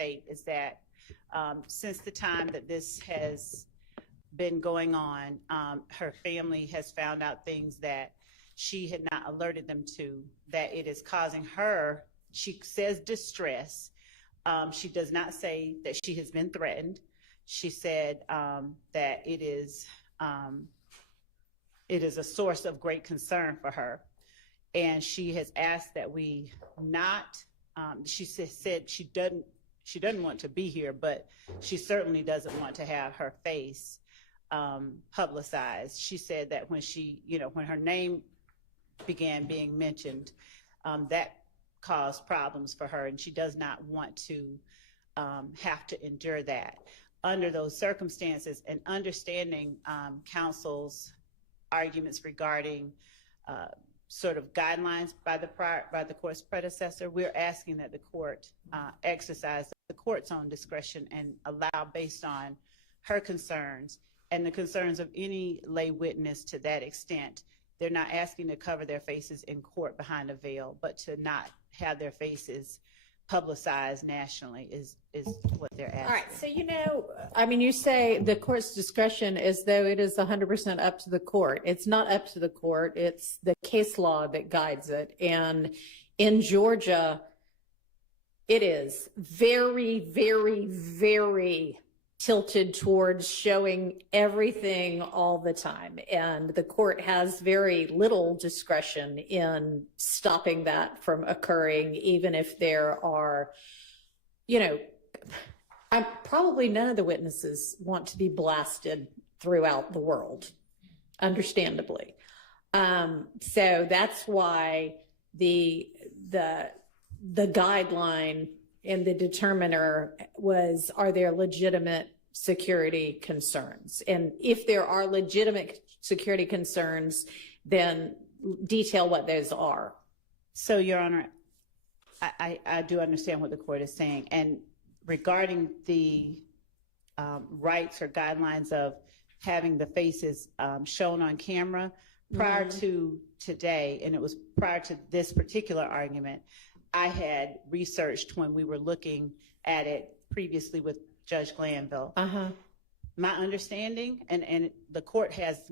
state is that since the time that this has been going on, her family has found out things that she had not alerted them to, that it is causing her, she says, distress. She does not say that she has been threatened. She said that it is a source of great concern for her. And she has asked that we not, she said she doesn't want to be here, but she certainly doesn't want to have her face publicized. She said that when when her name began being mentioned, that caused problems for her, and she does not want to have to endure that. Under those circumstances, and understanding counsel's arguments regarding sort of guidelines by the court's predecessor, we're asking that the court exercise the court's own discretion and allow, based on her concerns and the concerns of any lay witness to that extent. They're not asking to cover their faces in court behind a veil, but to not have their faces publicized nationally is what they're asking. All right, so you say the court's discretion as though it is 100% up to the court. It's not up to the court, it's the case law that guides it. And in Georgia, it is very, very, very tilted towards showing everything all the time. And the court has very little discretion in stopping that from occurring, even if there are, probably none of the witnesses want to be blasted throughout the world, understandably. So that's why the guideline and the determiner was, are there legitimate security concerns? And if there are legitimate security concerns, then detail what those are. So, Your Honor, I do understand what the court is saying. And regarding the rights or guidelines of having the faces shown on camera, prior to today, and it was prior to this particular argument, I had researched when we were looking at it previously with Judge Glanville. My understanding, and the court has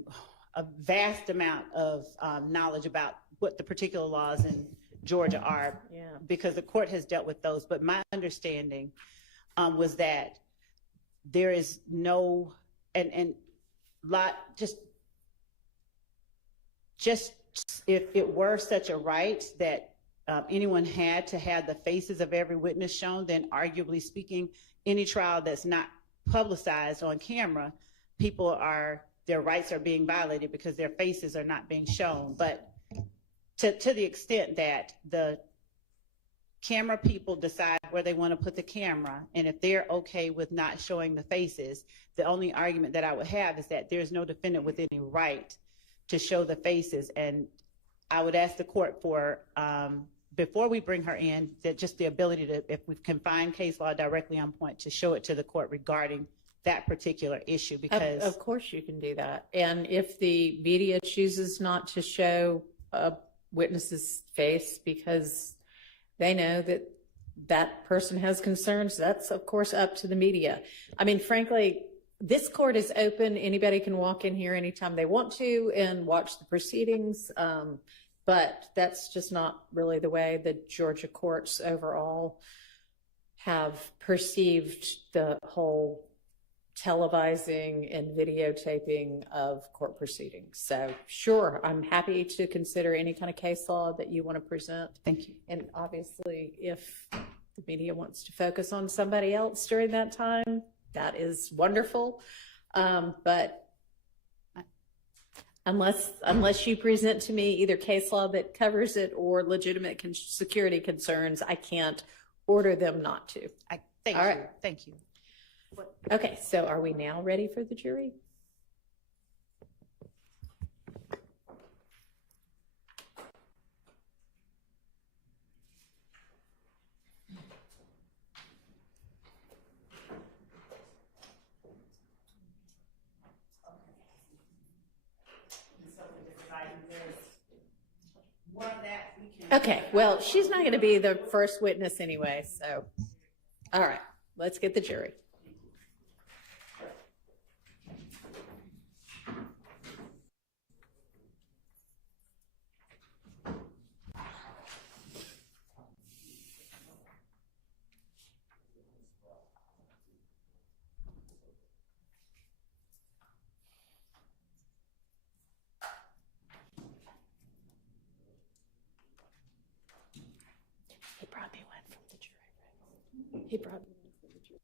a vast amount of knowledge about what the particular laws in Georgia are, because the court has dealt with those. But my understanding was that there is no, just if it were such a right that anyone had to have the faces of every witness shown, then arguably speaking, any trial that's not publicized on camera, their rights are being violated because their faces are not being shown. But to the extent that the camera people decide where they want to put the camera, and if they're okay with not showing the faces, the only argument that I would have is that there's no defendant with any right to show the faces. And I would ask the court for, before we bring her in, that just the ability to, if we can find case law directly on point, to show it to the court regarding that particular issue. Because of course you can do that. And if the media chooses not to show a witness's face because they know that that person has concerns, that's of course up to the media. I mean, frankly, this court is open. Anybody can walk in here anytime they want to and watch the proceedings. But that's just not really the way the Georgia courts overall have perceived the whole televising and videotaping of court proceedings. So sure, I'm happy to consider any kind of case law that you want to present. Thank you. And obviously, if the media wants to focus on somebody else during that time, that is wonderful. But unless you present to me either case law that covers it or legitimate security concerns, I can't order them not to. Thank you. Okay, so are we now ready for the jury? Okay, well, she's not going to be the first witness anyway, so all right. Let's get the jury. He brought me one from the jury. He brought me one from the jury.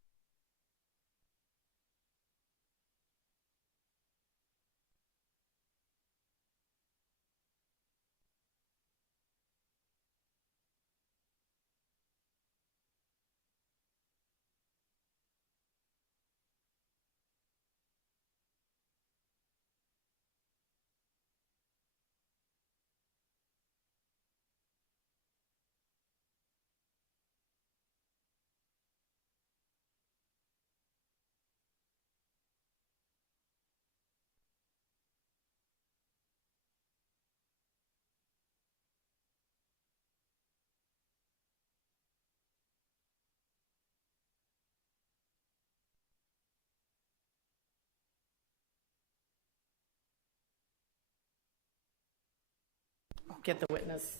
Get the witness.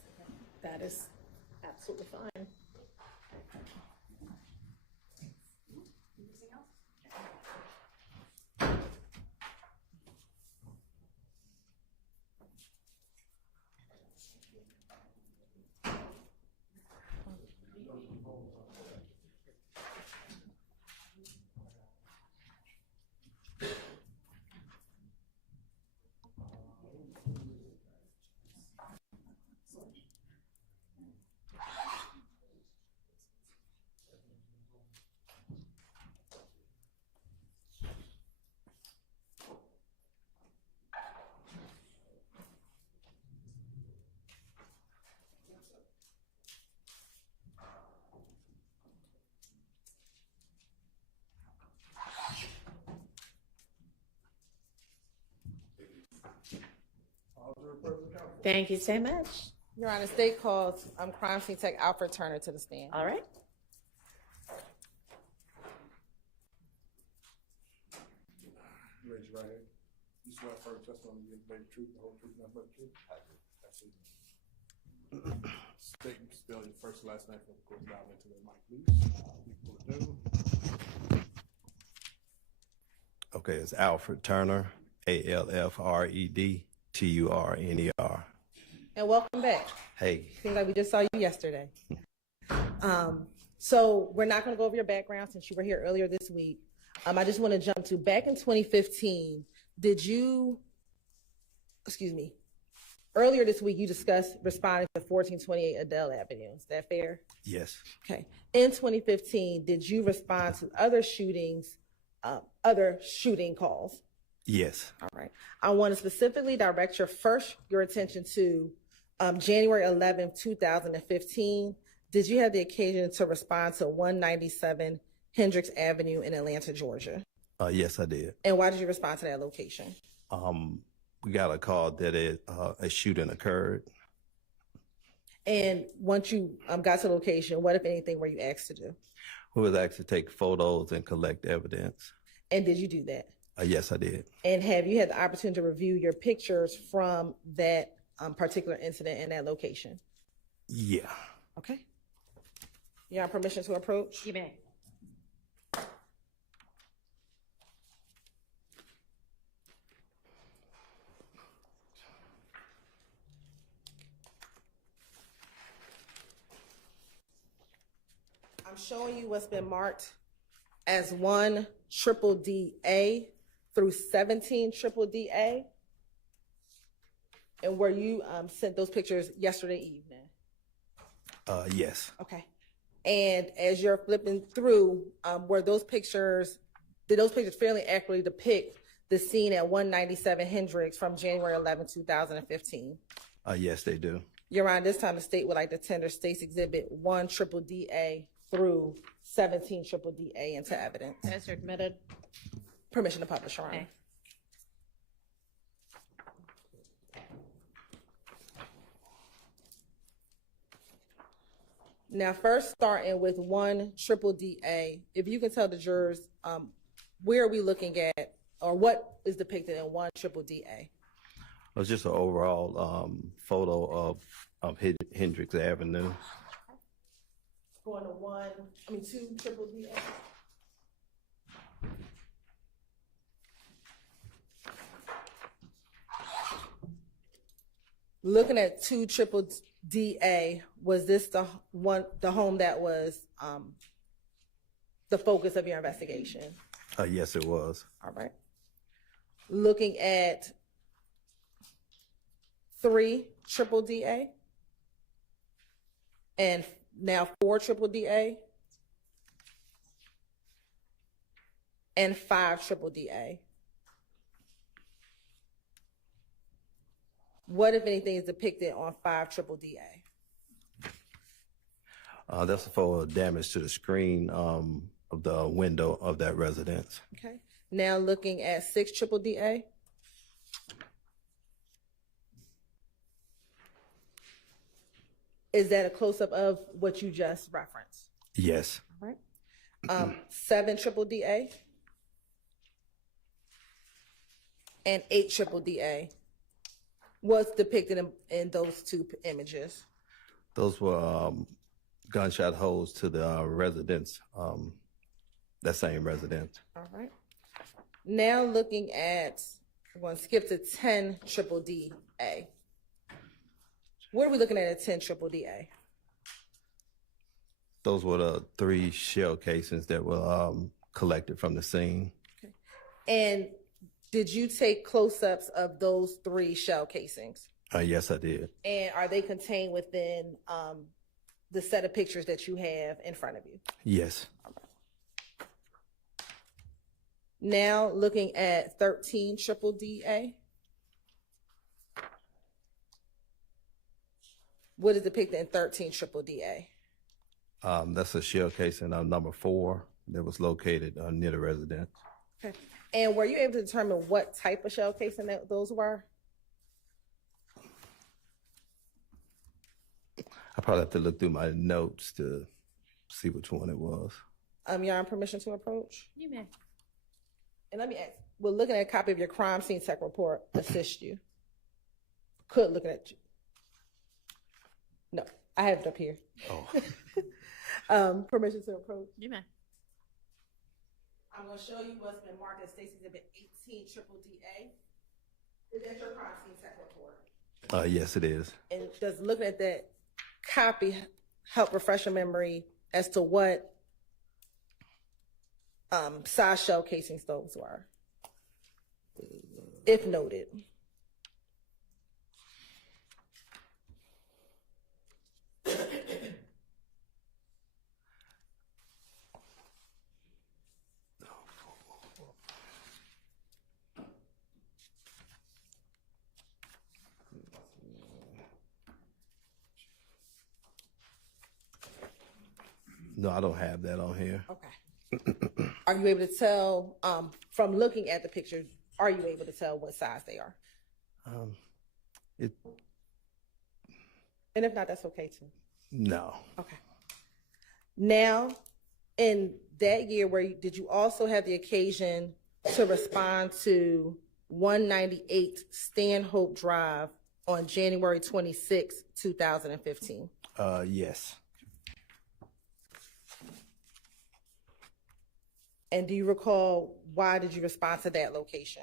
That is absolutely fine. Thank you so much. Your Honor, state calls crime scene tech Alfred Turner to the stand. All right. Raise your right hand. You swear first testimony you give the truth, the whole truth, nothing but the truth? I do. That's it. State and spell your first and last name for the court dial into the mic, please. You can pull it down. Okay, it's Alfred Turner, ALFRED TURNER. And welcome back. Hey, Seems like we just saw you yesterday. So we're not going to go over your background since you were here earlier this week. I just want to jump to back in 2015. Earlier this week you discussed responding to 1428 Adele Avenue. Is that fair? yes, Okay. In 2015, did you respond to other shooting calls? yes, All right. I want to specifically direct your attention to January 11th, 2015. Did you have the occasion to respond to 197 Hendricks Avenue in Atlanta, Georgia? yes, I did. And why did you respond to that location? We got a call that a shooting occurred. And once you got to the location, what, if anything, were you asked to do? We was asked to take photos and collect evidence. And did you do that? Yes, I did. And have you had the opportunity to review your pictures from that particular incident in that location? Yeah. Okay. You have permission to approach? You may. I'm showing you what's been marked as 1 triple DA through 17 triple DA, and where you sent those pictures yesterday evening. Yes. Okay. And as you're flipping through, did those pictures fairly accurately depict the scene at 197 Hendricks from January 11, 2015? Yes, they do. Your Honor, this time the state would like to tender State's Exhibit 1 triple DA through 17 triple DA into evidence. Those are admitted. Permission to publish, Your Honor. Okay. Now, first starting with 1 triple DA, if you can tell the jurors, where are we looking at, or what is depicted in 1 triple DA? It was just an overall photo of Hendricks Avenue. Going to 2 triple DA. Looking at 2 triple DA, was this the home that was the focus of your investigation? Yes, it was. All right. Looking at 3 triple DA, and now 4 triple DA, and 5 triple DA. What, if anything, is depicted on 5 triple DA? That's for damage to the screen of the window of that residence. Okay. Now looking at 6 triple DA. Is that a close-up of what you just referenced? Yes. All right. 7 triple DA and 8 triple DA. What's depicted in those 2 images? Those were gunshot holes to the residence, that same residence. All right. Now looking at, I'm going to skip to 10 triple DA. What are we looking at 10 triple DA? Those were the 3 shell casings that were collected from the scene. Okay. And did you take close-ups of those 3 shell casings? Yes, I did. And are they contained within the set of pictures that you have in front of you? Yes. Now looking at 13 triple DA. What is depicted in 13 triple DA? That's a shell casing number 4 that was located near the residence. Okay. And were you able to determine what type of shell casing those were? I probably have to look through my notes to see which one it was. You're on permission to approach? You may. And let me ask, will looking at a copy of your crime scene tech report assist you? Could looking at you? No, I have it up here. Oh. Permission to approach? You may. I'm going to show you what's been marked as State's Exhibit 18 triple DA. Is that your crime scene tech report? Yes, it is. And does looking at that copy help refresh your memory as to what size shell casings those were, if noted? No, I don't have that on here. Okay. Are you able to tell, from looking at the pictures, are you able to tell what size they are? It And if not, that's okay too. no. Okay. Now, in that year, did you also have the occasion to respond to 198 Stanhope Drive on January 26, 2015? Yes. And do you recall why did you respond to that location?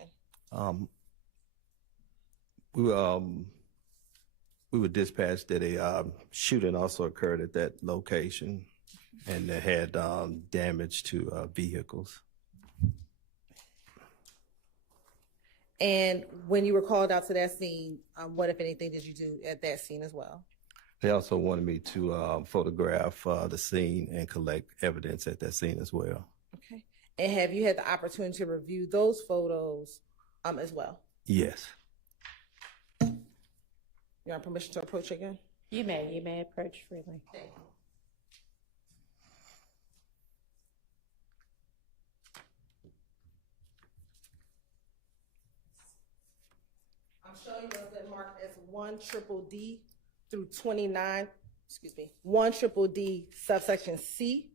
We were dispatched that a shooting also occurred at that location, and it had damage to vehicles. And when you were called out to that scene, what, if anything, did you do at that scene as well? They also wanted me to photograph the scene and collect evidence at that scene as well. Okay. And have you had the opportunity to review those photos as well? Yes. You're on permission to approach again? You may approach freely. Thank you. I'm showing you what's been marked as 1 triple D through 29 1 triple D subsection C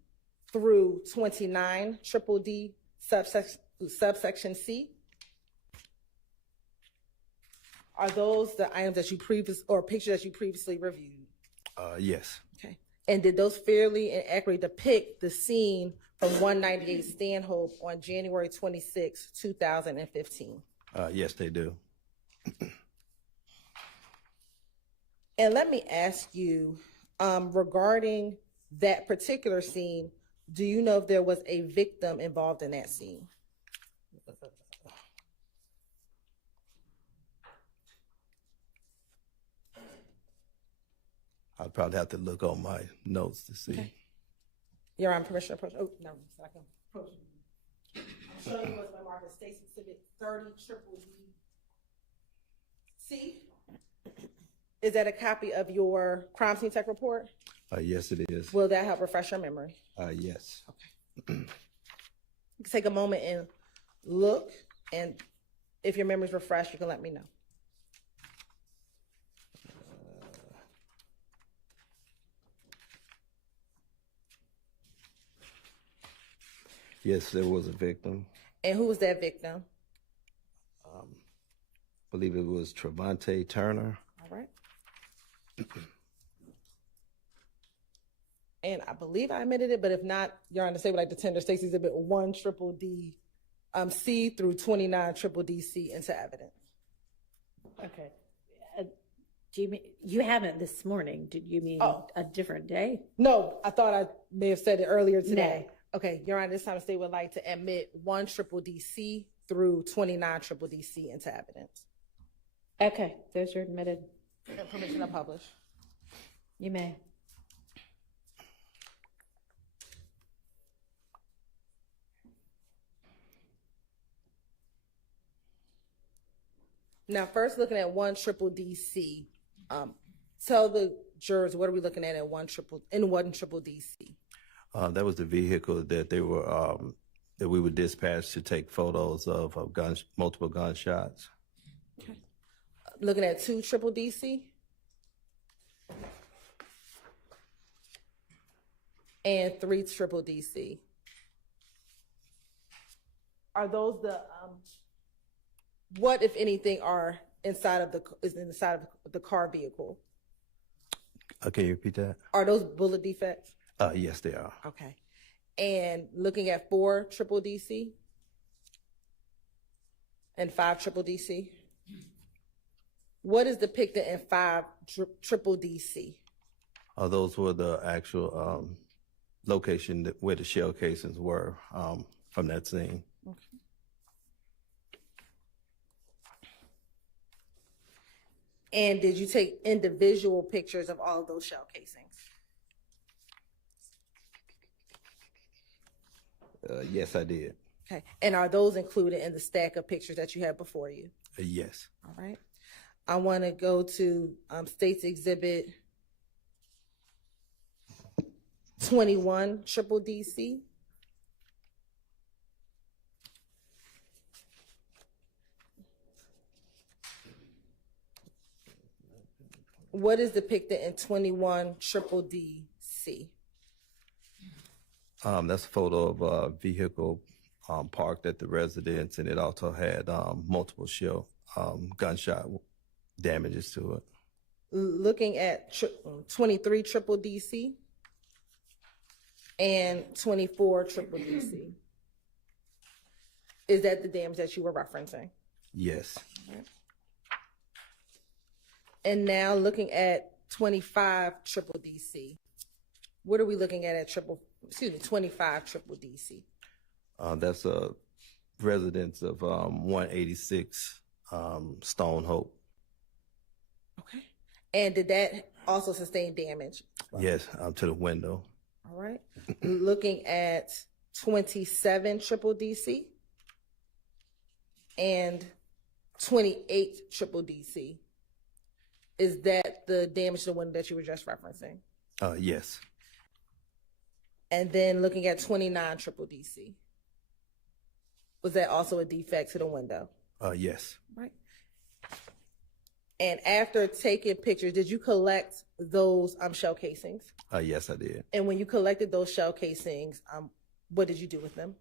through 29 triple D subsection C? Are those the items that you pictures that you previously reviewed? Yes. Okay. And did those fairly and accurately depict the scene from 198 Stanhope on January 26, 2015? Yes, they do. And let me ask you, regarding that particular scene, do you know if there was a victim involved in that scene? I'd probably have to look on my notes to see. Okay. You're on permission to approach. Oh, no, so I can approach. I'm showing you what's my marker. State's Exhibit 30 triple D C. Is that a copy of your crime scene tech report? Yes, it is. Will that help refresh your memory? Yes. You can take a moment and look, and if your memory's refreshed, you can let me know. Yes, there was a victim. And who was that victim? I believe it was Trevante Turner. All right. And I believe I admitted it, but if not, Your Honor, say what like the tender Stacy's Exhibit 1 triple D C through 29 triple D C into evidence. Okay. Do you mean, you haven't this morning, did you mean a different day? No, I thought I may have said it earlier today. Okay, Your Honor, this time the state would like to admit 1 triple D C through 29 triple D C into evidence. Okay, those are admitted. And permission to publish. You may. Now, first looking at 1 triple D C, tell the jurors what are we looking at in 1 triple D C? That was the vehicle that they were that we were dispatched to take photos of multiple gunshots. Okay. Looking at 2 triple D C and 3 triple D C. Are those the what, if anything, are inside of the car vehicle? Can you repeat that? Are those bullet defects? Yes, they are. Okay. And looking at 4 triple DC and 5 triple DC, what is depicted in 5 triple DC? Those were the actual location where the shell casings were from that scene. Okay. And did you take individual pictures of all of those shell casings? Yes, I did. Okay. And are those included in the stack of pictures that you have before you? Yes. All right. I want to go to State's Exhibit 21 triple DC. What is depicted in 21 triple DC? That's a photo of a vehicle parked at the residence, and it also had multiple shell gunshot damages to it. Looking at 23 triple DC and 24 triple DC. Is that the damage that you were referencing? Yes. And now looking at 25 triple DC. What are we looking at 25 triple DC? That's a residence of 186 Stone Hope. Okay. And did that also sustain damage? Yes, to the window. All right. Looking at 27 triple DC and 28 triple DC. Is that the damage to the window that you were just referencing? Yes. And then looking at 29 triple DC. Was that also a defect to the window? Yes. Right. And after taking pictures, did you collect those shell casings? Yes, I did. And when you collected those shell casings, what did you do with them?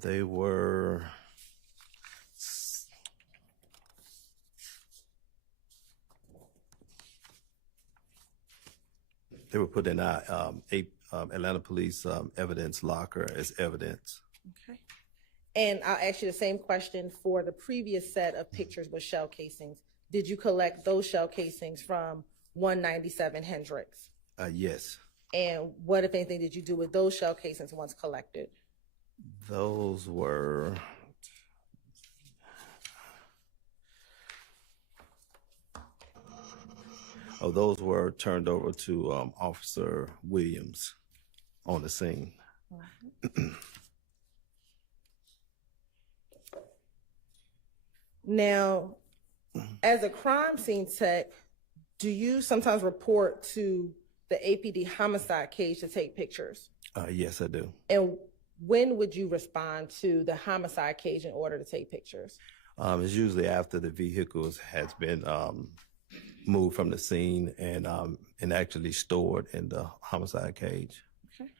They were put in our Atlanta Police evidence locker as evidence. Okay. And I'll ask you the same question for the previous set of pictures with shell casings. Did you collect those shell casings from 197 Hendricks? Yes. And what, if anything, did you do with those shell casings once collected? Those were turned over to Officer Williams on the scene. Now, as a crime scene tech, do you sometimes report to the APD homicide cage to take pictures? Yes, I do. And when would you respond to the homicide cage in order to take pictures? It's usually after the vehicles has been moved from the scene and actually stored in the homicide cage. Okay.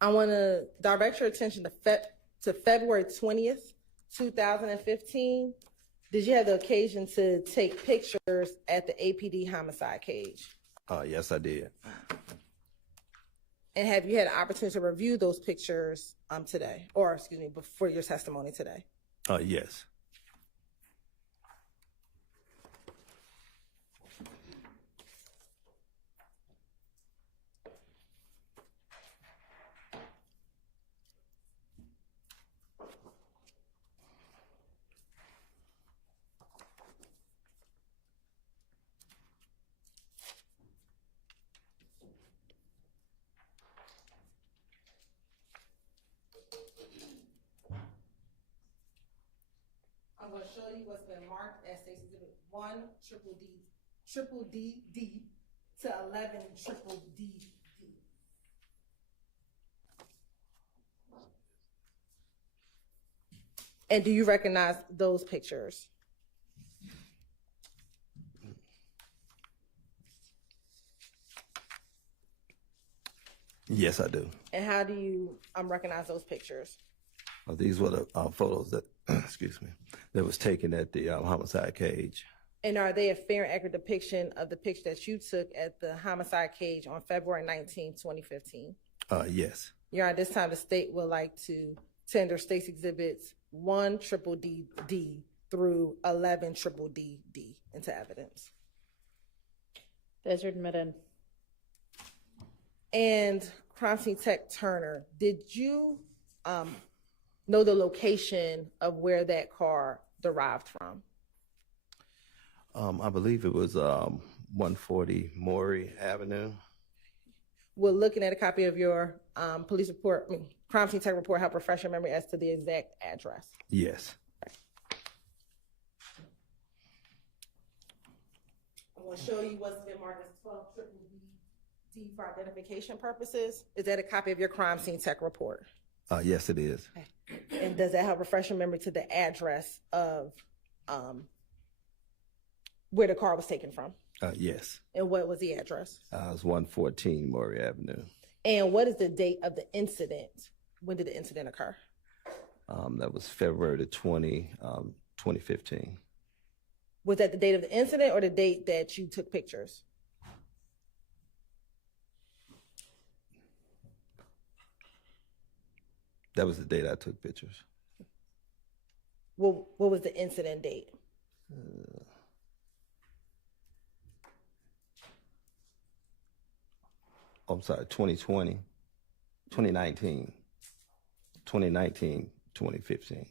I want to direct your attention to February 20th, 2015. Did you have the occasion to take pictures at the APD homicide cage? Yes, I did. And have you had an opportunity to review those pictures today, or excuse me, before your testimony today? Yes. I'm going to show you what's been marked as State's Exhibit 1 triple D to 11 triple D. And do you recognize those pictures? Yes, I do. And how do you recognize those pictures? These were the photos that, excuse me, that was taken at the homicide cage. And are they a fair and accurate depiction of the picture that you took at the homicide cage on February 19, 2015? Yes. Your Honor, at this time, the state would like to tender State's Exhibits 1 triple D through 11 triple D into evidence. Those are admitted. And Crime Scene Tech Turner, did you know the location of where that car derived from? I believe it was 140 Maury Avenue. We're looking at a copy of your police report, Crime Scene Tech report, help refresh your memory as to the exact address. Yes. I'm going to show you what's been marked as 12 triple D for identification purposes. Is that a copy of your Crime Scene Tech report? Yes, it is. Okay. And does that help refresh your memory to the address of where the car was taken from? Yes. And what was the address? It was 114 Maury Avenue. And what is the date of the incident? When did the incident occur? That was February the 2015. Was that the date of the incident or the date that you took pictures? That was the date I took pictures. What was the incident date? I'm sorry, 2020, 2019, 2015.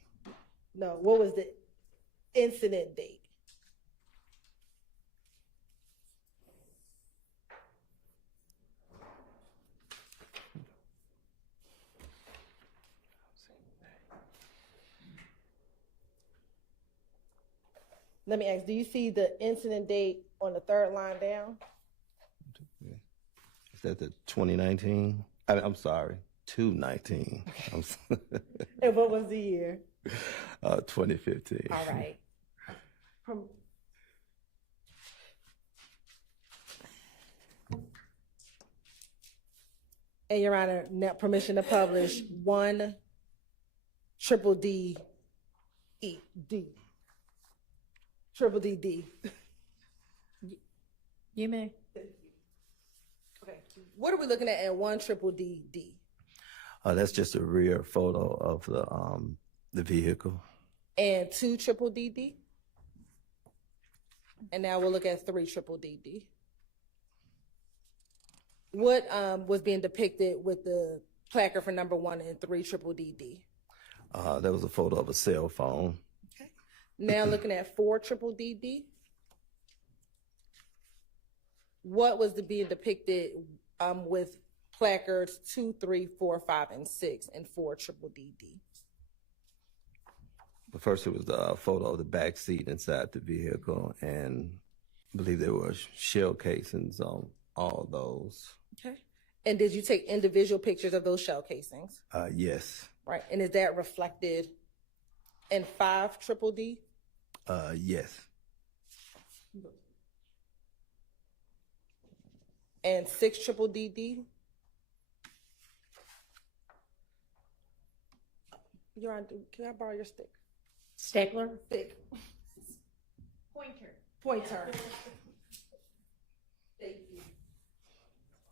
No, what was the incident date? Let me ask, do you see the incident date on the third line down? Is that the 2019? I'm sorry, 219. And what was the year? 2015. All right. From And Your Honor, now permission to publish one triple D E D. Triple D D. You may. Okay. What are we looking at one triple D D? That's just a rear photo of the vehicle. And two triple D D? And now we'll look at three triple D D. What was being depicted with the placard for number 1 and 3 triple D D? That was a photo of a cell phone. Okay. Now looking at 4 triple D D. What was being depicted with placards 2, 3, 4, 5, and 6 and 4 triple D D? But first, it was a photo of the back seat inside the vehicle, and I believe there were shell casings on all those. Okay. And did you take individual pictures of those shell casings? Yes. Right. And is that reflected in 5 triple D? Yes. And 6 triple D D? Your Honor, can I borrow your stick? Stapler? Stick. Pointer. Thank you.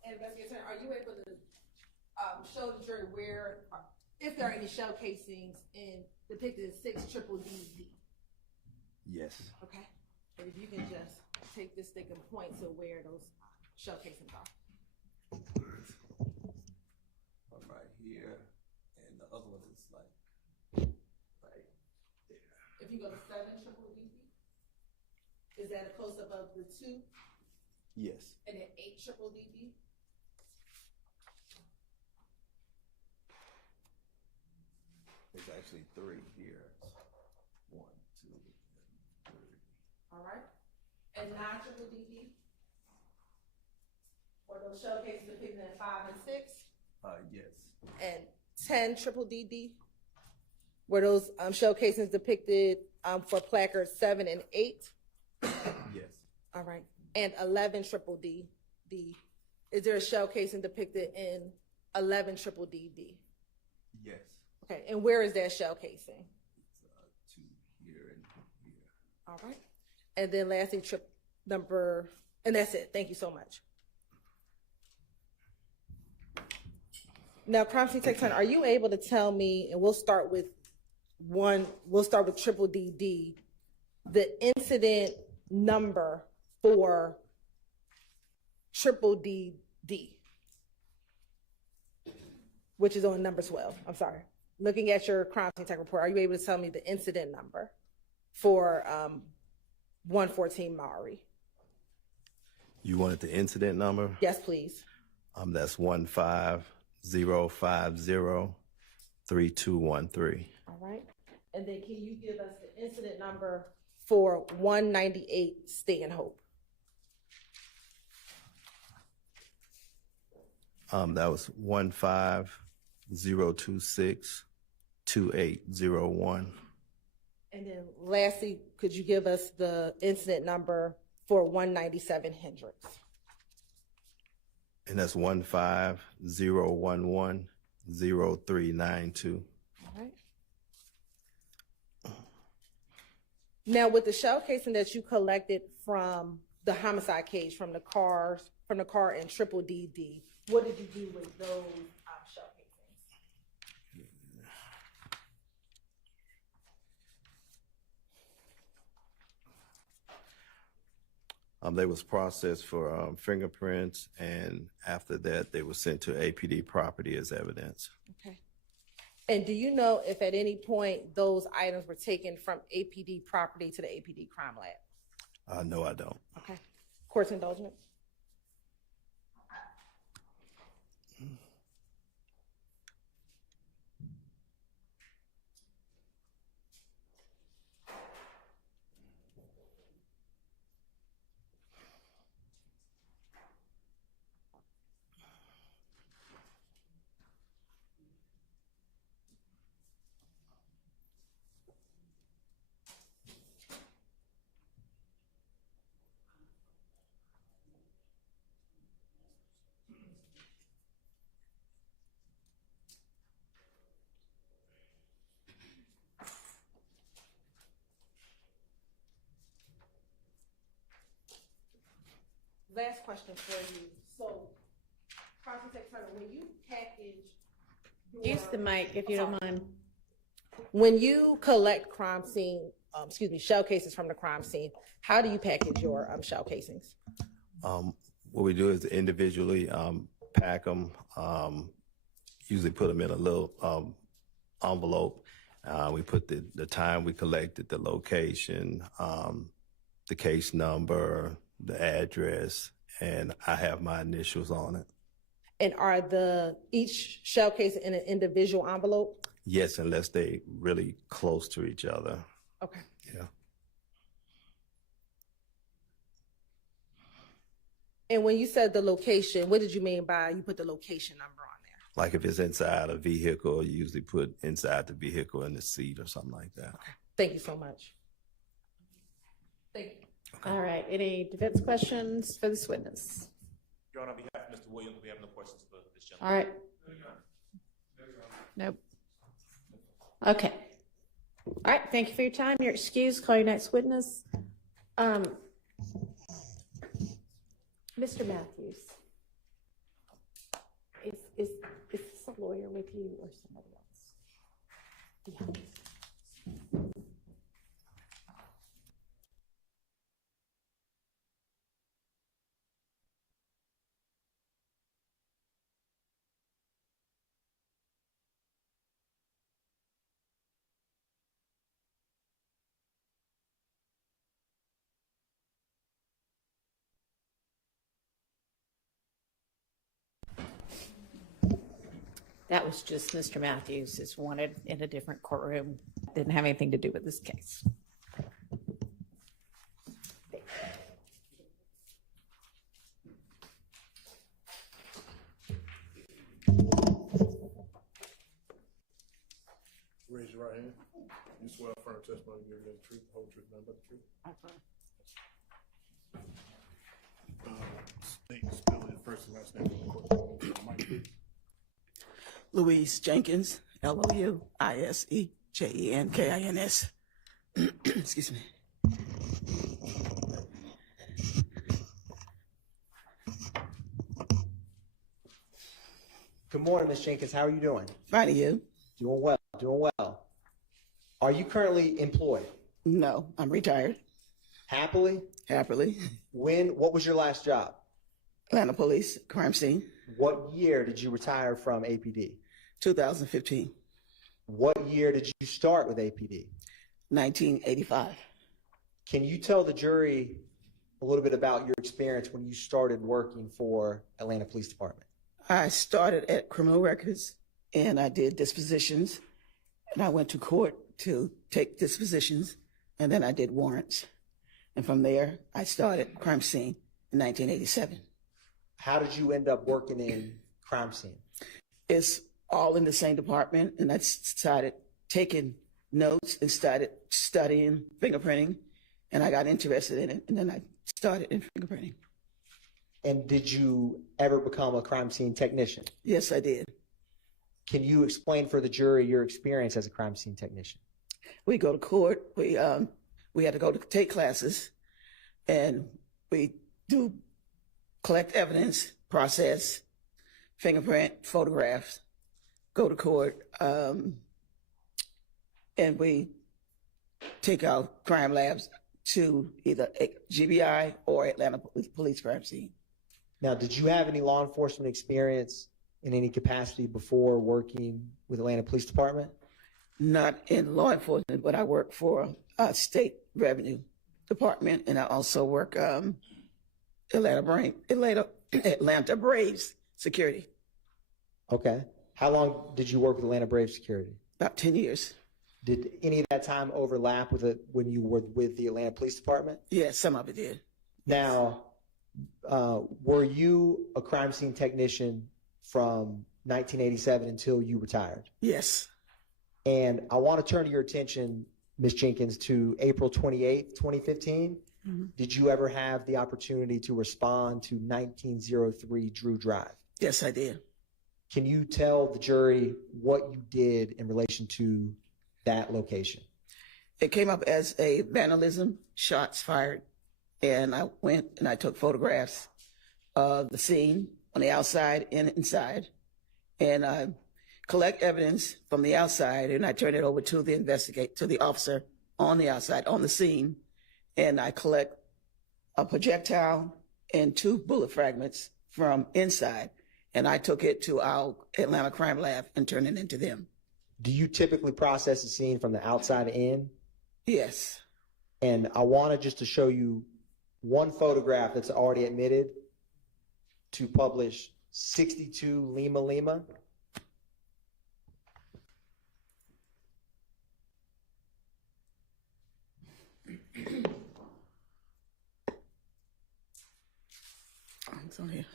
And Investigator, are you able to show the jury where, if there are any shell casings depicted in 6 triple D D? Yes. Okay. And if you can just take this stick and point to where those shell casings are. One right here, and the other one is like right there. If you go to 7 triple D D, is that a close up of the 2? Yes. And then 8 triple D D? It's actually 3 here. 1, 2, 3. All right. And 9 triple D D? Or those shell cases depicted in 5 and 6? Yes. And 10 triple D D? Were those shell casings depicted for placards 7 and 8? Yes. All right. And 11 triple D D? Is there a shell casing depicted in 11 triple D D? Yes. Okay. And where is that shell casing? It's 2 here and here. All right. And then lastly, and that's it. Thank you so much. Now, crime scene tech turn, are you able to tell me, and we'll start with triple D D, the incident number for triple D D, which is on number 12. I'm sorry. Looking at your crime scene tech report, are you able to tell me the incident number for 114 Maury? You wanted the incident number? Yes, please. That's 150503213. All right. And then can you give us the incident number for 198 Stanhope? That was 150262801. And then lastly, could you give us the incident number for 197 Hendricks? And that's 150110392. All right. Now, with the shell casing that you collected from the homicide case from the car in triple D D, what did you do with those shell casings? They was processed for fingerprints, and after that, they were sent to APD property as evidence. Okay. And do you know if at any point those items were taken from APD property to the APD crime lab? No, I don't. Okay. Court's indulgence. last question for you. So, Constance Turner, when you package your, Use the mic if you don't mind. when you collect shell cases from the crime scene, how do you package your shell casings? What we do is individually pack them, usually put them in a little envelope. We put the time we collected, the location, the case number, the address, and I have my initials on it. And are each shell case in an individual envelope? Yes, unless they really close to each other. Okay. Yeah. And when you said the location, what did you mean by you put the location number on there? Like if it's inside a vehicle, you usually put inside the vehicle in the seat or something like that. Okay. Thank you so much. Thank you. All right, any defense questions for this witness? Your Honor, on behalf of Mr. Williams, we have no questions for this gentleman. All right. Nope. Okay. All right, thank you for your time. You're excused. Call your next witness. Mr. Matthews, is this a lawyer with you or somebody else? Yeah. That was just Mr. Matthews is wanted in a different courtroom. Didn't have anything to do with this case. Raise your right hand. You swear firm testimony you give the truth, the whole truth, nothing but the truth. State spell your first and last name in the court. Mike, please. Louise Jenkins, Louisejenkins. Excuse me. Good morning, Ms. Jenkins. How are you doing? Fine, are you? Doing well, doing well. Are you currently employed? No, I'm retired. Happily? Happily. What was your last job? Atlanta Police, crime scene, What year did you retire from APD? 2015, What year did you start with APD? 1985. Can you tell the jury a little bit about your experience when you started working for Atlanta Police Department? I started at criminal records and I did dispositions and I went to court to take dispositions and then I did warrants. And from there, I started crime scene in 1987. How did you end up working in crime scene? It's all in the same department, and I started taking notes and started studying fingerprinting, and I got interested in it, and then I started in fingerprinting. And did you ever become a crime scene technician? Yes, I did. Can you explain for the jury your experience as a crime scene technician? We go to court. We had to go to take classes, and we do collect evidence, process, fingerprint, photographs, go to court, and we take our crime labs to either GBI or Atlanta Police Crime Scene. Now, did you have any law enforcement experience in any capacity before working with Atlanta Police Department? Not in law enforcement, but I work for state revenue department, and I also work Atlanta Braves security. Okay. How long did you work with Atlanta Braves security? About 10 years. Did any of that time overlap with when you were with the Atlanta Police Department? Yeah, some of it did. Now, were you a crime scene technician from 1987 until you retired? Yes. And I want to turn your attention, Ms. Jenkins, to April 28th, 2015. Mm-hmm. Did you ever have the opportunity to respond to 1903 Drew Drive? Yes, I did. Can you tell the jury what you did in relation to that location? It came up as a vandalism, shots fired, and I went and I took photographs the scene on the outside and inside, and I collect evidence from the outside, and I turn it over to the officer on the outside on the scene, and I collect a projectile and 2 bullet fragments from inside, and I took it to our Atlanta crime lab and turned it into them. Do you typically process the scene from the outside in? Yes. And I wanted just to show you one photograph that's already admitted to publish 62 Lima Lima. It's on here.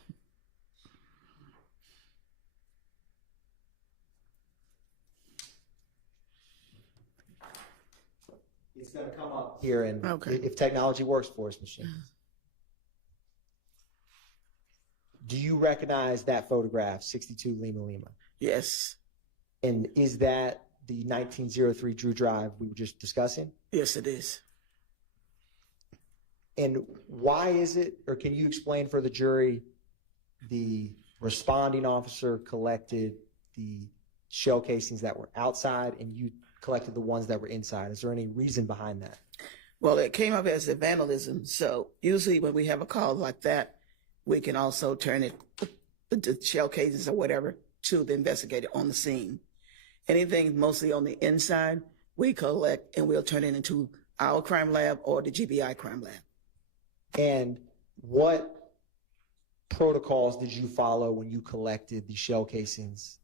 It's going to come up here, and Okay. if technology works for us, machine. Do you recognize that photograph, 62 Lima Lima? Yes. And is that the 1903 Drew Drive we were just discussing? Yes, it is. And why is it, or can you explain for the jury, the responding officer collected the shell casings that were outside and you collected the ones that were inside? Is there any reason behind that? Well, it came up as a vandalism. So usually when we have a call like that, we can also turn it, the shell casings or whatever, to the investigator on the scene. Anything mostly on the inside, we collect and we'll turn it into our crime lab or the GBI crime lab. And what protocols did you follow when you collected the shell casings?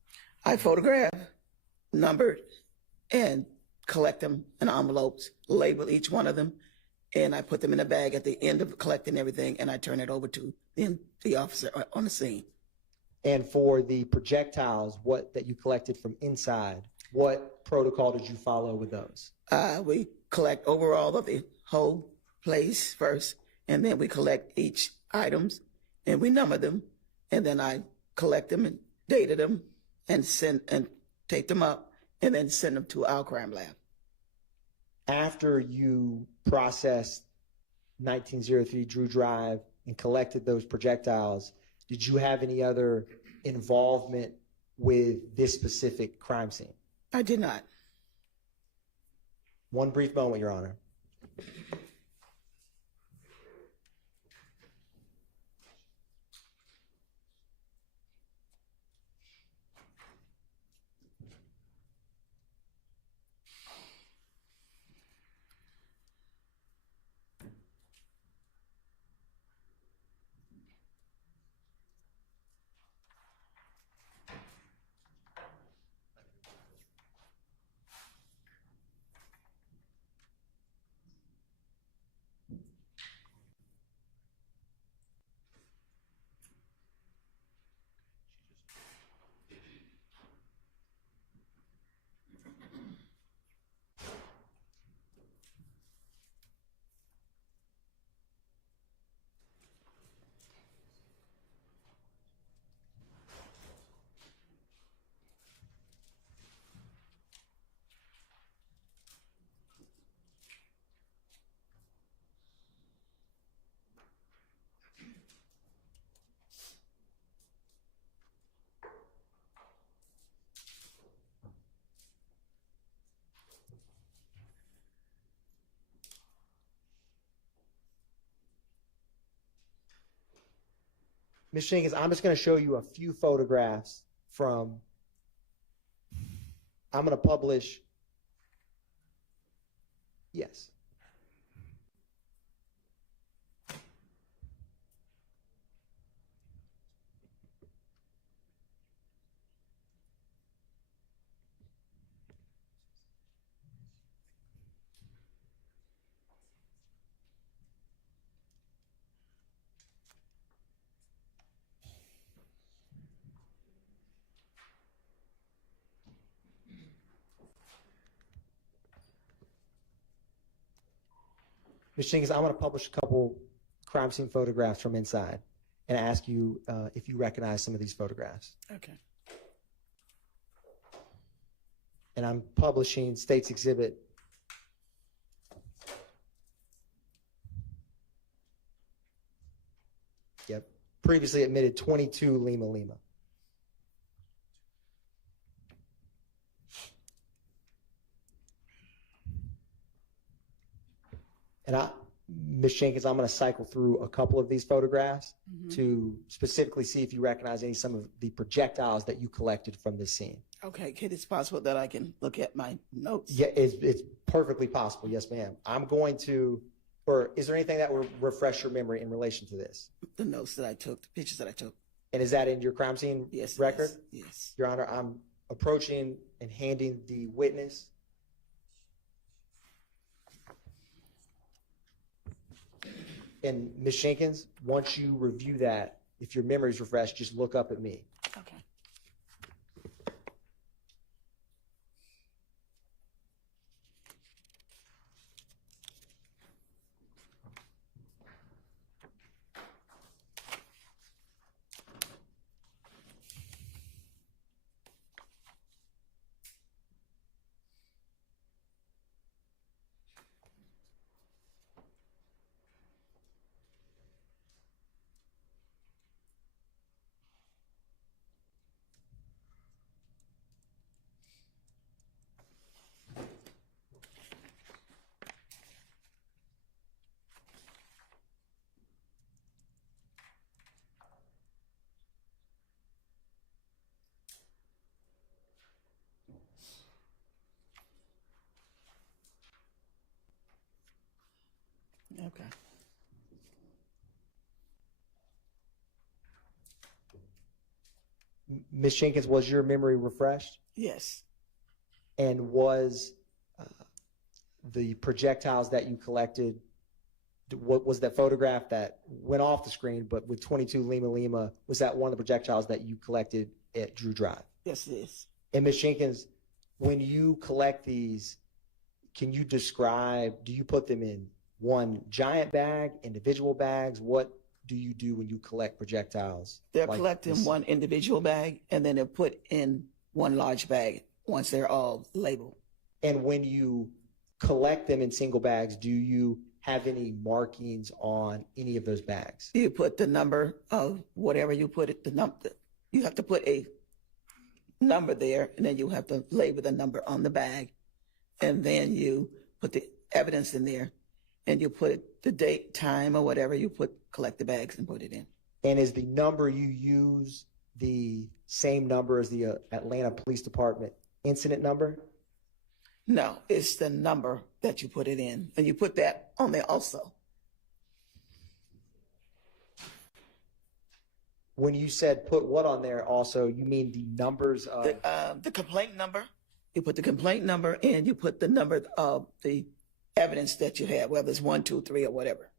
I photograph, numbered, and collect them in envelopes, label each one of them, and I put them in a bag at the end of collecting everything, and I turn it over to the officer on the scene. And for the projectiles, that you collected from inside, what protocol did you follow with those? We collect overall of the whole place first, and then we collect each items, and we number them, and then I collect them and data them, and send and take them up, and then send them to our crime lab. After you processed 1903 Drew Drive and collected those projectiles, did you have any other involvement with this specific crime scene? I did not. One brief moment, Your Honor. Ms. Jenkins, I'm just going to show you a few photographs from, I'm going to publish, yes. Ms. Jenkins, I'm going to publish a couple crime scene photographs from inside and ask you if you recognize some of these photographs. Okay. And I'm publishing State's Exhibit. Yep. previously admitted 22 Lima Lima. And Ms. Jenkins, I'm going to cycle through a couple of these photographs to specifically see if you recognize some of the projectiles that you collected from this scene. Okay, Kid, it's possible that I can look at my notes. Yeah, it's perfectly possible. Yes, ma'am. I'm going to, or is there anything that will refresh your memory in relation to this? The notes that I took, the pictures that I took. And is that in your crime scene Yes. record? Yes. Your Honor, I'm approaching and handing the witness. And Ms. Jenkins, once you review that, if your memory's refreshed, just look up at me. Okay. Okay. Ms. Jenkins, was your memory refreshed? Yes. And was the projectiles that you collected, what was that photograph that went off the screen, but with 22 Lima Lima, was that one of the projectiles that you collected at Drew Drive? Yes, it is. And Ms. Jenkins, when you collect these, can you describe, do you put them in one giant bag, individual bags? What do you do when you collect projectiles? They're like collected this? in one individual bag, and then they're put in one large bag once they're all labeled. And when you collect them in single bags, do you have any markings on any of those bags? You put the number of whatever you put it, the number. You have to put a number there, and then you have to label the number on the bag, and then you put the evidence in there, and you put the date, time, or whatever you put. Collect the bags and put it in. And is the number you use the same number as the Atlanta Police Department incident number? No, it's the number that you put it in, and you put that on there also. When you said put what on there also, you mean the numbers of... The complaint number. You put the complaint number, and you put the number of the evidence that you have, whether it's 1, 2, 3, or whatever.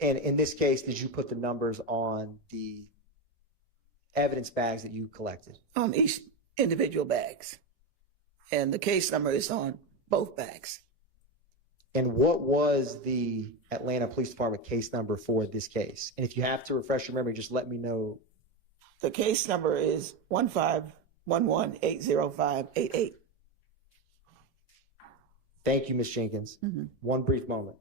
And in this case, did you put the numbers on the evidence bags that you collected? On each individual bags. And the case number is on both bags. And what was the Atlanta Police Department case number for this case? And if you have to refresh your memory, just let me know. The case number is 151180588. Thank you, Ms. Jenkins. One brief moment.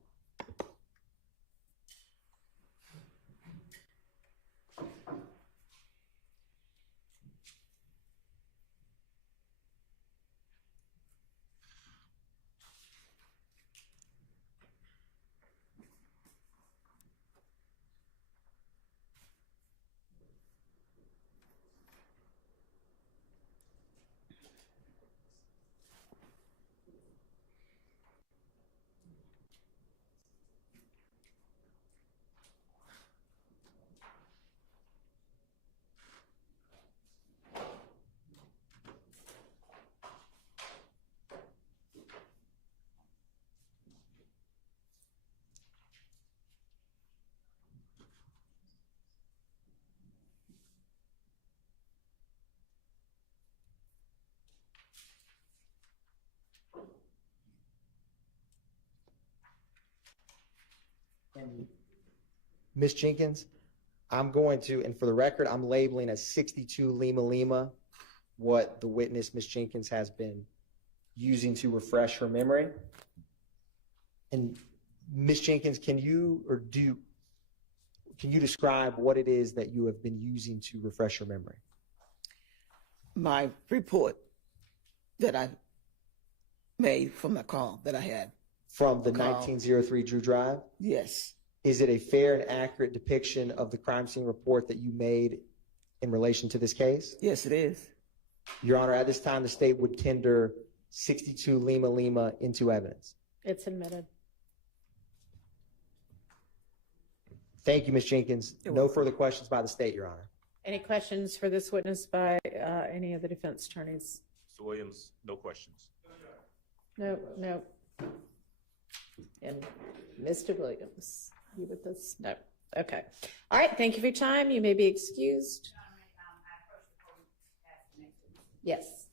And Ms. Jenkins, I'm going to, and for the record, I'm labeling as 62 Lima Lima what the witness, Ms. Jenkins, has been using to refresh her memory. And Ms. Jenkins, can you describe what it is that you have been using to refresh your memory? My report that I made from the call that I had. From the Call. 1903 Drew Drive? Yes. Is it a fair and accurate depiction of the crime scene report that you made in relation to this case? Yes, it is. Your Honor, at this time, the state would tender 62 Lima Lima into evidence. It's admitted. Thank you, Ms. Jenkins. No further questions by the state, Your Honor. Any questions for this witness by any of the defense attorneys? Mr. Williams, no questions. No, no. And Mr. Williams, you with us? No. Okay. All right. Thank you for your time. You may be excused. Yes.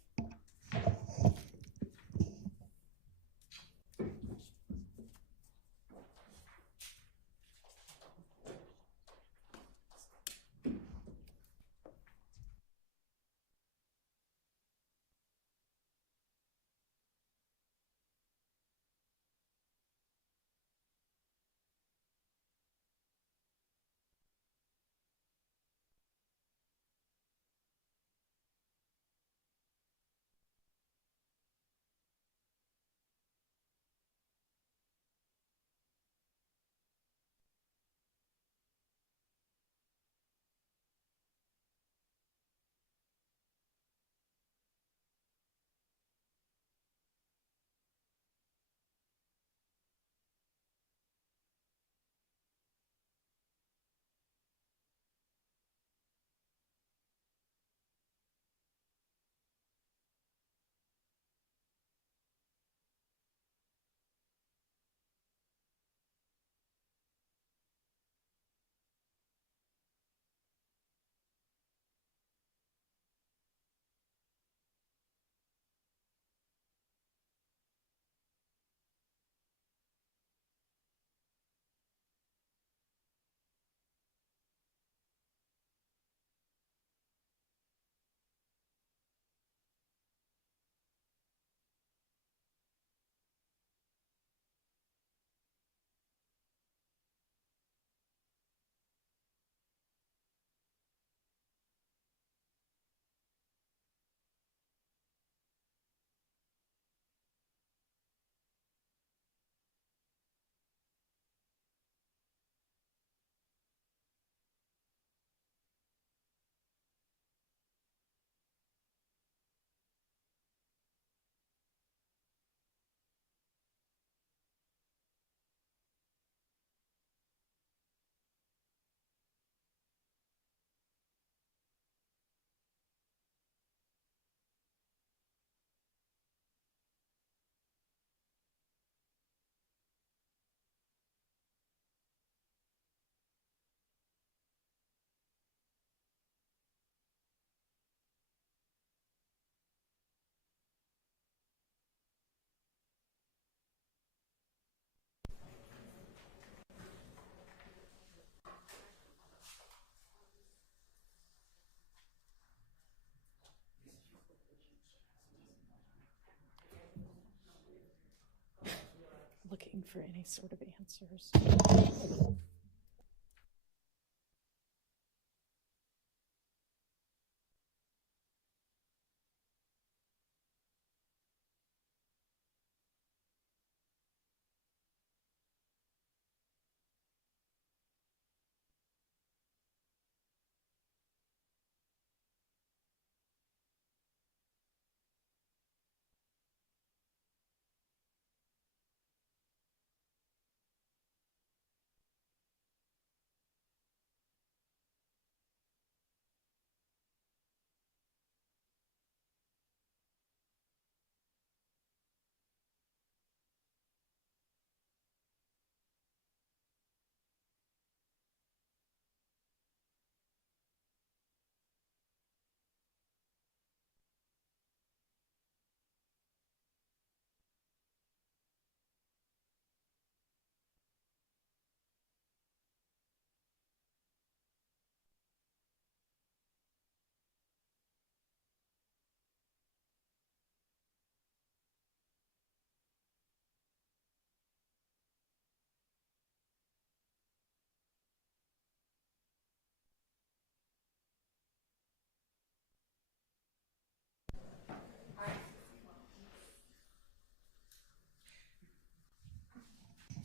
Looking for any sort of answers.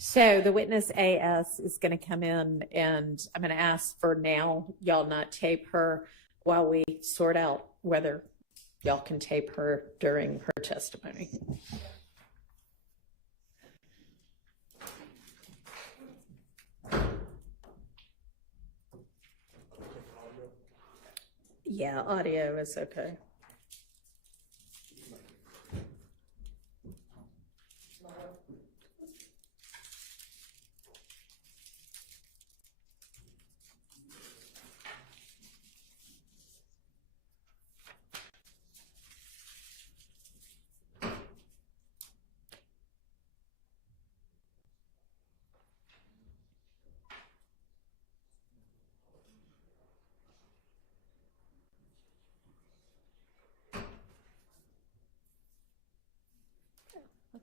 So the witness AS is going to come in, and I'm going to ask for now y'all not tape her while we sort out whether y'all can tape her during her testimony. Yeah, audio is okay.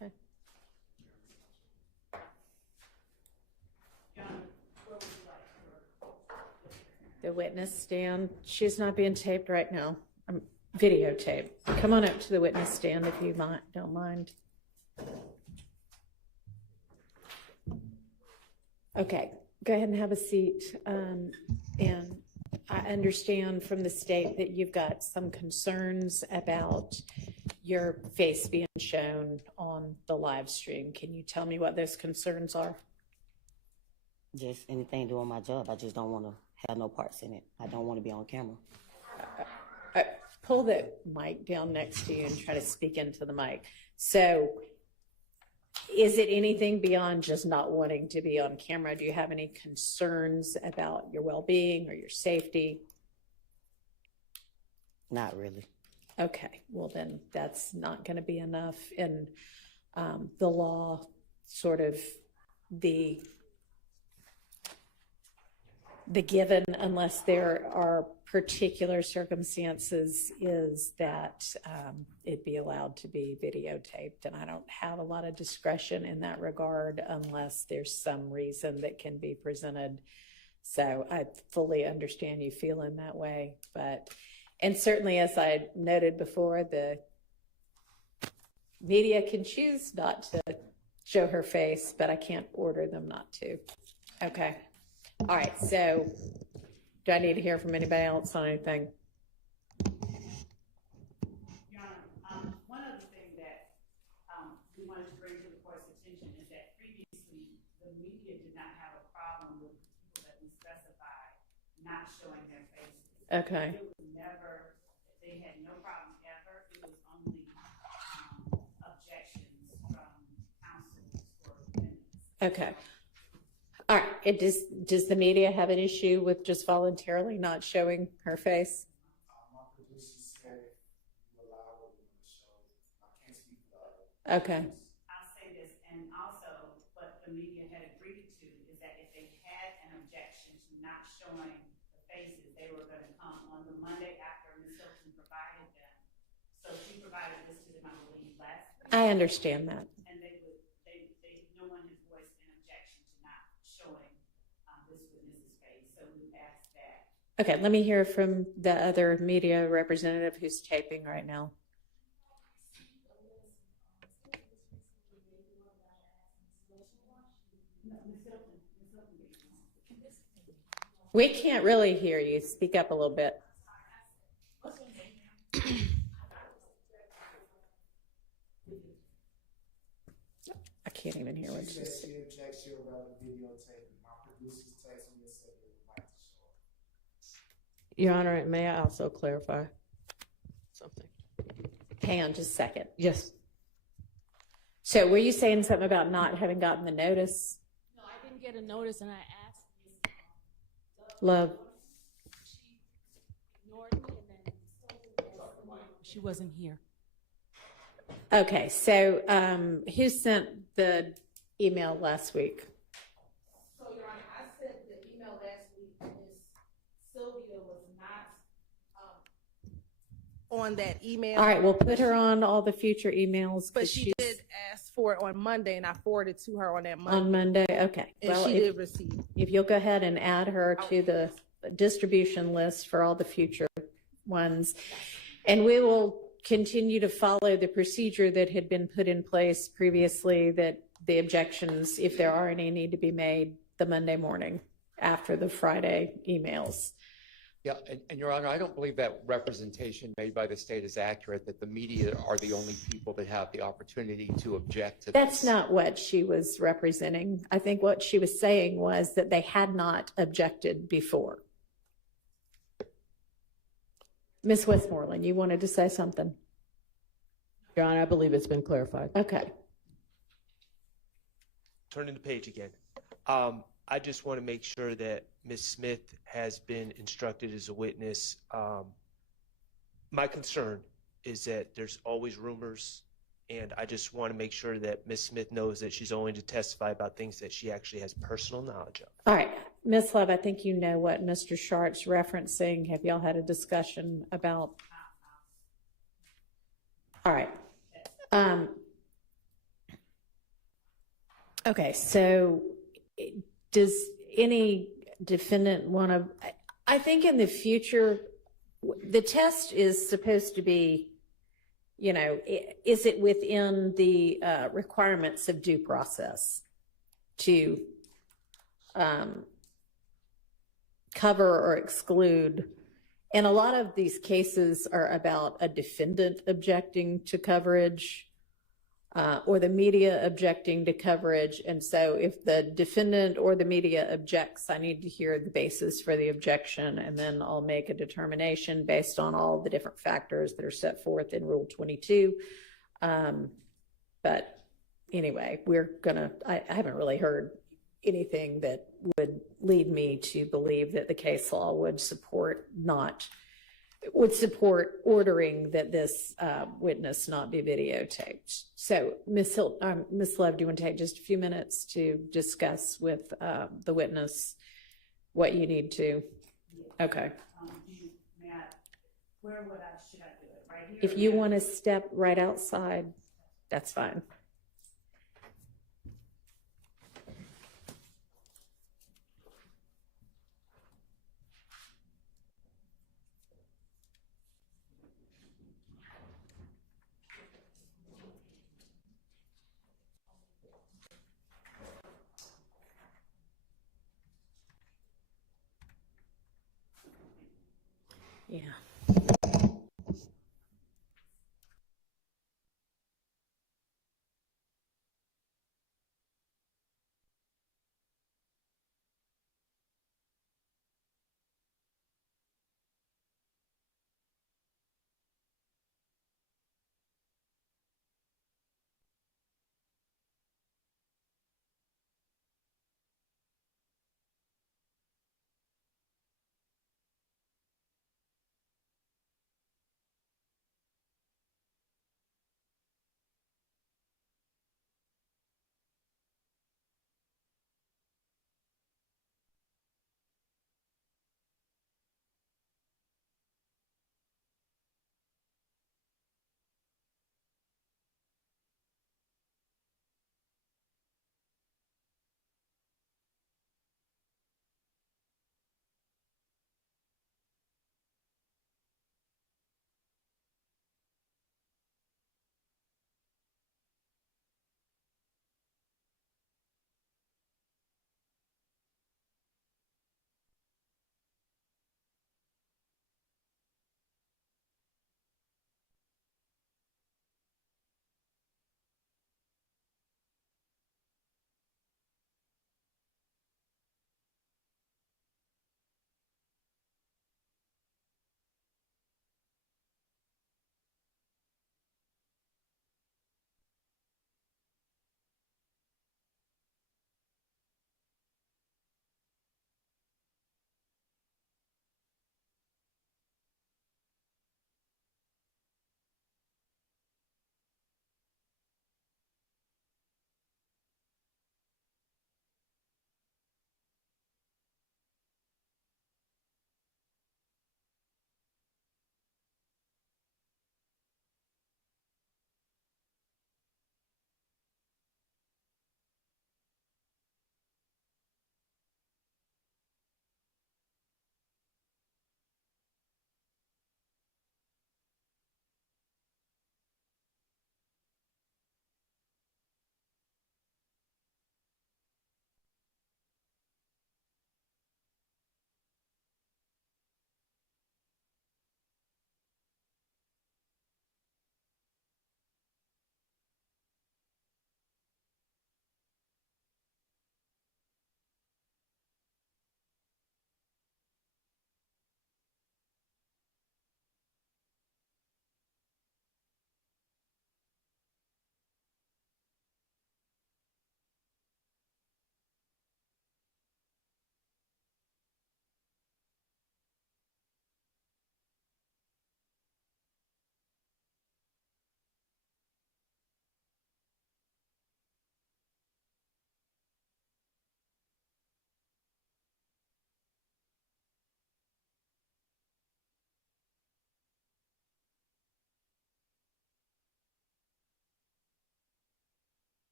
Okay. The witness stand, she's not being taped right now. Videotape. Come on up to the witness stand if you don't mind. Okay, go ahead and have a seat. And I understand from the state that you've got some concerns about your face being shown on the live stream. Can you tell me what those concerns are? Just anything doing my job. I just don't want to have no parts in it. I don't want to be on camera. Pull the mic down next to you and try to speak into the mic. So is it anything beyond just not wanting to be on camera? Do you have any concerns about your well-being or your safety? Not really. Okay, well then that's not going to be enough. And the law, sort of the given, unless there are particular circumstances, is that it be allowed to be videotaped. And I don't have a lot of discretion in that regard unless there's some reason that can be presented. So I fully understand you feeling that way. And certainly, as I noted before, the media can choose not to show her face, but I can't order them not to. Okay. All right, so do I need to hear from anybody else on anything? Your Honor, one other thing that we wanted to bring to the court's attention is that previously the media did not have a problem with people that we specified not showing their faces. Okay. It was never, they had no problem ever. It was only objections from counsel for defendants. Okay. All right. Does the media have an issue with just voluntarily not showing her face? My producers said you allow what you want to show. I can't speak for that. Okay. I'll say this, and also what the media had agreed to is that if they had an objection to not showing the faces, they were going to come on the Monday after Ms. Hilton provided them. So she provided this to them, I believe, last week. I understand that. And no one has voiced an objection to not showing this witness's face. So we asked that. Okay, let me hear from the other media representative who's taping right now. We can't really hear you. Speak up a little bit. I can't even hear what you said. She objects you about the videotape. My producers text me and said they would like to show it. Your Honor, may I also clarify something? Hang on just a second. Yes. So were you saying something about not having gotten the notice? No, I didn't get a notice, and I asked Ms. Love. She ignored me, and then she wasn't here. Okay, so who sent the email last week? So, Your Honor, I sent the email last week, and Ms. Sylvia was not on that email. All right, we'll put her on all the future emails. But she did ask for it on Monday, and I forwarded to her on that Monday. On Monday, okay. And Well, she did receive. if you'll go ahead and add her to the distribution list for all the future ones. And we will continue to follow the procedure that had been put in place previously that the objections, if there are any, need to be made the Monday morning after the Friday emails. Yeah, and Your Honor, I don't believe that representation made by the state is accurate, that the media are the only people that have the opportunity to object to That's this. not what she was representing. I think what she was saying was that they had not objected before. Ms. Westmoreland, you wanted to say something? Your Honor, I believe it's been clarified. Okay. Turning the page again. I just want to make sure that Ms. Smith has been instructed as a witness. My concern is that there's always rumors, and I just want to make sure that Ms. Smith knows that she's only to testify about things that she actually has personal knowledge of. All right. Ms. Love, I think you know what Mr. Sharp's referencing. Have y'all had a discussion about? All right. Okay, so does any defendant want to, I think in the future, the test is supposed to be, you know, is it within the requirements of due process to cover or exclude? And a lot of these cases are about a defendant objecting to coverage or the media objecting to coverage. And so if the defendant or the media objects, I need to hear the basis for the objection, and then I'll make a determination based on all the different factors that are set forth in Rule 22. But anyway, I haven't really heard anything that would lead me to believe that the case law would support ordering that this witness not be videotaped. So, Ms. Love, do you want to take just a few minutes to discuss with the witness what you need to? Okay. Matt, should I do it? Right here? If you want to step right outside, that's fine. Yeah.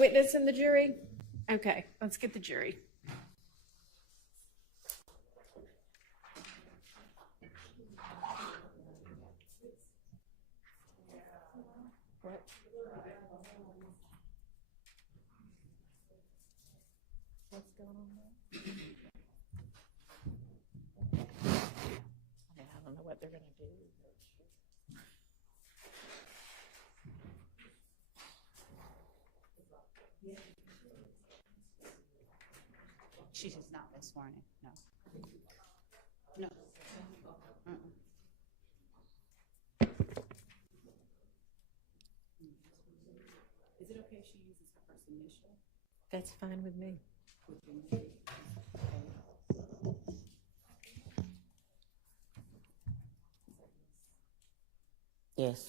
witness and the jury? Okay, let's get the jury. What? What's going on there? I don't know what they're going to do. She has not been sworn in, no. No. Mm-mm. Is it okay if she uses her first initial? That's fine with me. Yes.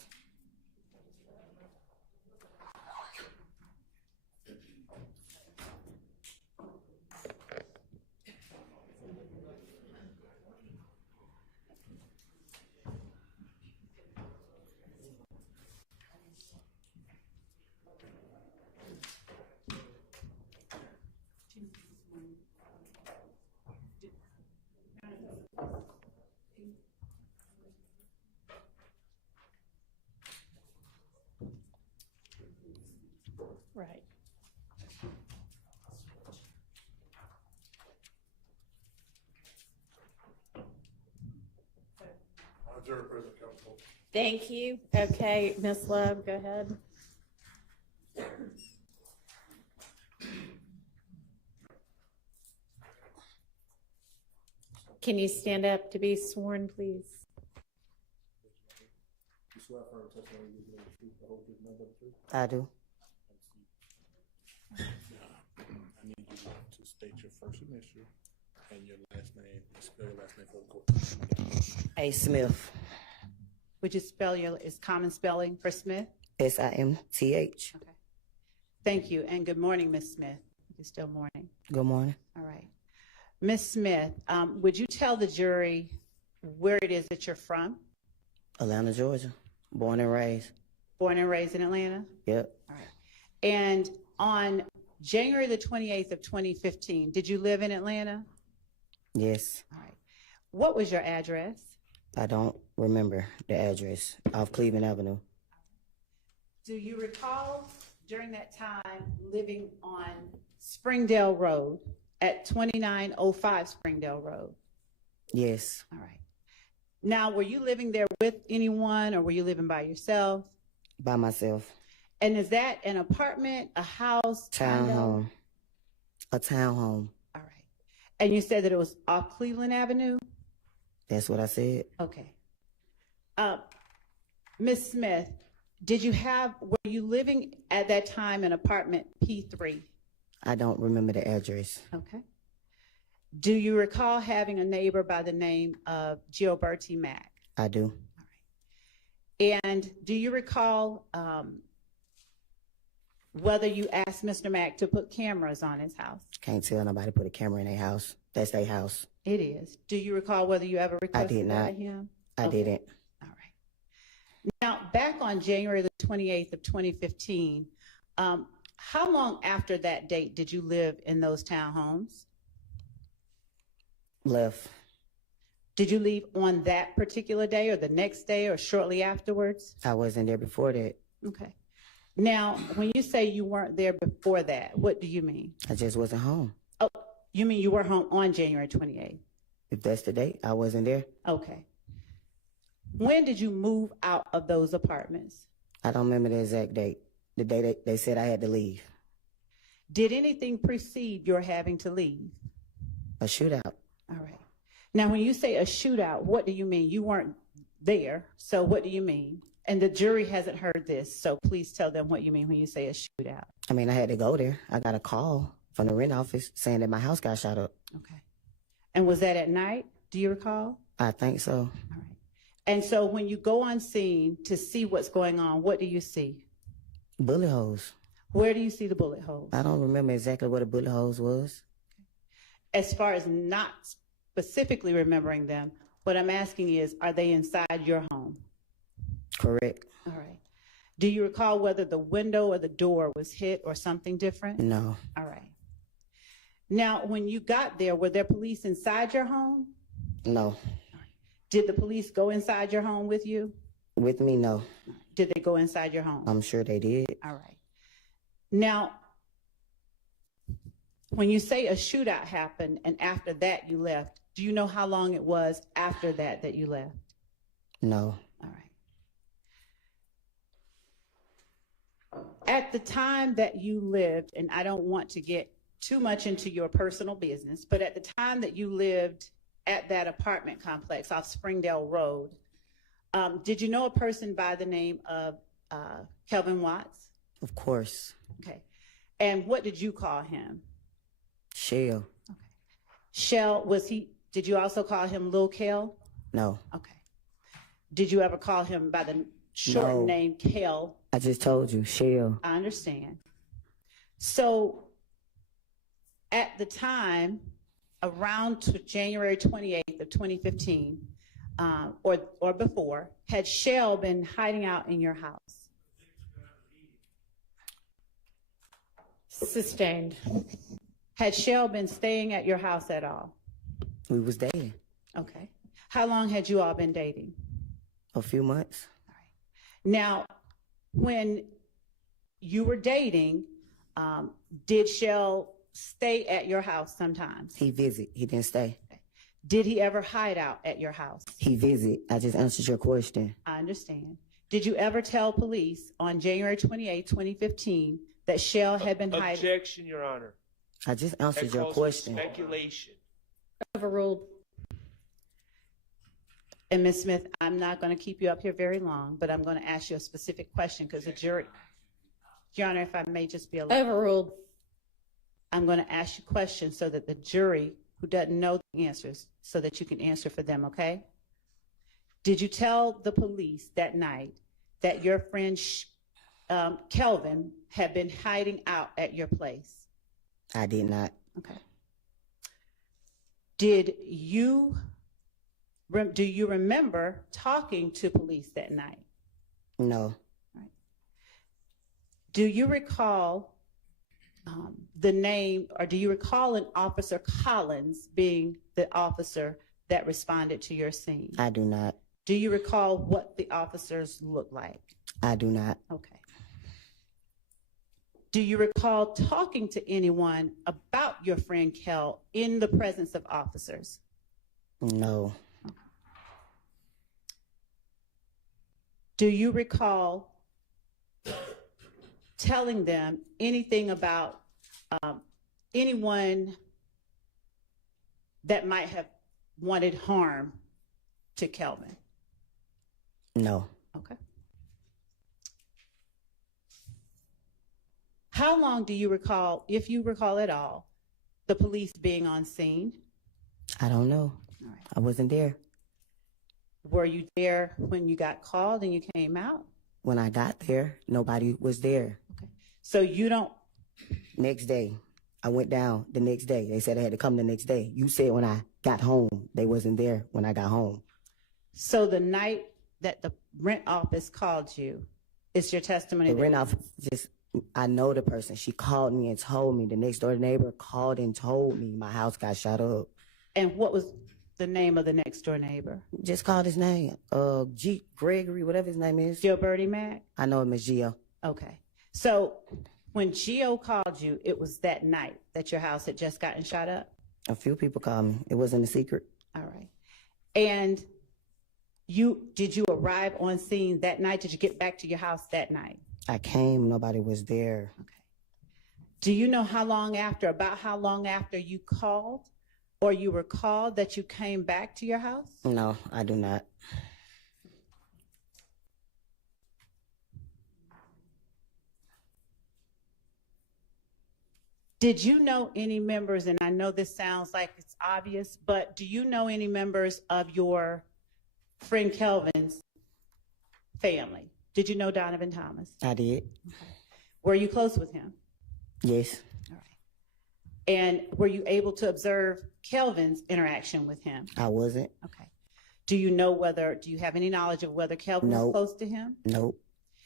Right. Jury President Counsel. Thank you. Okay, Ms. Love, go ahead. Can you stand up to be sworn, please? You swear affirm testimony you give the truth, the whole truth, nothing but the truth? I do. I need you to state your first initial and your last name. Spell your last name for the court. A. Smith. Would you spell your, is common spelling for Smith? Simth. Okay. Thank you, and good morning, Ms. Smith. It's still morning. Good morning. All right. Ms. Smith, would you tell the jury where it is that you're from? Atlanta, Georgia. Born and raised. Born and raised in Atlanta? Yep. All right. And on January the 28th of 2015, did you live in Atlanta? Yes. All right. What was your address? I don't remember the address. Off Cleveland Avenue. Do you recall during that time living on Springdale Road at 2905 Springdale Road? Yes. All right. Now, were you living there with anyone or were you living by yourself? By myself. And is that an apartment, a house? Townhome. A townhome. All right. And you said that it was off Cleveland Avenue? That's what I said. Okay. Ms. Smith, were you living at that time in apartment P3? I don't remember the address. Okay. Do you recall having a neighbor by the name of Gilberti Mack? I do. All right. And do you recall whether you asked Mr. Mack to put cameras on his house? Can't tell nobody put a camera in their house. That's their house. It is. Do you recall whether you ever requested I did not. that of him? I didn't. All right. Now, back on January the 28th of 2015, how long after that date did you live in those townhomes? Left. Did you leave on that particular day or the next day or shortly afterwards? I wasn't there before that. Okay. Now, when you say you weren't there before that, what do you mean? I just wasn't home. Oh, you mean you were home on January 28th? If that's the date, I wasn't there. Okay. When did you move out of those apartments? I don't remember the exact date. The day they said I had to leave. Did anything precede your having to leave? A shootout. All right. Now, when you say a shootout, what do you mean? You weren't there, so what do you mean? And the jury hasn't heard this, so please tell them what you mean when you say a shootout. I mean, I had to go there. I got a call from the rent office saying that my house got shot up. Okay. And was that at night? Do you recall? I think so. All right. And so when you go on scene to see what's going on, what do you see? Bullet holes. Where do you see the bullet holes? I don't remember exactly what a bullet holes was. As far as not specifically remembering them, what I'm asking is, are they inside your home? Correct. All right. Do you recall whether the window or the door was hit or something different? No. All right. Now, when you got there, were there police inside your home? No. Did the police go inside your home with you? With me, no. Did they go inside your home? I'm sure they did. All right. Now, when you say a shootout happened and after that you left, do you know how long it was after that that you left? No. All right. At the time that you lived, and I don't want to get too much into your personal business, but at the time that you lived at that apartment complex off Springdale Road, did you know a person by the name of Kelvin Watts? Of course. Okay. And what did you call him? Shell. Okay. Shell, did you also call him Lil Kel? No. Okay. Did you ever call him by the short No. name Kel? I just told you, Shell. I understand. So at the time, around January 28th of 2015, or before, had Shell been hiding out in your house? Sustained. Had Shell been staying at your house at all? We was dating Okay. How long had you all been dating? a few months. Now, when you were dating, did Shell stay at your house sometimes? He visit. He didn't stay. Did he ever hide out at your house? He visit. I just answered your question. I understand. Did you ever tell police on January 28, 2015, that Shell had been hiding? Objection, Your Honor. I just answered That your calls for question. speculation. Overruled. And Ms. Smith, I'm not going to keep you up here very long, but I'm going to ask you a specific question because the jury, Your Honor, if I may just be allowed. Overruled. I'm going to ask you questions so that the jury, who doesn't know the answers, so that you can answer for them, okay? Did you tell the police that night that your friend Kelvin had been hiding out at your place? I did not. Okay. Do you remember talking to police that night? No. Right. Do you recall the name, or do you recall an Officer Collins being the officer that responded to your scene? I do not. Do you recall what the officers looked like? I do not. Okay. Do you recall talking to anyone about your friend Kel in the presence of officers? No. Do you recall telling them anything about anyone that might have wanted harm to Kelvin? No. Okay. How long do you recall, if you recall at all, the police being on scene? I don't know. All right. I wasn't there. Were you there when you got called and you came out? When I got there, nobody was there. Okay. So you don't. Next day, I went down the next day. They said I had to come the next day. You said when I got home, they wasn't there when I got home. So the night that the rent office called you, is your testimony? The that rent office just, I know the person. She called me and told me. The next door neighbor called and told me my house got shot up. And what was the name of the next door neighbor? Just called his name. G. Gregory, whatever his name is. Gilberti Mack? I know him as Gio. Okay. So when Gio called you, it was that night that your house had just gotten shot up? A few people called me. It wasn't a secret. All right. And did you arrive on scene that night? Did you get back to your house that night? I came, nobody was there. Okay. Do you know about how long after you called or you were called that you came back to your house? No, I do not. Did you know any members, and I know this sounds like it's obvious, but do you know any members of your friend Kelvin's family? Did you know Donovan Thomas? I did. Okay. Were you close with him? Yes. All right. And were you able to observe Kelvin's interaction with him? I wasn't. Okay. Do you have any knowledge of whether Kelvin was Nope. close to him? Nope.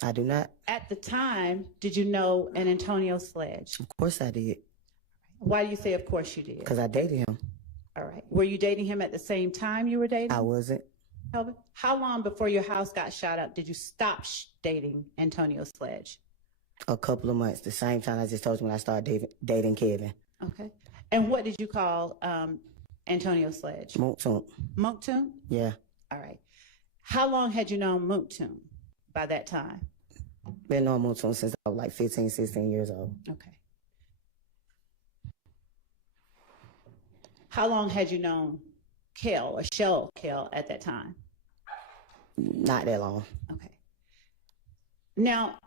I do not. At the time, did you know an Antonio Sledge? Of course I did. Why do you say of course you did? Because I dated him. All right. Were you dating him at the same time you were dating? I wasn't. Kelvin? How long before your house got shot up did you stop dating Antonio Sledge? A couple of months. The same time I just told you when I started dating Kevin. Okay. And what did you call Antonio Sledge? Mooktoon. Mooktoon? Yeah. All right. How long had you known Mooktoon by that time? Been on Mooktoon since I was like 15, 16 years old. Okay. How long had you known Kel or Shell Kel at that time? Not that long. Okay. Now,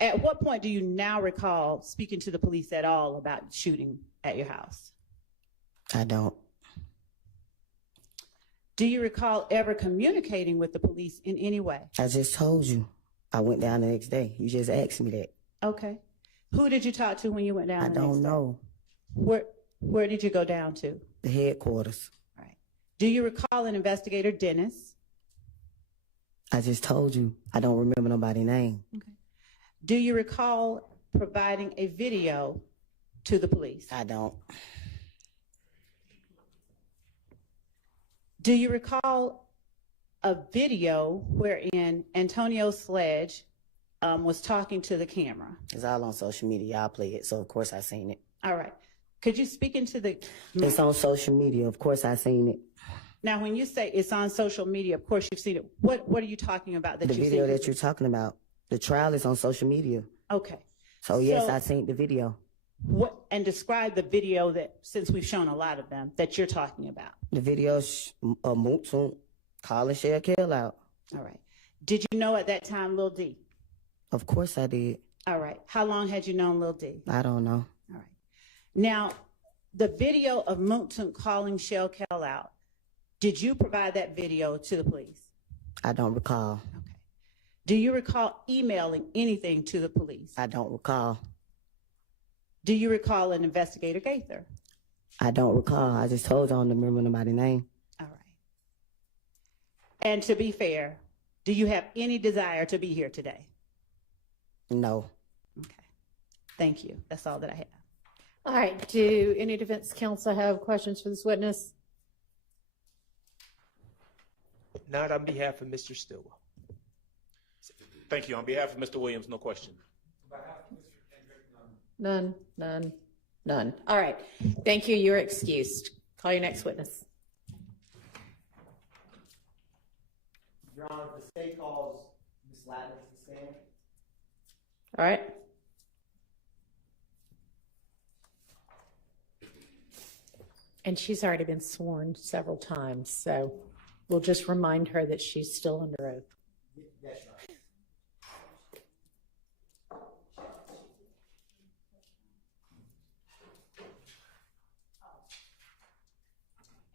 at what point do you now recall speaking to the police at all about shooting at your house? I don't. Do you recall ever communicating with the police in any way? I just told you. I went down the next day. You just asked me that. Okay. Who did you talk to when you went down I the next don't day? know. Where did you go down to? The headquarters. Right. Do you recall an investigator, Dennis? I just told you. I don't remember nobody's name. Okay. Do you recall providing a video to the police? I don't. Do you recall a video wherein Antonio Sledge was talking to the camera? It's all on social media. Y'all play it, so of course I seen it. All right. Could you speak into the... It's on social media. Of course I seen it. Now, when you say it's on social media, of course you've seen it. What are you talking about that The you've video seen? that you're talking about. The trial is on social media. Okay. So yes, I seen the video. What, and describe the video that, since we've shown a lot of them, that you're talking about. The video's a Mooktoon calling Shell Kill out. All right. Did you know at that time Lil D? Of course I did. All right. How long had you known Lil D? I don't know. All right. Now, the video of Mooktoon calling Shell Kell out, did you provide that video to the police? I don't recall. Okay. Do you recall emailing anything to the police? I don't recall. Do you recall an investigator, Gaither? I don't recall. I just told you I don't remember nobody's name. All right. And to be fair, do you have any desire to be here today? No. Okay. Thank you. That's all that I have. All right. Do any defense counsel have questions for this witness? Not on behalf of Mr. Stillwell. Thank you. On behalf of Mr. Williams, no question. None, none, none. All right. Thank you. You're excused. Call your next witness. Your Honor, the state calls Ms. Latner to stand. All right. And she's already been sworn several times, so we'll just remind her that she's still under oath. Yes, Your Honor.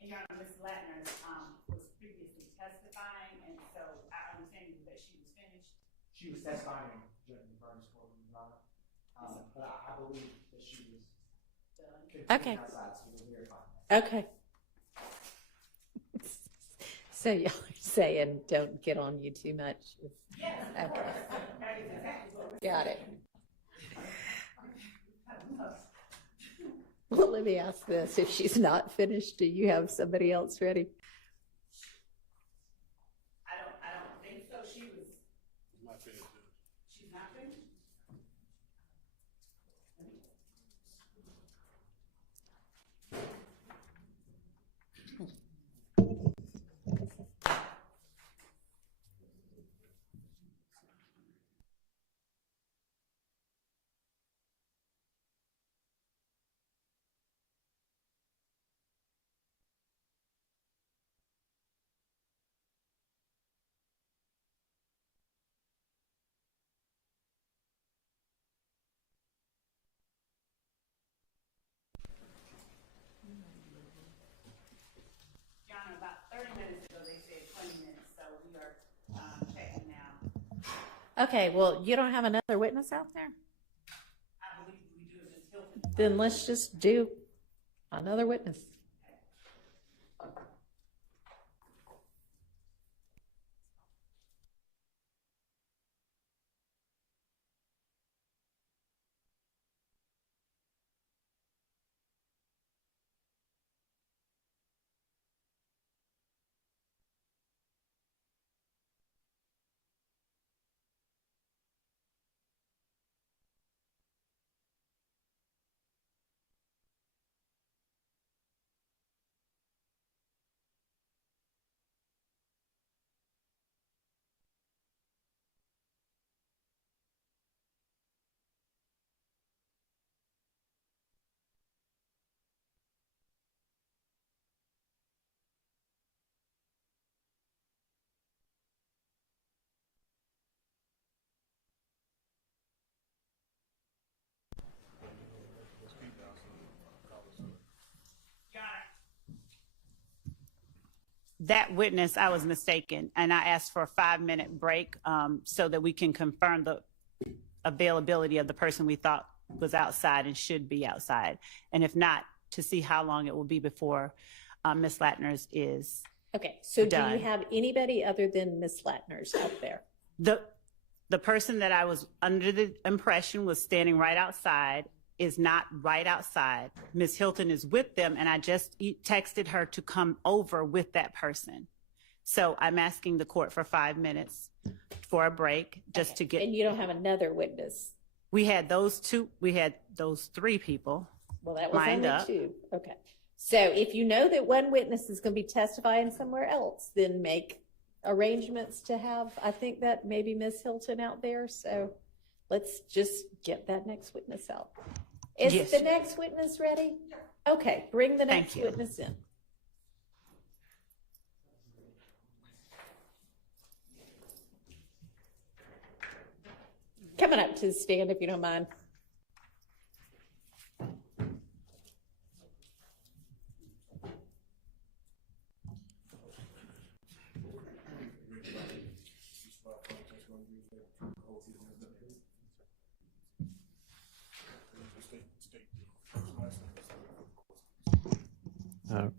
And Your Honor, Ms. Latner was previously testifying, and so I understand that she was finished. She was testifying during the Burns courtroom, Your Honor. But I believe that she was Okay. outside, so we'll verify. Okay. So y'all are saying don't get on you too much. Yes. Okay. Got it. Well, let me ask this. If she's not finished, do you have somebody else ready? I don't think so. She was. She's not finished. Your Honor, about 30 minutes ago, they said 20 minutes, so we are checking now. Okay, well, you don't have another witness out there? I believe we do, Ms. Hilton. Then let's just do another witness. That witness, I was mistaken, and I asked for a 5-minute break so that we can confirm the availability of the person we thought was outside and should be outside. And if not, to see how long it will be before Ms. Latner's is Okay, so done. do you have anybody other than Miss Latner's out there? The person that I was under the impression was standing right outside is not right outside. Ms. Hilton is with them, and I just texted her to come over with that person. So I'm asking the court for 5 minutes for a break just to get. And you don't have another witness? We had those three people. Well, that was lined only up. 2. Okay. So if you know that one witness is going to be testifying somewhere else, then make arrangements to have, I think that maybe Ms. Hilton out there. So let's just get that next witness out. Is Yes. the next witness ready? Okay, bring the Thank next you. witness in. Coming up to the stand, if you don't mind.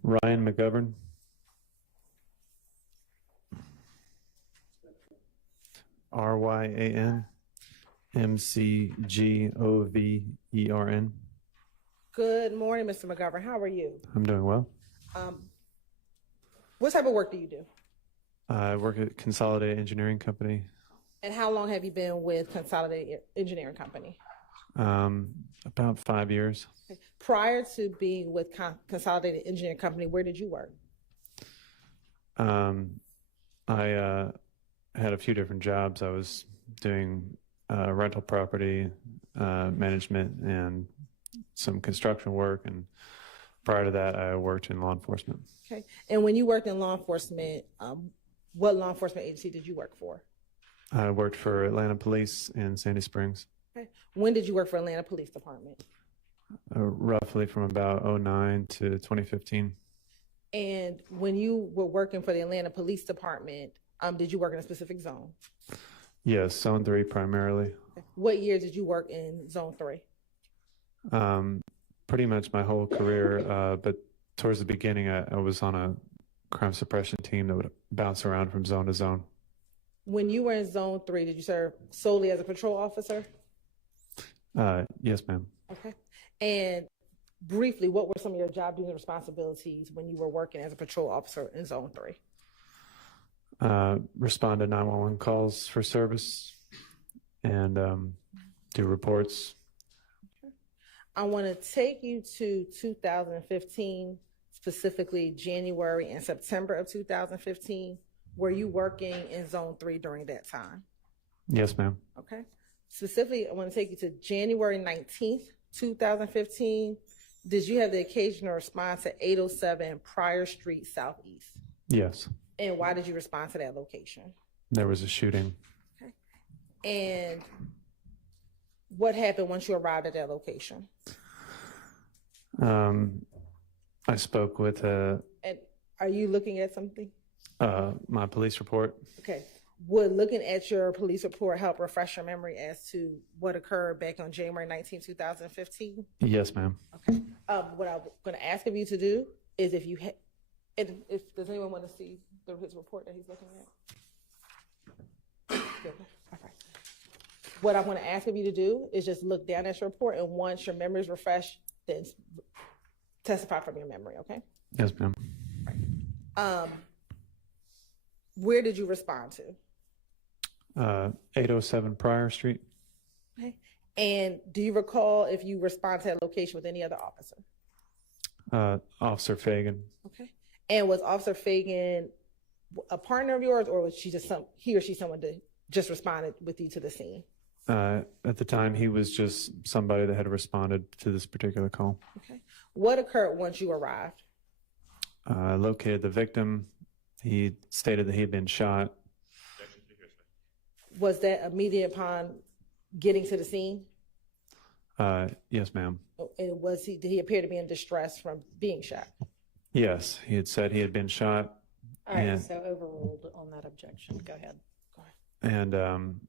Ryan McGovern. RyanMcgovern. Good morning, Mr. McGovern. How are you? I'm doing well. What type of work do you do? I work at Consolidated Engineering Company. And how long have you been with Consolidated Engineering Company? About 5 years. Prior to being with Consolidated Engineering Company, where did you work? I had a few different jobs. I was doing rental property management and some construction work. And prior to that, I worked in law enforcement. Okay. And when you worked in law enforcement, what law enforcement agency did you work for? I worked for Atlanta Police in Sandy Springs. Okay. When did you work for Atlanta Police Department? Roughly from about 2009 to 2015. And when you were working for the Atlanta Police Department, did you work in a specific zone? Yes, Zone 3 primarily. Okay. What year did you work in Zone 3? Pretty much my whole career, but towards the beginning, I was on a crime suppression team that would bounce around from zone to zone. When you were in Zone 3, did you serve solely as a patrol officer? Yes, ma'am. Okay. And briefly, what were some of your job duties and responsibilities when you were working as a patrol officer in Zone 3? Respond to 911 calls for service and do reports. I want to take you to 2015, specifically January and September of 2015. Were you working in Zone 3 during that time? Yes, ma'am. Okay. Specifically, I want to take you to January 19th, 2015. Did you have the occasional response to 807 Pryor Street Southeast? Yes. And why did you respond to that location? There was a shooting. Okay. And what happened once you arrived at that location? I spoke with And are you looking at something? my police report. Okay. Would looking at your police report help refresh your memory as to what occurred back on January 19, 2015? Yes, ma'am. Okay. What I'm going to ask of you to do is if you does anyone want to see his report that he's looking at? Okay. All right. What I'm going to ask of you to do is just look down at your report, and once your memory is refreshed, then testify from your memory, okay? Yes, ma'am. Where did you respond to? 807 Pryor Street. Okay. And do you recall if you responded to that location with any other officer? Officer Fagan. Okay. And was Officer Fagan a partner of yours, or was she just he or she someone that just responded with you to the scene? At the time, he was just somebody that had responded to this particular call. Okay. What occurred once you arrived? I located the victim. He stated that he had been shot. Was that immediate upon getting to the scene? Yes, ma'am. And did he appear to be in distress from being shot? Yes, he had said he had been shot. All right, And- so overruled on that objection. Go ahead. And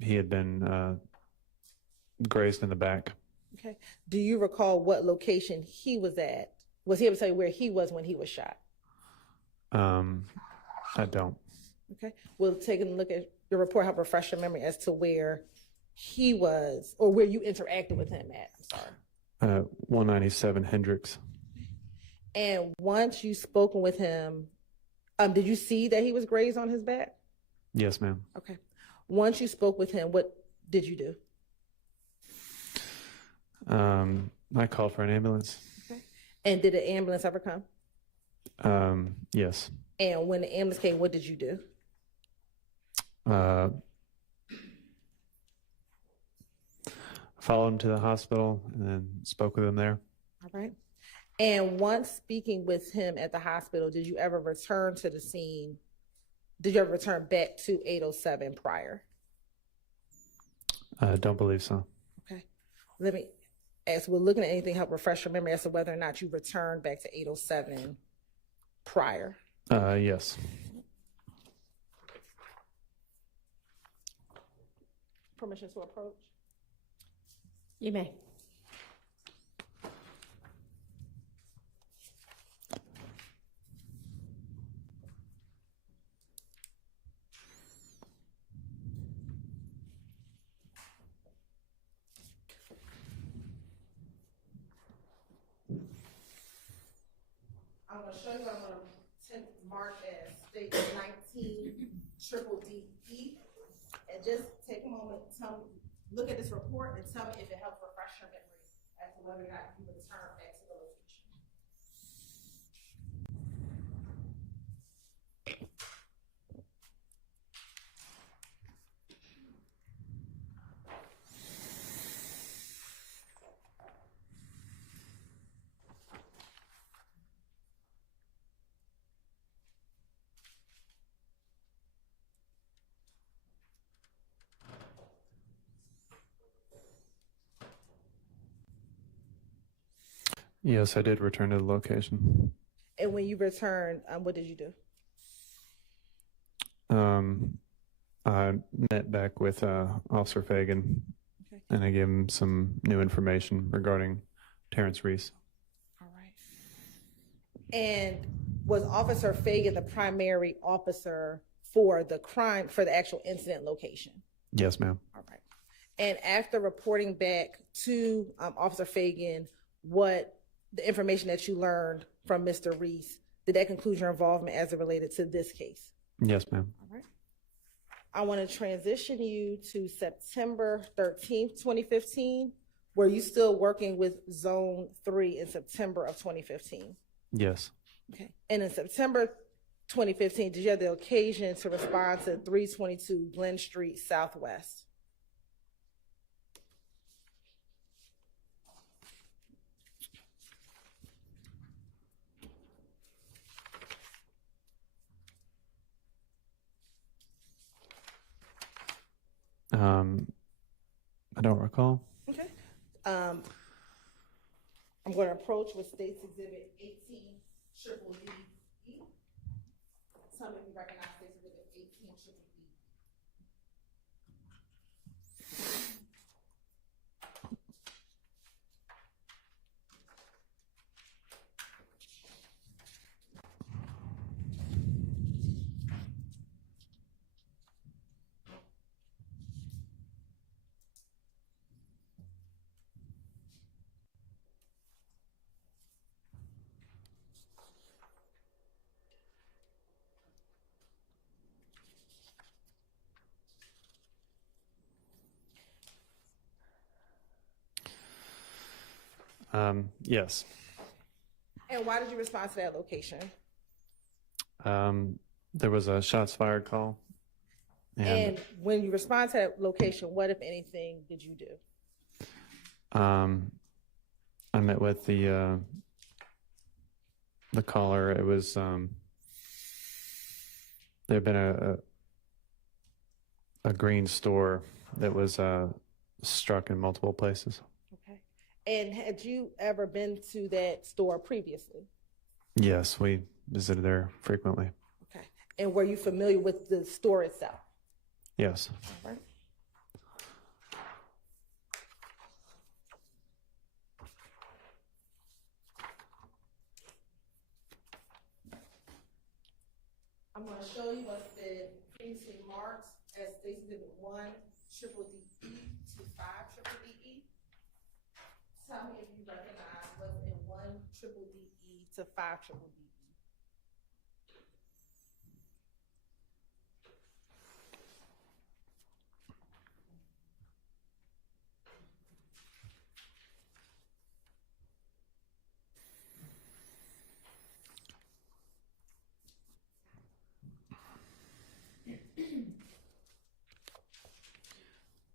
he had been grazed in the back. Okay. Do you recall what location he was at? Was he able to tell you where he was when he was shot? I don't. Okay. We'll take a look at your report, help refresh your memory as to where he was or where you interacted with him at. I'm sorry. 197 Hendricks. And once you spoken with him, did you see that he was grazed on his back? Yes, ma'am. Okay. Once you spoke with him, what did you do? I called for an ambulance. Okay. And did the ambulance ever come? Yes. And when the ambulance came, what did you do? Followed him to the hospital and then spoke with him there. All right. And once speaking with him at the hospital, did you ever return to the scene? Did you ever return back to 807 prior? I don't believe so. Okay. Let me, as we're looking at anything, help refresh your memory as to whether or not you returned back to 807 prior. Yes. Permission to approach? You may. I'm going to show you what I'm going to mark as state 19 triple DE. And just take a moment, look at this report and tell me if it helps refresh your memory as to whether or not you return back to the location. Yes, I did return to the location. And when you returned, what did you do? I met back with Officer Fagan, Okay. and I gave him some new information regarding Terrence Reese. All right. And was Officer Fagan the primary officer for the crime, for the actual incident location? Yes, ma'am. All right. And after reporting back to Officer Fagan, what the information that you learned from Mr. Reese, did that conclude your involvement as it related to this case? Yes, ma'am. All right. I want to transition you to September 13th, 2015. Were you still working with Zone 3 in September of 2015? Yes. Okay. And in September 2015, did you have the occasion to respond to 322 Glen Street Southwest? I don't recall. Okay. I'm going to approach with States Exhibit 18, triple D. Tell me if you recognize States Exhibit 18, triple D. Yes. And why did you respond to that location? There was a shots fired call. And when you respond to that location, what, if anything, did you do? I met with the caller. It was there had been a green store that was struck in multiple places. Okay. And had you ever been to that store previously? Yes, we visited there frequently. And were you familiar with the store itself? Yes. All right. I'm going to show you what's been previously marked as Exhibit 1 triple DE to 5 triple DE. Tell me if you recognize what's in 1 triple DE to 5 triple DE.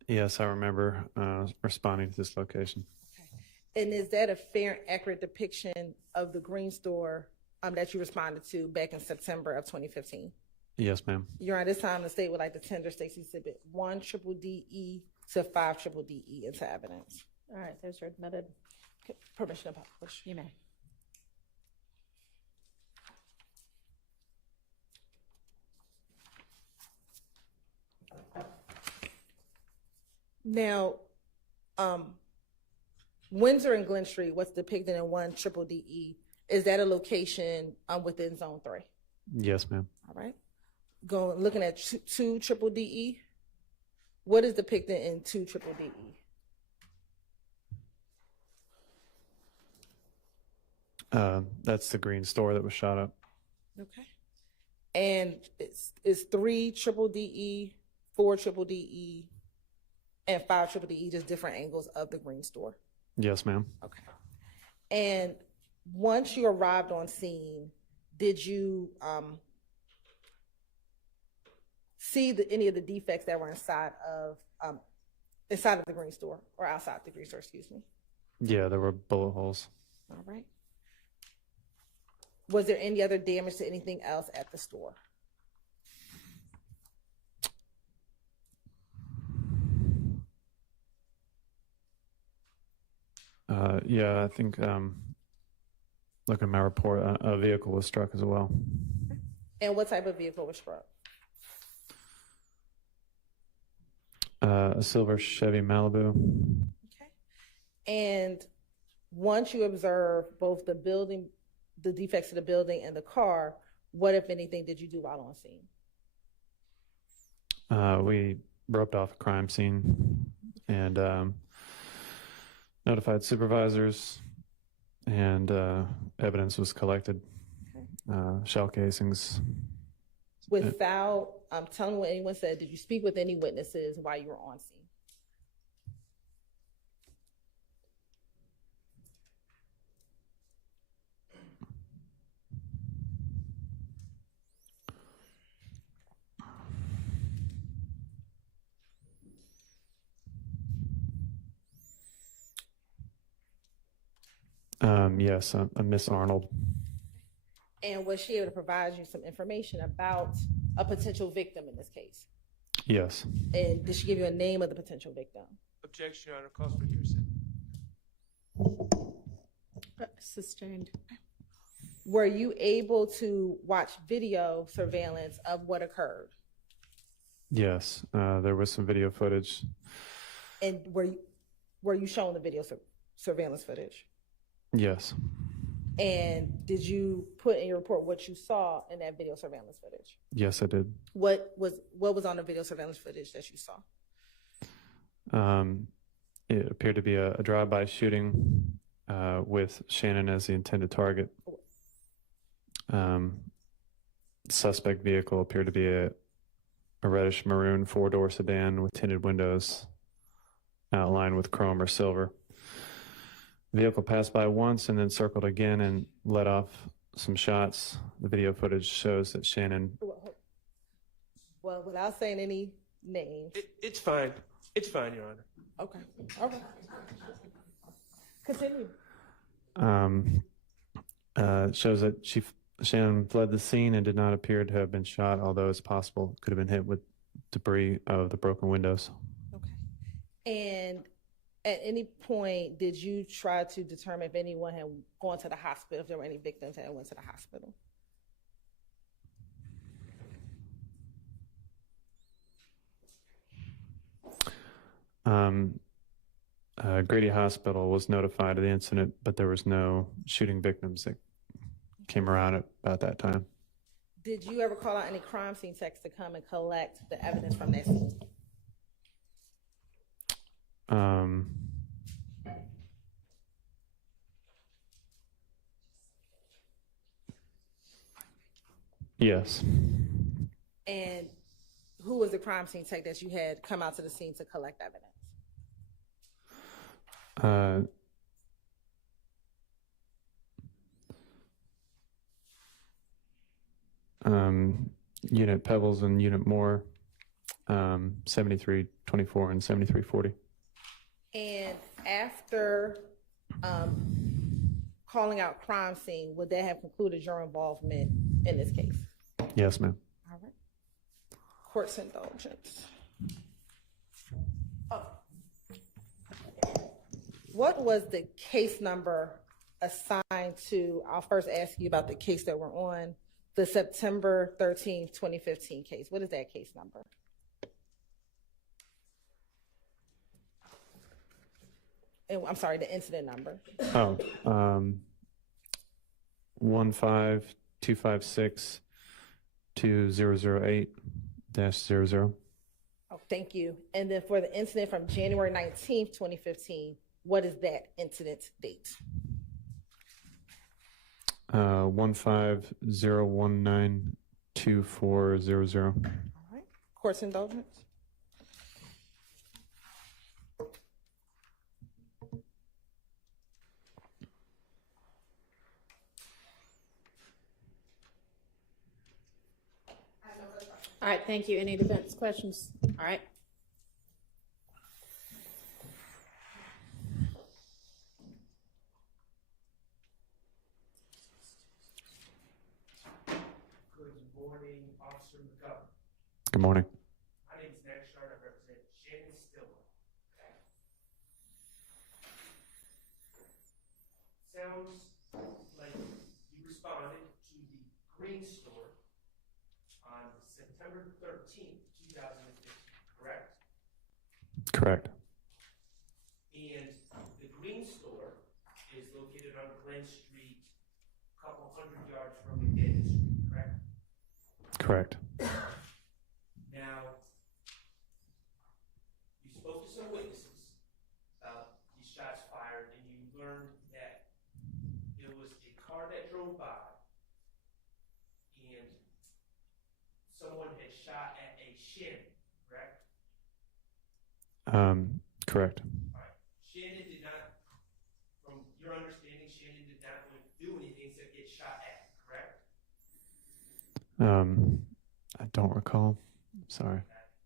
Yes, I remember responding to this location. And is that a fair and accurate depiction of the green store that you responded to back in September of 2015? Yes, ma'am. Your Honor, this time the state would like to tender State's Exhibit 1 triple DE to 5 triple DE into evidence. All right, those are admitted. Permission to publish. You may. Now, Windsor and Glen Street, what's depicted in 1 triple DE, is that a location within Zone 3? Yes, ma'am. All right. Looking at 2 triple DE, what is depicted in 2 triple DE? That's the green store that was shot up. Okay. And it's 3 triple DE, 4 triple DE, and 5 triple DE, just different angles of the green store? Yes, ma'am. Okay. And once you arrived on scene, did you see any of the defects that were inside of the green store, or outside the green store, excuse me? Yeah, there were bullet holes. All right. Was there any other damage to anything else at the store? Yeah, I think, looking at my report, a vehicle was struck as well. And what type of vehicle was struck? A silver Chevy Malibu. Okay. And once you observe both the building, the defects to the building and the car, what, if anything, did you do while on scene? We roped off a crime scene and notified supervisors, and evidence was collected. Shell casings. Without telling what anyone said, did you speak with any witnesses while you were on scene? Yes, Miss Arnold. And was she able to provide you some information about a potential victim in this case? Yes. And did she give you a name of the potential victim? Objection, Your Honor. Calls for hearsay. Sustained. Were you able to watch video surveillance of what occurred? Yes, there was some video footage. And were you shown the video surveillance footage? Yes. And did you put in your report what you saw in that video surveillance footage? Yes, I did. What was on the video surveillance footage that you saw? It appeared to be a drive-by shooting with Shannon as the intended target. Suspect vehicle appeared to be a reddish maroon 4-door sedan with tinted windows outlined with chrome or silver. The vehicle passed by once and then circled again and let off some shots. The video footage shows that Shannon... Well, without saying any names. It's fine. It's fine, Your Honor. Okay. All right. Continue. Shows that Shannon fled the scene and did not appear to have been shot, although it's possible could have been hit with debris of the broken windows. Okay. And at any point, did you try to determine if anyone had gone to the hospital, if there were any victims that went to the hospital? Grady Hospital was notified of the incident, but there was no shooting victims that came around at about that time. Did you ever call out any crime scene techs to come and collect the evidence from that scene? Yes. And who was the crime scene tech that you had come out to the scene to collect evidence? Unit Pebbles and Unit Moore, 7324 and 7340. And after calling out crime scene, would that have concluded your involvement in this case? Yes, ma'am. All right. Court's indulgence. Oh. What was the case number assigned to? I'll first ask you about the case that we're on, the September 13th, 2015 case. What is that case number? And I'm sorry, the incident number. 15256-2008-00. Oh, thank you. And then for the incident from January 19th, 2015, what is that incident date? 150192400. All right. Court's indulgence. All right, thank you. Any defense questions? All right. Good morning, Officer McGovern. Good morning. My name is Max Shard. I represent Shannon Stillwell. Sounds like you responded to the Green Store on September 13th, 2015, correct? Correct. And the Green Store is located on Glen Street, a couple hundred yards from McDaniel Street, correct? Correct. Now, you spoke to some witnesses about these shots fired, and you learned that it was a car that drove by, and someone had shot at a shin, correct? Correct. All right. Shannon did not, from your understanding, Shannon did not do anything except get shot at, correct? I don't recall. Sorry.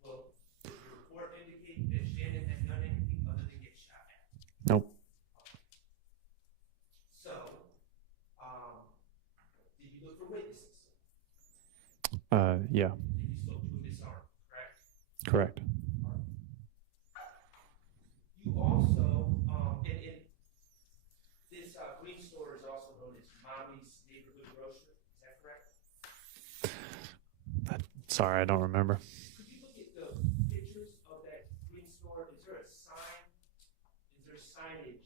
Well, does the report indicate that Shannon had done anything other than get shot at? Nope. So, did you look for witnesses? Yeah. And you spoke to a Miss Arnold, correct? Correct. You also, and this Green Store is also known as Mommy's Neighborhood Grocery. Is that correct? Sorry, I don't remember. Could you look at the pictures of that Green Store? Is there a sign? Is there signage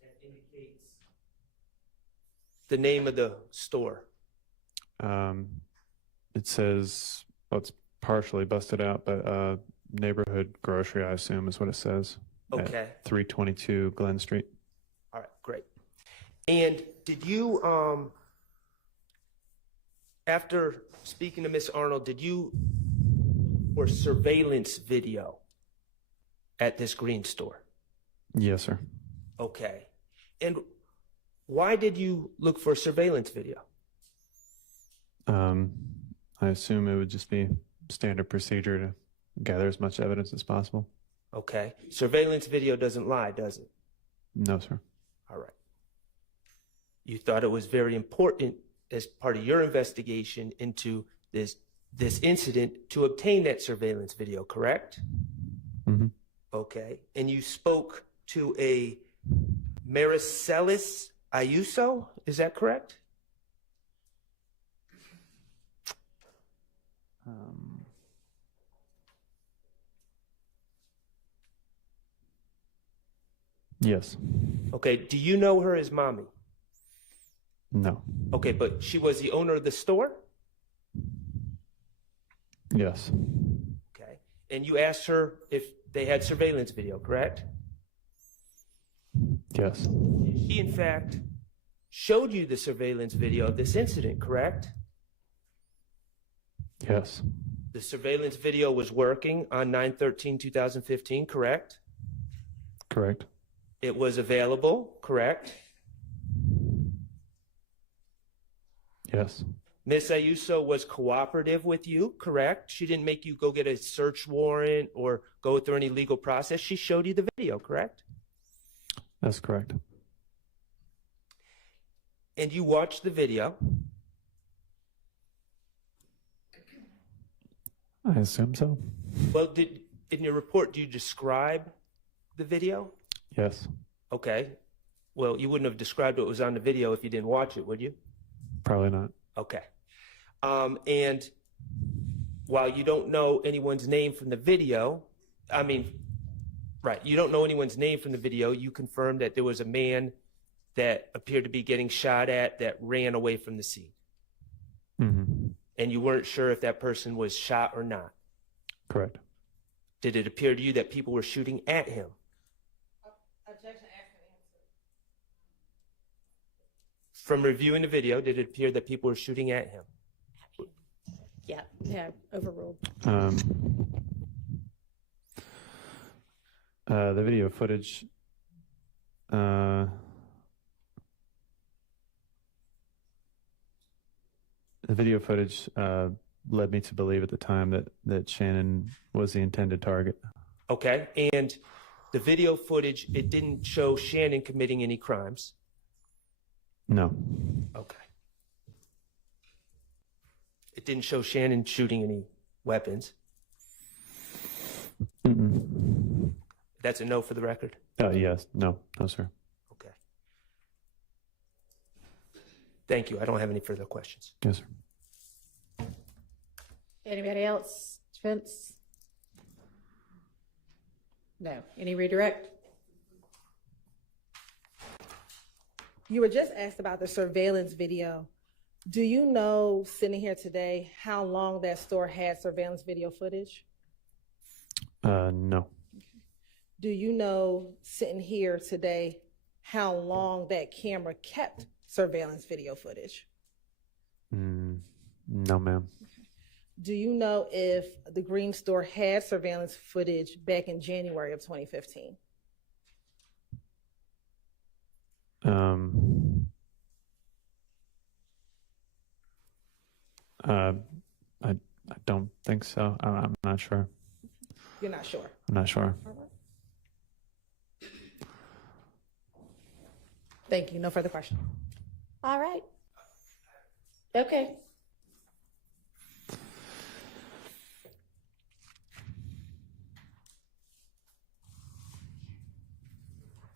that indicates the name of the store? It says, well, it's partially busted out, but neighborhood grocery, I assume, is what it says. Okay. At 322 Glen Street. All right, great. And did you, after speaking to Miss Arnold, did you look for surveillance video at this Green Store? Yes, sir. Okay. And why did you look for surveillance video? I assume it would just be standard procedure to gather as much evidence as possible. Okay. Surveillance video doesn't lie, does it? No, sir. All right. You thought it was very important as part of your investigation into this incident to obtain that surveillance video, correct? Mm-hmm. Okay. And you spoke to a Maricelis Ayuso, is that correct? Yes. Okay. Do you know her as Mommy? No. Okay, but she was the owner of the store? Yes. Okay. And you asked her if they had surveillance video, correct? Yes. She, in fact, showed you the surveillance video of this incident, correct? Yes. The surveillance video was working on 9/13/2015, correct? Correct. It was available, correct? Yes. Miss Ayuso was cooperative with you, correct? She didn't make you go get a search warrant or go through any legal process. She showed you the video, correct? That's correct. And you watched the video. I assume so. Well, in your report, do you describe the video? Yes. Okay. Well, you wouldn't have described what was on the video if you didn't watch it, would you? Probably not. Okay. And while you don't know anyone's name from the video, you don't know anyone's name from the video, you confirmed that there was a man that appeared to be getting shot at that ran away from the scene. Mm-hmm. And you weren't sure if that person was shot or not. Correct. Did it appear to you that people were shooting at him? Objection. From reviewing the video, did it appear that people were shooting at him? Yeah, overruled. The video footage. The video footage led me to believe at the time that Shannon was the intended target. Okay, and the video footage, it didn't show Shannon committing any crimes? No. Okay. It didn't show Shannon shooting any weapons? Mm-mm. That's a no for the record? Yes. No, sir. Okay. Thank you. I don't have any further questions. Yes, sir. Anybody else? Defense? No. Any redirect? You were just asked about the surveillance video. Do you know, sitting here today, how long that store had surveillance video footage? No. Do you know, sitting here today, how long that camera kept surveillance video footage? No, ma'am. Do you know if the Green store had surveillance footage back in January of 2015? I don't think so. I'm not sure. You're not sure? I'm not sure. Thank you. No further questions. All right. Okay.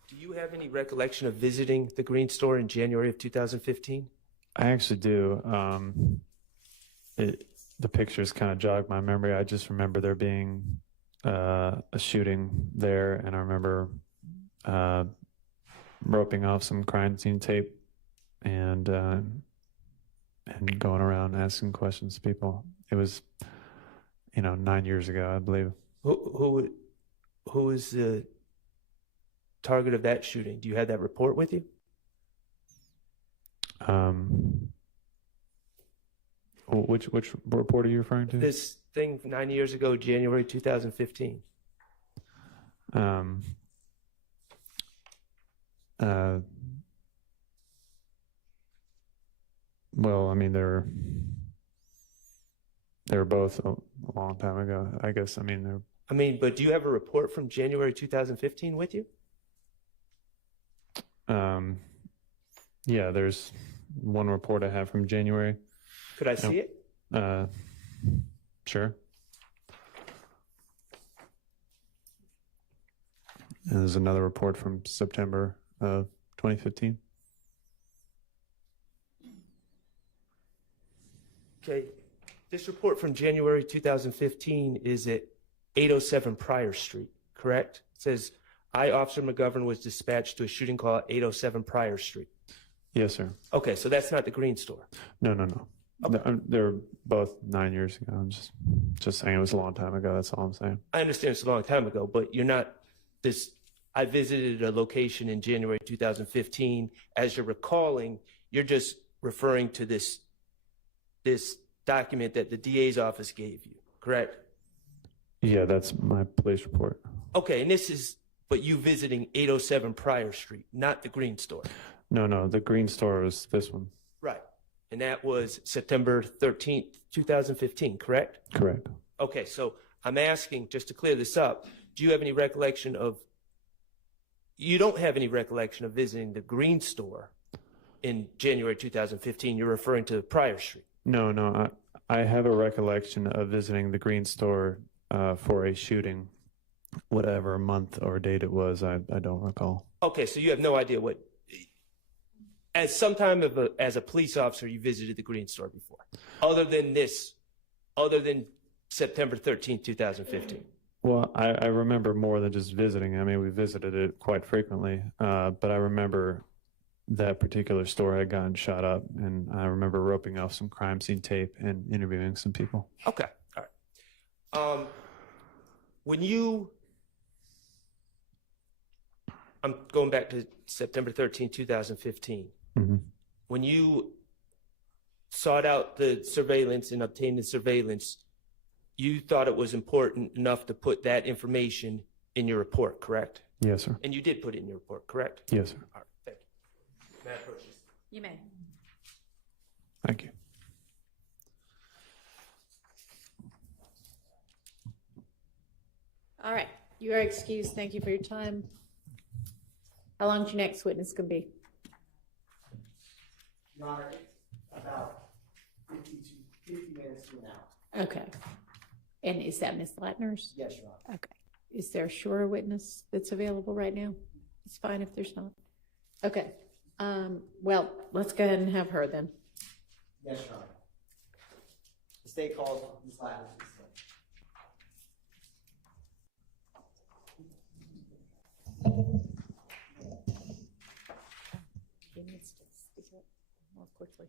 Do you have any recollection of visiting the Green store in January of 2015? I actually do. The pictures kind of jogged my memory. I just remember there being a shooting there, and I remember roping off some crime scene tape and going around asking questions to people. It was, 9 years ago, I believe. Who was the target of that shooting? Do you have that report with you? Which report are you referring to? This thing 9 years ago, January 2015. Well, I mean, they were both a long time ago. I guess. But do you have a report from January 2015 with you? Yeah, there's one report I have from January. Could I see it? Sure. And there's another report from September of 2015. Okay. This report from January 2015 is at 807 Pryor Street, correct? It says I, Officer McGovern, was dispatched to a shooting call at 807 Pryor Street. Yes, sir. Okay, so that's not the Green Store. No. They're both 9 years ago. I'm just saying it was a long time ago. That's all I'm saying. I understand it's a long time ago, but you're not this. I visited a location in January 2015. As you're recalling, you're just referring to this document that the DA's office gave you, correct? Yeah, that's my police report. Okay, and but you visiting 807 Pryor Street, not the Green Store. No, the Green Store was this one. Right. And that was September 13th, 2015, correct? Correct. Okay, so I'm asking, just to clear this up, do you have any recollection you don't have any recollection of visiting the Green Store in January 2015? You're referring to Pryor Street. No, I have a recollection of visiting the Green Store for a shooting, whatever month or date it was. I don't recall. Okay, so you have no idea what. As a police officer, you visited the Green Store before, other than September 13th, 2015. Well, I remember more than just visiting. I mean, we visited it quite frequently, but I remember that particular store had gotten shot up, and I remember roping off some crime scene tape and interviewing some people. Okay, all right. I'm going back to September 13th, 2015. Mm-hmm. When you sought out the surveillance and obtained the surveillance, you thought it was important enough to put that information in your report, correct? Yes, sir. And you did put it in your report, correct? Yes, sir. All right, thank you. May I approach this? You may. Thank you. All right. You are excused. Thank you for your time. How long is your next witness going to be? Your Honor, about 50 minutes to an hour. Okay. And is that Ms. Latner's? Yes, Your Honor. Okay. Is there a shorter witness that's available right now? It's fine if there's not. Okay. Well, let's go ahead and have her then. Yes, Your Honor. The state calls Ms. Latner. He needs to speak up more quickly.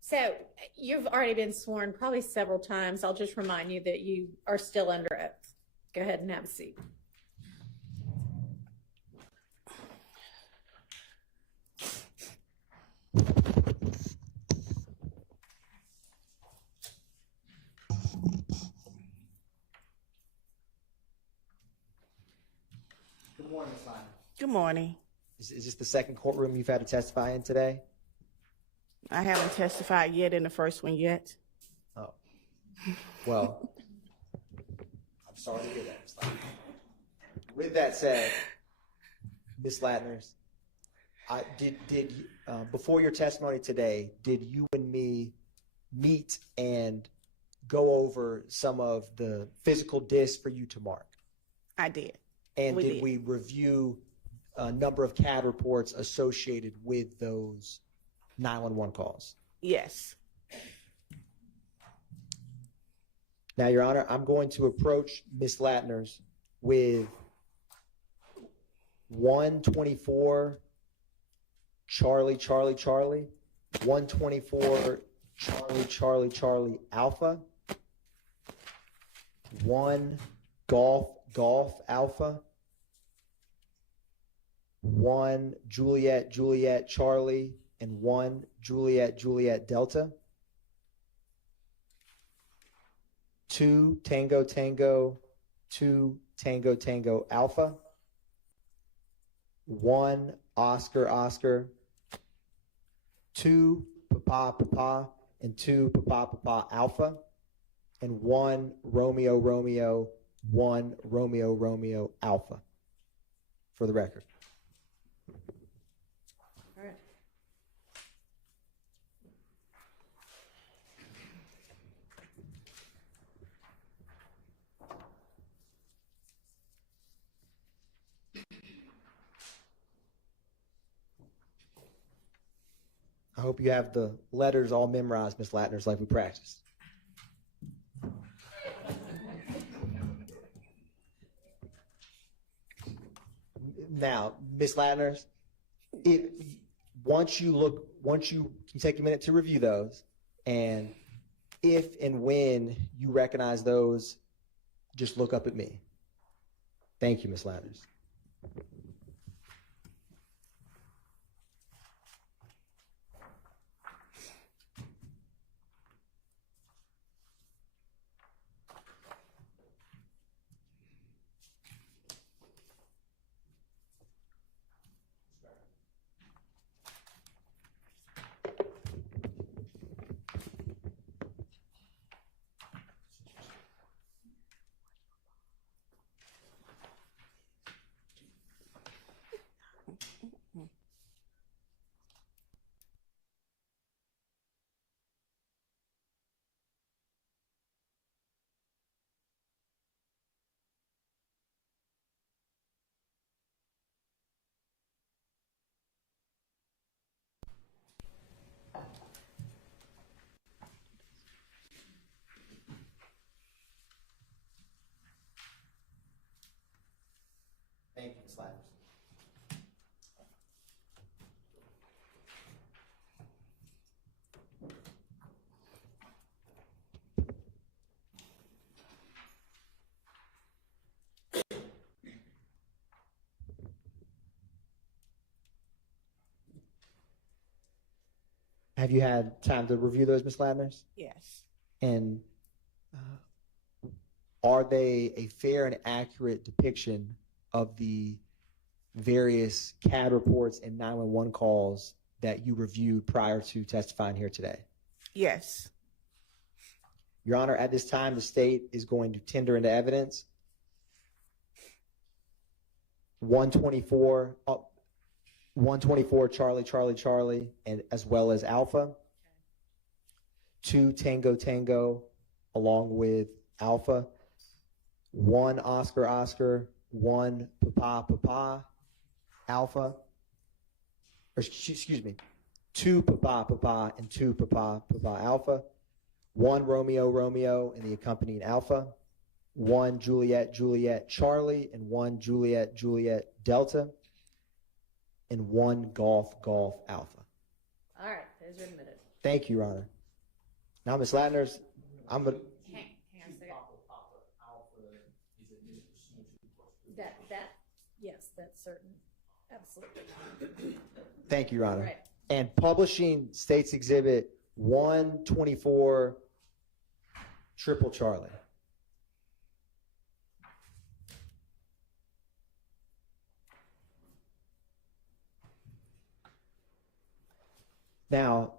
So you've already been sworn probably several times. I'll just remind you that you are still under oath. Go ahead and have a seat. Good morning, Ms. Latner. Good morning. Is this the second courtroom you've had to testify in today? I haven't testified yet in the first one yet. Oh. Well, I'm sorry to hear that, Ms. Latner. With that said, Ms. Latner, before your testimony today, did you and me meet and go over some of the physical discs for you to mark? I did. And did we review a number of CAD reports associated with those 911 calls? Yes. Now, Your Honor, I'm going to approach Ms. Latner's with 124 Charlie, 124 Charlie, Alpha, 1 Golf, Alpha, 1 Juliet, Charlie, and 1 Juliet, Delta, 2 Tango, 2 Tango, Alpha, 1 Oscar, 2 Papa, and 2 Papa, Alpha, and 1 Romeo, 1 Romeo, Alpha, for the record. All right. I hope you have the letters all memorized, Ms. Latners, like we practiced. Now, Ms. Latners, once you take a minute to review those, and if and when you recognize those, just look up at me. Thank you, Ms. Latners. Thank you, Ms. Latners. Have you had time to review those, Ms. Latners? Yes. And are they a fair and accurate depiction of the various CAD reports and 911 calls that you reviewed prior to testifying here today? Yes. Your Honor, at this time, the state is going to tender into evidence 124 Charlie Charlie Charlie, and as well as Alpha, 2 Tango Tango along with Alpha, 1 Oscar Oscar, 1 Papa Papa Alpha, or excuse me, 2 Papa Papa and 2 Papa Papa Alpha, 1 Romeo Romeo and the accompanying Alpha, 1 Juliet Juliet Charlie and 1 Juliet Juliet Delta, and 1 Golf Golf Alpha. All right, those are admitted. Thank you, Your Honor. Now, Ms. Latners, I'm going to... Hang on a second. Yes, that's certain. Absolutely. Thank you, Your Honor. Right. And publishing State's Exhibit 124 Triple Charlie. Now,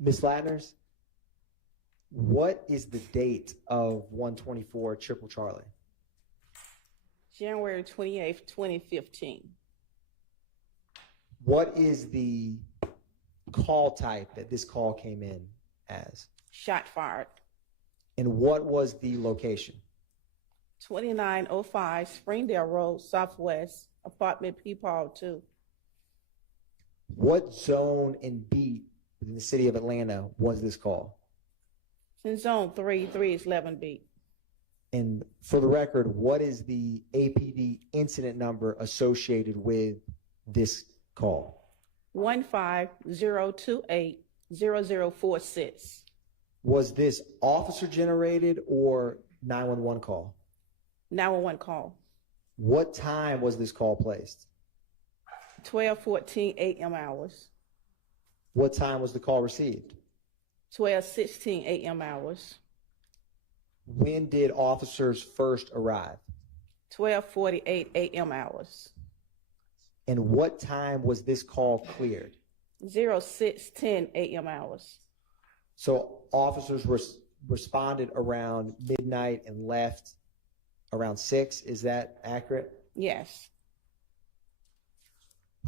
Ms. Latners, what is the date of 124 Triple Charlie? January 28th, 2015. What is the call type that this call came in as? Shot fired. And what was the location? 2905 Springdale Road, Southwest, apartment Peepaw 2. What zone and beat within the city of Atlanta was this call? It's in zone 3, 3 is 11 beat. And for the record, what is the APD incident number associated with this call? 150280046. Was this officer generated or 911 call? 911 call. What time was this call placed? 12:14 a.m. hours. What time was the call received? 12:16 a.m. hours. When did officers first arrive? 12:48 a.m. hours. And what time was this call cleared? 06:10 a.m. hours. So officers responded around midnight and left around 6. Is that accurate? Yes.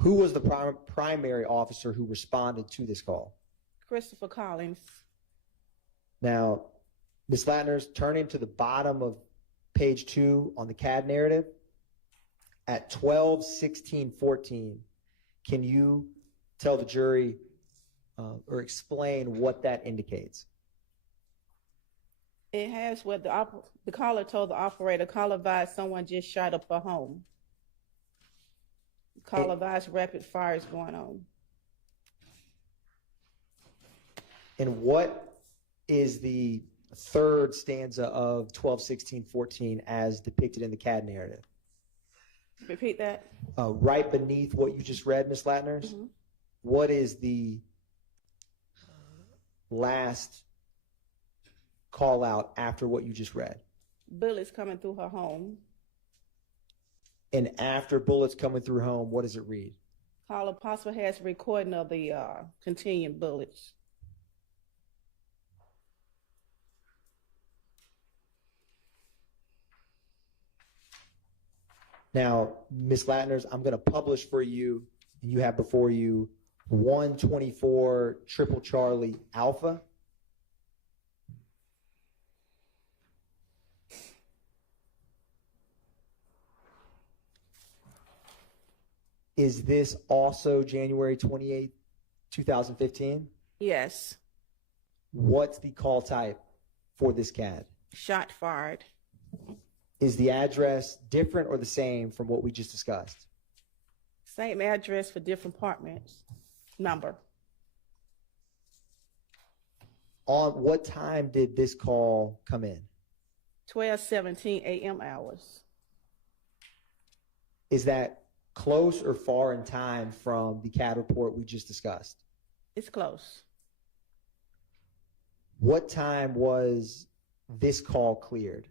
Who was the primary officer who responded to this call? Christopher Collins. Now, Ms. Latners, turning to the bottom of page 2 on the CAD narrative, at 12:16:14, can you tell the jury or explain what that indicates. It has what the caller told the operator, caller advised someone just shot up a home. Caller advised rapid fire is going on. And what is the third stanza of 12:16:14 as depicted in the CAD narrative? Repeat that. Right beneath what you just read, Ms. Latners, what is the last call out after what you just read? Bullets coming through her home. And after bullets coming through home, what does it read? Caller possibly has a recording of the continuing bullets. Now, Ms. Latners, I'm going to publish for you, and you have before you 124 Triple Charlie Alpha. Is this also January 28th, 2015? Yes. What's the call type for this CAD? Shot fired. Is the address different or the same from what we just discussed? Same address for different apartments. Number. On what time did this call come in? 12:17 a.m. hours. Is that close or far in time from the CAD report we just discussed? It's close. What time was this call cleared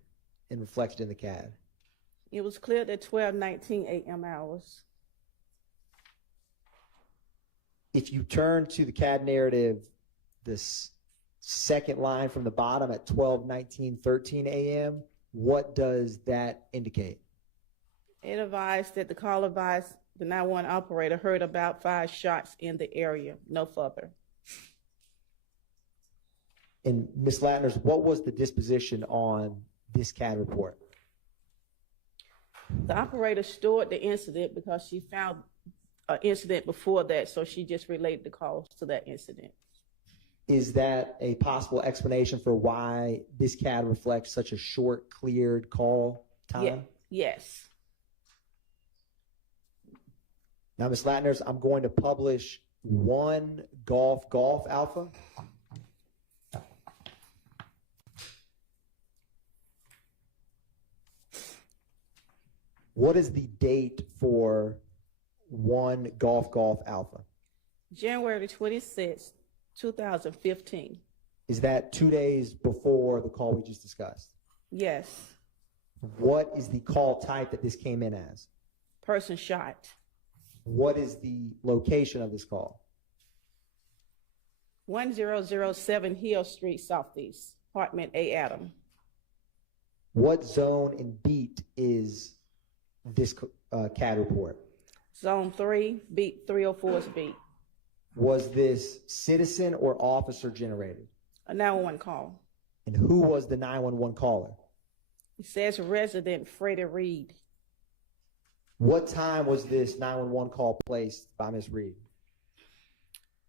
and reflected in the CAD? It was cleared at 12:19 a.m. hours. If you turn to the CAD narrative, this second line from the bottom at 12:19:13 a.m., what does that indicate? It advised that the caller advised the 911 operator heard about 5 shots in the area, no further. And Ms. Latners, what was the disposition on this CAD report? The operator stored the incident because she found an incident before that, so she just related the calls to that incident. Is that a possible explanation for why this CAD reflects such a short, cleared call time? Yeah. Yes. Now, Ms. Latners, I'm going to publish 1 Golf Alpha. What is the date for 1 Golf Alpha? January 26, 2015. Is that 2 days before the call we just discussed? Yes. What is the call type that this came in as? Person shot. What is the location of this call? 1007 Hill Street, Southeast, apartment A, Adam. What zone and beat is this CAD report? Zone 3, beat 304's beat. Was this citizen or officer generated? A 911 call. And who was the 911 caller? It says resident Freddie Reed. What time was this 911 call placed by Ms. Reed?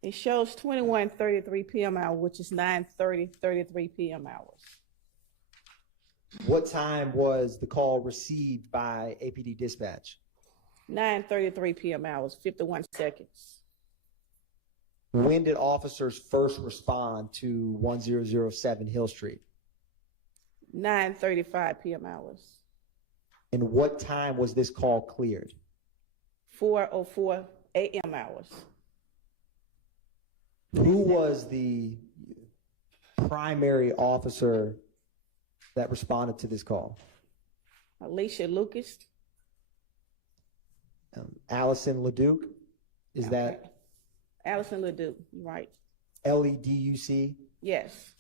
It shows 21:33 p.m. hour, which is 9:33 p.m. hours. What time was the call received by APD dispatch? 9:33 p.m. hours, 51 seconds. When did officers first respond to 1007 Hill Street? 9:35 p.m. hours. And what time was this call cleared? 4:04 a.m. hours. Who was the primary officer that responded to this call? Alicia Lucas. Allison Leduc? Is that Allison Leduc, right? LEDUC? Yes.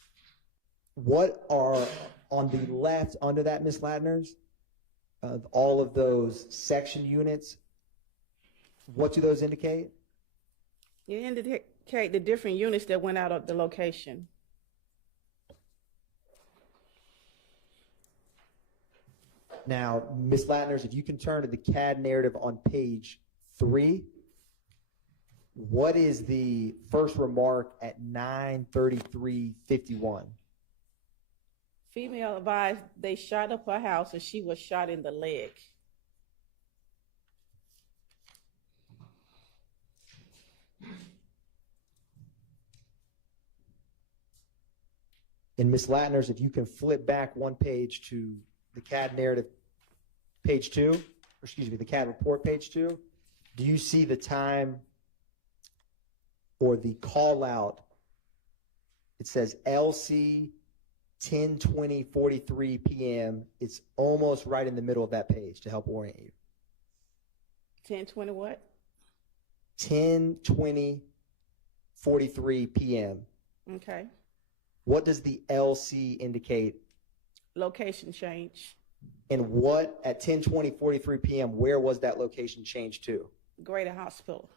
What are on the left under that, Ms. Latners? All of those section units, what do those indicate? You indicate the different units that went out of the location. Now, Ms. Latners, if you can turn to the CAD narrative on page 3. What is the first remark at 9:33:51? Female advised they shot up her house and she was shot in the leg. And Ms. Latners, if you can flip back one page to the CAD narrative, page 2, or excuse me, the CAD report, page 2, do you see the time or the call out? It says LC 10:20:43 p.m. It's almost right in the middle of that page to help orient you. 10:20 what? 10:20:43 p.m. Okay. What does the LC indicate? Location change. And what at 10:20:43 p.m. where was that location changed to? Greater Hospital.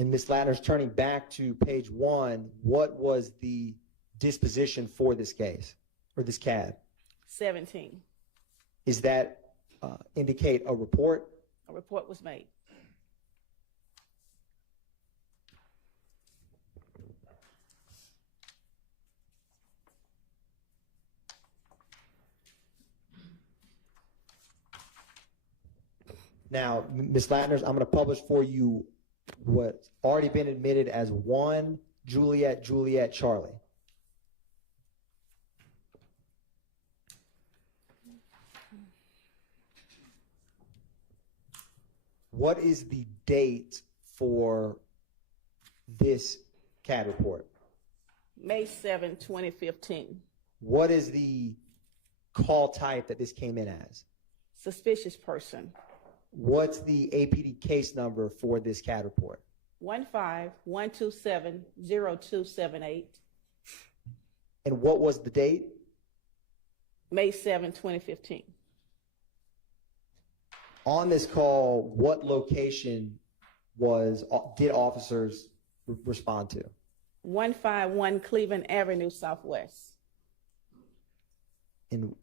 And Ms. Latner's turning back to page 1, what was the disposition for this case or this CAD? 17. Is that indicate a report? A report was made. Now, Ms. Latner's, I'm going to publish for you what's already been admitted as 1 Juliet Juliet Charlie. What is the date for this CAD report? May 7, 2015. What is the call type that this came in as? Suspicious person. What's the APD case number for this CAD report? 151270278. And what was the date? May 7, 2015. On this call, what location did officers respond to? 151 Cleveland Avenue Southwest. And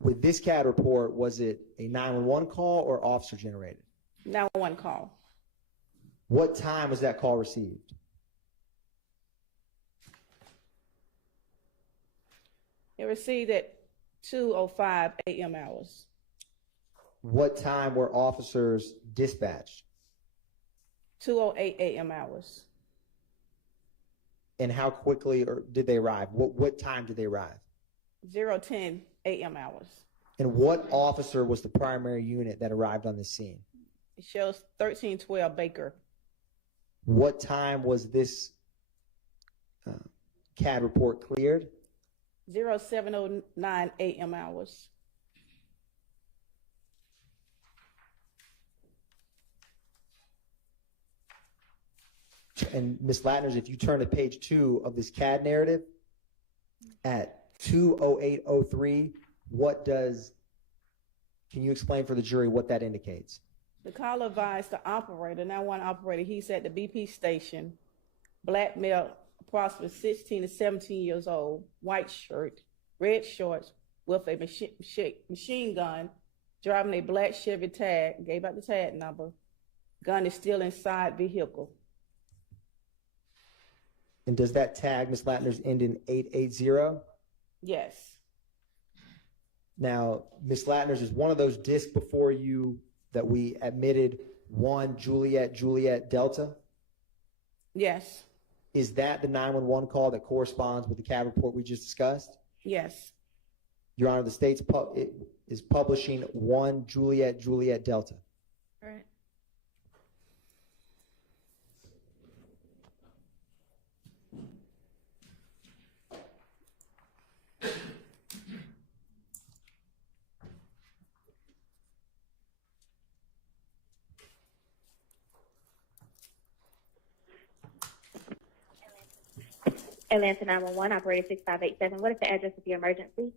with this CAD report, was it a 911 call or officer generated? 911 call. What time was that call received? It received at 2:05 a.m. hours. What time were officers dispatched? 2:08 a.m. hours. And how quickly did they arrive? What time did they arrive? 0:10 a.m. hours. And what officer was the primary unit that arrived on the scene? It shows 1312 Baker. What time was this CAD report cleared? 0709 a.m. hours. And Ms. Latners, if you turn to page 2 of this CAD narrative, at 2:08:03, can you explain for the jury what that indicates? The caller advised the operator, 911 operator, he's at the BP station, black male, approximately 16 to 17 years old, white shirt, red shorts, with a machine gun, driving a black Chevy tag, gave out the tag number. Gun is still inside vehicle. And does that tag, Ms. Latners, end in 880? Yes. Now, Ms. Latners, is one of those discs before you that we admitted 1 Juliet Juliet Delta? Yes. Is that the 911 call that corresponds with the CAD report we just discussed? Yes. Your Honor, the state is publishing 1 Juliet Juliet Delta. All right. Atlanta 911, operator 6587. What is the address of your emergency?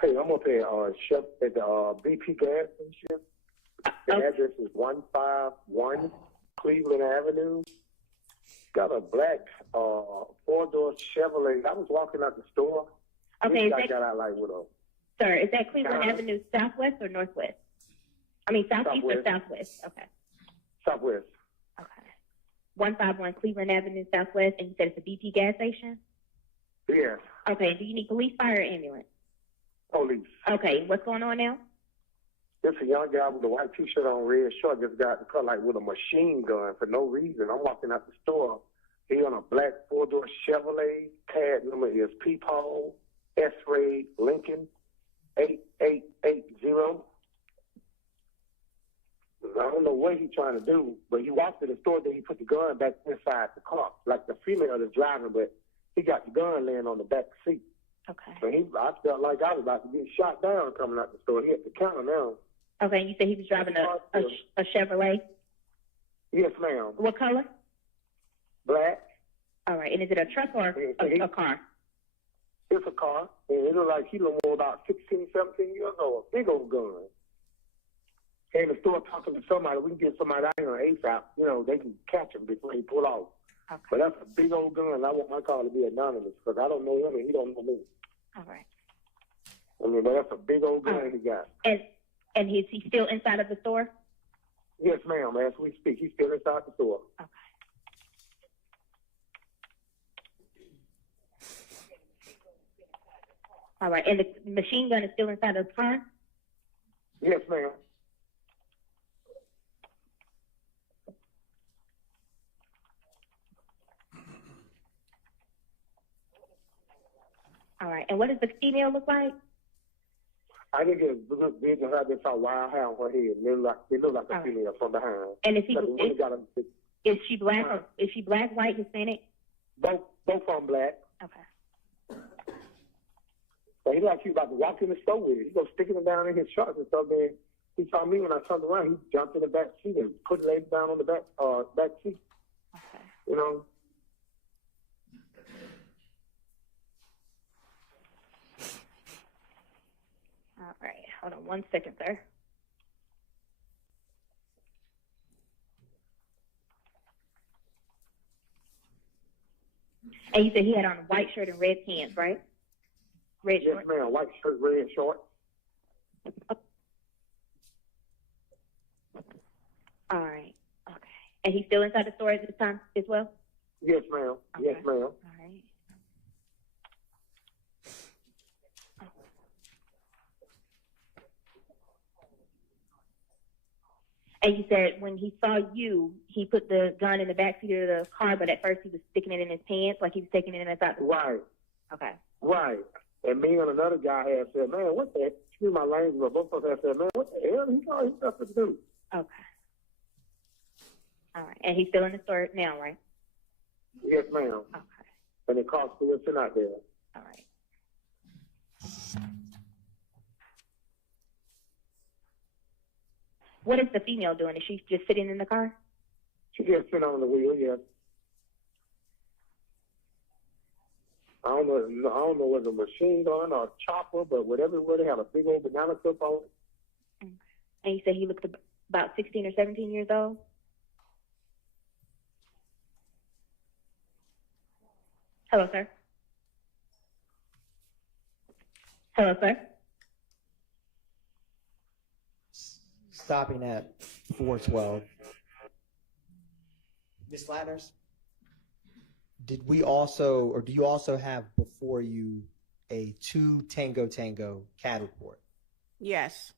Hey, I'm up here Chef at the BP gas station. The address is 151 Cleveland Avenue. Got a black four-door Chevrolet. I was walking out the store. Okay, I got out like with a Sir, is that Cleveland Avenue southwest or northwest? I mean, southeast or southwest? Okay. Southwest. Okay. 151 Cleveland Avenue southwest, and you said it's a BP gas station? Yes. Okay. Do you need police, fire, or ambulance? Police. Okay. What's going on now? There's a young guy with a white t-shirt on, red short, just got in the car like with a machine gun for no reason. I'm walking out the store. He on a black four-door Chevrolet. Tag number is Peephole S-Ray Lincoln 8880. I don't know what he's trying to do, but he walked to the store, then he put the gun back inside the car, like the female that's driving, but he got the gun laying on the back seat. Okay. So I felt like I was about to get shot down coming out the store. He hit the counter now. Okay. You said he was driving a Chevrolet? Yes, ma'am. What color? Black. All right. And is it a truck or a car? It's a car, and it looked like he was about 16, 17 years old. A big old gun. Came in the store talking to somebody. We can get somebody out here on ASAP. You know, they can catch him before he pull off. Okay. But that's a big old gun. I want my call to be anonymous because I don't know him and he don't know me. All right. I mean, but that's a big old gun he got. And is he still inside of the store? Yes, ma'am. As we speak, he's still inside the store. Okay. All right. And the machine gun is still inside of the car? Yes, ma'am. All right. And what does the female look like? I didn't get a look big and I just saw wild hair on her head. It looked like a female from behind. And is is she black or is she black, white, Hispanic? Both from black. Okay. But he like he was about to walk in the store with it. He goes sticking it down in his shorts and stuff. Then he saw me when I turned around. He jumped in the back seat and put his legs down on the back seat. Okay. You know. All right. Hold on 1 second, sir. And you said he had on a white shirt and red pants, right? Red yes, shorts? ma'am. White shirt, red shorts. All right. Okay. And he's still inside the store at this time as well? Yes, ma'am. Okay. Yes, ma'am. All right. And you said when he saw you, he put the gun in the backseat of the car, but at first he was sticking it in his pants, like he was taking it inside the car. Right. Okay. Right. And me and another guy had said, man, what the heck? Excuse my language, but both of us had said, man, what the hell? He got himself to do. Okay. All right. And he's still in the store now, right? Yes, ma'am. Okay. And the car's still sitting out there. All right. What is the female doing? Is she just sitting in the car? She just sitting on the wheel, yes. I don't know whether a machine gun or a chopper, but whatever it was, they have a big old banana clip on it. Okay. And you said he looked about 16 or 17 years old? Hello, sir. Hello, sir. Stopping at 412. Ms. Ladders, did we also, or do you also have before you a 2 Tango Tango CAD report? Yes.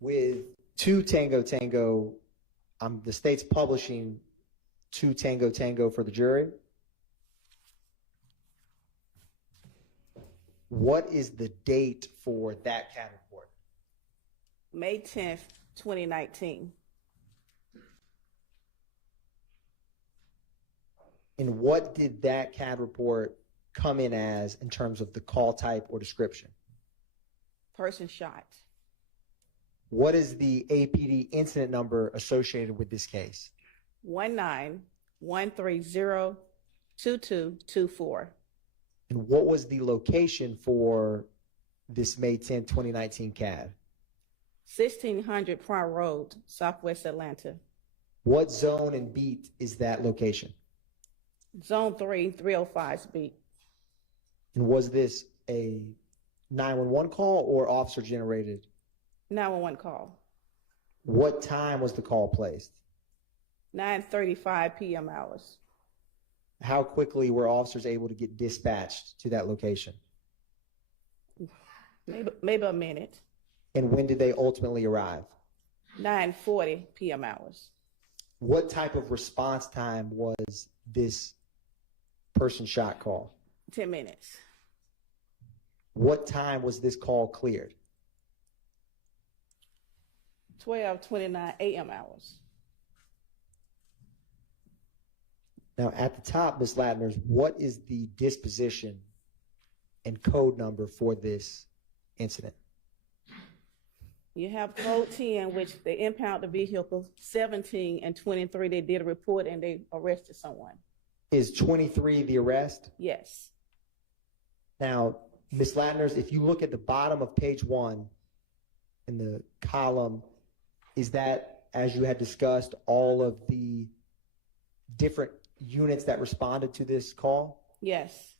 With 2 Tango Tango, the state's publishing 2 Tango Tango for the jury. What is the date for that CAD report? May 10th, 2019. And what did that CAD report come in as in terms of the call type or description? Person shot. What is the APD incident number associated with this case? 191302224. And what was the location for this May 10, 2019 CAD? 1600 Prior Road, Southwest Atlanta. What zone and beat is that location? Zone 3, 305's beat. And was this a 911 call or officer generated? 911 call. What time was the call placed? 9:35 p.m. hours. How quickly were officers able to get dispatched to that location? Maybe a minute. And when did they ultimately arrive? 9:40 p.m. hours. What type of response time was this person shot call? 10 minutes. What time was this call cleared? 12:29 a.m. hours. Now, at the top, Ms. Latners, what is the disposition and code number for this incident? You have code 10, which they impound the vehicle. 17 and 23, they did a report and they arrested someone. Is 23 the arrest? Yes. Now, Ms. Latners, if you look at the bottom of page 1 in the column, is that, as you had discussed, all of the different units that responded to this call? Yes.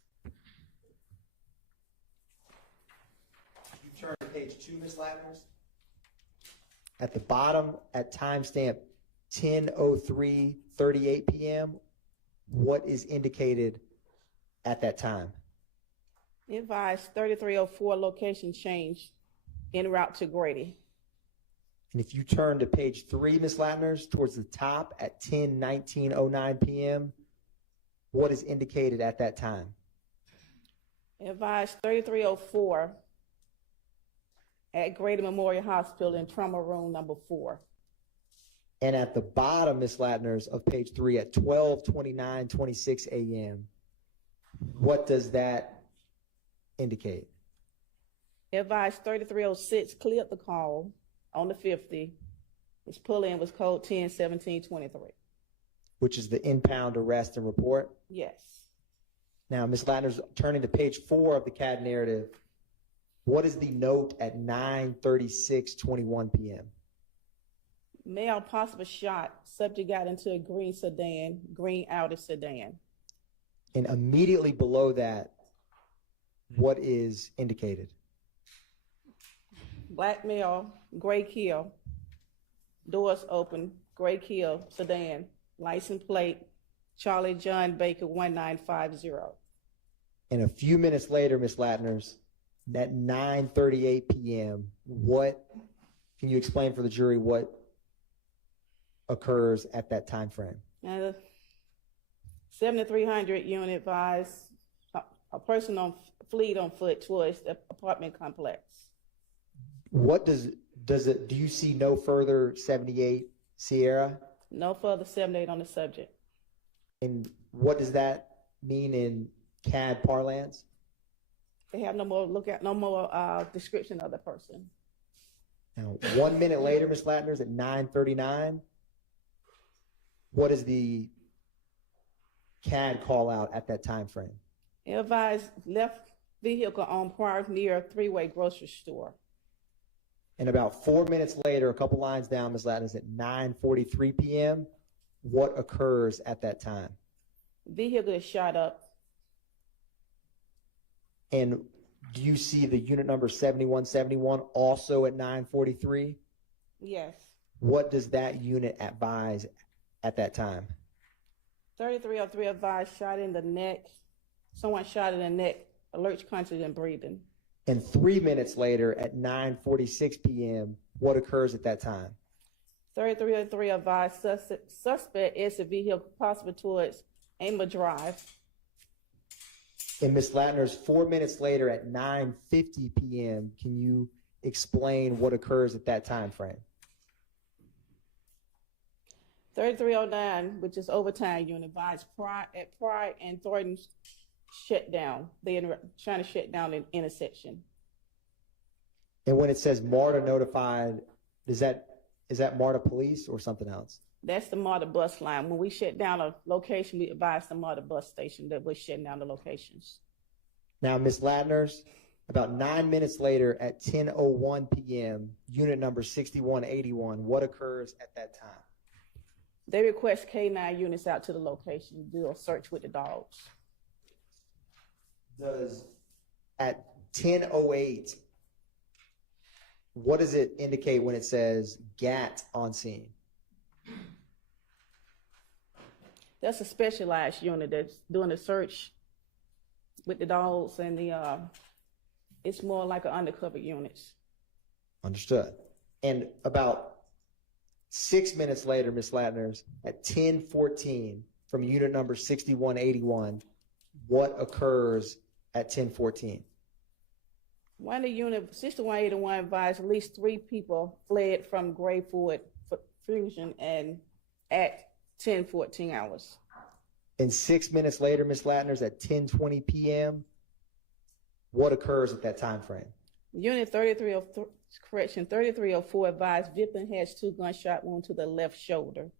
You turn to page 2, Ms. Latners. At the bottom, at timestamp 10:03:38 p.m., what is indicated at that time? Advised 3304 location change en route to Grady. And if you turn to page 3, Ms. Latners, towards the top at 10:19:09 p.m., what is indicated at that time? Advised 3304 at Grady Memorial Hospital in trauma room number 4. And at the bottom, Ms. Latners, of page 3 at 12:29:26 a.m., what does that indicate? Advised 3306 cleared the call on the 50. Its pull-in was code 10-17-23. Which is the impound arrest and report? Yes. Now, Ms. Latners, turning to page 4 of the CAD narrative, what is the note at 9:36:21 p.m.? Male possible shot. Subject got into a green sedan, green Audi sedan. And immediately below that, what is indicated? Black male, gray Kia, doors open, gray Kia sedan, license plate, Charlie John Baker 1950. And a few minutes later, Ms. Latners, at 9:38 p.m., what can you explain for the jury what occurs at that time frame? And the 7300 unit advised a person on fleet on foot towards the apartment complex. What do you see no further 78 Sierra? No further 78 on the subject. And what does that mean in CAD parlance? They have no more description of the person. Now, 1 minute later, Ms. Latners, at 9:39, what is the CAD call out at that time frame? Advised left vehicle on prior near a three-way grocery store. And about 4 minutes later, a couple lines down, Ms. Latners, at 9:43 p.m., what occurs at that time? Vehicle is shot up. And do you see the unit number 7171 also at 9:43? Yes. What does that unit advise at that time? 3303 advised shot in the neck. Someone shot in the neck, alert conscious and breathing. And 3 minutes later at 9:46 p.m., what occurs at that time? 3303 advised suspect is a vehicle possible towards Amer Drive. And Ms. Latners, 4 minutes later at 9:50 p.m., can you explain what occurs at that time frame? 3309, which is overtime unit, advised Pride and Thornton shut down. They're trying to shut down an intersection. And when it says MARTA notified, is that MARTA police or something else? That's the MARTA bus line. When we shut down a location, we advised the MARTA bus station that we're shutting down the locations. Now, Ms. Latners, about 9 minutes later at 10:01 p.m., unit number 6181, what occurs at that time? They request K9 units out to the location to do a search with the dogs. Does at 10:08. What does it indicate when it says GAT on scene? That's a specialized unit that's doing the search with the dogs and the, it's more like an undercover units. Understood. And about 6 minutes later, Ms. Latners, at 10:14 from unit number 6181, what occurs at 10:14? One of the unit 6181 advised at least 3 people fled from Grayford Fusion and at 10:14 hours. And 6 minutes later, Ms. Latners, at 10:20 p.m., what occurs at that time frame? Unit 3304 advised victim has 2 gunshot wounds to the left shoulder.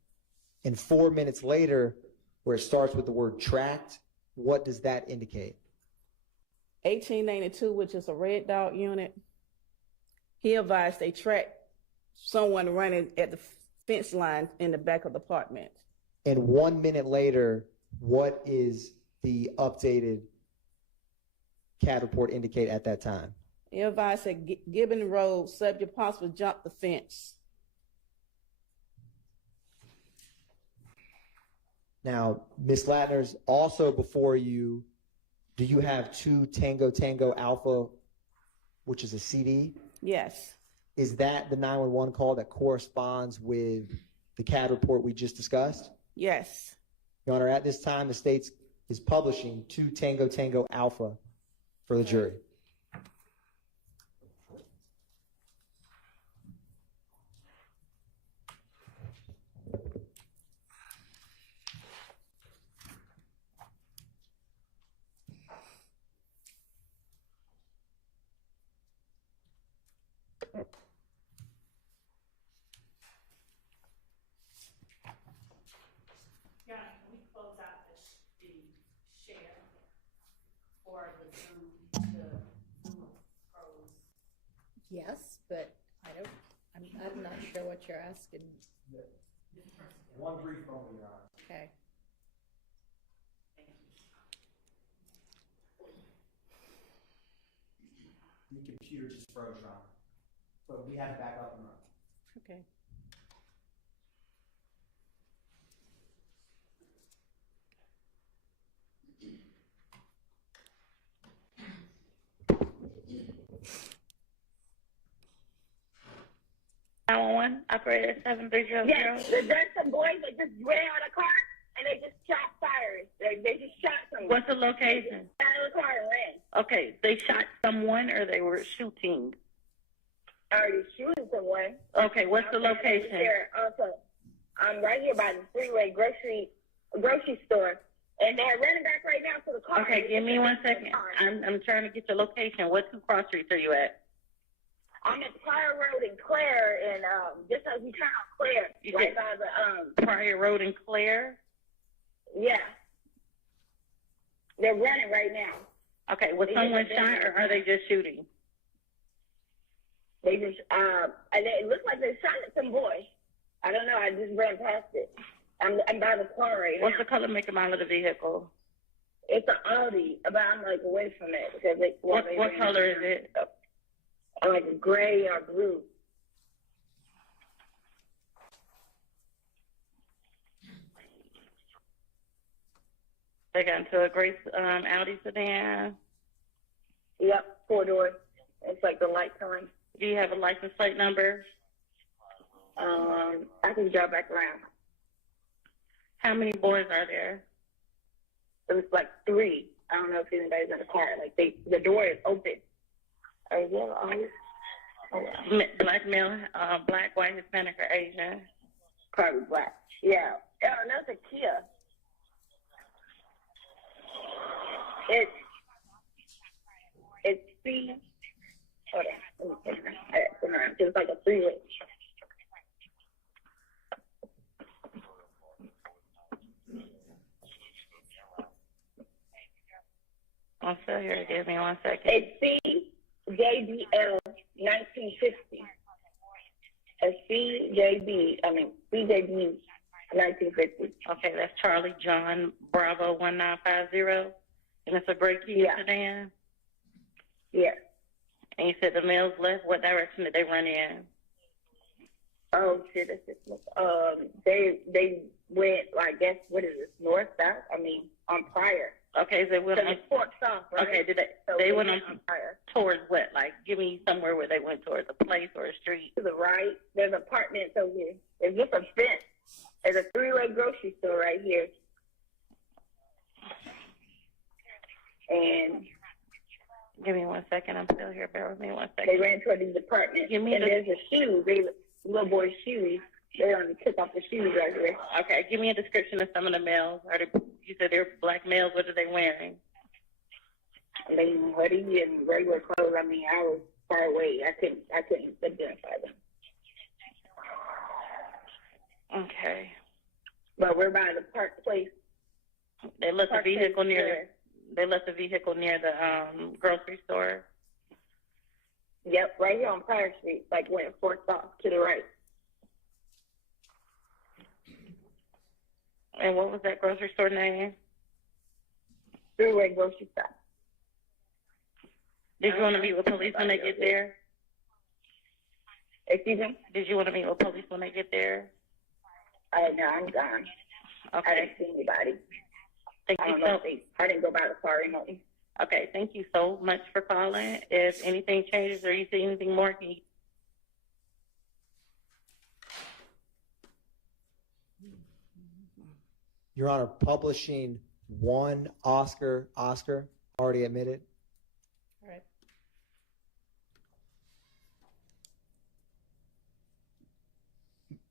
And 4 minutes later, where it starts with the word tracked, what does that indicate? 1892, which is a red dot unit, he advised they tracked someone running at the fence line in the back of the apartment. And 1 minute later, what is the updated CAD report indicate at that time? He advised that Gibbon Road subject possibly jumped the fence. Now, Ms. Latners, also before you, do you have 2 Tango Tango Alpha, which is a CD? Yes. Is that the 911 call that corresponds with the CAD report we just discussed? Yes. Your Honor, at this time, the state is publishing 2 Tango Tango Alpha for the jury. Yes, but I'm not sure what you're asking. One brief moment, Your Honor. Okay. The computer just froze, Your Honor. But we have it back up and running. Okay. Operator 7300. Yes, there's some boys that just ran out of the car and they just shot fires. They just shot someone. What's the location? Out of the car and ran. Okay, they shot someone or they were shooting? Already shooting someone. Okay, what's the location? Also, I'm right here by the freeway grocery store, and they're running back right now to the car. Okay, give me 1 second. I'm trying to get the location. What 2 cross streets are you at? I'm at Pryor Road in Clare, and just as we turn on Clare, right by the Pryor Road in Clare. Yeah, they're running right now. Okay, was someone shot, or are they just shooting? They just and it looks like they shot at some boy. I don't know. I just ran past it. I'm by the car right now. What's the color, make, and model of the vehicle? It's an Audi, but I'm like away from it because what color is it? Like a gray or blue. They got into a gray Audi sedan. Yep, 4 doors. It's like the light color. Do you have a license plate number? I can drive back around. How many boys are there? It was like 3. I don't know if anybody's in the car. Like the door is open. Black male, black, white, Hispanic, or Asian? Probably black. Yeah. Oh, that's a Kia. It's C. Hold on. Let me take it around. It's like a 3-way. I'm still here. Give me 1 second. It's CJBL 1950. CJB 1950. Okay, that's Charlie John Bravo 1950. And it's a gray Kia sedan. Yeah. And you said the males left. What direction did they run in? Oh shit! It's just, they went. I guess what is this? North, south? I mean, on Prior. Okay, so they went on. Forks off, right? Okay, So they went on Prior. towards what? Like, give me somewhere where they went towards a place or a street. To the right, there's apartments over here. There's just a fence. There's a three-way grocery store right here. And give me 1 second. I'm still here. Bear with me 1 second. they ran toward these apartments. Give me and there's a shoe. Little boy's shoes. They only took off the shoes right here. Okay, give me a description of some of the males. You said they're black males. What are they wearing? I mean, hoodie and regular clothes. I mean, I was far away. I couldn't identify them. Okay. But we're by the park place. They left the Park vehicle Place near Square. They left the vehicle near the grocery store. Yep, right here on Prior Street, like when it forks off to the right. And what was that grocery store name? Three-way grocery store. Did you want to meet with police when they get there? Excuse me? Did you want to meet with police when they get there? No, I'm gone. Okay. I didn't see anybody. Thank I you don't know so. if I didn't go by the car remotely. Okay, thank you so much for calling. If anything changes or you see anything more, can you? Your Honor, publishing one Oscar already admitted. All right.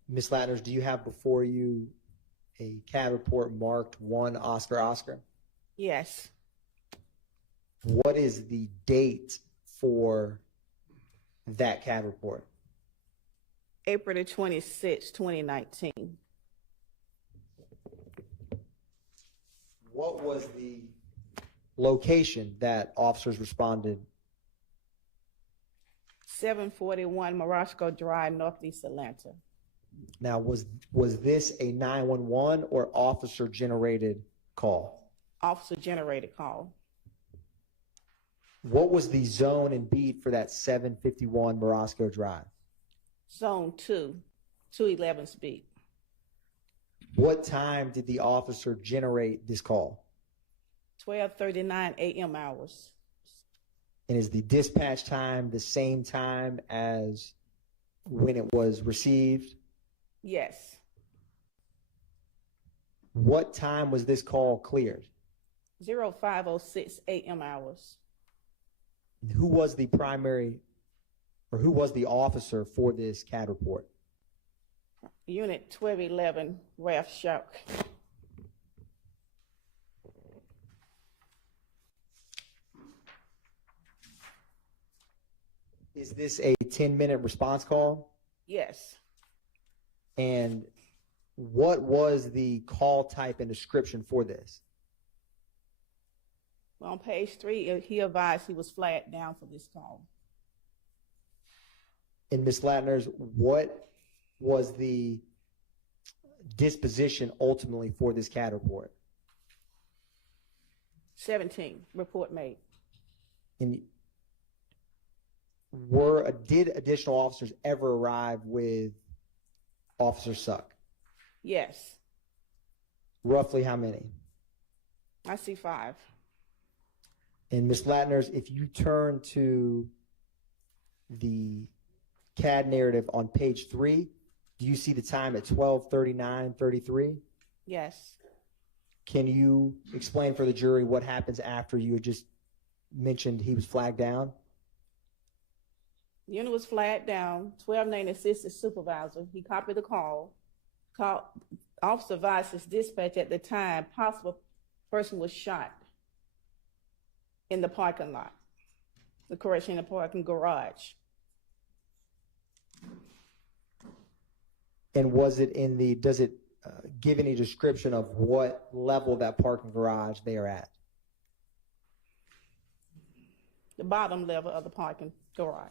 Ms. Latners, do you have before you a CAD report marked one Oscar? Yes. What is the date for that CAD report? April the 26th, 2019. What was the location that officers responded? 741 Morosco Drive, Northeast Atlanta. Now, was this a 911 or officer generated call? Officer generated call. What was the zone and beat for that 751 Morosco Drive? Zone 2, 211 speed. What time did the officer generate this call? 12:39 a.m. hours. And is the dispatch time the same time as when it was received? Yes. What time was this call cleared? 05:06 a.m. hours. Who was the primary, or who was the officer for this CAD report? Unit 1211, Ralph Shark. Is this a 10-minute response call? Yes. And what was the call type and description for this? On page 3, he advised he was flagged down for this call. And Ms. Latners, what was the disposition ultimately for this CAD report? 17, report made. And did additional officers ever arrive with Officer Suck? Yes. Roughly how many? I see 5. And Ms. Latners, if you turn to the CAD narrative on page 3, do you see the time at 12:39:33? Yes. Can you explain for the jury what happens after you had just mentioned he was flagged down? The unit was flagged down. 12-9 assistant supervisor. He copied the call. Officer advised his dispatch at the time possible person was shot in the parking lot. The correction, in the parking garage. And was it does it give any description of what level that parking garage they are at? The bottom level of the parking garage.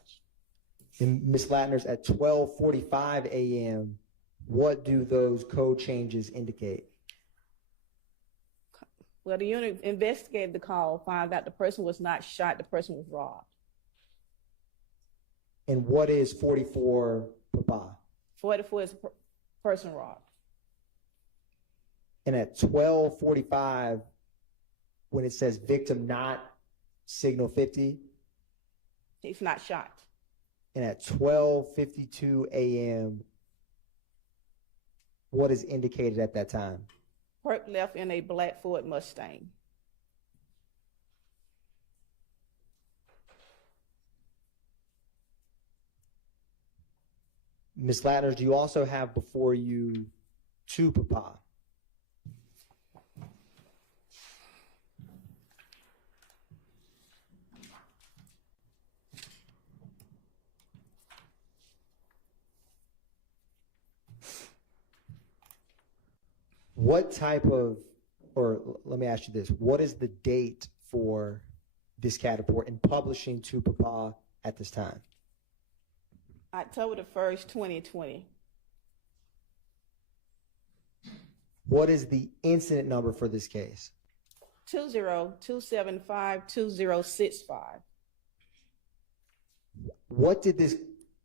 And Ms. Latners, at 12:45 a.m., what do those code changes indicate? Well, the unit investigated the call, found out the person was not shot, the person was robbed. And what is 44 Papa? 44 is person robbed. And at 12:45, when it says victim not signal 50, He's not shot. and at 12:52 a.m., what is indicated at that time? Perp left in a black Ford Mustang. Ms. Latner, do you also have before you 2 Papa? What type of, or let me ask you this, what is the date for this CAD report and publishing 2 Papa at this time? October the 1st, 2020. What is the incident number for this case? 202752065. What did this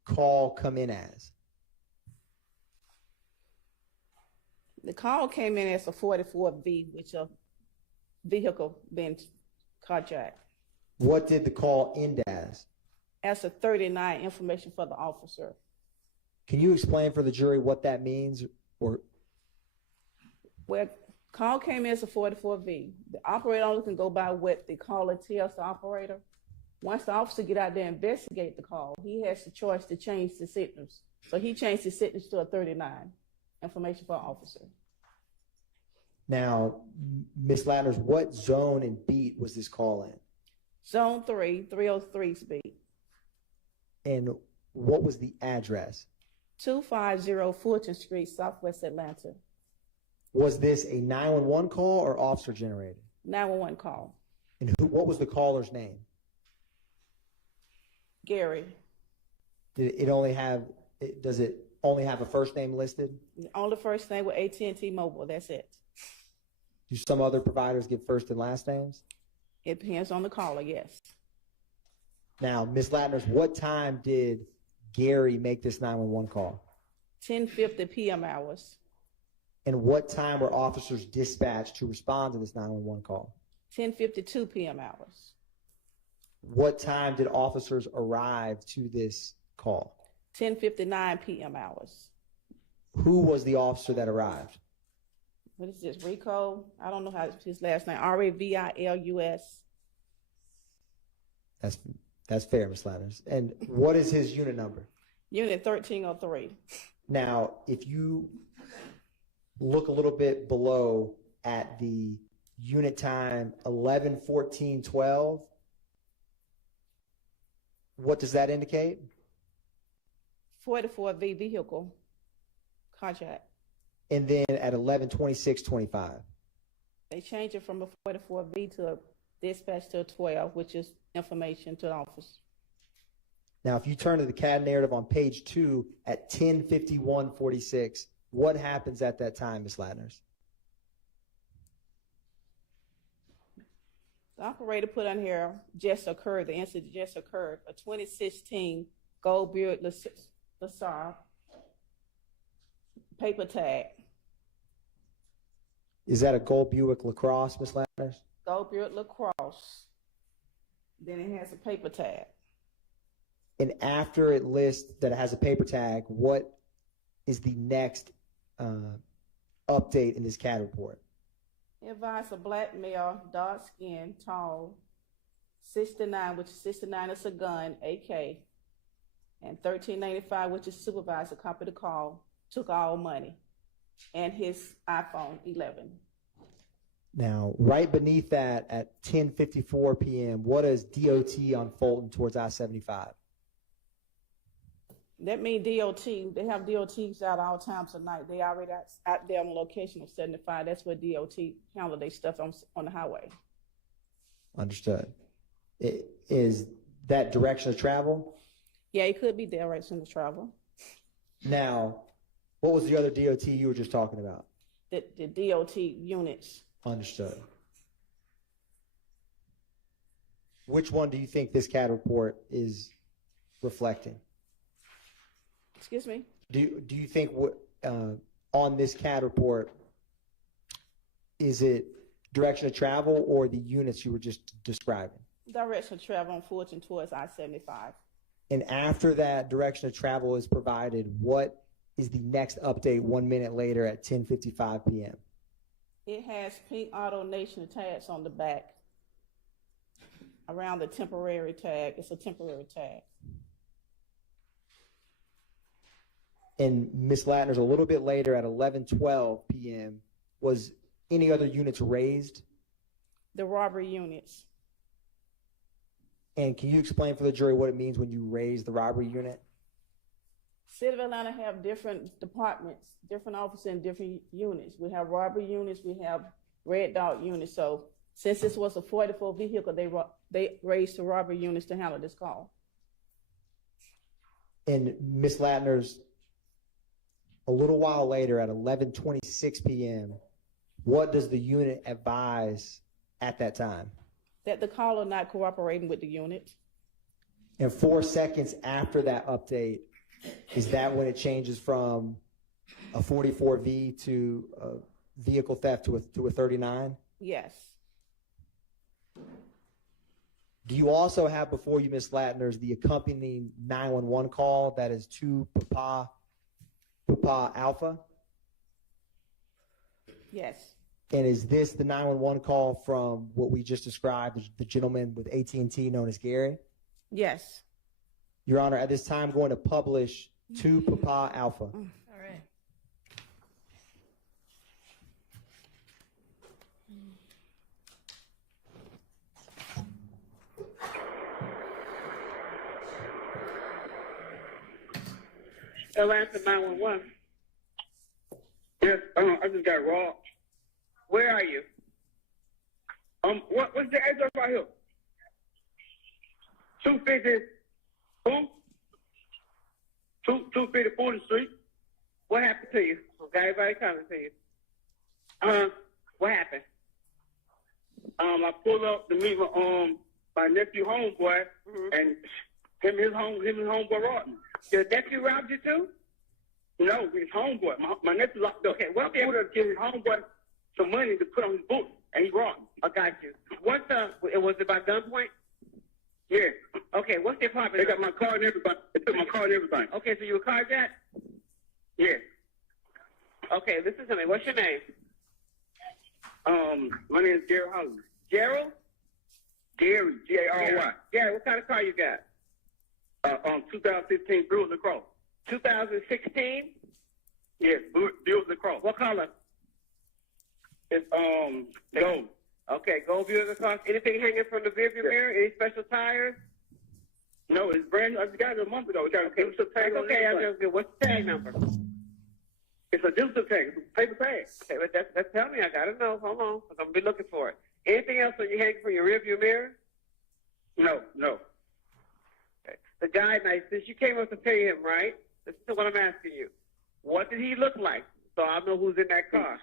call come in as? The call came in as a 44V, which a vehicle being carjacked. What did the call end as? As a 39 information for the officer. Can you explain for the jury what that means? Or Well, call came in as a 44V. The operator only can go by what the caller tells the operator. Once the officer get out there and investigate the call, he has the choice to change the signals. So he changed the signals to a 39 information for officer. now, Ms. Latner, what zone and beat was this call in? Zone 3, 303 speed. And what was the address? 250 Fulton Street, Southwest Atlanta. Was this a 911 call or officer generated? 911 call. And what was the caller's name? Gary. Does it only have a first name listed? Only first name with AT&T Mobile, that's it. Do some other providers give first and last names? It depends on the caller, yes. Now, Ms. Latner, what time did Gary make this 911 call? 10:50 p.m. hours. And what time were officers dispatched to respond to this 911 call? 10:52 p.m. hours. What time did officers arrive to this call? 10:59 p.m. hours. Who was the officer that arrived? What is this, Rico? I don't know how his last name. Ravilus. That's fair, Ms. Latner. And what is his unit number? Unit 1303. Now, if you look a little bit below at the unit time 11:14:12, what does that indicate? 44V vehicle contract. And then at 11:26:25. They changed it from a 44V to a dispatch to a 12, which is information to the office. Now, if you turn to the CAD narrative on page 2 at 10:51:46, what happens at that time, Ms. Latner? The operator put on here just occurred, the incident just occurred, a 2016 Gold Buick LaSalle paper tag. Is that a gold Buick LaCrosse, Ms. Latner? Gold Buick LaCrosse. Then it has a paper tag. And after it lists that it has a paper tag, what is the next update in this CAD report? It advised a black male, dark skin, tall, 69, which is 69 is a gun, AK, and 1395, which is supervisor, copied the call, took all money, and his iPhone 11. Now, right beneath that at 10:54 p.m., what is DOT on Fulton towards I-75? That means DOT, they have DOTs out all times of night. They already out there on the location of 75. That's where DOT handle their stuff on the highway. Understood. Is that direction of travel? Yeah, it could be direction of travel. Now, what was the other DOT you were just talking about? The DOT units. Understood. Which one do you think this CAD report is reflecting? Excuse me? Do you think on this CAD report, is it direction of travel or the units you were just describing? Direction of travel on Fulton towards I-75. And after that direction of travel is provided, what is the next update 1 minute later at 10:55 p.m.? It has pink Auto Nation tags on the back around the temporary tag. It's a temporary tag. And Ms. Latner's a little bit later at 11:12 p.m. Was any other units raised? The robbery units. And can you explain for the jury what it means when you raise the robbery unit? City of Atlanta have different departments, different officers in different units. We have robbery units, we have red dot units. So since this was a 44 vehicle, they raised the robbery units to handle this call. And Ms. Latner's a little while later at 11:26 p.m., what does the unit advise at that time? That the caller not cooperating with the unit. And 4 seconds after that update, is that when it changes from a 44V to a vehicle theft to a 39? Yes. Do you also have before you, Ms. Latner's, the accompanying 911 call that is to Papa Alpha? Yes. And is this the 911 call from what we just described, the gentleman with AT&T known as Gary? Yes. Your Honor, at this time, going to publish to Papa Alpha. All right. Atlanta 911. Yes, I just got robbed. Where are you? What's the address right here? 250, boom? 250 40th Street. What happened to you? Okay, everybody coming to you. What happened? I pulled up to meet my nephew homeboy, and him and his homeboy robbed me. Your nephew robbed you too? No, his homeboy. My nephew locked up. Okay, I pulled up to give his homeboy some money to put on his book, and he robbed me. I got you. Was it by gunpoint? Yeah. Okay, what's the apartment? They got my car and everything. They took my car and everything. Okay, so you were carjacked? Yeah. Okay, listen to me. What's your name? My name is Gary Holland. Gerald? Gary, G-A-R-Y. Gary, what kind of car you got? 2015 Buick LaCrosse. 2016? Yes, Buick LaCrosse. What color? It's gold. Okay, gold Buick LaCrosse. Anything hanging from the rearview mirror? Any special tires? No, it's brand new. I just got it a month ago. Okay, what's the tag number? It's a digital tag. It's a paper tag. Okay, but that's tell me. I gotta know. Hold on, I'm gonna be looking for it. Anything else when you hang from your rearview mirror? No. Okay. The guy, now, since you came up to pay him, right? This is what I'm asking you. What did he look like? So I know who's in that car.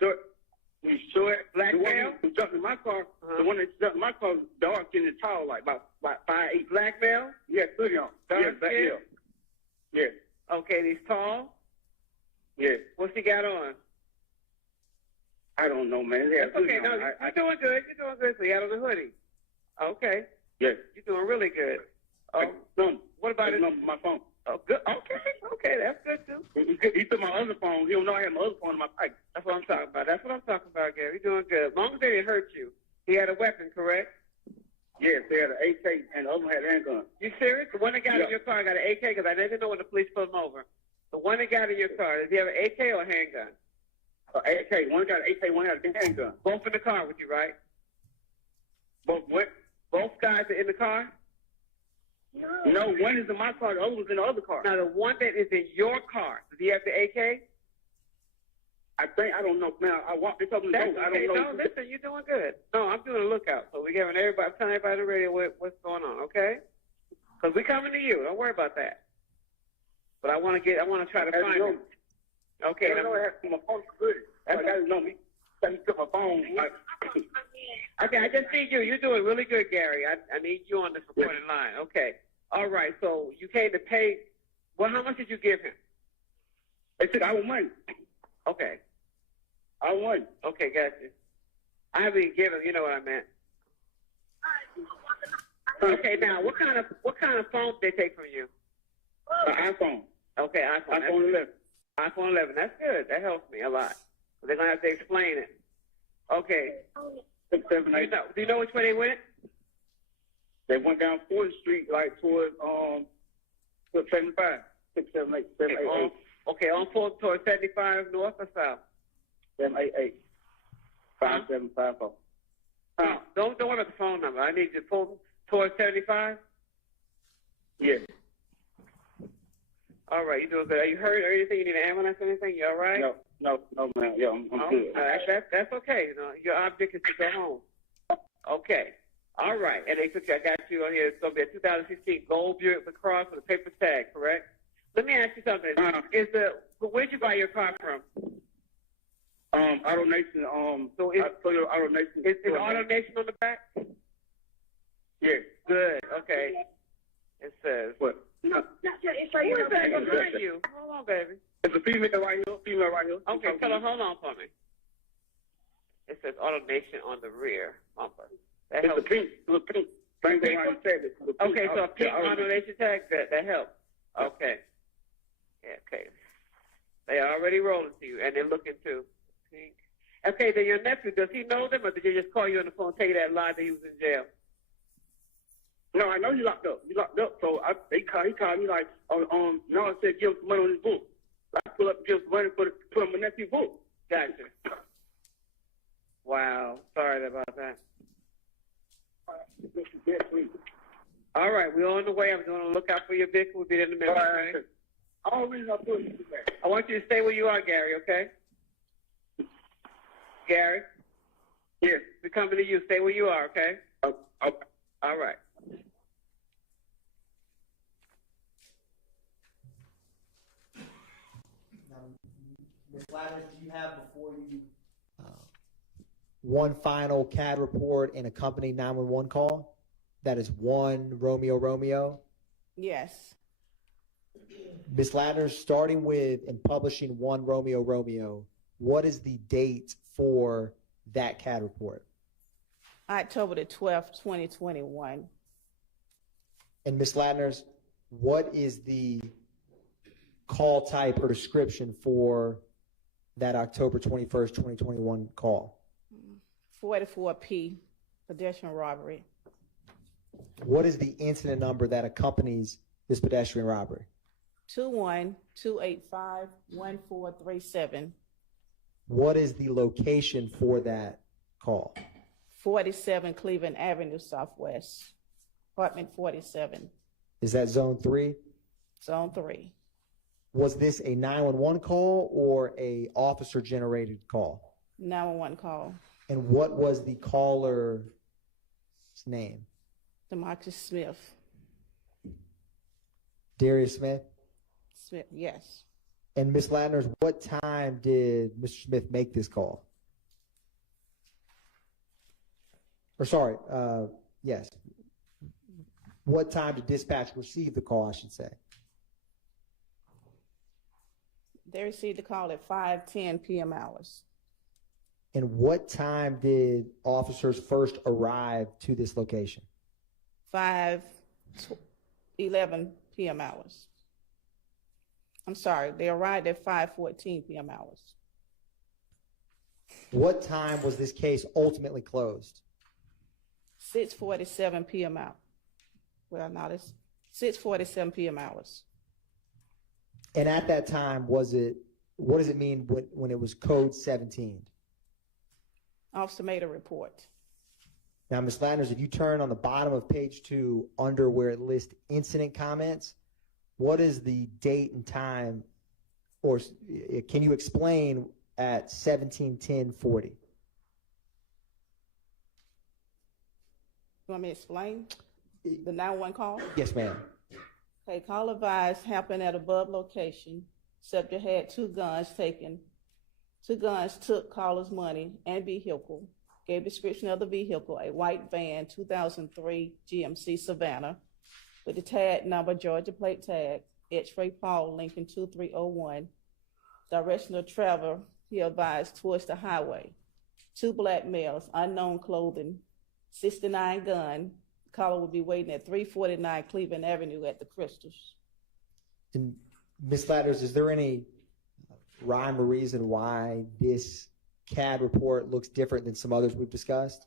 He's short, black male. The one who jumped in my car, the one that jumped in my car was dark and tall, like about 5'8". Black male? Yeah, hoodie on. Dark black skin? male. Yeah. Okay, he's tall? Yeah. What's he got on? I don't know, man. That's okay. No, you're doing good. You're doing good. So he had on a hoodie. Okay. Yes. You're doing really good. What about my phone? Oh, good. Okay, that's good too. He took my other phone. He don't know I had my other phone in my pocket. That's what I'm talking about. Gary. You're doing good. As long as they didn't hurt you. He had a weapon, correct? Yes, they had an AK and the other one had a handgun. You serious? The one that got in your car got an AK? Because I didn't know when the police pulled him over. The one that got in your car, does he have an AK or a handgun? AK. One got an AK, one had a handgun. Both in the car with you, right? Both what? Both guys are in the car? No, one is in my car, the other one's in the other car. Now, the one that is in your car, does he have the AK? I don't know, man. I walked this up in the door. I don't know. No, listen, you're doing good. No, I'm doing a lookout. So we're giving everybody, I'm telling everybody on the radio what's going on, okay? Because we're coming to you. Don't worry about that. But I want to try to find him. Okay. I know I have my phone good. Like, I didn't know me. He took my phone. Okay, I just need you. You're doing really good, Gary. I need you on this recording line. Okay. All right. So you came to pay. Well, how much did you give him? They said I want money. Okay. I want money. Okay, gotcha. I haven't even given. You know what I meant. Okay, now what kind of phone did they take from you? iPhone. Okay, iPhone. iPhone 11. iPhone 11. That's good. That helps me a lot. They're gonna have to explain it. Okay. 6, 7, 8. Do you know which way they went? They went down 4th Street, like towards 75. 6, 7, 8, 7, 8, 8. Okay, on 4 towards 75 north or south? 7, 8, 8. 5, 7, 5, 4. Don't worry about the phone number. I need you to pull towards 75. Yes. All right, you doing good. Are you hurt or anything? You need an ambulance or anything? You all right? No, ma'am. Yeah, I'm good. That's okay. You know, your object is to go home. Okay. All right. And they took you. I got you on here. It's going to be a 2016 gold Buick LaCrosse with a paper tag, correct? Let me ask you something. Where'd you buy your car from? Auto Nation. So it's Auto Nation. Is Auto Nation on the back? Yes. Good. Okay. It says. What? No. Who is that behind you? Hold on, baby. It's a female right here. Okay, tell her, hold on for me. It says Auto Nation on the rear bumper. That It's helps. a pink. Same thing I said. Okay, so a pink Auto Nation tag, that helps. Okay. Yeah, okay. They are already rolling to you, and they're looking to pink. Okay, then your nephew, does he know them, or did he just call you on the phone and tell you that lie that he was in jail? No, I know you locked up. So he called me like, no, I said give him some money on his book. I pull up and give him some money put on my nephew's book. Gotcha. Wow. Sorry about that. All right, we're on the way. I'm going to look out for your vehicle. We'll be there in a minute. Okay? I want you to stay where you are, Gary, okay? Gary? Yes. We're coming to you. Stay where you are, okay? Okay. All right. Ms. Ladders, do you have before you one final CAD report and accompanying 911 call? That is 1 Romeo Romeo. Yes. Ms. Ladders, starting with and publishing 1 Romeo Romeo, what is the date for that CAD report? October the 12th, 2021. And Ms. Ladders, what is the call type or description for that October 21st, 2021 call? 44P, pedestrian robbery. What is the incident number that accompanies this pedestrian robbery? 212851437. What is the location for that call? 47 Cleveland Avenue Southwest, apartment 47, Is that zone 3? zone 3. Was this a 911 call or a officer generated call? 911 call. And what was the caller's name? Demarcus Smith. Darius Smith? Smith, yes. And Ms. Ladders, what time did Mr. Smith make this call? Or sorry, yes. What time did dispatch receive the call, I should say? They received the call at 5:10 p.m. hours. And what time did officers first arrive to this location? 5:11 p.m. hours. I'm sorry, they arrived at 5:14 p.m. hours. What time was this case ultimately closed? 6:47 p.m. out. Well, no, it's 6:47 p.m. hours. And at that time, what does it mean when it was code 17? Officer made a report. Now, Ms. Ladders, if you turn on the bottom of page 2 under where it lists incident comments, what is the date and time, or can you explain at 17:10:40? You want me to explain the 911 call? Yes, ma'am. Okay, call advised happened at above location. Subject had 2 guns taken. 2 guns took caller's money and vehicle. Gave description of the vehicle, a white van, 2003 GMC Savannah, with the tag number, Georgia plate tag, X-ray Paul, Lincoln 2301. direction of travel, he advised towards the highway. 2 black males, unknown clothing, 69 gun. Caller will be waiting at 349 Cleveland Avenue at the Crystals. And Ms. Ladders, is there any rhyme or reason why this CAD report looks different than some others we've discussed?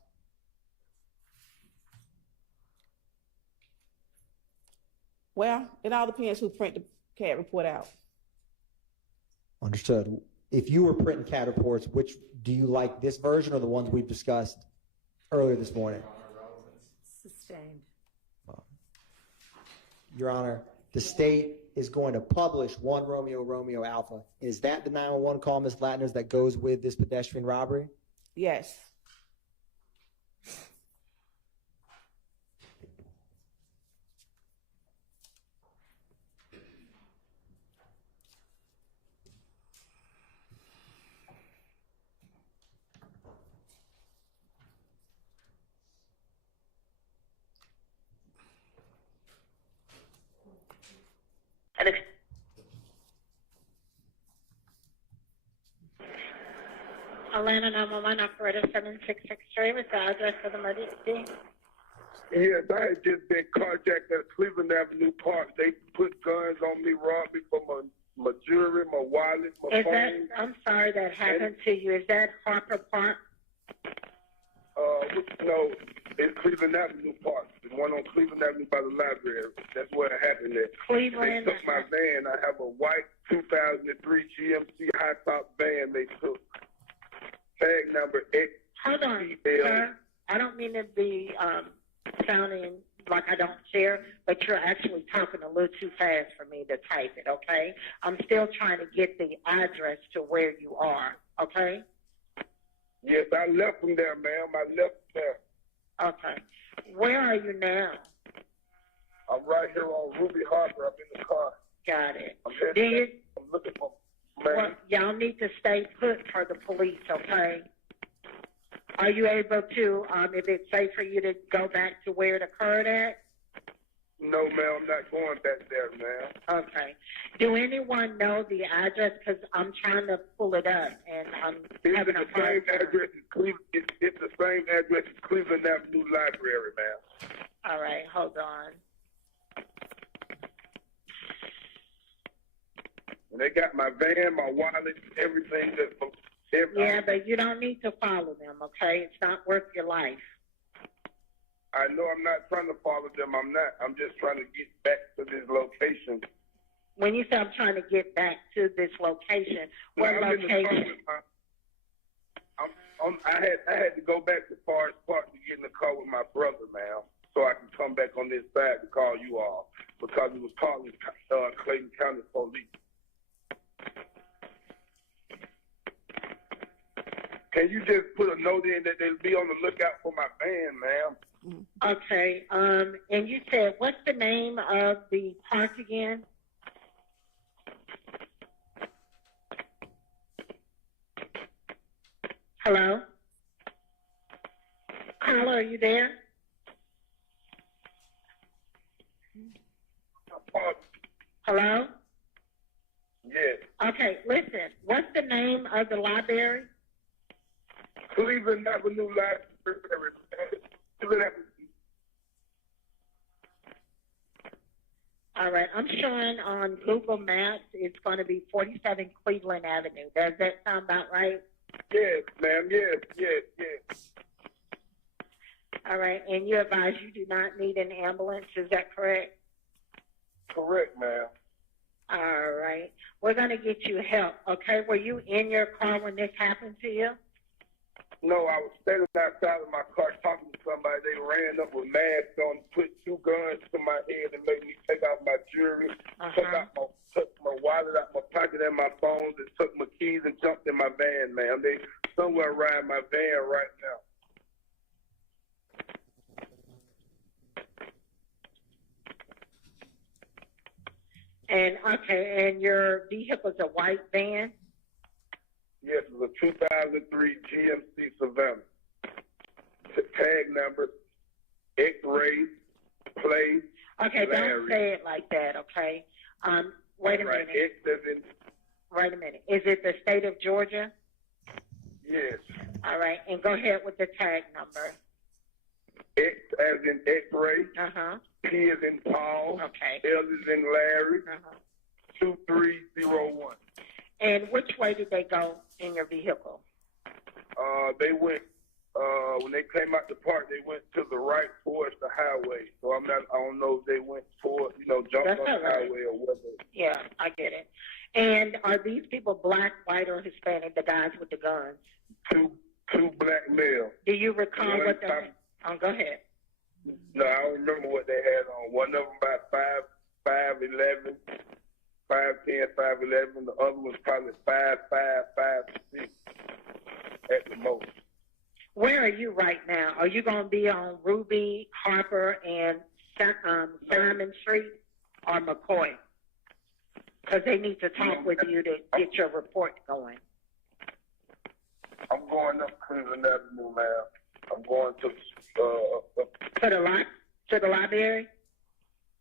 Well, it all depends who print the CAD report out. Understood. If you were printing CAD reports, which do you like, this version or the ones we've discussed earlier this morning? Sustained. Your Honor, the state is going to publish 1 Romeo Romeo Alpha. Is that the 911 call, Ms. Latner, that goes with this pedestrian robbery? Yes. Atlanta 911 operator 7663 with the address of the emergency. Yes, I had just been carjacked at Cleveland Avenue Park. They put guns on me, robbed me for my jewelry, my wallet, my phone. I'm sorry that happened to you. Is that Harper Park? No, it's Cleveland Avenue Park. The one on Cleveland Avenue by the library. That's where it happened at. Cleveland. They took my van. I have a white 2003 GMC high-top van they took. Tag number X. Hold on, sir. I don't mean to be sounding like I don't care, but you're actually talking a little too fast for me to type it, okay? I'm still trying to get the address to where you are, okay? Yes, I left from there, ma'am. I left there. Okay. Where are you now? I'm right here on Ruby Harbor. I'm in the car. Got it. I'm looking for Well, y'all need to stay put for the police, okay? Are you able to, if it's safe for you to go back to where it occurred at? No, ma'am, I'm not going back there, ma'am. Okay. Do anyone know the address? Because I'm trying to pull it up, and I'm having a hard time. It's the same address as Cleveland Avenue Library, ma'am. All right, hold on. And they got my van, my wallet, everything. Yeah, but you don't need to follow them, okay? It's not worth your life. I know I'm not trying to follow them. I'm not. I'm just trying to get back to this location. When you say I'm trying to get back to this location, what location? I had to go back to Forest Park to get in the car with my brother, ma'am, so I can come back on this side to call you all because it was calling Clayton County Police. Can you just put a note in that they'll be on the lookout for my van, ma'am? Okay. And you said, what's the name of the park again? Hello? Caller, are you there? Hello? Yes. Okay, listen. What's the name of the library? Cleveland Avenue Library. Cleveland Avenue. All right, I'm showing on Google Maps it's going to be 47 Cleveland Avenue. Does that sound about right? Yes, ma'am. Yes. All right, and you advise you do not need an ambulance. Is that correct? Correct, ma'am. All right. We're going to get you help, okay? Were you in your car when this happened to you? No, I was standing outside of my car talking to somebody. They ran up with masks on, put 2 guns to my head and made me take out my jewelry, took my wallet out my pocket and my phones, and took my keys and jumped in my van, ma'am. They somewhere around my van right now. And, okay, and your vehicle's a white van? Yes, it was a 2003 GMC Savannah. Tag number, X-ray, play. Okay, Larry. don't say it like that, okay? Wait a minute. X as in Wait a minute. Is it the state of Georgia? Yes. All right. And go ahead with the tag number. X as in X-ray. Uh-huh. P as in Paul. Okay. L as in Larry. Uh-huh. 2301. And which way did they go in your vehicle? They went, when they came out the park, they went to the right towards the highway. So I don't know if they went toward, jumped That's on all the right. highway or whether. Yeah, I get it. And are these people black, white, or Hispanic, the guys with the guns? Two black males. Do you recall One what they time- go ahead. No, I don't remember what they had on. One of them about 5'11", 5'10", 5'11". The other was probably 5'5", 5'6", at the most. Where are you right now? Are you going to be on Ruby, Harper, and Simon Street, or McCoy? Because they need to talk with you to get your report going. I'm going up Cleveland Avenue, ma'am. I'm going to To the library?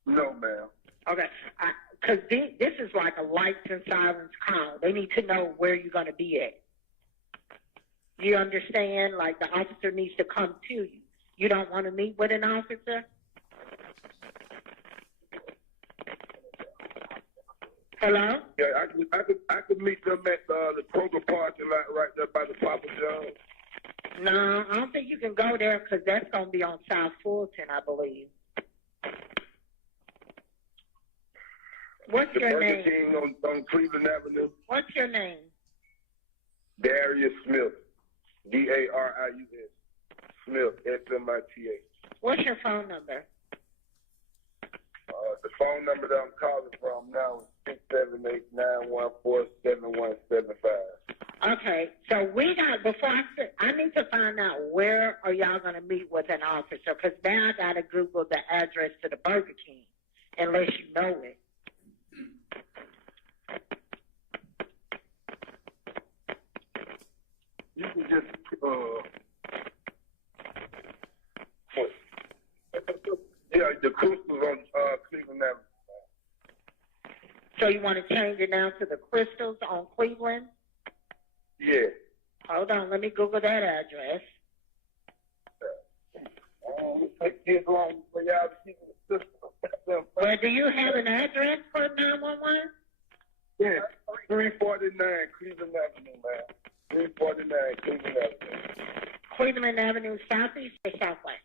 No, ma'am. Okay. Because this is like a lights and sirens call. They need to know where you're going to be at. You understand? Like the officer needs to come to you. You don't want to meet with an officer? Hello? Yeah, I could meet them at the Kroger parking lot right there by the Papa John's. No, I don't think you can go there because that's going to be on South Fulton, I believe. What's The your Burger name? King on Cleveland Avenue. What's your name? Darius Smith. Darius Smith. Smith. What's your phone number? The phone number that I'm calling from now is 678-914-7175. Okay, so I need to find out where are y'all going to meet with an officer because now I got to Google the address to the Burger King unless you know it. You can just the Crystals on Cleveland Avenue. So you want to change it now to the Crystals on Cleveland? Yeah. Hold on, let me Google that address. Take this long for y'all to keep the system. Well, do you have an address for 911? Yeah, 349 Cleveland Avenue, man. 349 Cleveland Avenue. Cleveland Avenue, southeast or southwest?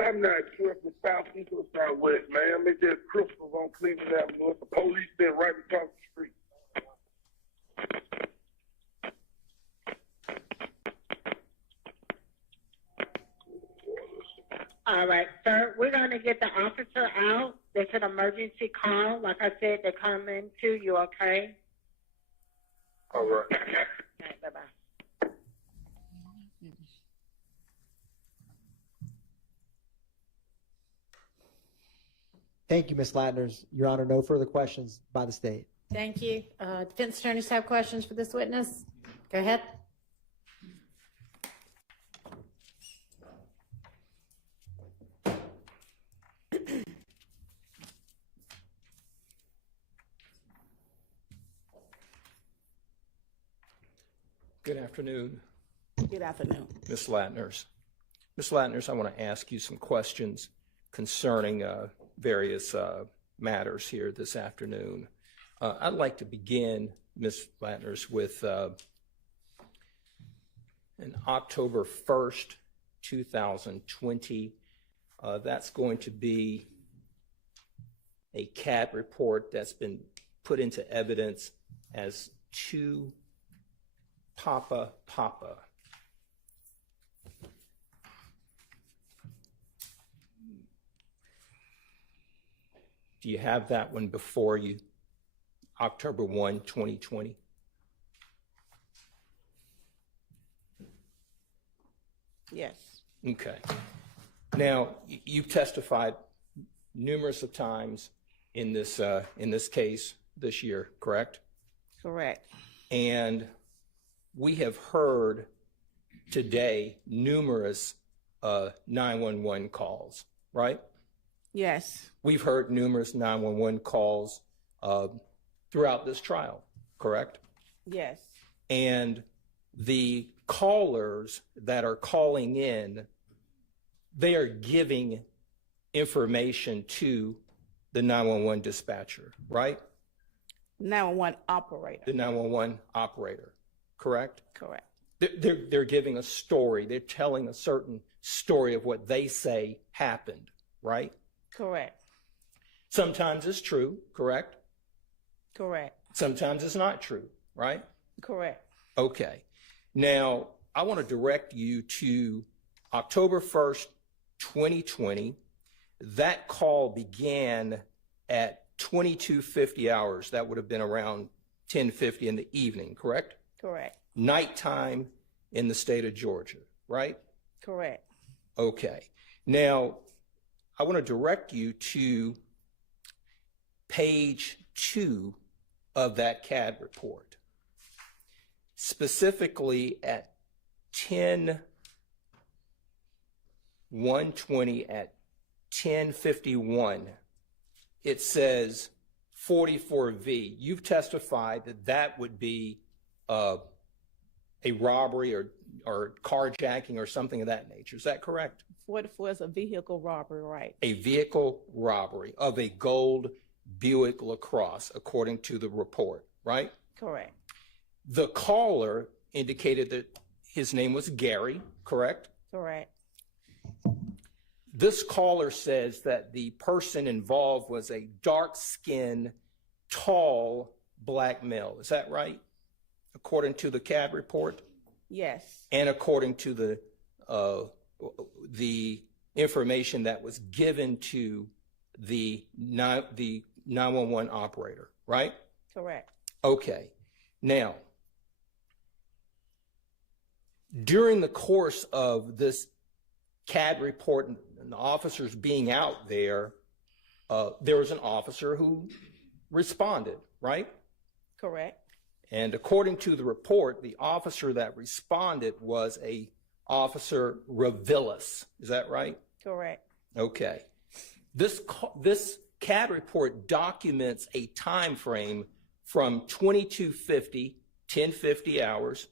I'm not sure if it's southeast or southwest, man. It's just Crystals on Cleveland Avenue. The police been right across the street. All right, sir, we're going to get the officer out. It's an emergency call. Like I said, they're coming to you, okay? All right. All right, bye-bye. Thank you, Ms. Latners. Your Honor, no further questions by the state. Thank you. Defense attorneys have questions for this witness? Go ahead. Good afternoon. Good afternoon. Ms. Latners. Ms. Latners, I want to ask you some questions concerning various matters here this afternoon. I'd like to begin, Ms. Latners, with an October 1st, 2020. That's going to be a CAT report that's been put into evidence as 2 Papa. Do you have that one before you? October 1, 2020? Yes. Okay. Now, you've testified numerous of times in this case this year, correct? Correct. And we have heard today numerous 911 calls, right? Yes. We've heard numerous 911 calls throughout this trial, correct? Yes. And the callers that are calling in, they are giving information to the 911 dispatcher, right? 911 operator. The 911 operator, correct? Correct. They're giving a story. They're telling a certain story of what they say happened, right? Correct. Sometimes it's true, correct? Correct. Sometimes it's not true, right? Correct. Okay. Now, I want to direct you to October 1st, 2020. That call began at 22:50 hours. That would have been around 10:50 in the evening, correct? Correct. Nighttime in the state of Georgia, right? Correct. Okay. Now, I want to direct you to page 2 of that CAD report. Specifically at 10/120 at 10:51, it says 44V. You've testified that that would be a robbery or carjacking or something of that nature. Is that correct? 44 is a vehicle robbery, right? A vehicle robbery of a gold Buick LaCrosse, according to the report, right? Correct. The caller indicated that his name was Gary, correct? Correct. This caller says that the person involved was a dark-skinned, tall black male. Is that right? According to the CAD report? Yes. And according to the information that was given to the 911 operator, right? Correct. Okay. Now, during the course of this CAD report and the officers being out there, there was an officer who responded, right? Correct. And according to the report, the officer that responded was a Officer Revillis. Is that right? Correct. Okay. This CAD report documents a time frame from 22:50, 10:50 hours,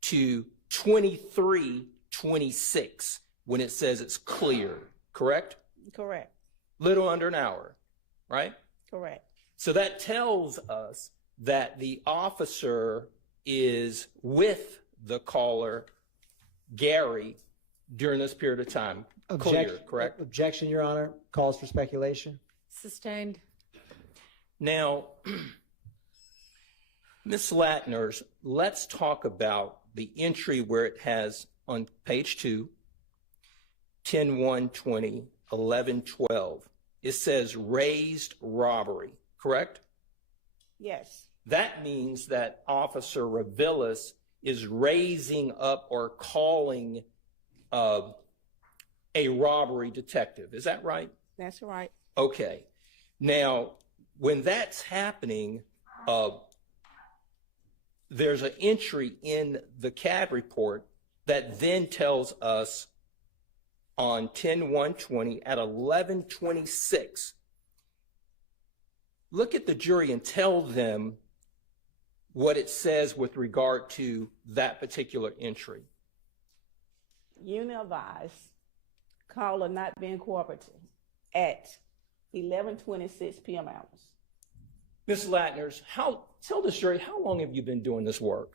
to 23:26 when it says it's clear, correct? Correct. Little under an hour, right? Correct. So that tells us that the officer is with the caller, Gary, during this period of time. Clear, correct? Objection, Your Honor. Calls for speculation. Sustained. Now, Ms. Latners, let's talk about the entry where it has on page 2, 10/120, 11/12. It says raised robbery, correct? Yes. That means that Officer Revillis is raising up or calling a robbery detective. Is that right? That's right. Okay. Now, when that's happening, there's an entry in the CAD report that then tells us on 10/120 at 11:26, look at the jury and tell them what it says with regard to that particular entry. Unit advised, caller not being cooperative at 11:26 p.m. hours. Ms. Latners, tell the jury, how long have you been doing this work?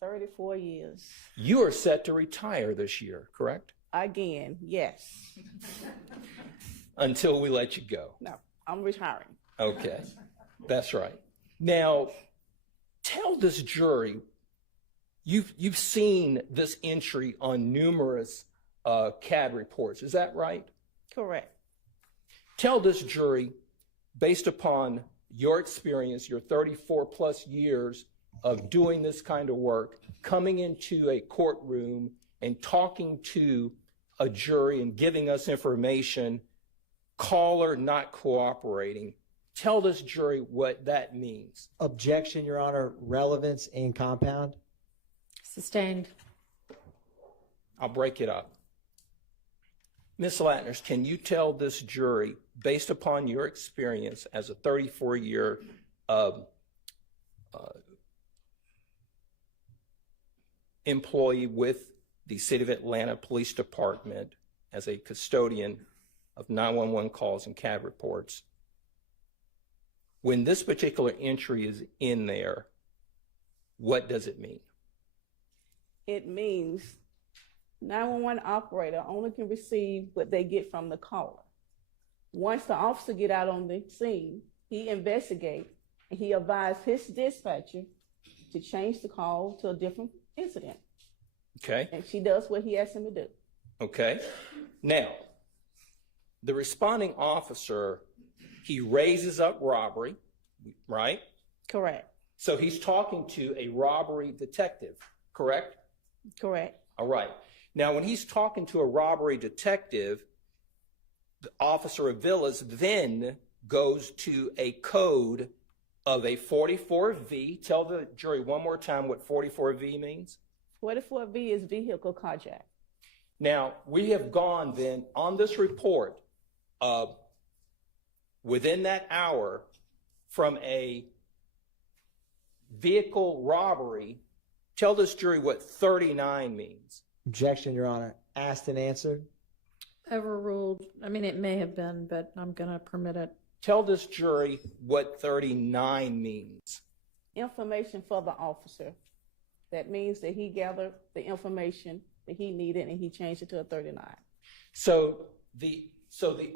34 years. You are set to retire this year, correct? Again, yes. Until we let you go. No, I'm retiring. Okay, that's right. Now, tell this jury, you've seen this entry on numerous CAD reports. Is that right? Correct. Tell this jury, based upon your experience, your 34 plus years of doing this kind of work, coming into a courtroom and talking to a jury and giving us information, caller not cooperating. Tell this jury what that means. Objection, Your Honor. Relevance and compound. Sustained. I'll break it up. Ms. Latners, can you tell this jury, based upon your experience as a 34-year employee with the City of Atlanta Police Department as a custodian of 911 calls and CAD reports, when this particular entry is in there, what does it mean? It means 911 operator only can receive what they get from the caller. Once the officer get out on the scene, he investigates and he advised his dispatcher to change the call to a different incident. Okay. And she does what he asked him to do. Okay. Now, the responding officer, he raises up robbery, right? Correct. So he's talking to a robbery detective, correct? Correct. All right. Now, when he's talking to a robbery detective, the Officer Aviles then goes to a code of a 44V. Tell the jury one more time what 44V means. 44V is vehicle carjack. Now, we have gone then on this report within that hour from a vehicle robbery. Tell this jury what 39 means. Objection, Your Honor. Asked and answered. Overruled. I mean, it may have been, but I'm going to permit it. Tell this jury what 39 means. Information for the officer. That means that he gathered the information that he needed and he changed it to a 39. So the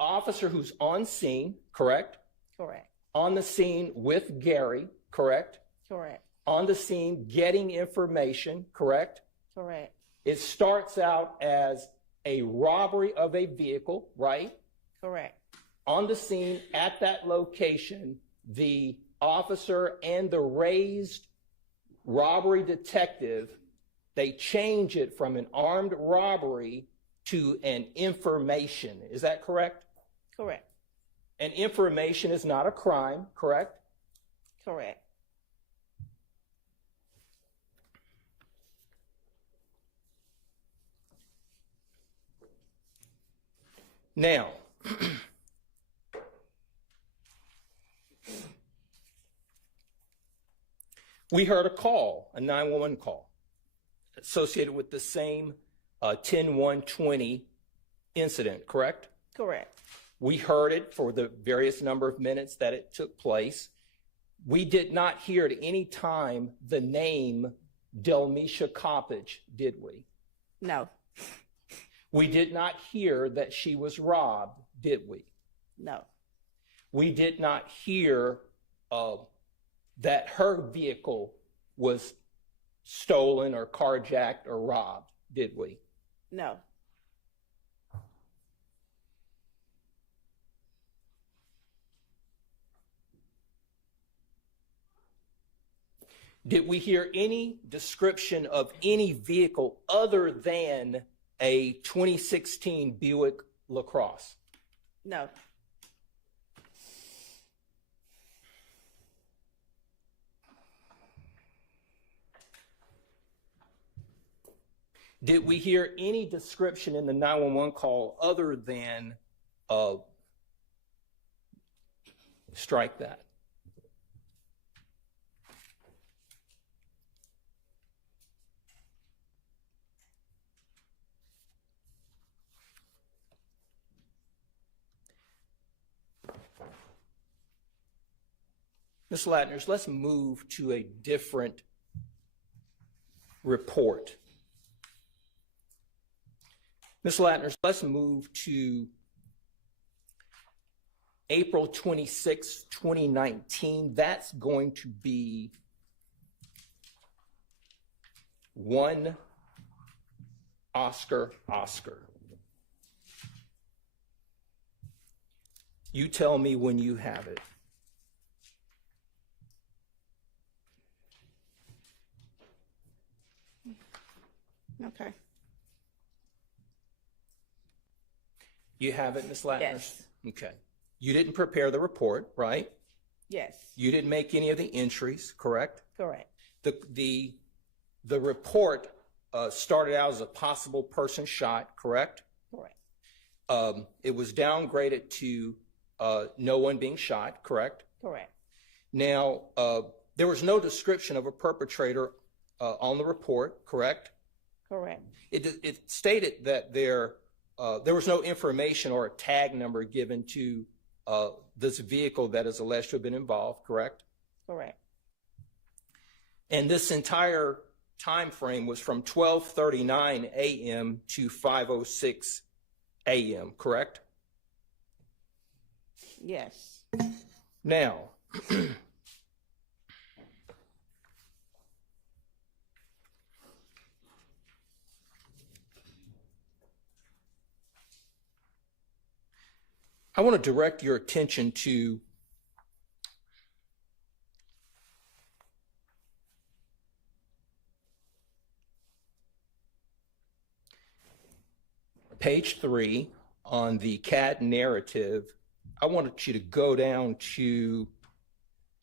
officer who's on scene, correct? Correct. On the scene with Gary, correct? Correct. On the scene getting information, correct? Correct. It starts out as a robbery of a vehicle, right? Correct. On the scene at that location, the officer and the raised robbery detective, they change it from an armed robbery to an information. Is that correct? Correct. And information is not a crime, correct? Correct. Now, we heard a call, a 911 call, associated with the same 10-1-20 incident, correct? Correct. We heard it for the various number of minutes that it took place. We did not hear at any time the name Delmisha Coppage, did we? No. We did not hear that she was robbed, did we? No. We did not hear that her vehicle was stolen or carjacked or robbed, did we? No. Did we hear any description of any vehicle other than a 2016 Buick LaCrosse? No. Did we hear any description in the 911 call other than strike that? Ms. Latners, let's move to a different report. Ms. Latners, let's move to April 26, 2019. That's going to be one Oscar. You tell me when you have it. Okay. You have it, Ms. Latners? Yes. Okay. You didn't prepare the report, right? Yes. You didn't make any of the entries, correct? Correct. The report started out as a possible person shot, correct? Correct. It was downgraded to no one being shot, correct? Correct. Now, there was no description of a perpetrator on the report, correct? Correct. It stated that there was no information or a tag number given to this vehicle that is alleged to have been involved, correct? Correct. And this entire time frame was from 12:39 a.m. to 5:06 a.m., correct? Yes. Now, I want to direct your attention to page 3 on the CAD narrative. I wanted you to go down to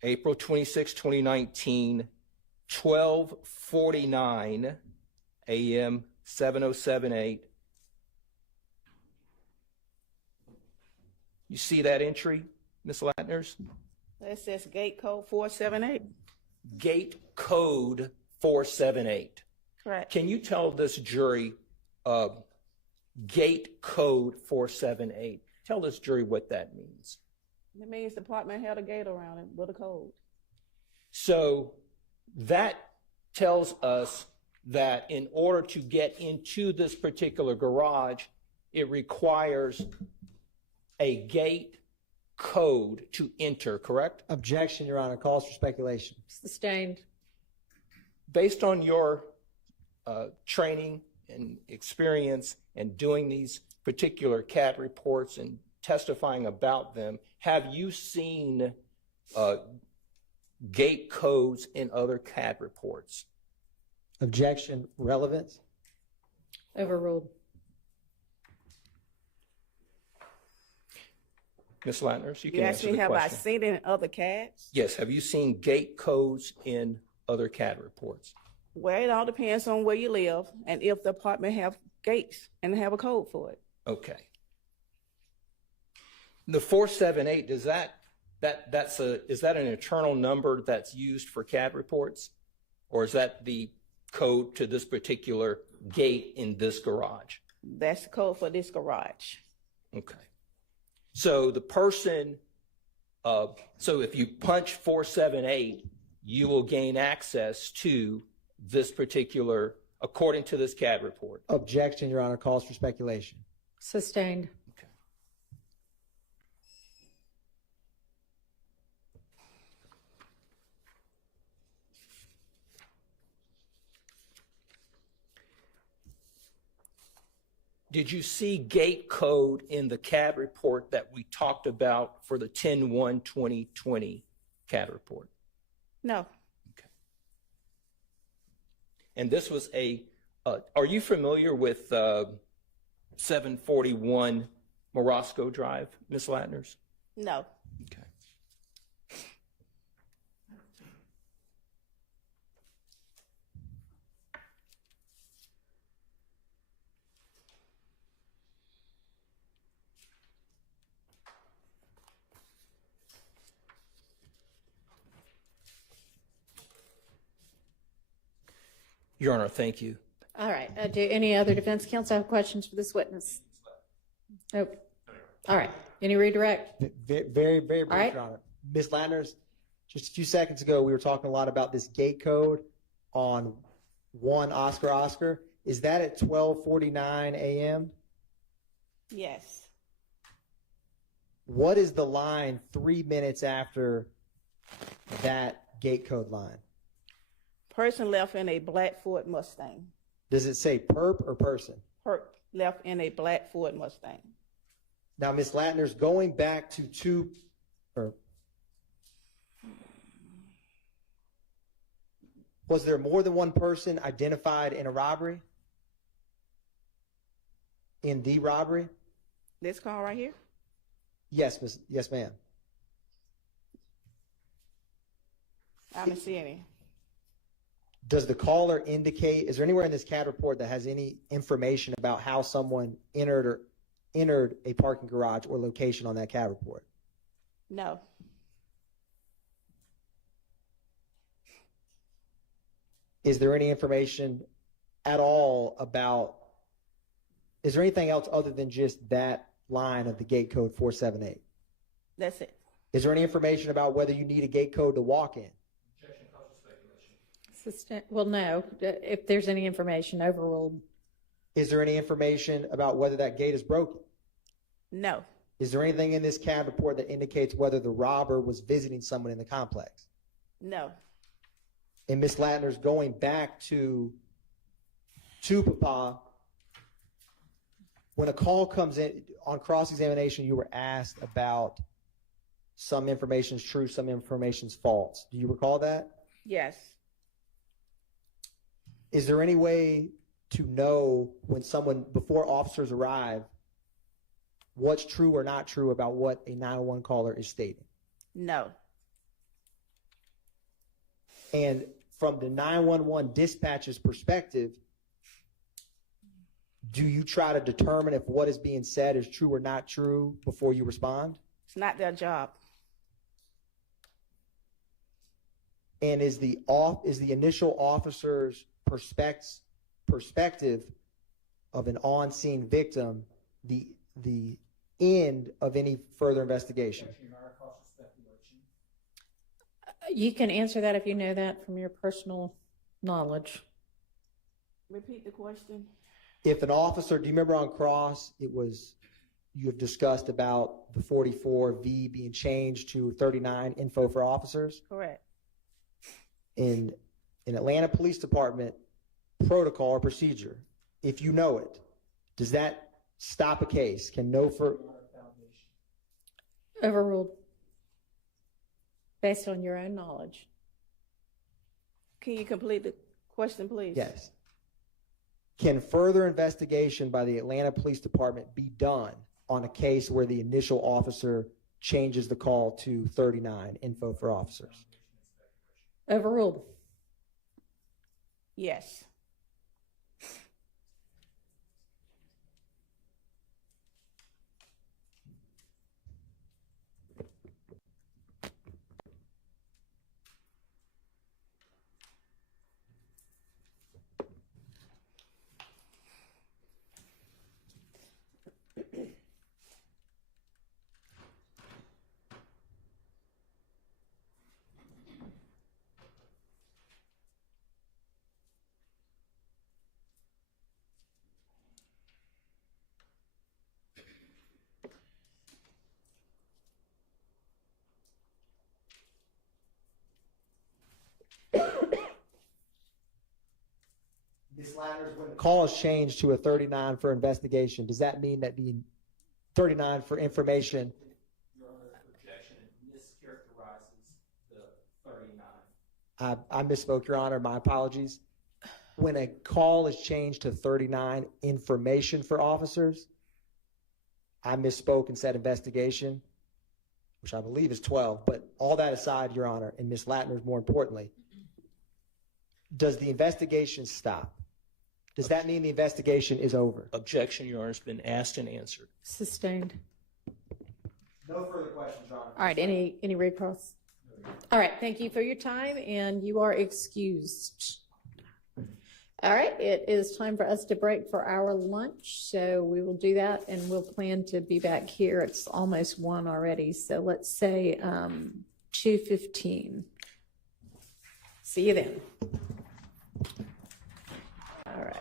April 26, 2019, 12:49 a.m., 7:07:08. You see that entry, Ms. Latners? That says gate code 478. Gate code 478. Correct. Can you tell this jury gate code 478? Tell this jury what that means. It means the apartment had a gate around it with a code. So that tells us that in order to get into this particular garage, it requires a gate code to enter, correct? Objection, Your Honor. Calls for speculation. Sustained. Based on your training and experience and doing these particular CAD reports and testifying about them, have you seen gate codes in other CAD reports? Objection. Relevance. Overruled. Ms. Latners, you can You answer asked me, the have I question. seen it in other CADs? Yes, have you seen gate codes in other CAD reports? Well, it all depends on where you live and if the apartment have gates and have a code for it. Okay. The 478, is that an internal number that's used for CAD reports? Or is that the code to this particular gate in this garage? That's the code for this garage. Okay. So the person, so if you punch 478, you will gain access to this particular, according to this CAD report. Objection, Your Honor. Calls for speculation. Sustained. Okay. Did you see gate code in the CAD report that we talked about for the 10/1/2020 CAD report? No. And this was are you familiar with 741 Morosco Drive, Ms. Latners? No. Okay. Your Honor, thank you. All right. Do any other defense counsel have questions for this witness? Nope. All right. Any redirect? Very brief, right. Your Honor. Ms. Landers, just a few seconds ago, we were talking a lot about this gate code on 1 Oscar. Is that at 12:49 a.m.? Yes. What is the line 3 minutes after that gate code line? Person left in a black Ford Mustang. Does it say perp or person? Perp left in a black Ford Mustang. Now, Ms. Latner's going back to was there more than one person identified in a robbery? In the robbery? This car right here? Yes, ma'am. I didn't see any. Does the caller indicate, is there anywhere in this CAD report that has any information about how someone entered a parking garage or location on that CAD report? No. Is there any information at all about, is there anything else other than just that line of the gate code 478? That's it. Is there any information about whether you need a gate code to walk in? Well, no. If there's any information, overruled. Is there any information about whether that gate is broken? No. Is there anything in this CAD report that indicates whether the robber was visiting someone in the complex? No. And Ms. Latner's going back to Papa, when a call comes in on cross-examination, you were asked about some information is true, some information is false. Do you recall that? Yes. Is there any way to know when someone, before officers arrive, what's true or not true about what a 911 caller is stating? No. And from the 911 dispatcher's perspective, do you try to determine if what is being said is true or not true before you respond? It's not their job. And is the initial officer's perspective of an on-scene victim the end of any further investigation? You can answer that if you know that from your personal knowledge. Repeat the question. If an officer, do you remember on cross, you have discussed about the 44V being changed to 39 info for officers? Correct. In Atlanta Police Department protocol or procedure, if you know it, does that stop a case? Can no for Overruled. Based on your own knowledge. Can you complete the question, please? Yes. Can further investigation by the Atlanta Police Department be done on a case where the initial officer changes the call to 39 info for officers? Overruled. Yes. Ms. Ladders, when the call is changed to a 39 for investigation, does that mean that the 39 for information? Your Honor's objection mischaracterizes the 39. I misspoke, Your Honor. My apologies. When a call is changed to 39 information for officers, I misspoke and said investigation, which I believe is 12. But all that aside, Your Honor, and Ms. Latner, more importantly, does the investigation stop? Does that mean the investigation is over? Objection, Your Honor, has been asked and answered. Sustained. No further questions, Your Honor. All right, any recalls? All right, thank you for your time, and you are excused. All right, it is time for us to break for our lunch, so we will do that, and we'll plan to be back here. It's almost 1 already, so let's say 2:15. See you then. All right.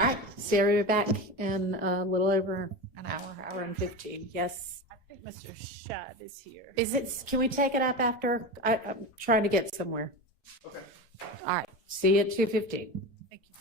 All right, Sarah, we're back in a little over an hour and 15. Yes. I think Mr. Schott is here. Is it? Can we take it up after? I'm trying to get somewhere. Okay. All right. See you at 2:15. Thank you.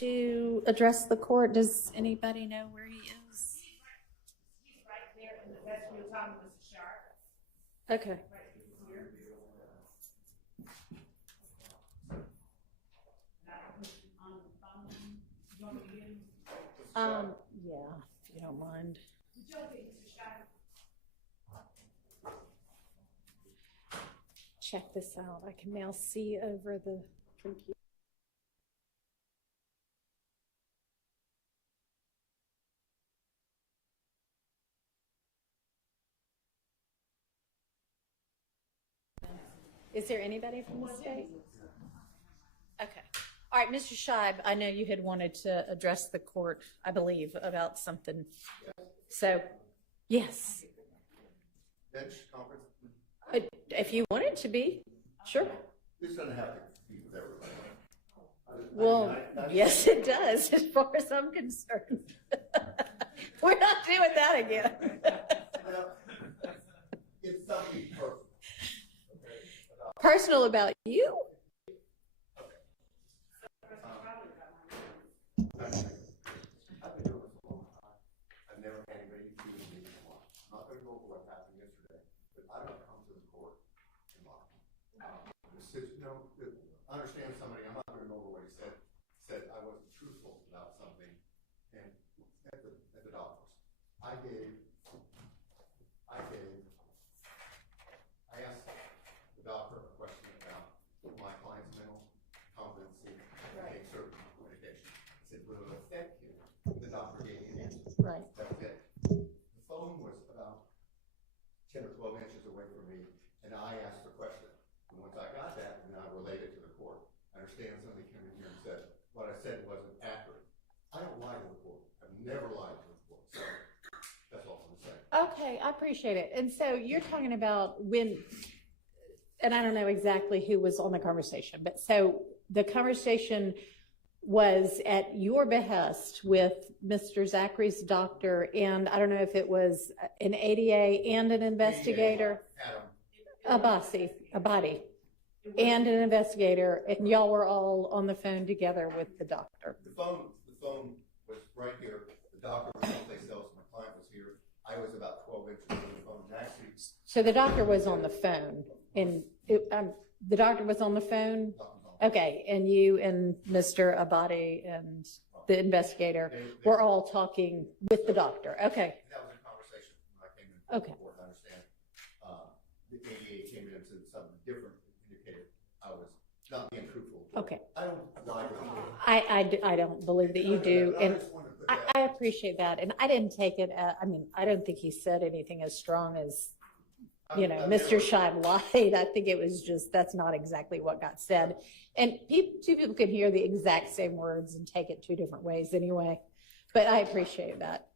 to address the court? Does anybody know where he is? He's right there in the vestibule talking to Mr. Sharp. Okay. Yeah, if you don't mind. Check this out. I can now see over the computer. Is there anybody from the state? Okay. All right, Mr. Scheib, I know you had wanted to address the court, I believe, about something. So, yes. Bench conference? If you want it to be, sure. This doesn't have to be with everybody. Well, yes, it does, as far as I'm concerned. We're not doing that again. It's something personal. Personal about you? I've been doing this a long time. I've never had anybody accuse me of lying. I'm not going to go over what happened yesterday, but I don't come to the court and lie. I understand somebody, I'm not going to go over what he said I wasn't truthful about something, and at the doctors. I asked the doctor a question about my client's mental competency to take certain medication. I said, will it affect him? The doctor gave me an answer. Right. That was it. The phone was about 10 or 12 inches away from me, and I asked the question. And once I got that, and then I relayed it to the court. I understand somebody came in here and said, what I said wasn't accurate. I don't lie to the court. I've never lied to the court. So that's all I'm saying. Okay, I appreciate it. And so you're talking about when, and I don't know exactly who was on the conversation, but so the conversation was at your behest with Mr. Zachary's doctor, and I don't know if it was an ADA and an investigator. Abadi, and an investigator, and y'all were all on the phone together with the doctor. The phone was right here. The doctor was someplace else. My client was here. I was about 12 inches from the phone. Actually, so the doctor was on the phone, and the doctor was on the phone. Okay, and you and Mr. Abadi and the investigator were all talking with the doctor. Okay. That was a conversation when I came in. Okay. I understand. The ADA came in and said something different, indicated I was not being truthful. Okay. I don't lie to people. I don't believe that you do, and I appreciate that. And I didn't take it. I mean, I don't think he said anything as strong as, Mr. Scheib lied. I think it was just that's not exactly what got said, and two people can hear the exact same words and take it two different ways anyway. But I appreciate that.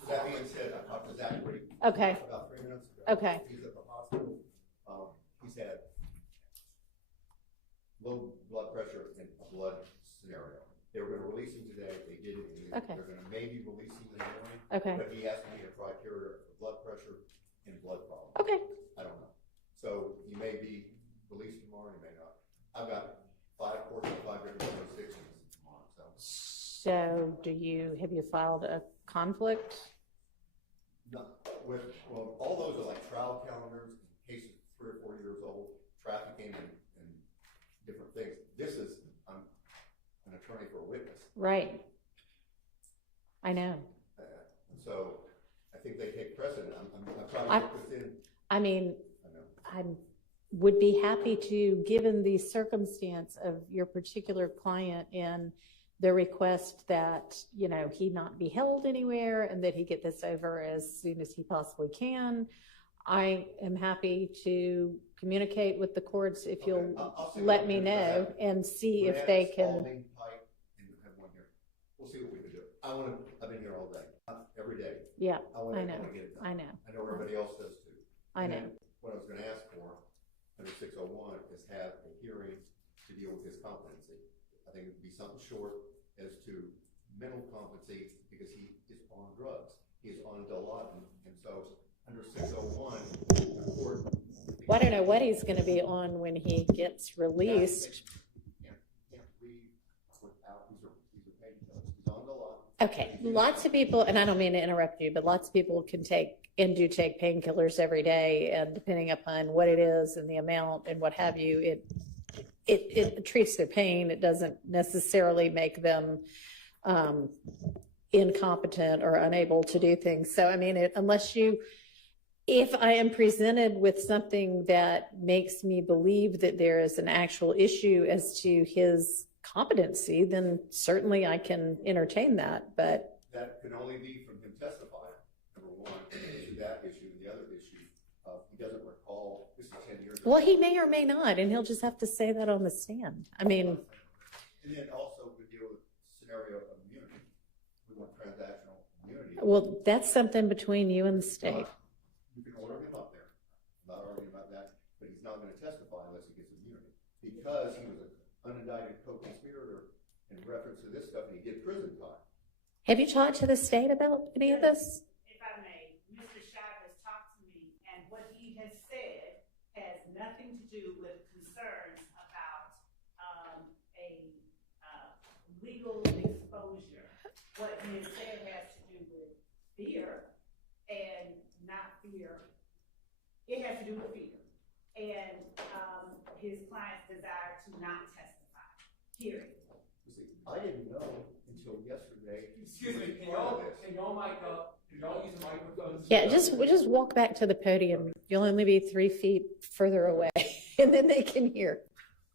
With that being said, I talked to Zachary Okay. about 3 minutes ago. Okay. He's at the hospital. He's had low blood pressure and a blood scenario. They were going to release him today. They didn't. Okay. They're going to maybe release him in the morning. Okay. But he has to meet a criteria for blood pressure and blood problems. Okay. I don't know. So he may be released tomorrow. He may not. I've got 5 different jurisdictions tomorrow. So have you filed a conflict? No, well, all those are like trial calendars, cases 3 or 4 years old, trafficking and different things. This is, I'm an attorney for a witness. Right. I know. So I think they take precedent. I'm trying to get this in. I mean, I would be happy to, given the circumstance of your particular client and the request that, he not be held anywhere and that he get this over as soon as he possibly can. I am happy to communicate with the courts if you'll let me know and see if they can. We'll see what we can do. I've been here all day, every day. Yeah, I know. Get it done. I know. I know everybody else does too. I know. What I was going to ask for under 601 is have a hearing to deal with his competency. I think it would be something short as to mental competency because he is on drugs. He is on Dilaudid, and so under 601, the court. Well, I don't know what he's going to be on when he gets released. Can't leave without. These are Okay, lots of people, and I don't mean to interrupt you, but lots of people can take and do take painkillers every day, and depending upon what it is and the amount and what have you, it treats their pain. It doesn't necessarily make them incompetent or unable to do things. So, I mean, if I am presented with something that makes me believe that there is an actual issue as to his competency, then certainly I can entertain that. But that can only be from him testifying, number one, to that issue. And the other issue, he doesn't recall, this is 10 years ago. Well, he may or may not, and he'll just have to say that on the stand. I mean. And then also we deal with scenario of immunity. We want transactional immunity. Well, that's something between you and the state. You can order him up there. I'm not arguing about that, but he's not going to testify unless he gets immunity. Because he was an unindicted co-conspirator in reference to this stuff, and he did prison time. Have you talked to the state about any of this? If I may, Mr. Shive has talked to me, and what he has said has nothing to do with concerns about a legal exposure. What he has said has to do with fear and not fear. It has to do with fear and his client's desire to not testify. Period. You see, I didn't know until yesterday. Excuse me, can y'all mic up? Can y'all use the microphones? Yeah, just walk back to the podium. You'll only be 3 feet further away, and then they can hear.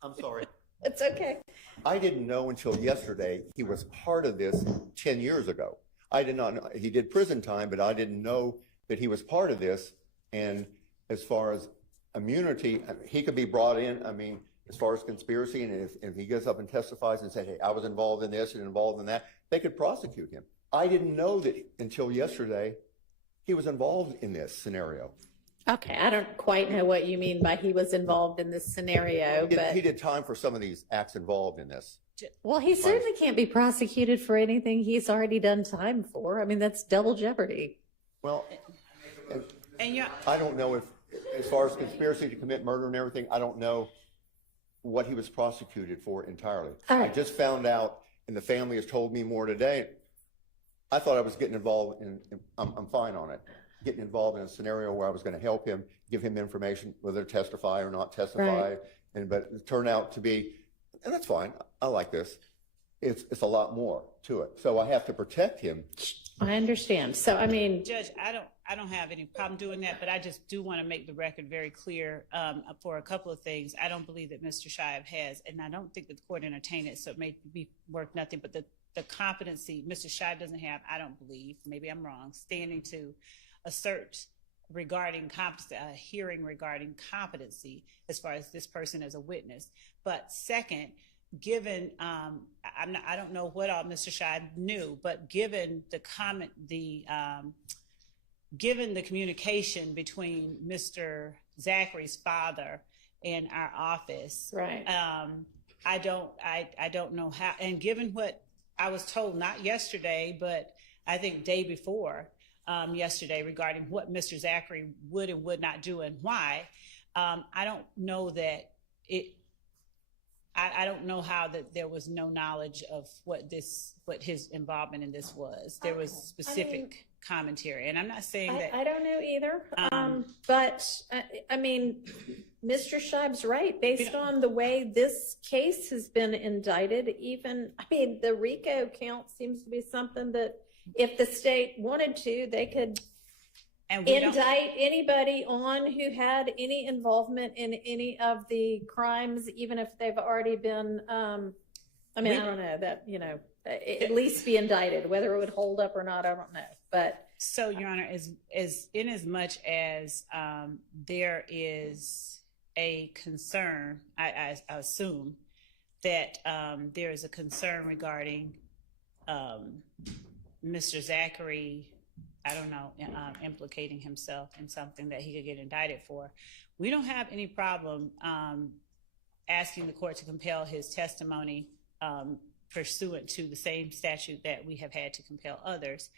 I'm sorry. It's okay. I didn't know until yesterday he was part of this 10 years ago. I did not know. He did prison time, but I didn't know that he was part of this. And as far as immunity, he could be brought in, I mean, as far as conspiracy, and if he gets up and testifies and says, hey, I was involved in this and involved in that, they could prosecute him. I didn't know that until yesterday he was involved in this scenario. Okay, I don't quite know what you mean by he was involved in this scenario, but He did time for some of these acts involved in this. well, he certainly can't be prosecuted for anything he's already done time for. I mean, that's double jeopardy. Well, And I don't know if, as far as conspiracy to commit murder and everything, I don't know what he was prosecuted for entirely. All right. I just found out, and the family has told me more today. I thought I was getting involved in I'm fine on it, getting involved in a scenario where I was going to help him, give him information, whether to testify or not testify. Right. But it turned out to be, and that's fine. I like this. It's a lot more to it. So I have to protect him. I understand. So, I mean, Judge, I don't have any problem doing that, but I just do want to make the record very clear for a couple of things. I don't believe that Mr. Shive has, and I don't think that the court entertained it, so it may be worth nothing, but the competency Mr. Shive doesn't have, I don't believe, maybe I'm wrong, standing to assert regarding competency, a hearing regarding competency as far as this person as a witness. But second, given I don't know what all Mr. Shive knew, but given the given the communication between Mr. Zachary's father and our office, right? I don't know how. And given what I was told, not yesterday, but I think day before yesterday, regarding what Mr. Zachary would and would not do and why, I don't know that it. I don't know how that there was no knowledge of what his involvement in this was. There was specific commentary, and I'm not saying that. I don't know either. But I mean, Mr. Shive's right. Based on the way this case has been indicted, the RICO count seems to be something that if the state wanted to, they could indict anybody on who had any involvement in any of the crimes, even if they've already been, I don't know that, at least be indicted. Whether it would hold up or not, I don't know. But so, Your Honor, as in as much as there is a concern, I assume that there is a concern regarding Mr. Zachary, I don't know, implicating himself in something that he could get indicted for. We don't have any problem asking the court to compel his testimony pursuant to the same statute that we have had to compel others.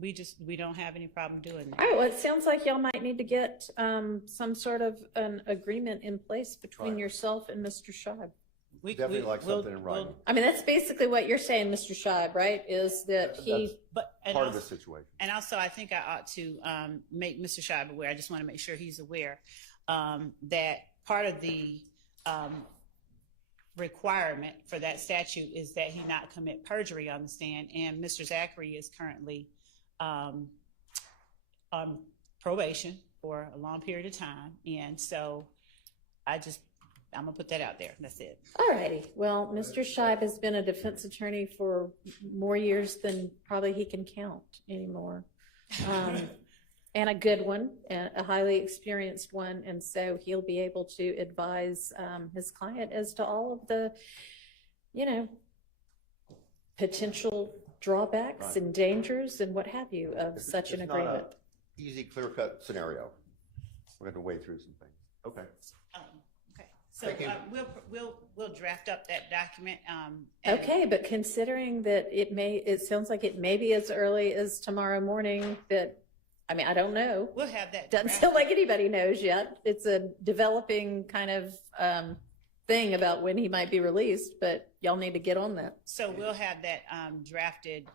We don't have any problem doing that. All right, well, it sounds like y'all might need to get some sort of an agreement in place between yourself and Mr. Shive. Definitely like something in writing. I mean, that's basically what you're saying, Mr. Scheib, right? Is that he, Part of the situation. And also, I think I ought to make Mr. Scheib aware. I just want to make sure he's aware that part of the requirement for that statute is that he not commit perjury on the stand. And Mr. Zachary is currently on probation for a long period of time. And so I'm going to put that out there. That's it. all righty. Well, Mr. Scheib has been a defense attorney for more years than probably he can count anymore. And a good one, and a highly experienced one. And so he'll be able to advise his client as to all of the, potential drawbacks and dangers and what have you of such an agreement. Not a easy, clear-cut scenario. We're going to wade through some things. Okay. Okay. So we'll draft up that document. Okay, but considering that it sounds like it may be as early as tomorrow morning that, I don't know. We'll have that. Doesn't sound like anybody knows yet. It's a developing kind of thing about when he might be released, but y'all need to get on that. So we'll have that drafted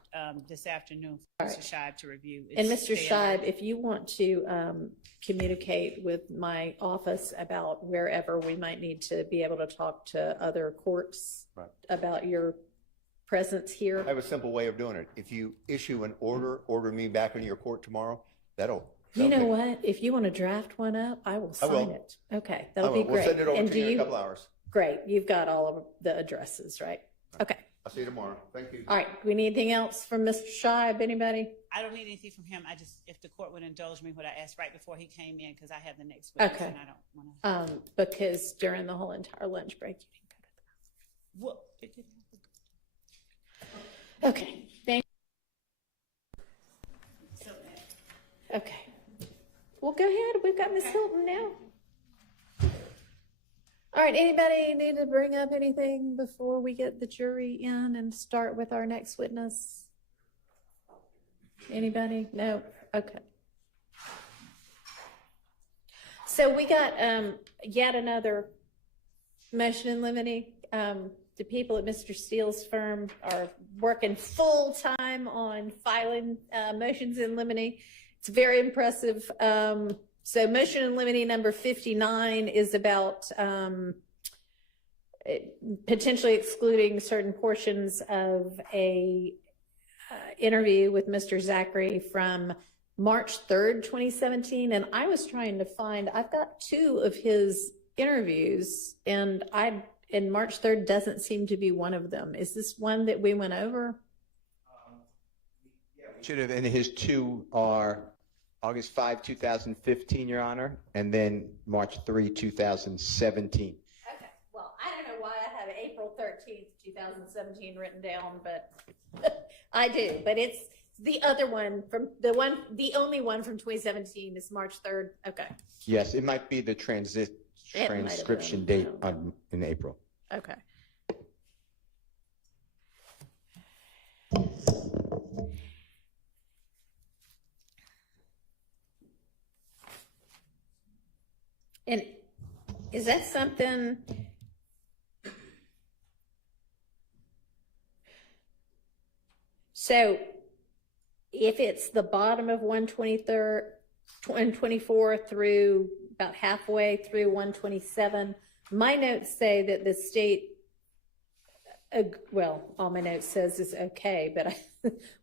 this afternoon for Mr. Scheib to review. And Mr. Scheib, if you want to communicate with my office about wherever we might need to be able to talk to other courts about your presence here. I have a simple way of doing it. If you issue an order me back into your court tomorrow, that'll You know what? If you want to draft one up, I will sign it. Okay, that'll be great. We'll send it over And to you in a couple hours. Great. You've got all of the addresses, right? Okay. I'll see you tomorrow. Thank you. All right. Do we need anything else from Mr. Scheib? Anybody? I don't need anything from him. If the court would indulge me what I asked right before he came in, because I have the next witness Okay. and I don't want to. Because during the whole entire lunch break, you didn't go to the Well, it didn't house. Okay. Thank you. Okay. Well, go ahead. We've got Ms. Hilton now. All right. Anybody need to bring up anything before we get the jury in and start with our next witness? Anybody? No? Okay. So we got yet another motion in limine. The people at Mr. Steele's firm are working full time on filing motions in limine. It's very impressive. So motion in limine number 59 is about potentially excluding certain portions of a interview with Mr. Zachary from March 3rd, 2017. And I was trying to find, I've got 2 of his interviews and March 3rd doesn't seem to be one of them. Is this one that we went over? Should have, and his 2 are August 5, 2015, Your Honor, and then March 3, 2017. Okay. Well, I don't know why I have April 13th, 2017 written down, but I do. But it's the other one the only one from 2017 is March 3rd. Okay. Yes, it might be the transcription date in April. Okay. And is that something? So if it's the bottom of 124 through about halfway through 127, my notes say that the state, all my notes says is okay, but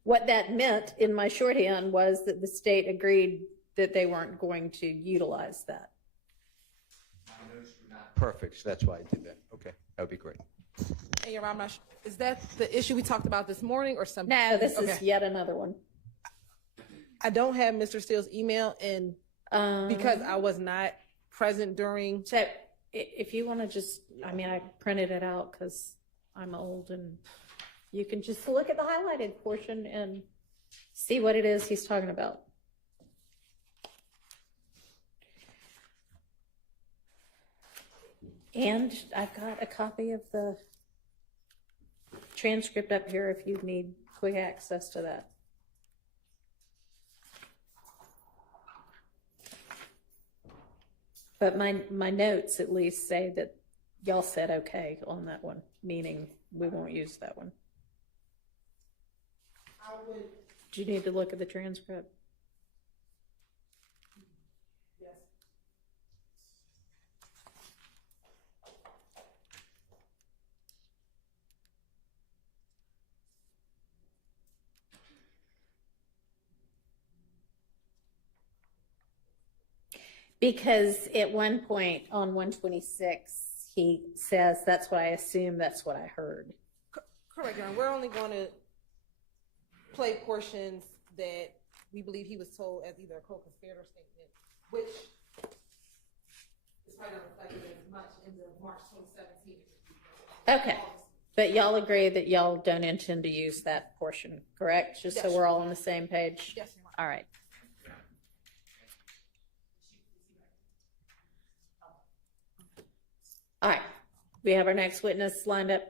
what that meant in my shorthand was that the state agreed that they weren't going to utilize that. Perfect, so that's why I did that. Okay, that would be great. Hey, Your Honor, is that the issue we talked about this morning or something? No, this is yet another one. I don't have Mr. Steele's email, and because I was not present during. So if you want to just, I printed it out because I'm old, and you can just look at the highlighted portion and see what it is he's talking about. And I've got a copy of the transcript up here if you need quick access to that. But my notes at least say that y'all said okay on that one, meaning we won't use that one. Do you need to look at the transcript? Because at one point on 126, he says, that's what I assume, that's what I heard. Correct, Your Honor. We're only going to play portions that we believe he was told as either a co-conspirator statement, which is probably not reflected as much in the March 2017. Okay, but y'all agree that y'all don't intend to use that portion, correct? Just so Yes. we're all on the same page? Yes, Your Honor. All right. All right, we have our next witness lined up?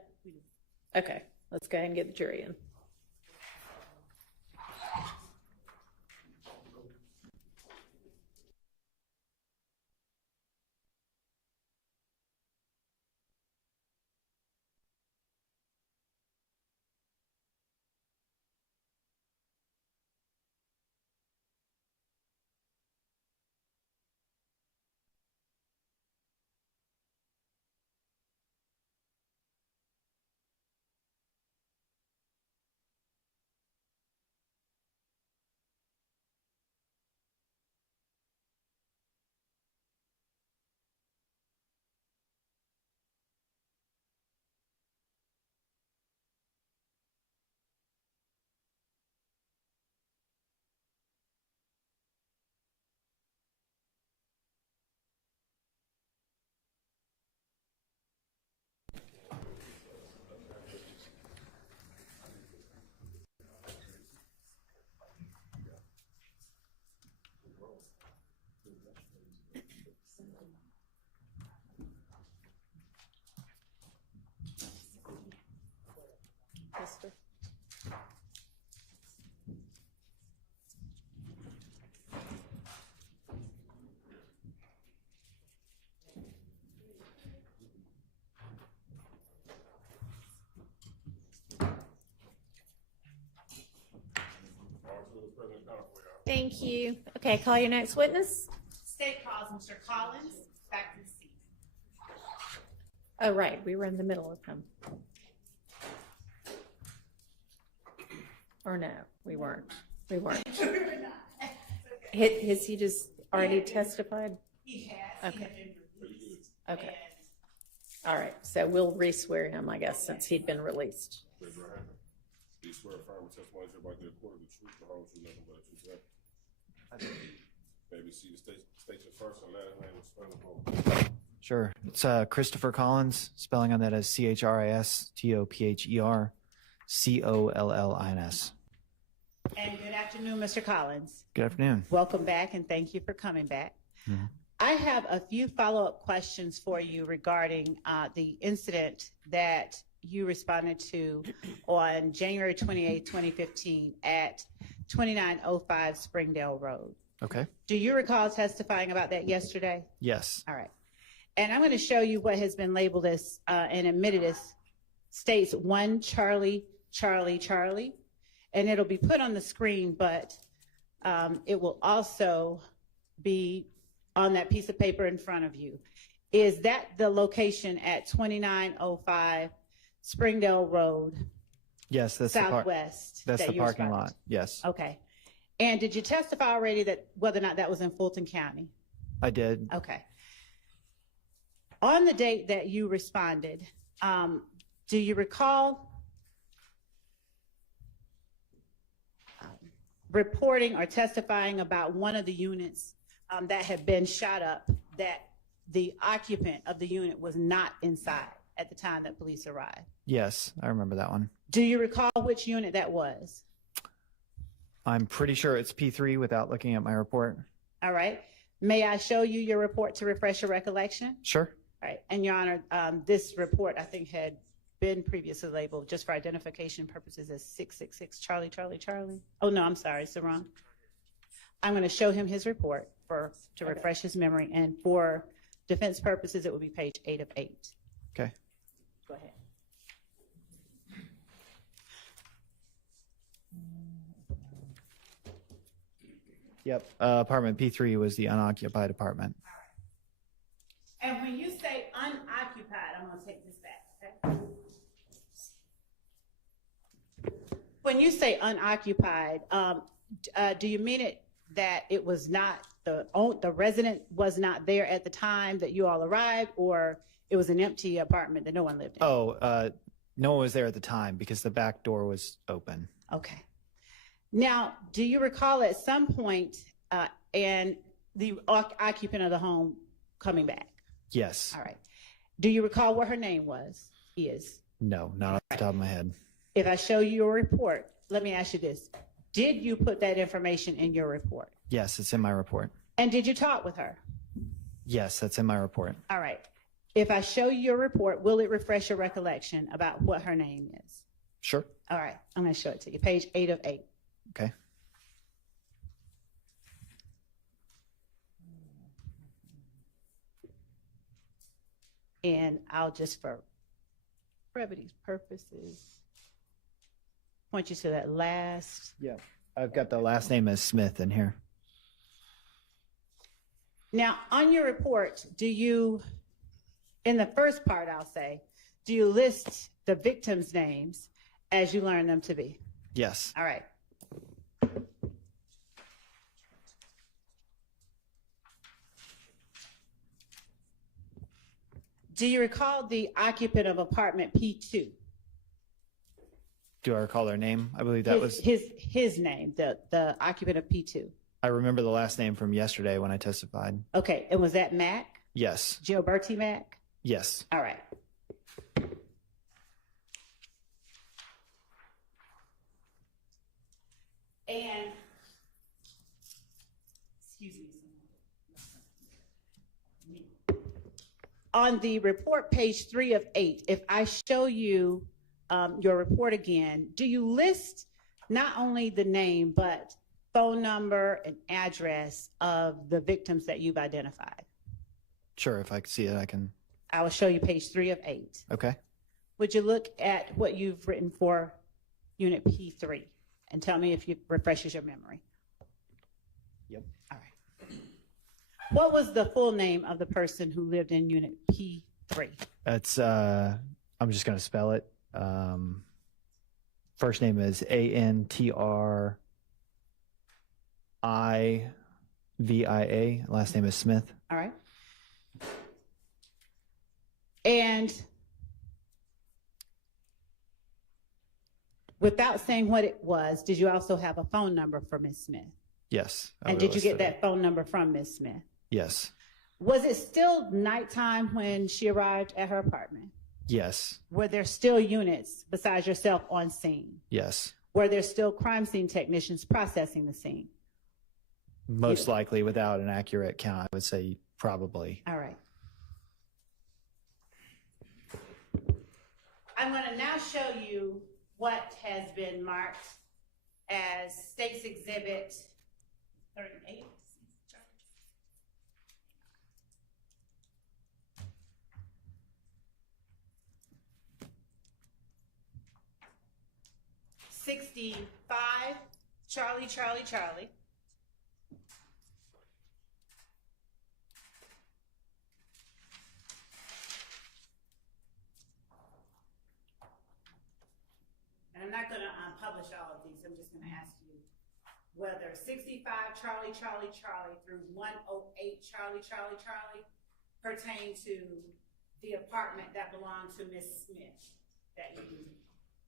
Okay, let's go ahead and get the jury in. Mister. Thank you. Okay, call your next witness. State calls Mr. Collins back to the seat. Oh, right, we were in the middle of him. Or no, we weren't. We weren't. Has he just already testified? He has. Okay. He had been released. Okay. All right, so we'll re-swear him, I guess, since he'd been released. Raise your hand. Do you swear affirm testimony you're about to report the truth, the whole truth, nothing but the truth? Maybe see the state your first and last name and spell the whole. Sure. It's Christopher Collins. Spelling on that is CHRISTOPHER COLLINS. And good afternoon, Mr. Collins. Good afternoon. Welcome back, and thank you for coming back. Mm-hmm. I have a few follow-up questions for you regarding the incident that you responded to on January 28, 2015 at 2905 Springdale Road. Okay. Do you recall testifying about that yesterday? Yes. All right. And I'm going to show you what has been labeled as and admitted as states 1 Charlie, Charlie, Charlie. And it'll be put on the screen, but it will also be on that piece of paper in front of you. Is that the location at 2905 Springdale Road? Yes, that's Southwest. That's that the you parking responded lot. Yes, to? Okay. And did you testify already that whether or not that was in Fulton County? I did. Okay. On the date that you responded, do you recall reporting or testifying about one of the units that had been shot up, that the occupant of the unit was not inside at the time that police arrived? Yes, I remember that one. Do you recall which unit that was? I'm pretty sure it's P3 without looking at my report. All right. May I show you your report to refresh your recollection? Sure. All right. And Your Honor, this report I think had been previously labeled just for identification purposes as 666 Charlie, Charlie, Charlie. Oh, no, I'm sorry. It's the wrong. I'm going to show him his report to refresh his memory. And for defense purposes, it would be page 8 of 8. Okay. Go ahead. Yep. Apartment P3 was the unoccupied apartment. And when you say unoccupied, I'm going to take this back, okay? When you say unoccupied, do you mean it that it was not the resident was not there at the time that you all arrived, or it was an empty apartment that no one lived in? Oh, no one was there at the time because the back door was open. Okay. Now, do you recall at some point and the occupant of the home coming back? Yes. All right. Do you recall what her name is? No, not off the top of my head. If I show you your report, let me ask you this. Did you put that information in your report? Yes, it's in my report. And did you talk with her? Yes, that's in my report. All right. If I show you your report, will it refresh your recollection about what her name is? Sure. All right. I'm going to show it to you. Page 8 of 8. Okay. And I'll just, for brevity's purposes, point you to that last. Yeah. I've got the last name as Smith in here. Now, on your report, do you, in the first part, I'll say, do you list the victims' names as you learn them to be? Yes. All right. Do you recall the occupant of apartment P2? Do I recall their name? I believe that was his name, the occupant of P2. I remember the last name from yesterday when I testified. Okay, and was that Mac? Yes. Gilberti Mac? Yes. All right. And, excuse me. On the report, page 3 of 8, if I show you your report again, do you list not only the name, but phone number and address of the victims that you've identified? Sure, if I can see it, I can. I will show you page 3 of 8. Okay. Would you look at what you've written for unit P3 and tell me if it refreshes your memory? Yep. All right. What was the full name of the person who lived in unit P3? It's, I'm just going to spell it. First name is ANTRIVIA. Last name is Smith. All right. And without saying what it was, did you also have a phone number for Ms. Smith? Yes. And did you get that phone number from Ms. Smith? Yes. Was it still nighttime when she arrived at her apartment? Yes. Were there still units besides yourself on scene? Yes. Were there still crime scene technicians processing the scene? Most likely, without an accurate count, I would say probably. All right. I'm going to now show you what has been marked as State's Exhibit 38. '65, Charlie, Charlie, Charlie. And I'm not going to publish all of these. I'm just going to ask you whether 65 Charlie, Charlie, Charlie through 108 Charlie, Charlie, Charlie pertain to the apartment that belonged to Miss Smith that you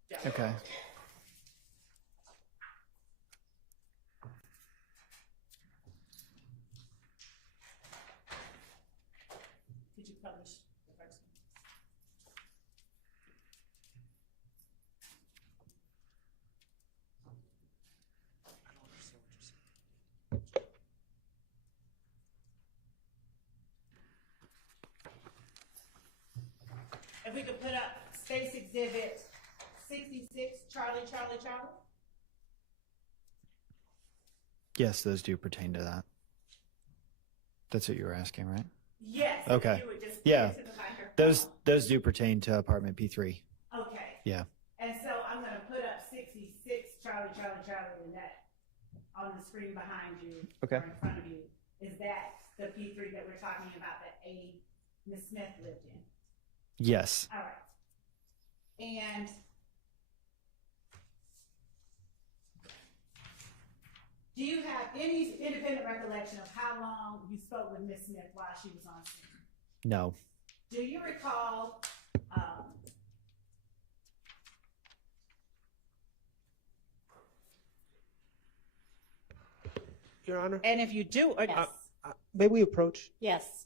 dealt with. Okay. Did you publish the first one? If we could put up State's Exhibit 66, Charlie, Charlie, Charlie. Yes, those do pertain to that. That's what you were asking, right? Yes. Okay. You would just Yeah. to the Those do pertain to apartment P3. Okay. Yeah. And so I'm going to put up 66 Charlie, Charlie, Charlie, and that on the screen behind you Okay. or in front of you. Is that the P3 that we're talking about that Ms. Smith lived in? Yes. All right. And do you have any independent recollection of how long you spoke with Ms. Smith while she was on scene? No. Do you recall Your Honor? and if you do, or Yes. May we approach? Yes.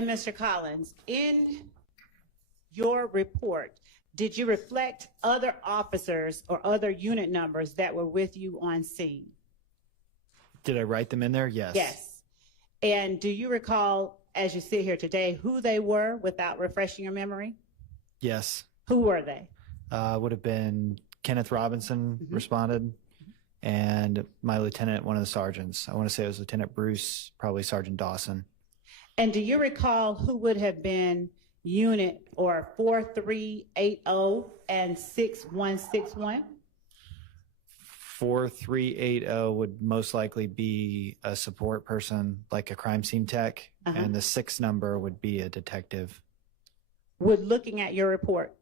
And Mr. Collins, in your report, did you reflect other officers or other unit numbers that were with you on scene? Did I write them in there? Yes. Yes. And do you recall, as you sit here today, who they were without refreshing your memory? Yes. Who were they? Would have been Kenneth Robinson responded, and my lieutenant, one of the sergeants. I want to say it was Lieutenant Bruce, probably Sergeant Dawson. And do you recall who would have been unit or 4380 and 6161? 4380 would most likely be a support person, like a crime scene tech, and the 6 number would be a detective. Would looking at your report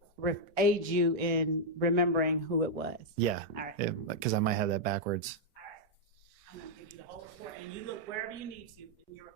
aid you in remembering who it was? Yeah, All right. because I might have that backwards. I'm going to give you the whole report, and you look wherever you need to in your report.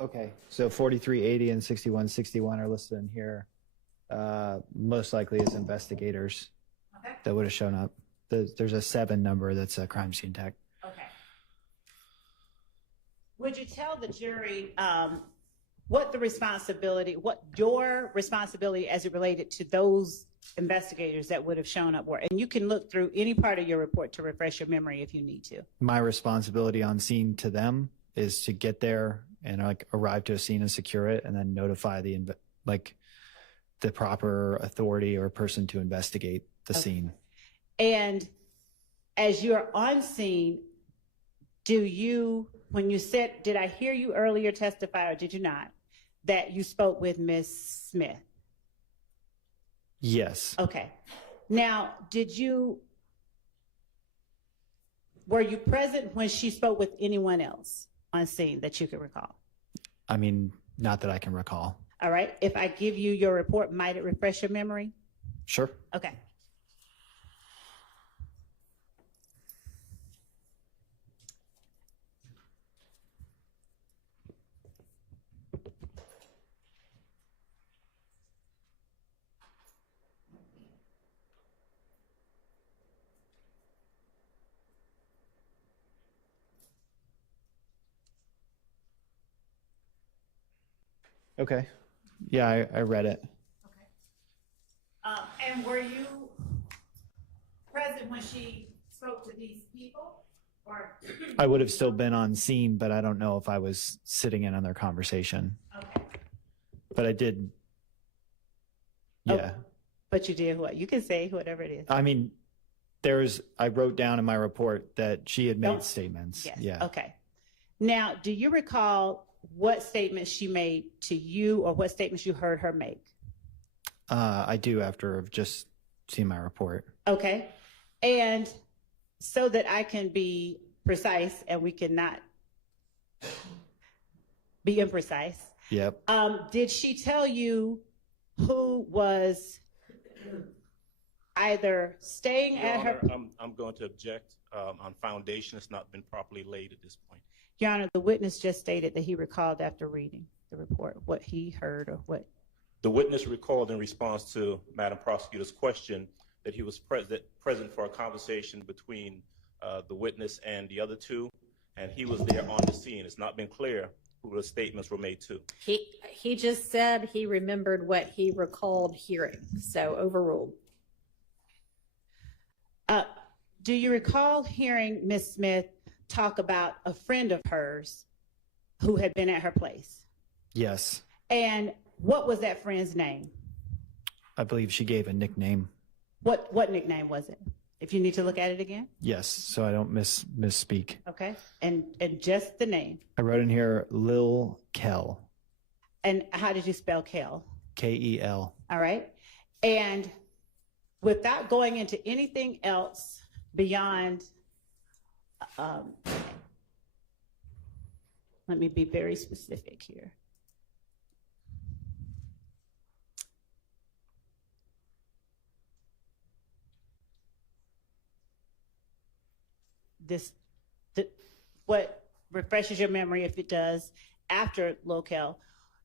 Okay, so 4380 and 6161 are listed in here. Most likely as investigators that would have shown up. There's a 7 number that's a crime scene tech. Okay. Would you tell the jury what your responsibility as it related to those investigators that would have shown up were? And you can look through any part of your report to refresh your memory if you need to. My responsibility on scene to them is to get there and arrive to a scene and secure it, and then notify the proper authority or person to investigate the scene. And as you're on scene, when you said, did I hear you earlier testify, or did you not, that you spoke with Ms. Smith? Yes. Okay. Now, were you present when she spoke with anyone else on scene that you could recall? I mean, not that I can recall. All right. If I give you your report, might it refresh your memory? Sure. Okay. Okay. Yeah, I read it. And were you present when she spoke to these people? Or I would have still been on scene, but I don't know if I was sitting in on their conversation. Okay. But I did. Yeah. Oh, but you did what? You can say whatever it is. I mean, I wrote down in my report that she had made statements. Yes. Yeah. Okay. Now, do you recall what statements she made to you, or what statements you heard her make? I do, after I've just seen my report. Okay. And so that I can be precise and we cannot be imprecise. Yep. Did she tell you who was either staying Your at her? Honor, I'm going to object on foundation. It's not been properly laid at this point. Your Honor, the witness just stated that he recalled after reading the report what he heard or what. The witness recalled in response to Madam Prosecutor's question that he was present for a conversation between the witness and the other two, and he was there on the scene. It's not been clear who the statements were made to. He just said he remembered what he recalled hearing, so overruled. Do you recall hearing Ms. Smith talk about a friend of hers who had been at her place? Yes. And what was that friend's name? I believe she gave a nickname. What nickname was it? If you need to look at it again. Yes, so I don't misspeak. Okay. And just the name. I wrote in here Lil Kel. And how did you spell Kel? Kel. All right. And without going into anything else beyond, let me be very specific here. what refreshes your memory, if it does, after Local,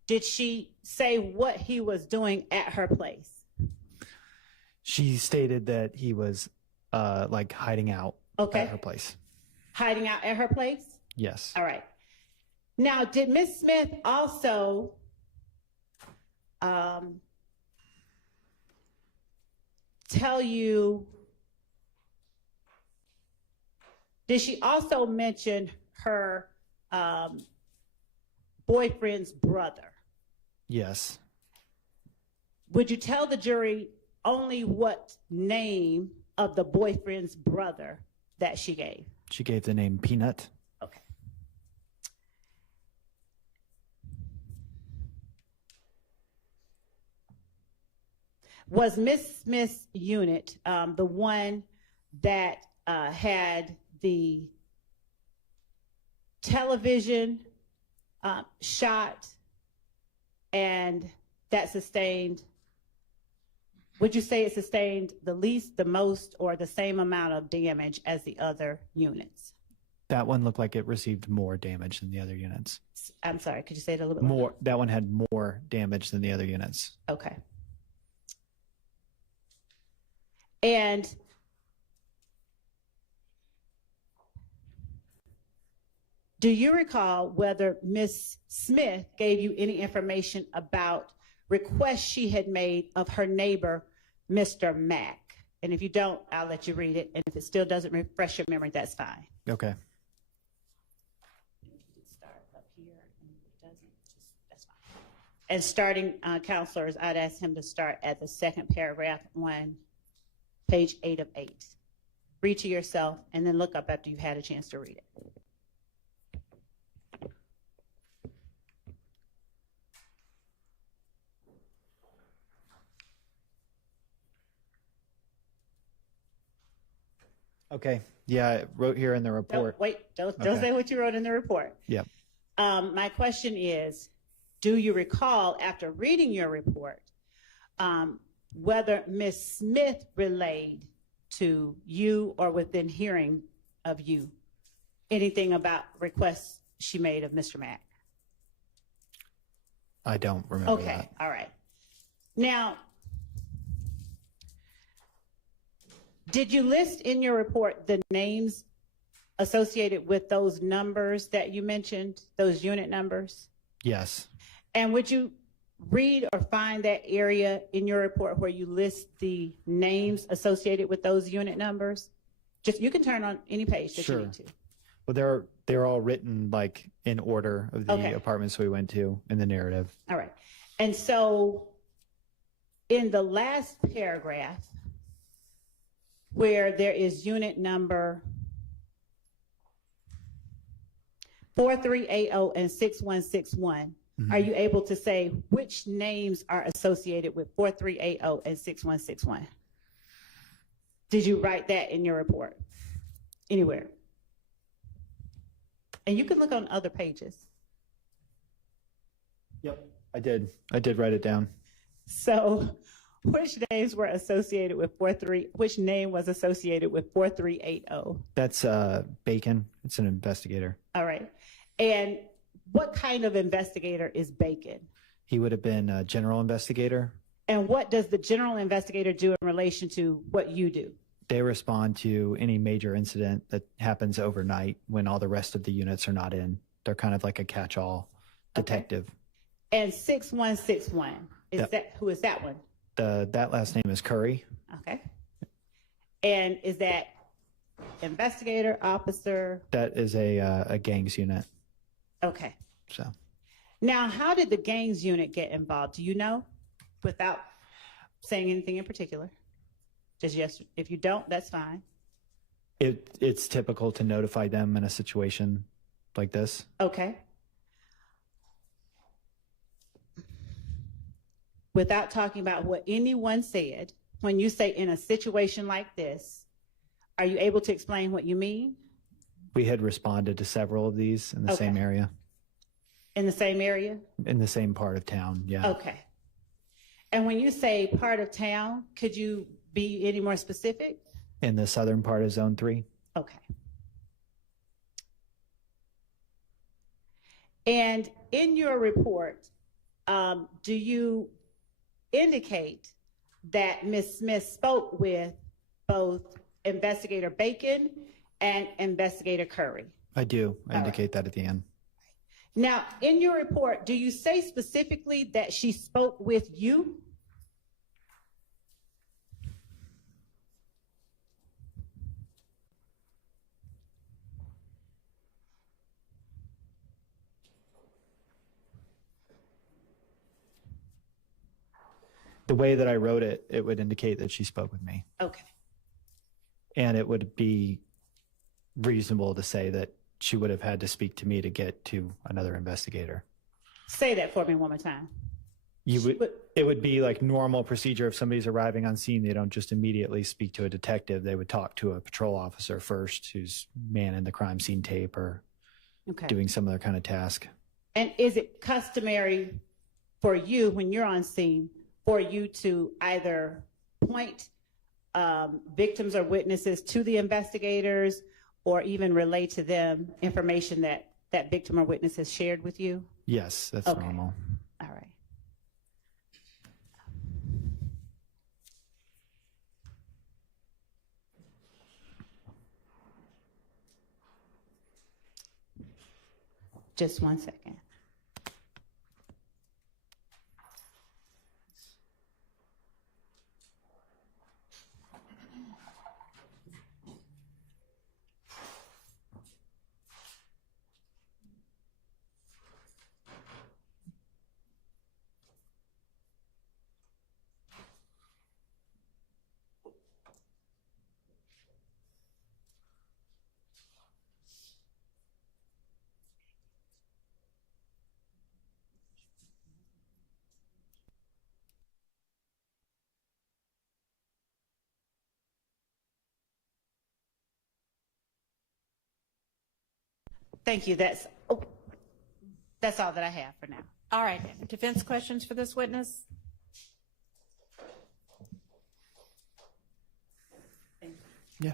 did she say what he was doing at her place? She stated that he was like hiding out at her place. Hiding out at her place? Yes. All right. Now, did Miss Smith also tell you, did she also mention her boyfriend's brother? Yes. Would you tell the jury only what name of the boyfriend's brother that she gave? She gave the name Peanut. Okay. Was Miss Smith's unit the one that had the television shot and that sustained, would you say it sustained the least, the most, or the same amount of damage as the other units? That one looked like it received more damage than the other units. I'm sorry, could you say it a little bit More. That one had more damage than the other units. Okay. And do you recall whether Miss Smith gave you any information about requests she had made of her neighbor, Mr. Mack? And if you don't, I'll let you read it. And if it still doesn't refresh your memory, that's fine. Okay. Start up here, and if it doesn't, that's fine. And starting, counselors, I'd ask him to start at the second paragraph on page 8 of 8. Read to yourself, and then look up after you've had a chance to read it. Okay. Yeah, I wrote here in the report. Don't Okay. say what you wrote in the report. Yep. My question is, do you recall, after reading your report, whether Miss Smith relayed to you or within hearing of you anything about requests she made of Mr. Mack? I don't remember Okay, that. all right. Now, did you list in your report the names associated with those numbers that you mentioned, those unit numbers? Yes. And would you read or find that area in your report where you list the names associated with those unit numbers? Just, you can turn on any page that you need to. Well, they're all written like in order of the Okay. apartments we went to in the narrative. All right. And so in the last paragraph, where there is unit number 4380 and 6161, are you able to say which names are associated with 4380 and 6161? Did you write that in your report anywhere? And you can look on other pages. Yep. I did write it down. So which names were associated with which name was associated with 4380? That's Bacon. It's an investigator. All right. And what kind of investigator is Bacon? He would have been a general investigator. And what does the general investigator do in relation to what you do? They respond to any major incident that happens overnight when all the rest of the units are not in. They're kind of like a catch-all detective. And 6161, who is that one? That last name is Curry. Okay. And is that investigator, officer? That is a gangs unit. Okay. So Now, how did the gangs unit get involved? Do you know? Without saying anything in particular. Just yes. If you don't, that's fine. it's typical to notify them in a situation like this. Okay. Without talking about what anyone said, when you say in a situation like this, are you able to explain what you mean? We had responded to several of these in the same area. In the same area? In the same part of town, yeah. Okay. And when you say part of town, could you be any more specific? In the southern part of Zone 3. Okay. And in your report, do you indicate that Ms. Smith spoke with both Investigator Bacon and Investigator Curry? I do. I All indicate that at the end. Now, in your report, do you say specifically that she spoke with you? The way that I wrote it, it would indicate that she spoke with me. Okay. And it would be reasonable to say that she would have had to speak to me to get to another investigator. Say that for me one more time. It would be like normal procedure. If somebody's arriving on scene, they don't just immediately speak to a detective. They would talk to a patrol officer first who's manning the crime scene tape or doing some other kind of task. And is it customary for you, when you're on scene, for you to either point victims or witnesses to the investigators, or even relay to them information that that victim or witness has shared with you? Yes, that's Okay. normal. All right. Just 1 second. Thank you. That's all that I have for now. All right. Defense questions for this witness? Yeah.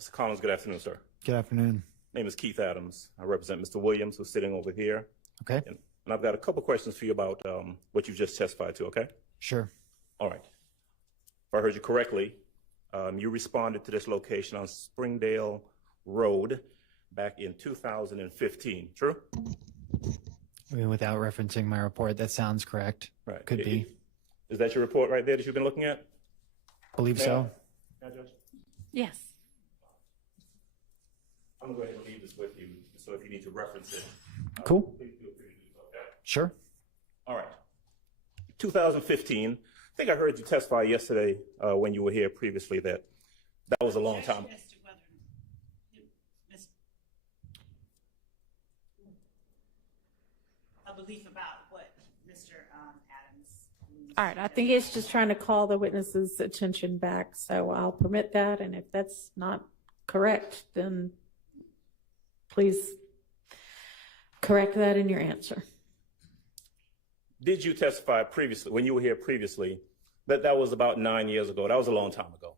Mr. Collins, good afternoon, sir. Good afternoon. My name is Keith Adams. I represent Mr. Williams, who's sitting over here. Okay. And I've got a couple questions for you about what you just testified to, okay? Sure. All right. If I heard you correctly, you responded to this location on Springdale Road back in 2015, true? I mean, without referencing my report, that sounds correct. Right. Could be. Is that your report right there that you've been looking at? Believe so. Yeah, Judge? Yes. I'm going to go ahead and leave this with you, so if you need to reference it. Cool. Please feel free to do so, okay? Sure. All right. 2015, I think I heard you testify yesterday when you were here previously that was a long time. A belief about what Mr. Adams. All right. I think it's just trying to call the witness's attention back. So I'll permit that. And if that's not correct, then please correct that in your answer. Did you testify previously, when you were here previously, that was about 9 years ago? That was a long time ago.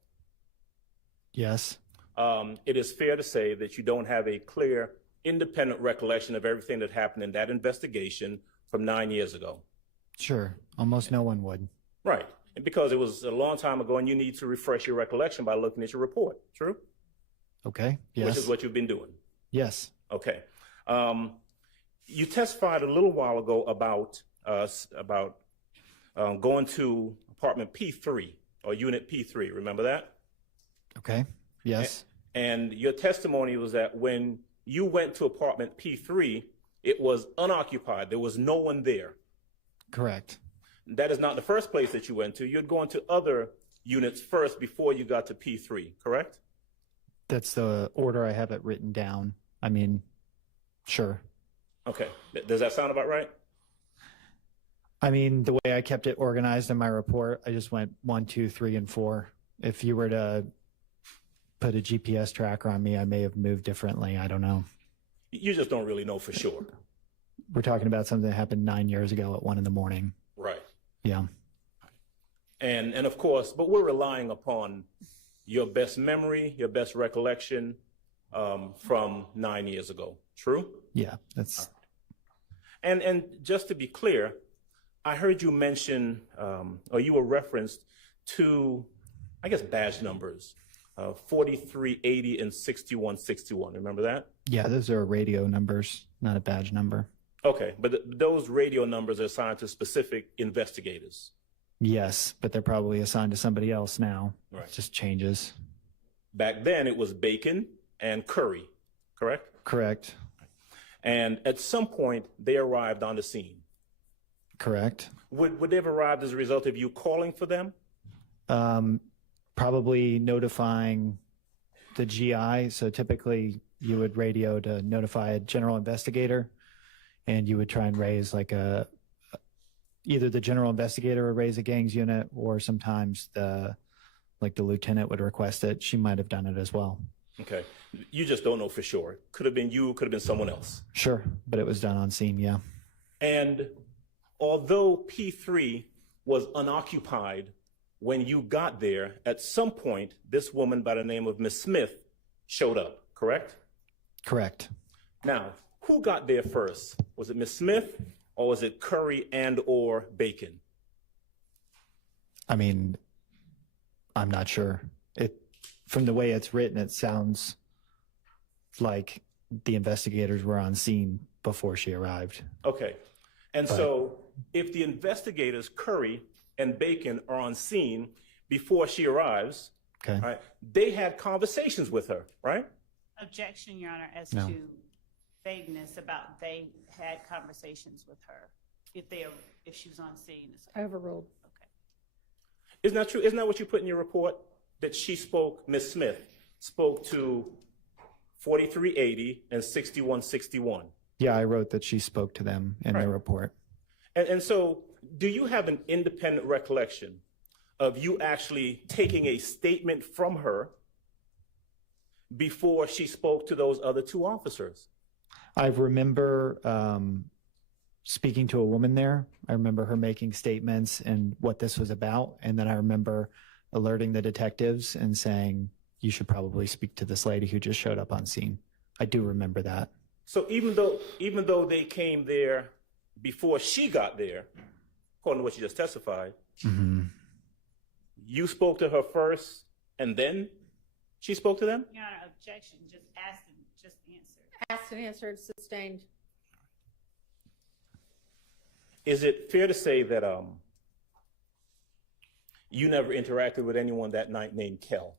Yes. It is fair to say that you don't have a clear, independent recollection of everything that happened in that investigation from 9 years ago. Sure. Almost no one would. Right. And because it was a long time ago and you need to refresh your recollection by looking at your report. True? Okay. Yes. Which is what you've been doing. Yes. Okay. You testified a little while ago about going to apartment P3 or unit P3. Remember that? Okay. Yes. And your testimony was that when you went to apartment P3, it was unoccupied. There was no one there. Correct. That is not the first place that you went to. You'd gone to other units first before you got to P3, correct? That's the order I have it written down. I mean, sure. Okay. Does that sound about right? I mean, the way I kept it organized in my report, I just went 1, 2, 3, and 4. If you were to put a GPS tracker on me, I may have moved differently. I don't know. You just don't really know for sure. we're talking about something that happened 9 years ago at 1 a.m. Right. Yeah. And of course, but we're relying upon your best memory, your best recollection from 9 years ago. True? Yeah, that's. And just to be clear, I heard you mention, or you were referenced to, I guess, badge numbers, 4380 and 6161. Remember that? Yeah, those are radio numbers, not a badge number. Okay, but those radio numbers are assigned to specific investigators. Yes, but they're probably assigned to somebody else now. Right. It just changes. Back then, it was Bacon and Curry, correct? Correct. And at some point, they arrived on the scene. Correct. Would they have arrived as a result of you calling for them? Probably notifying the GI. So typically, you would radio to notify a general investigator, and you would try and raise like either the general investigator would raise a gangs unit, or sometimes the lieutenant would request it. She might have done it as well. Okay. You just don't know for sure. Could have been you, could have been someone else. Sure, but it was done on scene, yeah. And although P3 was unoccupied when you got there, at some point, this woman by the name of Miss Smith showed up, correct? Correct. Now, who got there first? Was it Miss Smith, or was it Curry and or Bacon? I mean, I'm not sure. From the way it's written, it sounds like the investigators were on scene before she arrived. Okay. And so if the investigators, Curry and Bacon, are on scene before she arrives, okay, right, they had conversations with her, right? Objection, Your Honor, as No. to vagueness about they had conversations with her if she was on scene. Overruled. Okay. Isn't that true? Isn't that what you put in your report? That she spoke, Ms. Smith spoke to 4380 and 6161. Yeah, I wrote that she spoke to them in the report. And so do you have an independent recollection of you actually taking a statement from her before she spoke to those other two officers? I remember speaking to a woman there. I remember her making statements and what this was about. And then I remember alerting the detectives and saying, you should probably speak to this lady who just showed up on scene. I do remember that. So even though they came there before she got there, according to what you just testified, you spoke to her first and then she spoke to them? Your Honor, objection, just ask and just answer. Asked and answered, sustained. Is it fair to say that you never interacted with anyone that night named Kel?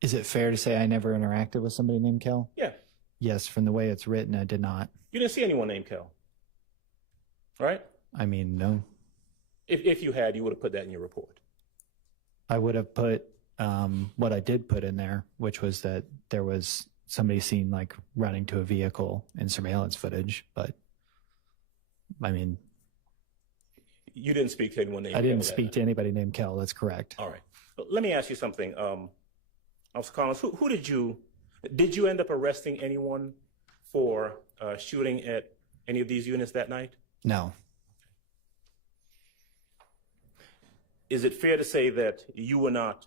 Is it fair to say I never interacted with somebody named Kel? Yeah. Yes, from the way it's written, I did not. You didn't see anyone named Kel, right? I mean, no. If you had, you would have put that in your report. I would have put what I did put in there, which was that there was somebody seen like running to a vehicle in surveillance footage. But I mean, you didn't speak to anyone named I didn't Kel that speak night. to anybody named Kel. That's correct. All right. But let me ask you something. Officer Collins, who did you end up arresting anyone for shooting at any of these units that night? No. Is it fair to say that you were not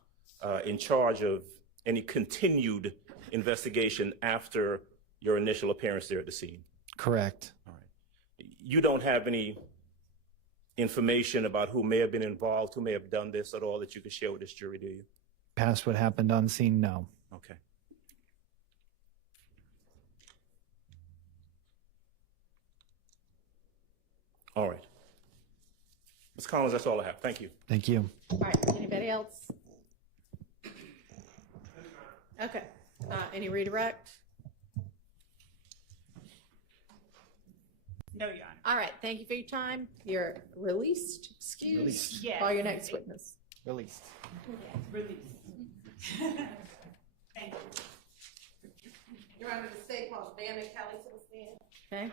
in charge of any continued investigation after your initial appearance there at the scene? Correct. All right. You don't have any information about who may have been involved, who may have done this at all that you could share with this jury, do you? Past what happened on scene, no. Okay. All right. Ms. Collins, that's all I have. Thank you. Thank you. All right, anybody else? Okay, any redirect? No, Your Honor. All right, thank you for your time. You're released, excused. Released. Yes. Call your next witness. Released. Release. Thank you. Your Honor, the state calls Vanna Kelly to the stand. Okay.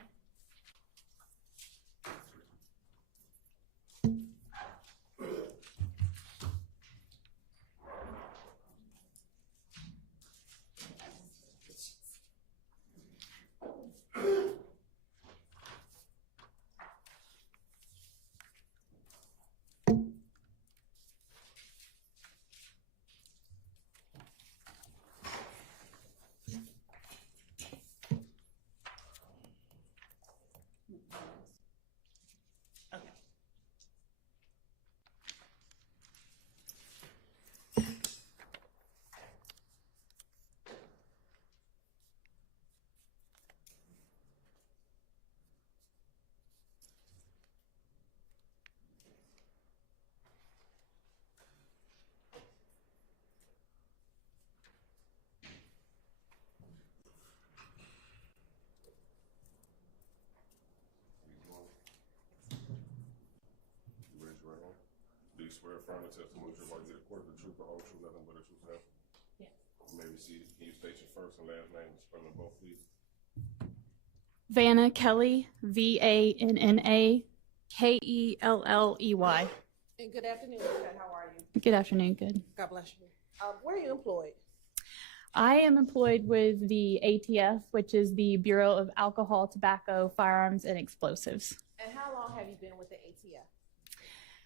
swear affirm the testimony you're about to give the court the truth, the whole truth, nothing but the truth, sir? Yes. Maybe see, can you state your first and last name and spell them both, please? Vanna Kelly, VANNA KELLEY. And good afternoon, Kat. How are you? Good afternoon. Good. God bless you. Where are you employed? I am employed with the ATF, which is the Bureau of Alcohol, Tobacco, Firearms, and Explosives. And how long have you been with the ATF?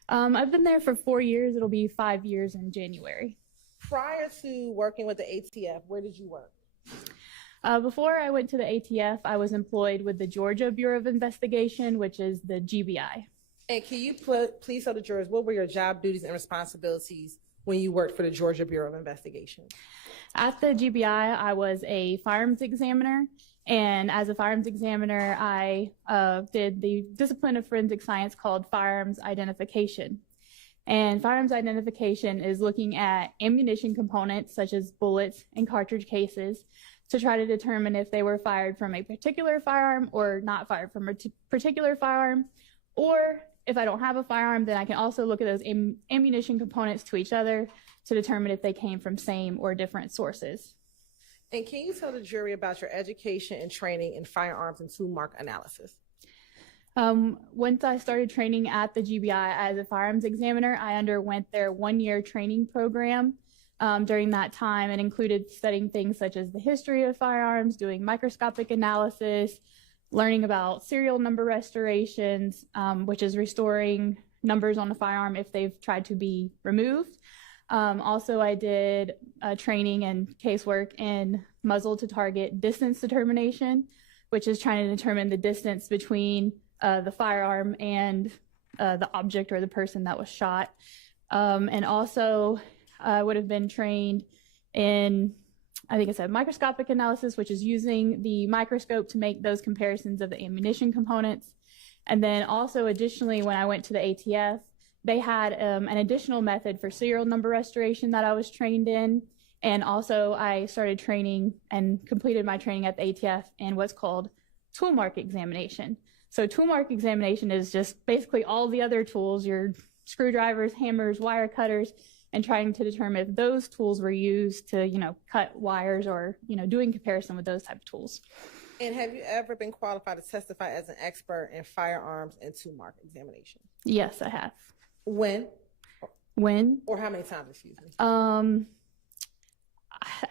I've been there for 4 years. It'll be 5 years in January. Prior to working with the ATF, where did you work? Before I went to the ATF, I was employed with the Georgia Bureau of Investigation, which is the GBI. And can you please tell the jurors what were your job duties and responsibilities when you worked for the Georgia Bureau of Investigation? At the GBI, I was a firearms examiner. And as a firearms examiner, I did the discipline of forensic science called firearms identification. And firearms identification is looking at ammunition components such as bullets and cartridge cases to try to determine if they were fired from a particular firearm or not fired from a particular firearm. Or if I don't have a firearm, then I can also look at those ammunition components to each other to determine if they came from same or different sources. And can you tell the jury about your education and training in firearms and tool mark analysis? Once I started training at the GBI as a firearms examiner, I underwent their 1-year training program. During that time, it included studying things such as the history of firearms, doing microscopic analysis, learning about serial number restorations, which is restoring numbers on a firearm if they've tried to be removed. Also, I did training and casework in muzzle to target distance determination, which is trying to determine the distance between the firearm and the object or the person that was shot. And also, I would have been trained in, I think I said, microscopic analysis, which is using the microscope to make those comparisons of the ammunition components. And then also, additionally, when I went to the ATF, they had an additional method for serial number restoration that I was trained in. And also, I started training and completed my training at the ATF in what's called tool mark examination. So tool mark examination is just basically all the other tools, your screwdrivers, hammers, wire cutters, and trying to determine if those tools were used to, cut wires or, doing comparison with those type of tools. And have you ever been qualified to testify as an expert in firearms and tool mark examination? Yes, I have. When? When? Or how many times, excuse me? I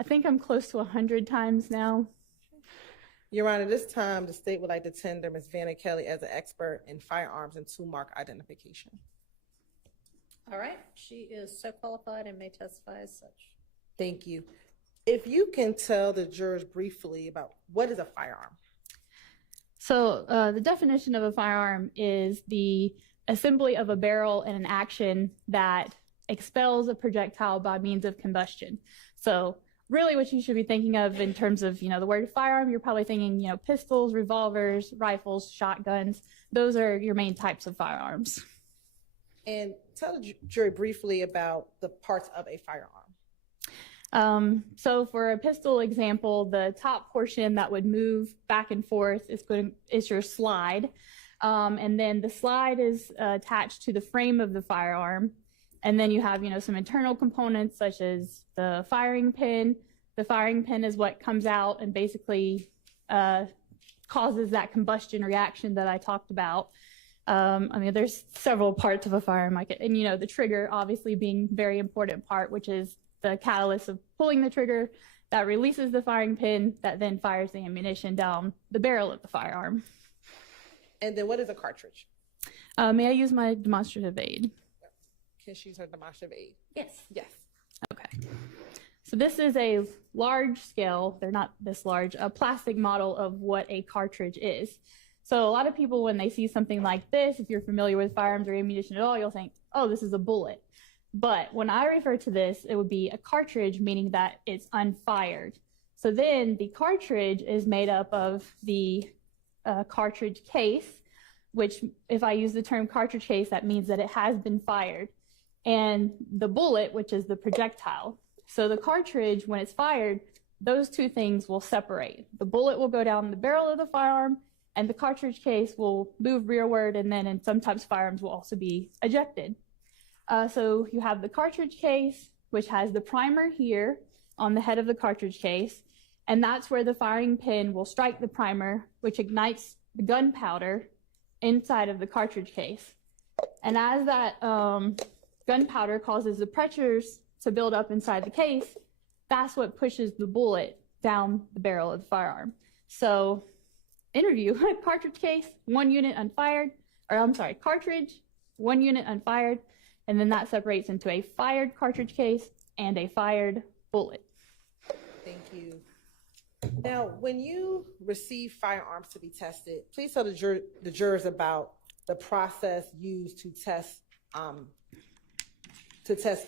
think I'm close to 100 times now. Your Honor, this time the state would like to tender Ms. Vanna Kelly as an expert in firearms and tool mark identification. All right, she is so qualified and may testify as such. Thank you. If you can tell the jurors briefly about what is a firearm. So the definition of a firearm is the assembly of a barrel in an action that expels a projectile by means of combustion. So really what you should be thinking of in terms of, the word firearm, you're probably thinking, pistols, revolvers, rifles, shotguns. Those are your main types of firearms. And tell the jury briefly about the parts of a firearm. So for a pistol example, the top portion that would move back and forth is your slide. And then the slide is attached to the frame of the firearm. And then you have, some internal components such as the firing pin. The firing pin is what comes out and basically causes that combustion reaction that I talked about. There's several parts of a firearm, and the trigger obviously being a very important part, which is the catalyst of pulling the trigger that releases the firing pin that then fires the ammunition down the barrel of the firearm. And then what is a cartridge? May I use my demonstrative aid? Can she use her demonstrative aid? Yes. Yes. Okay. So this is a large scale, they're not this large, a plastic model of what a cartridge is. So a lot of people, when they see something like this, if you're familiar with firearms or ammunition at all, you'll think, oh, this is a bullet. But when I refer to this, it would be a cartridge, meaning that it's unfired. So then the cartridge is made up of the cartridge case, which if I use the term cartridge case, that means that it has been fired. And the bullet, which is the projectile. So the cartridge, when it's fired, those two things will separate. The bullet will go down the barrel of the firearm, and the cartridge case will move rearward, and then in sometimes firearms will also be ejected. So you have the cartridge case, which has the primer here on the head of the cartridge case, and that's where the firing pin will strike the primer, which ignites the gunpowder inside of the cartridge case. And as that gunpowder causes the pressures to build up inside the case, that's what pushes the bullet down the barrel of the firearm. So, interview, cartridge case, 1 unit unfired, cartridge, 1 unit unfired, and then that separates into a fired cartridge case and a fired bullet. Thank you. Now, when you receive firearms to be tested, please tell the jurors about the process used to test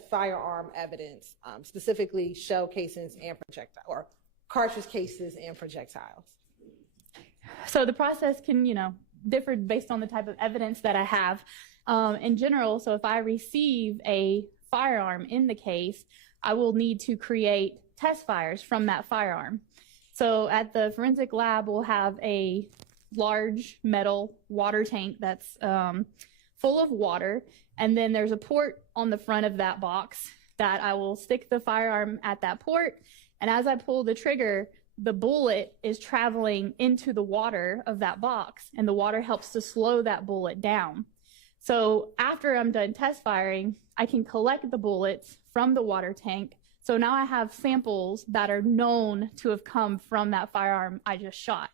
firearm evidence, specifically shell casings and projectile, or cartridge cases and projectiles. So the process can, differ based on the type of evidence that I have. In general, so if I receive a firearm in the case, I will need to create test fires from that firearm. So at the forensic lab, we'll have a large metal water tank that's full of water, and then there's a port on the front of that box that I will stick the firearm at that port, and as I pull the trigger, the bullet is traveling into the water of that box, and the water helps to slow that bullet down. So after I'm done test firing, I can collect the bullets from the water tank. So now I have samples that are known to have come from that firearm I just shot.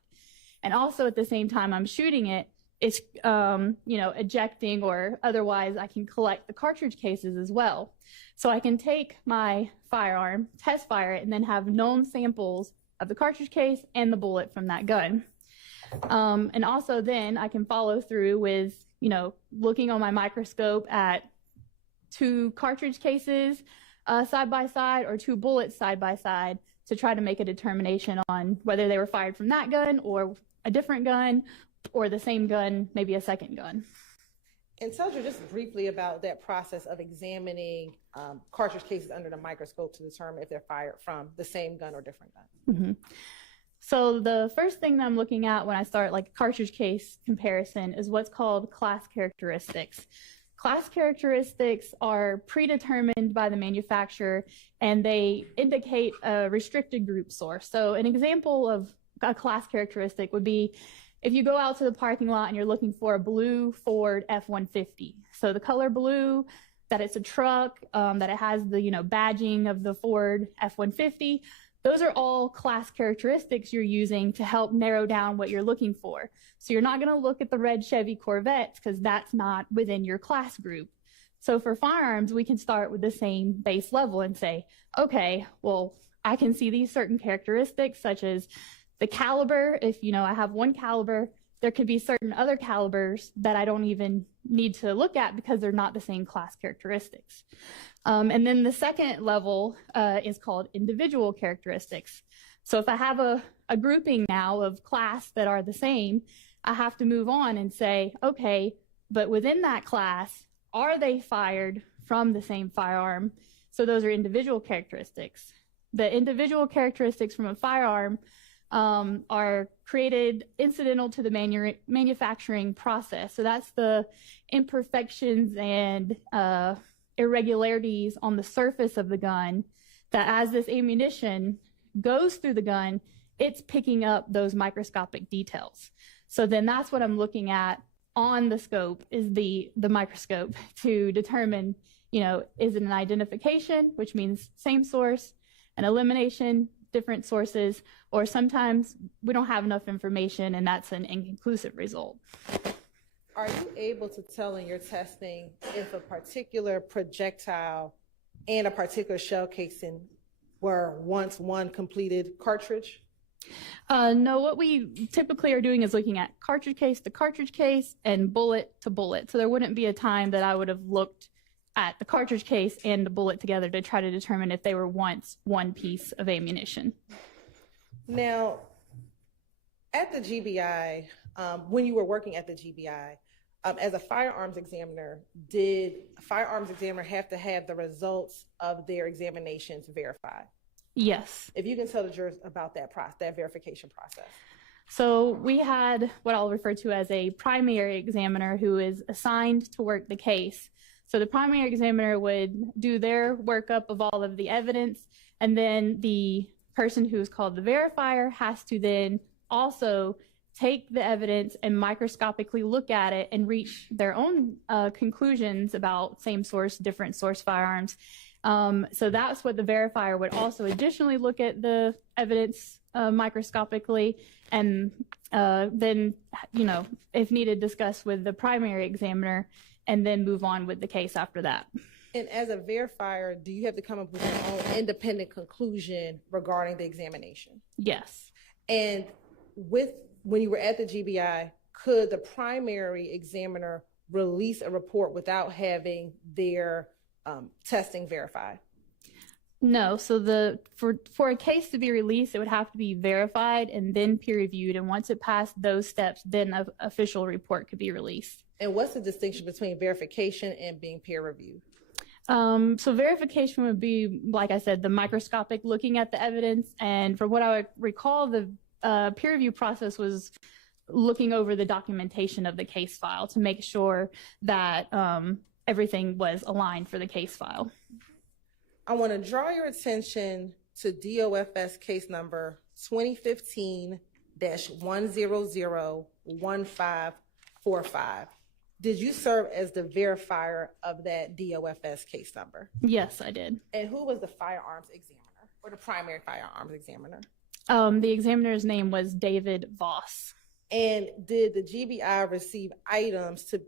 And also at the same time I'm shooting it, it's, ejecting, or otherwise I can collect the cartridge cases as well. So I can take my firearm, test fire it, and then have known samples of the cartridge case and the bullet from that gun. And also then I can follow through with, looking on my microscope at 2 cartridge cases side by side, or 2 bullets side by side, to try to make a determination on whether they were fired from that gun or a different gun, or the same gun, maybe a second gun. And tell us just briefly about that process of examining cartridge cases under the microscope to determine if they're fired from the same gun or different gun. Mm-hmm. So the first thing that I'm looking at when I start like cartridge case comparison is what's called class characteristics. Class characteristics are predetermined by the manufacturer, and they indicate a restricted group source. So an example of a class characteristic would be if you go out to the parking lot and you're looking for a blue Ford F-150. So the color blue, that it's a truck, that it has the badging of the Ford F-150. Those are all class characteristics you're using to help narrow down what you're looking for. So you're not going to look at the red Chevy Corvettes because that's not within your class group. So for firearms, we can start with the same base level and say, okay, well, I can see these certain characteristics such as the caliber. If, I have one caliber, there could be certain other calibers that I don't even need to look at because they're not the same class characteristics. And then the second level is called individual characteristics. So if I have a grouping now of class that are the same, I have to move on and say, okay, but within that class, are they fired from the same firearm? So those are individual characteristics. The individual characteristics from a firearm are created incidental to the manufacturing process. So that's the imperfections and irregularities on the surface of the gun that as this ammunition goes through the gun, it's picking up those microscopic details. So then that's what I'm looking at on the scope, is the microscope, to determine, is it an identification, which means same source, an elimination, different sources, or sometimes we don't have enough information and that's an inconclusive result. Are you able to tell in your testing if a particular projectile and a particular shell casing were once one completed cartridge? No, what we typically are doing is looking at cartridge case to cartridge case and bullet to bullet. So there wouldn't be a time that I would have looked at the cartridge case and the bullet together to try to determine if they were once one piece of ammunition. Now, at the GBI, when you were working at the GBI, as a firearms examiner, did a firearms examiner have to have the results of their examinations verified? Yes. If you can tell the jurors about that verification process. So we had what I'll refer to as a primary examiner who is assigned to work the case. So the primary examiner would do their workup of all of the evidence, and then the person who's called the verifier has to then also take the evidence and microscopically look at it and reach their own conclusions about same source, different source firearms. So that's what the verifier would also additionally look at the evidence microscopically, and then, if needed, discuss with the primary examiner, and then move on with the case after that. And as a verifier, do you have to come up with your own independent conclusion regarding the examination? Yes. And when you were at the GBI, could the primary examiner release a report without having their testing verified? No. So for a case to be released, it would have to be verified and then peer reviewed. And once it passed those steps, then an official report could be released. And what's the distinction between verification and being peer reviewed? So verification would be, like I said, the microscopic looking at the evidence. And from what I recall, the peer review process was looking over the documentation of the case file to make sure that everything was aligned for the case file. I want to draw your attention to DOFS case number 2015-1001545. Did you serve as the verifier of that DOFS case number? Yes, I did. And who was the firearms examiner, or the primary firearms examiner? The examiner's name was David Voss. And did the GBI receive items to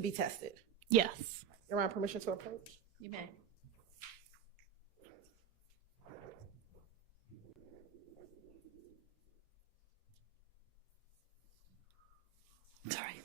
be tested? Yes. Your Honor, permission to approach? You may. Sorry.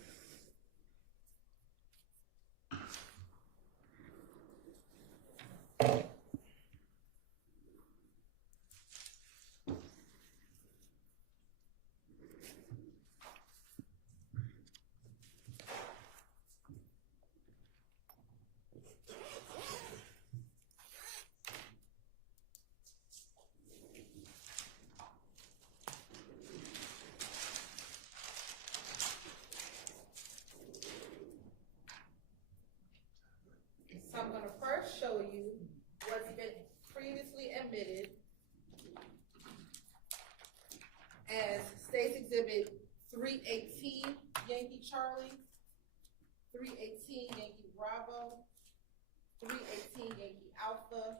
So I'm going to first show you what's been previously admitted as State's Exhibit 318, Yankee Charlie, 318, Yankee Bravo, 318, Yankee Alpha,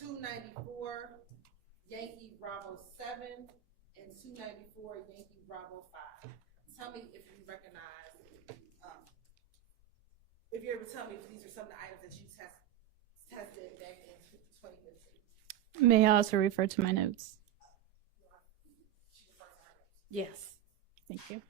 294, Yankee Bravo 7, and 294, Yankee Bravo 5. Tell me if you recognize, if you're able to tell me if these are some of the items that you tested back in 2015. May I also refer to my notes? Yes. Thank you.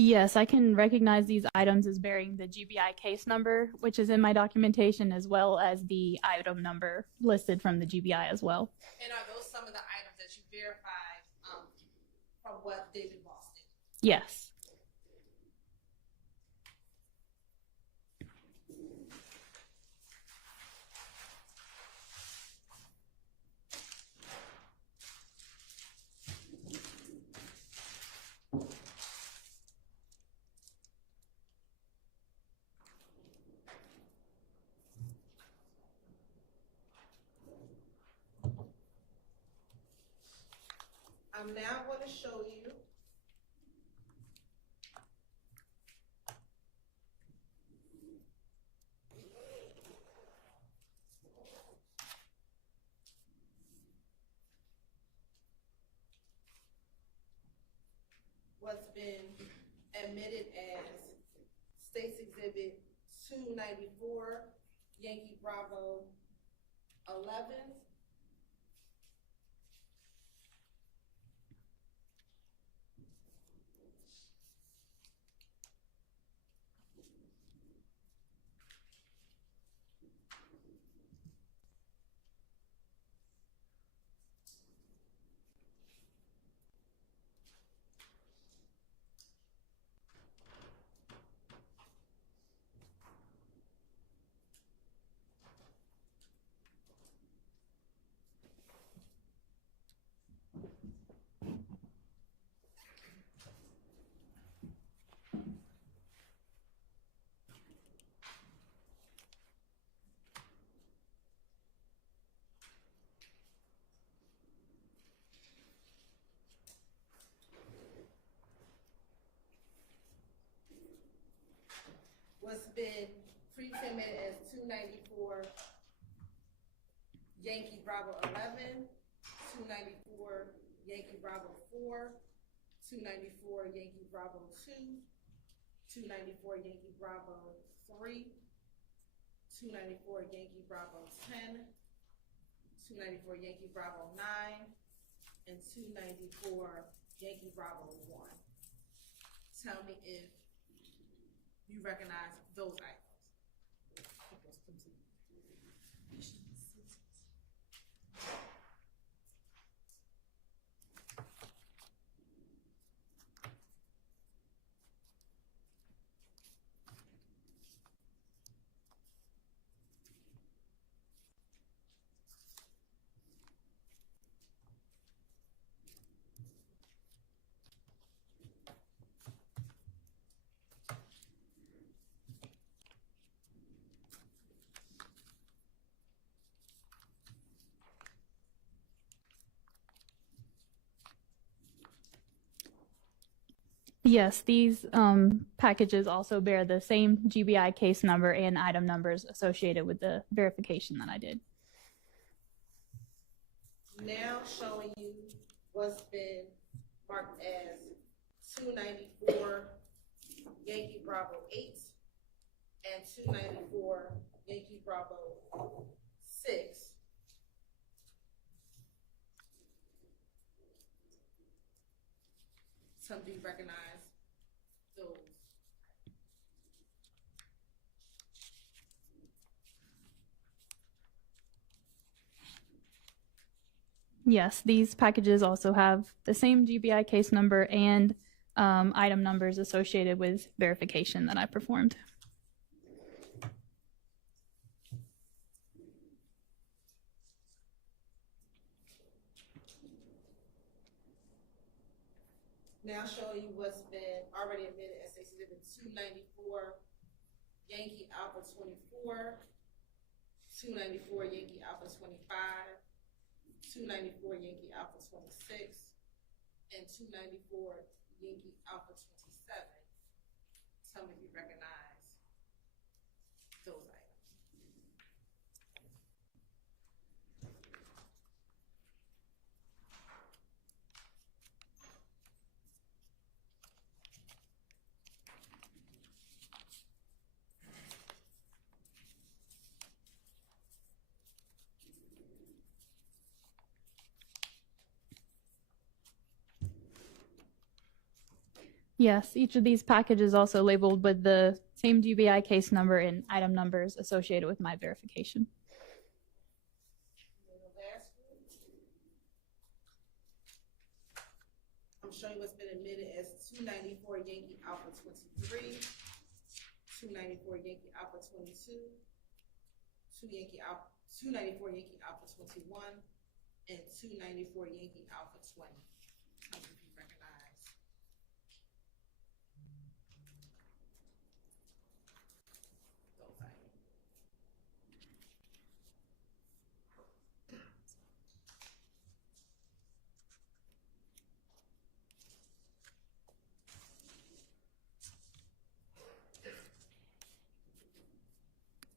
Yes, I can recognize these items as bearing the GBI case number, which is in my documentation, as well as the item number listed from the GBI as well. And are those some of the items that you verified from what David Voss did? Yes. I'm now going to show you what's been admitted as State's Exhibit 294, Yankee Bravo 11, what's been previously admitted as 294 Yankee Bravo 11, 294 Yankee Bravo 4, 294 Yankee Bravo 2, 294 Yankee Bravo 3, 294 Yankee Bravo 10, 294 Yankee Bravo 9, and 294 Yankee Bravo 1. Tell me if you recognize those items. Yes, these packages also bear the same GBI case number and item numbers associated with the verification that I did. Now showing you what's been marked as 294 Yankee Bravo 8 and 294 Yankee Bravo 6. Some do you recognize those? Yes, these packages also have the same GBI case number and item numbers associated with verification that I performed. Now showing you what's been already admitted as Exhibit 294 Yankee Alpha 24, 294 Yankee Alpha 25, 294 Yankee Alpha 26, and 294 Yankee Alpha 27. Tell me if you recognize those items. Yes, each of these packages also labeled with the same GBI case number and item numbers associated with my verification. I'm showing you what's been admitted as 294 Yankee Alpha 23, 294 Yankee Alpha 22, 294 Yankee Alpha 21, and 294 Yankee Alpha 20. Tell me if you recognize those items.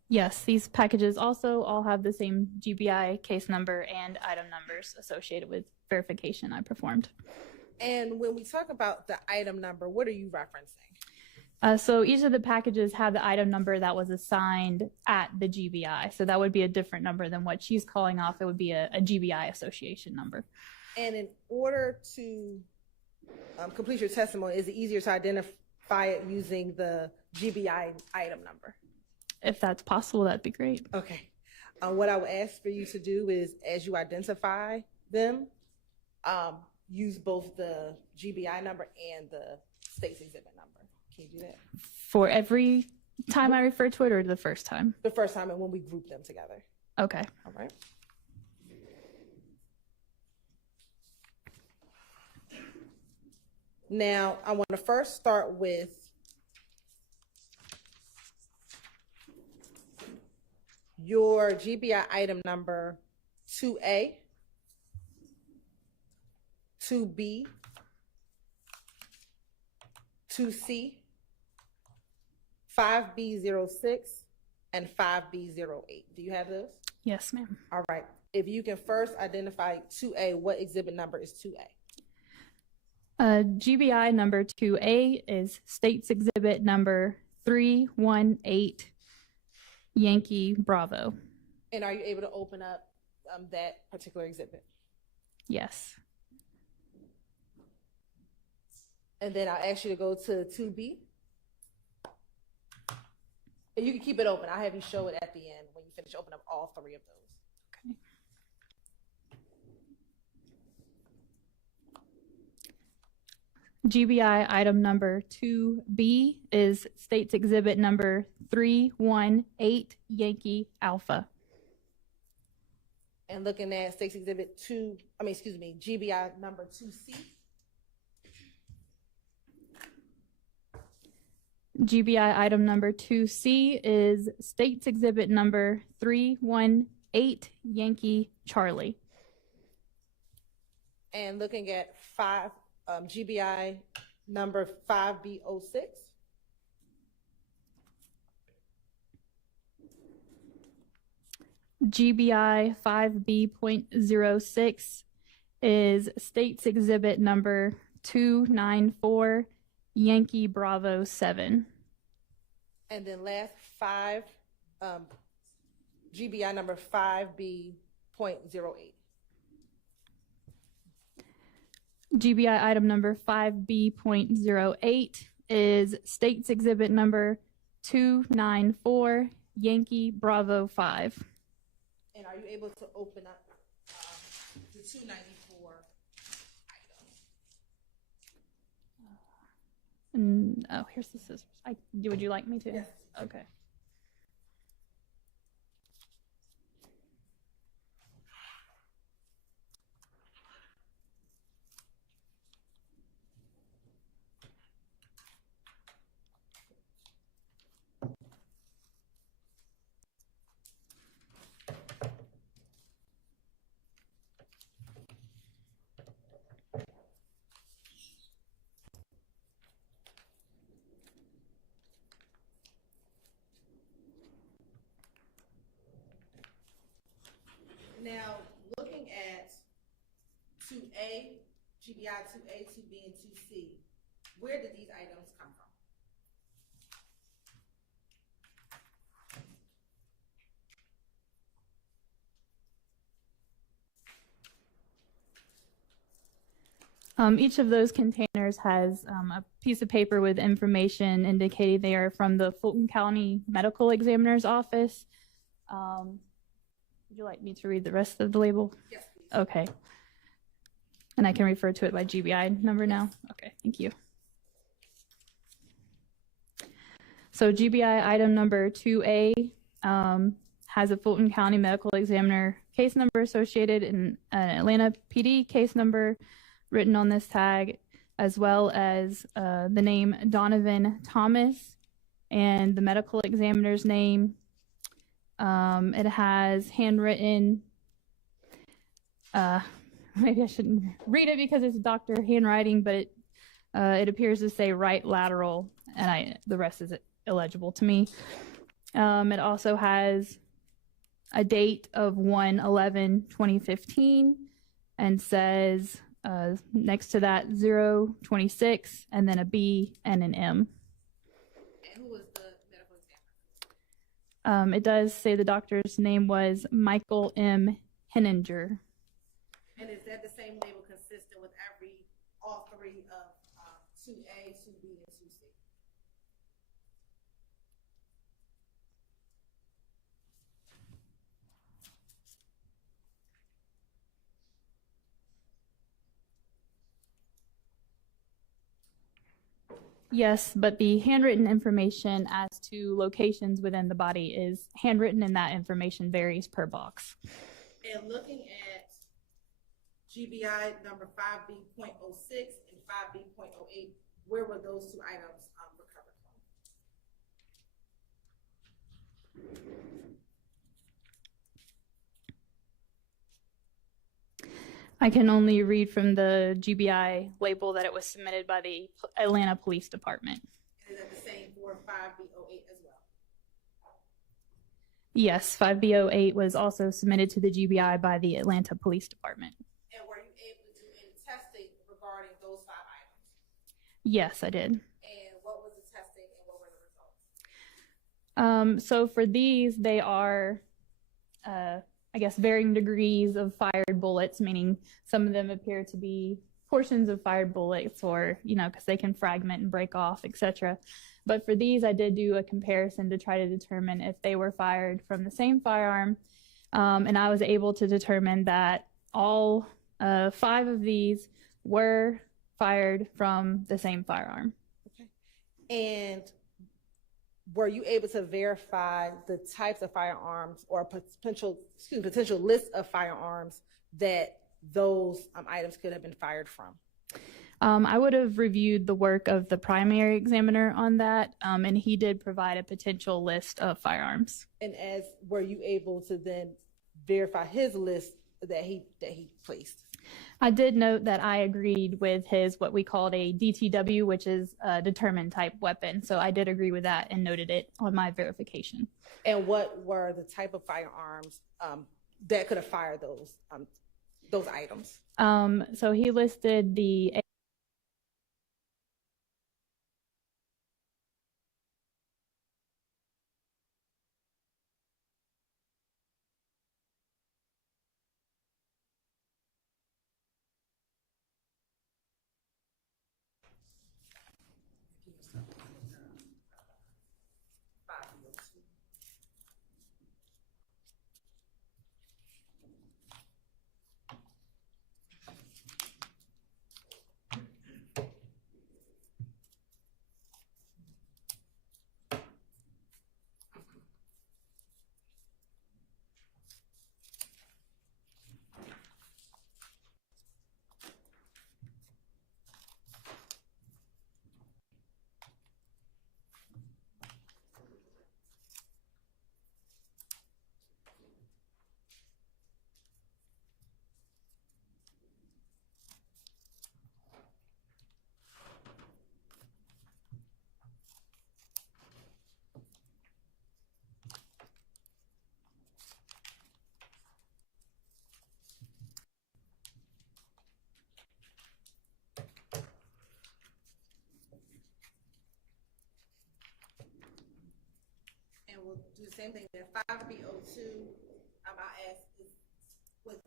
Yes, these packages also all have the same GBI case number and item numbers associated with verification I performed. And when we talk about the item number, what are you referencing? So each of the packages have the item number that was assigned at the GBI. So that would be a different number than what she's calling off. It would be a GBI association number. And in order to complete your testimony, is it easier to identify it using the GBI item number? If that's possible, that'd be great. Okay. What I would ask for you to do is, as you identify them, use both the GBI number and the state's exhibit number. Can you do that? For every time I refer to it, or the first time? The first time, and when we group them together. Okay. All right. Now, I want to first start with your GBI item number 2A, 2B, 2C, 5B06, and 5B08. Do you have those? Yes, ma'am. All right. If you can first identify 2A, what exhibit number is 2A? GBI number 2A is States Exhibit number 318, Yankee Bravo. And are you able to open up that particular exhibit? Yes. And then I'll ask you to go to 2B. And you can keep it open. I'll have you show it at the end when you finish opening up all three of those. GBI item number 2B is States Exhibit number 318, Yankee Alpha. And looking at States Exhibit GBI number 2C. GBI item number 2C is States Exhibit number 318, Yankee Charlie. And looking at GBI number 5B06. GBI 5B.06 is States Exhibit number 294, Yankee Bravo 7. And then last GBI number 5B.08. GBI item number 5B.08 is States Exhibit number 294, Yankee Bravo 5. And are you able to open up the 294 item? Oh, here's the scissors. Would you like me to? Yes. Okay. Now, looking at 2A, GBI 2A, 2B, and 2C, where did these items come from? Each of those containers has a piece of paper with information indicating they are from the Fulton County Medical Examiner's Office. Would you like me to read the rest of the label? Yes, please. Okay. And I can refer to it by GBI number now? Okay, thank you. So GBI item number 2A has a Fulton County Medical Examiner case number associated and an Atlanta PD case number written on this tag, as well as the name Donovan Thomas and the medical examiner's name. It has handwritten, maybe I shouldn't read it because it's doctor handwriting, but it appears to say right lateral, and the rest is illegible to me. It also has a date of 1/11/2015 and says next to that 026 and then a B and an M. And who was the medical examiner? It does say the doctor's name was Michael M. Henninger. And is that the same label consistent with all three of 2A, 2B, and 2C? Yes, but the handwritten information as to locations within the body is handwritten, and that information varies per box. And looking at GBI number 5B.06 and 5B.08, where were those two items recovered from? I can only read from the GBI label that it was submitted by the Atlanta Police Department. And is that the same for for 5B08 as well? Yes, 5B08 was also submitted to the GBI by the Atlanta Police Department. And were you able to do any testing regarding those 5 items? Yes, I did. And what was the testing and what were the results? So for these, they are, I guess, varying degrees of fired bullets, meaning some of them appear to be portions of fired bullets or, because they can fragment and break off, etc. But for these, I did do a comparison to try to determine if they were fired from the same firearm. And I was able to determine that all 5 of these were fired from the same firearm. Okay. And were you able to verify the types of firearms or potential list of firearms that those items could have been fired from? I would have reviewed the work of the primary examiner on that, and he did provide a potential list of firearms. And were you able to then verify his list that he placed? I did note that I agreed with his what we called a DTW, which is a determined type weapon. So I did agree with that and noted it on my verification. And what were the type of firearms that could have fired those items? So he listed the We'll do the same thing. That 5B02, I asked, with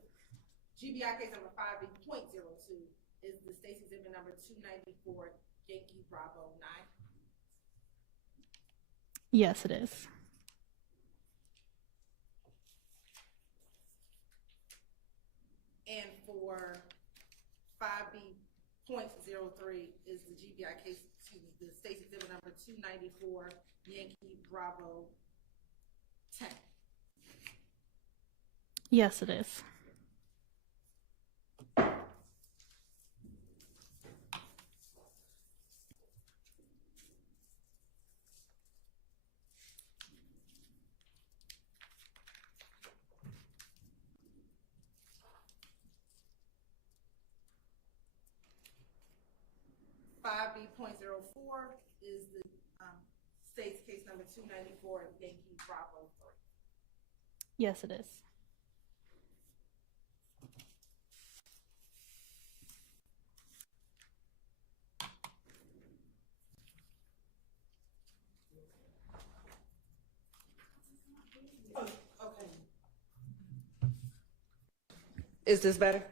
GBI case number 5B.02, is the state's exhibit number 294 Yankee Bravo 9? Yes, it is. And for 5B.03 is the GBI case, the state's exhibit number 294 Yankee Bravo 10. Yes, it is. .04 is the state's case number 294 Yankee Bravo 3. Yes, it is. Okay. Is this better?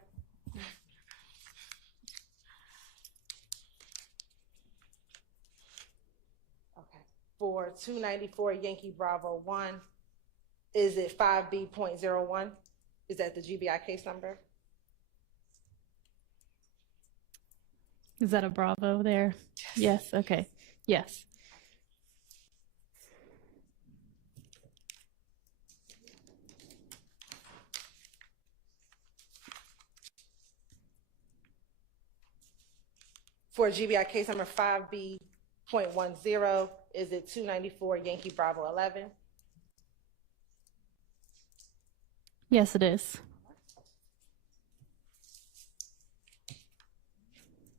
For 294 Yankee Bravo 1, is it 5B.01? Is that the GBI case number? Is that a Bravo there? Yes. Okay. Yes. For GBI case number 5B.10, is it 294 Yankee Bravo 11? Yes, it is.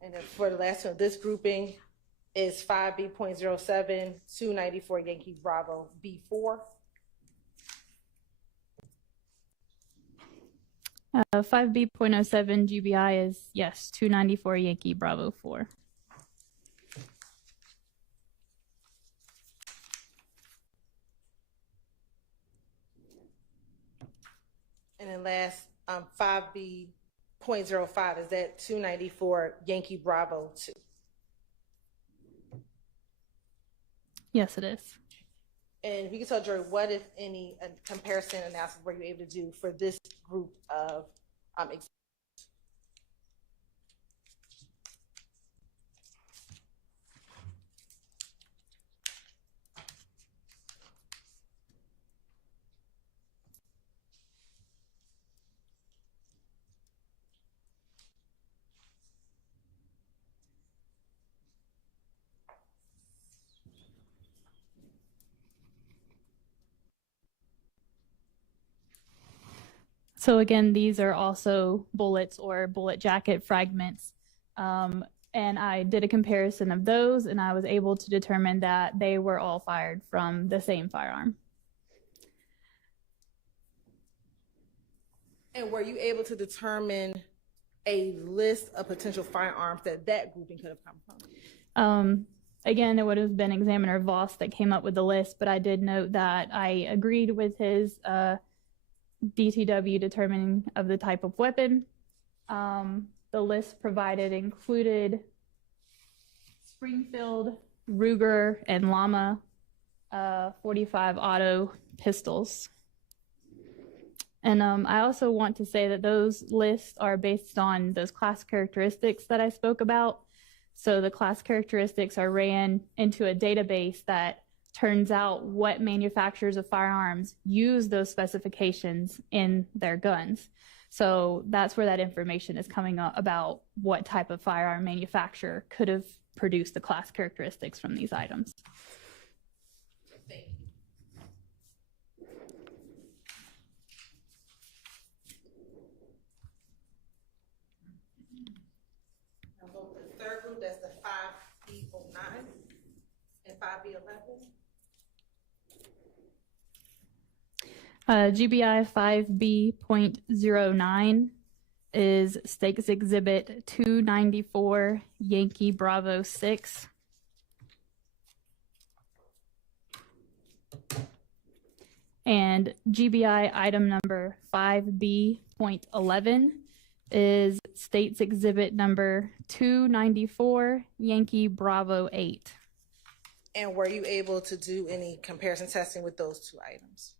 And then for the last one, this grouping, is 5B.07, 294 Yankee Bravo B4. 5B.07 GBI is, yes, 294 Yankee Bravo 4. And then last, 5B.05, is that 294 Yankee Bravo 2? Yes, it is. And if you can tell Jory, what, if any, comparison analysis were you able to do for this group of examples? So again, these are also bullets or bullet jacket fragments. And I did a comparison of those, and I was able to determine that they were all fired from the same firearm. And were you able to determine a list of potential firearms that that grouping could have come from? Again, it would have been Examiner Voss that came up with the list, but I did note that I agreed with his DTW determining of the type of weapon. The list provided included Springfield, Ruger, and Llama 45 auto pistols. And I also want to say that those lists are based on those class characteristics that I spoke about. So the class characteristics are ran into a database that turns out what manufacturers of firearms use those specifications in their guns. So that's where that information is coming up about what type of firearm manufacturer could have produced the class characteristics from these items. Thank you. Now vote the third group, that's the 5B09 and 5B11. GBI 5B.09 is Stakes Exhibit 294 Yankee Bravo 6. And GBI item number 5B.11 is States Exhibit number 294 Yankee Bravo 8. And were you able to do any comparison testing with those two items?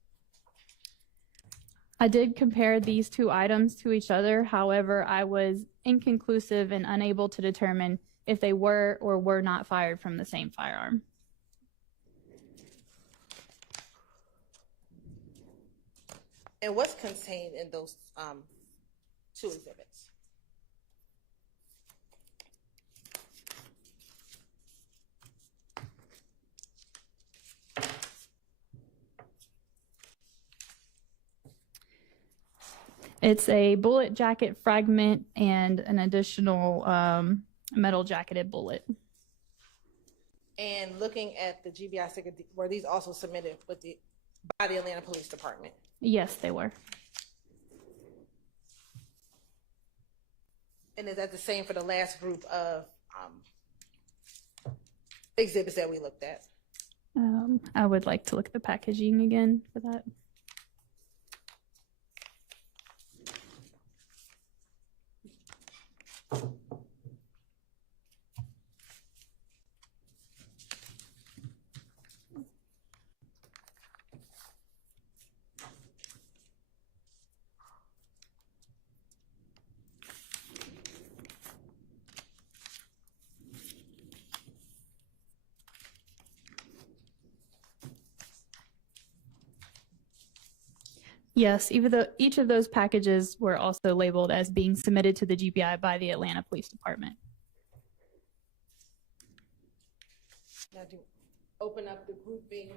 I did compare these two items to each other. However, I was inconclusive and unable to determine if they were or were not fired from the same firearm. And what's contained in those two exhibits? It's a bullet jacket fragment and an additional metal jacketed bullet. And looking at the GBI sticker, were these also submitted with by the Atlanta Police Department? Yes, they were. And is that the same for the last group of exhibits that we looked at? I would like to look at the packaging again for that. Yes, even though each of those packages were also labeled as being submitted to the GBI by the Atlanta Police Department. Now do open up the grouping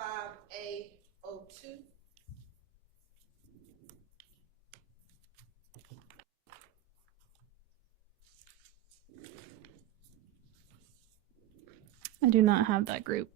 5A02. I do not have that group.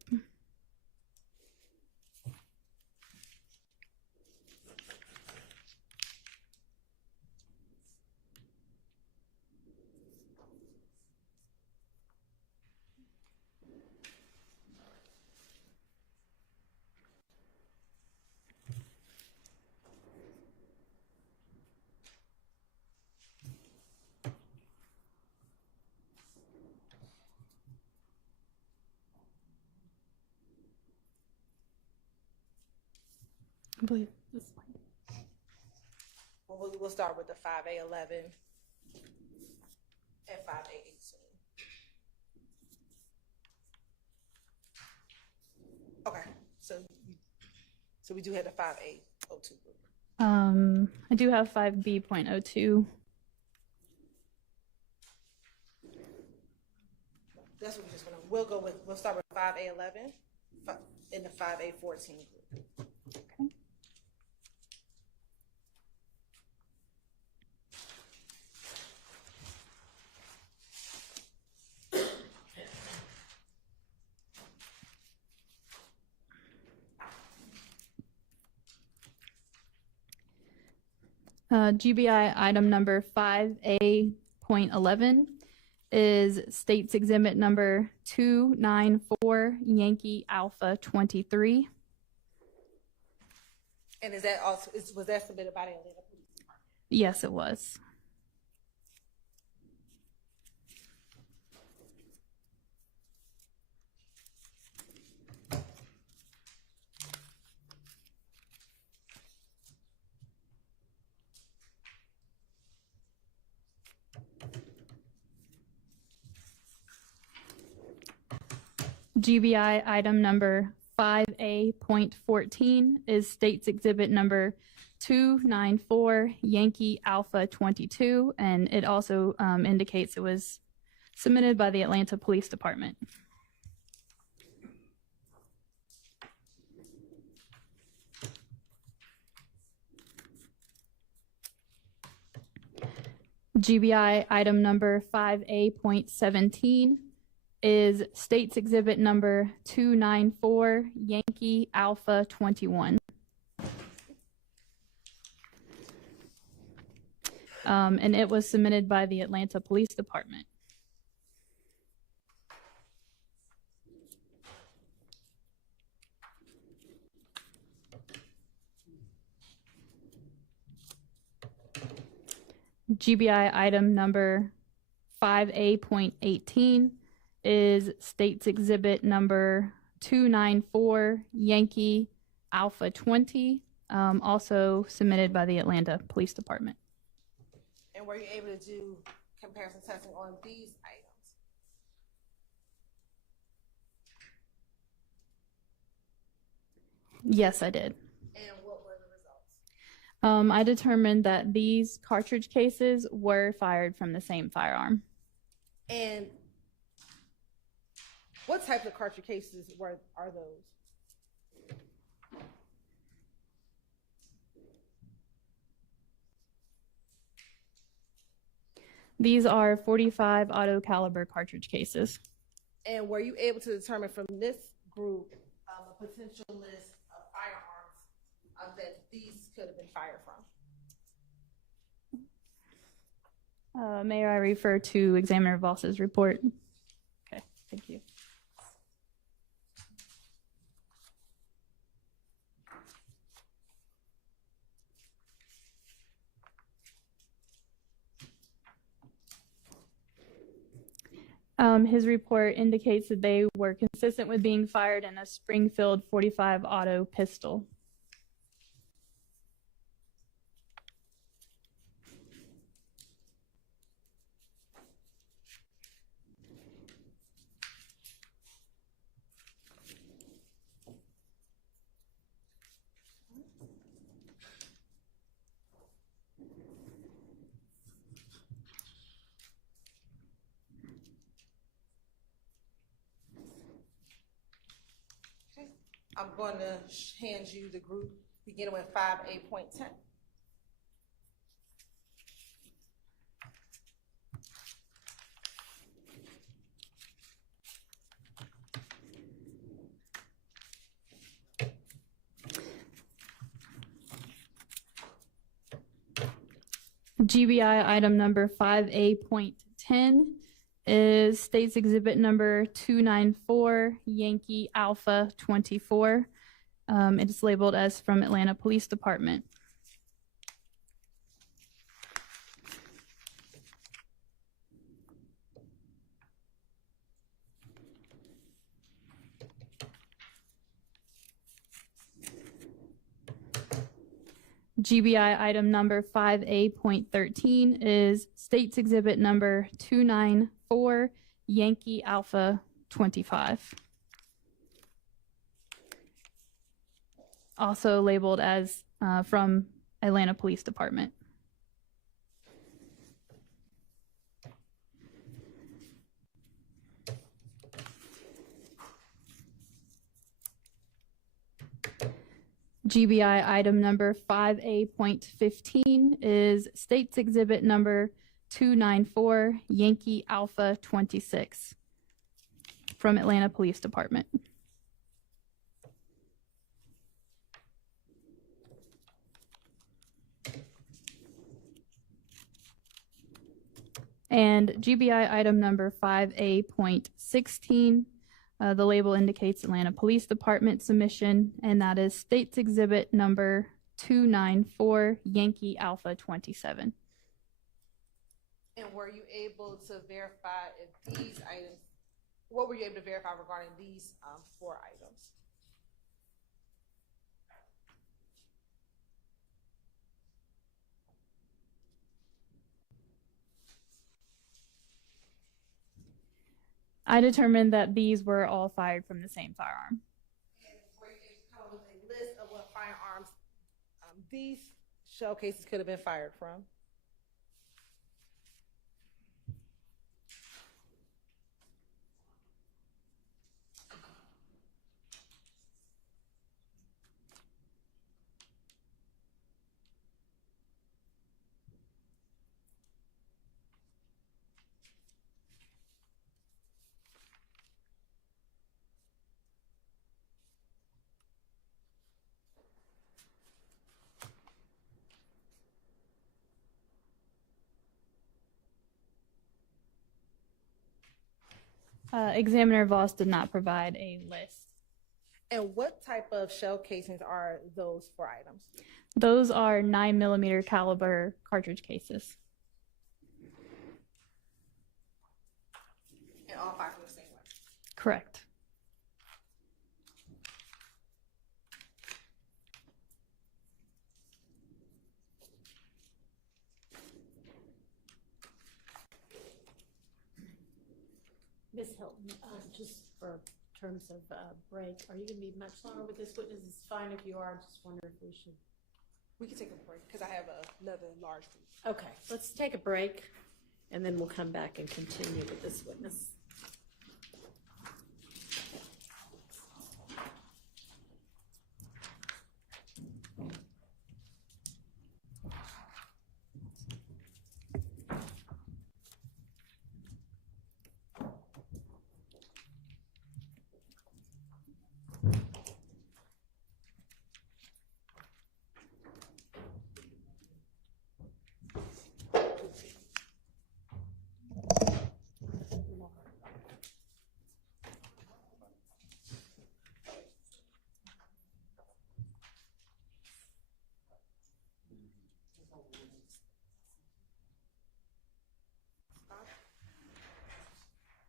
I believe this one. Well, we'll start with the 5A11 and 5A18. Okay, so we do have the 5A02 group. I do have 5B.02. That's what we'll go with. We'll start with 5A11 in the 5A14 group. Okay. GBI item number 5A.11 is States Exhibit number 294 Yankee Alpha 23. And is that also was that submitted by the Atlanta Police Department? Yes, it was. GBI item number 5A.14 is States Exhibit number 294 Yankee Alpha 22, and it also indicates it was submitted by the Atlanta Police Department. GBI item number 5A.17 is States Exhibit number 294 Yankee Alpha 21. And it was submitted by the Atlanta Police Department. GBI item number 5A.18 is States Exhibit number 294 Yankee Alpha 20, also submitted by the Atlanta Police Department. And were you able to do comparison testing on these items? Yes, I did. And what were the results? I determined that these cartridge cases were fired from the same firearm. And what types of cartridge cases are those? These are 45 auto caliber cartridge cases. And were you able to determine from this group a potential list of firearms that these could have been fired from? May I refer to Examiner Voss's report? Okay, thank you. His report indicates that they were consistent with being fired in a Springfield 45 auto pistol. I'm going to hand you the group beginning with 5A.10. GBI item number 5A.10 is State's Exhibit number 294, Yankee Alpha 24. It is labeled as from Atlanta Police Department. GBI item number 5A.13 is State's Exhibit number 294, Yankee Alpha 25. Also labeled as from Atlanta Police Department. GBI item number 5A.15 is State's Exhibit number 294, Yankee Alpha 26 from Atlanta Police Department. And GBI item number 5A.16, the label indicates Atlanta Police Department submission, and that is State's Exhibit number 294, Yankee Alpha 27. And were you able to verify if these items, what were you able to verify regarding these 4 items? I determined that these were all fired from the same firearm. And were you able to come up with a list of what firearms these shell cases could have been fired from? Examiner Voss did not provide a list. And what type of shell casings are those 4 items? Those are 9mm caliber cartridge cases. And all 5 from the same one? Correct. Ms. Hilton, just for terms of break, are you going to be much longer with this witness? It's fine if you are. Just wonder if we should. We can take a break because I have another large group. Okay, let's take a break, and then we'll come back and continue with this witness.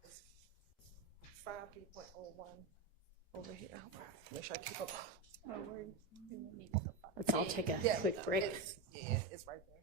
It's 5B.01 over here. Make sure I keep up. Let's all take a quick break. It's right there.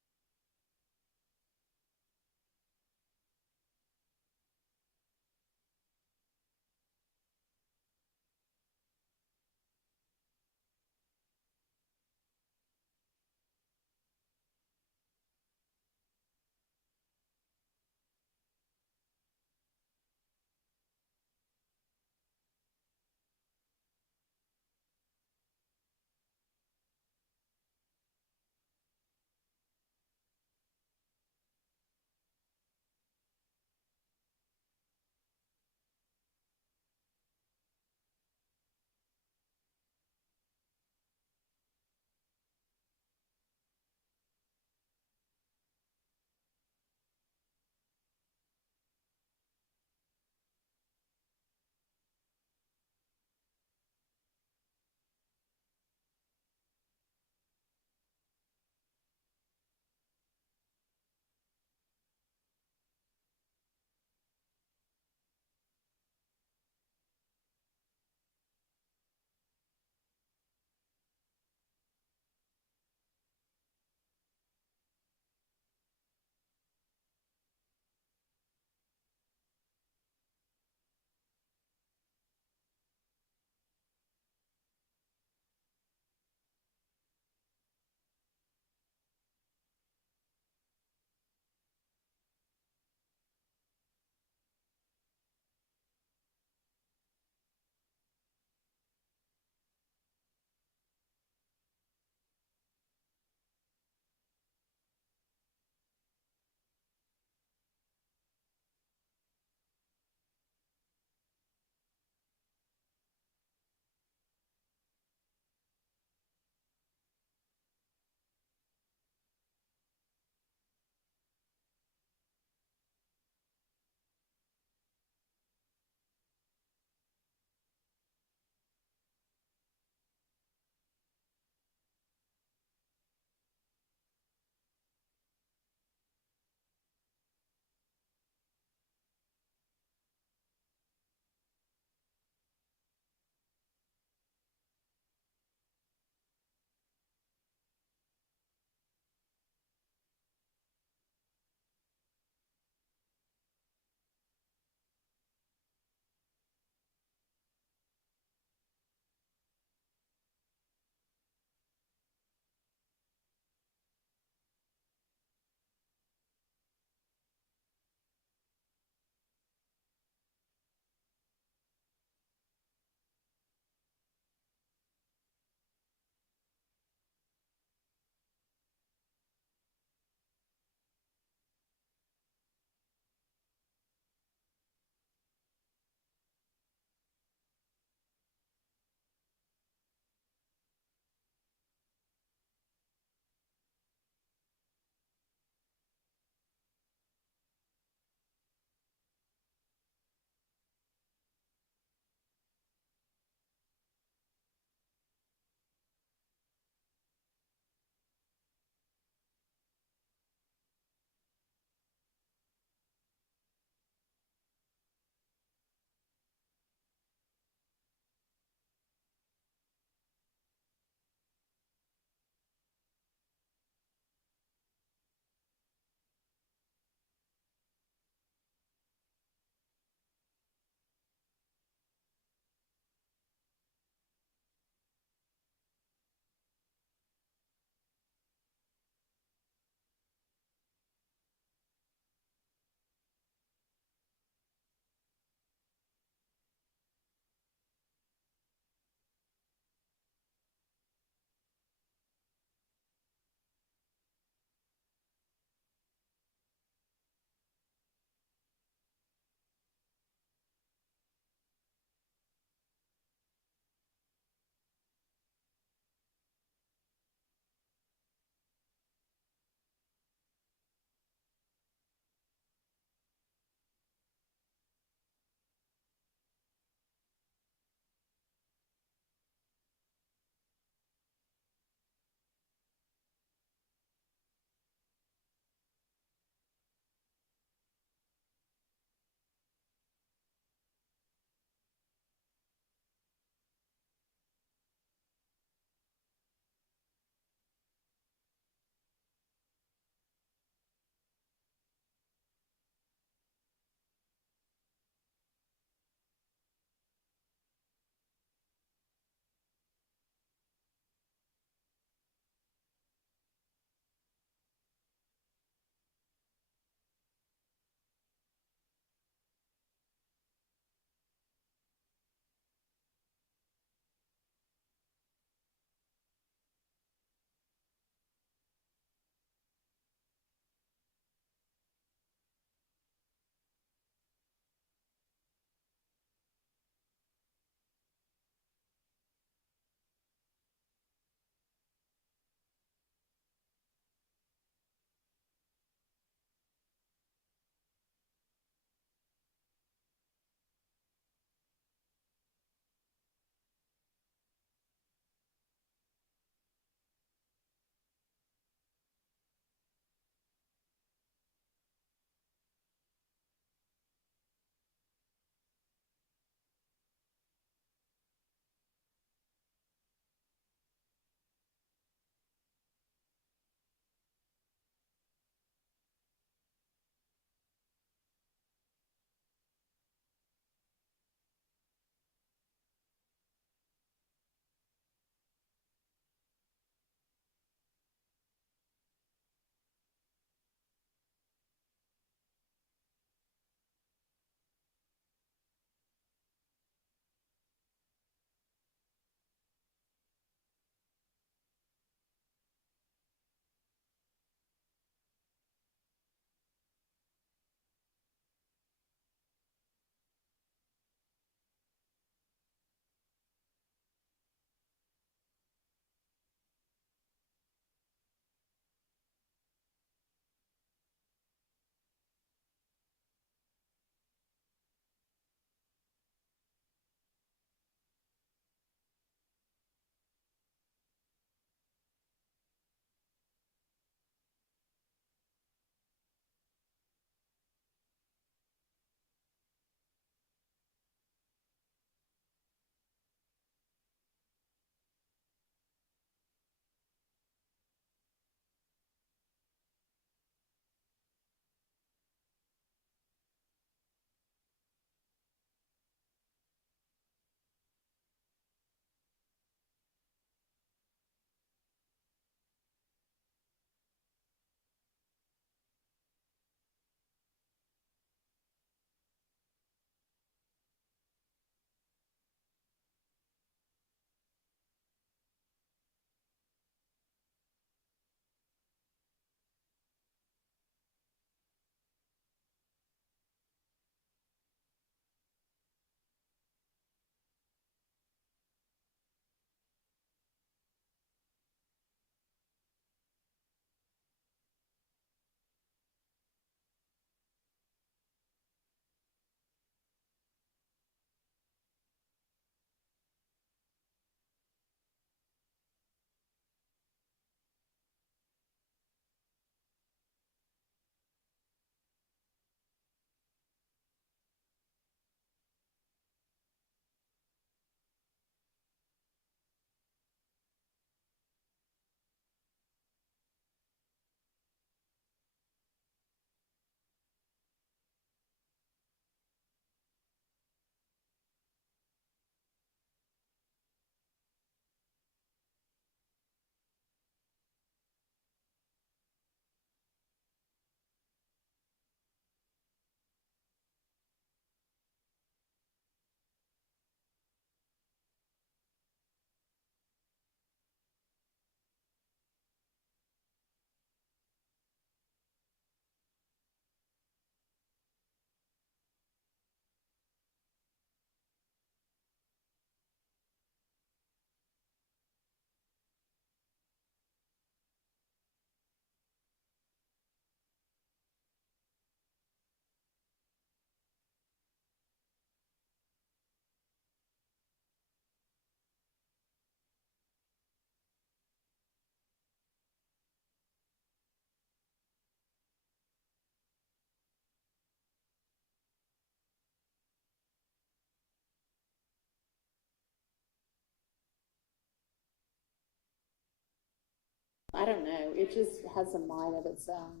I don't know. It just has a mind of its own.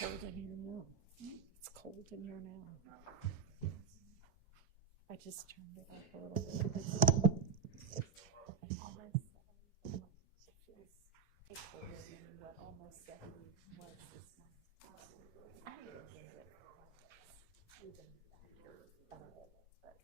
Cold in here now. It's cold in here now. I just turned it up a little bit. It's almost 70. It feels colder than what almost 70 was this morning. I don't even get it. Even back here, but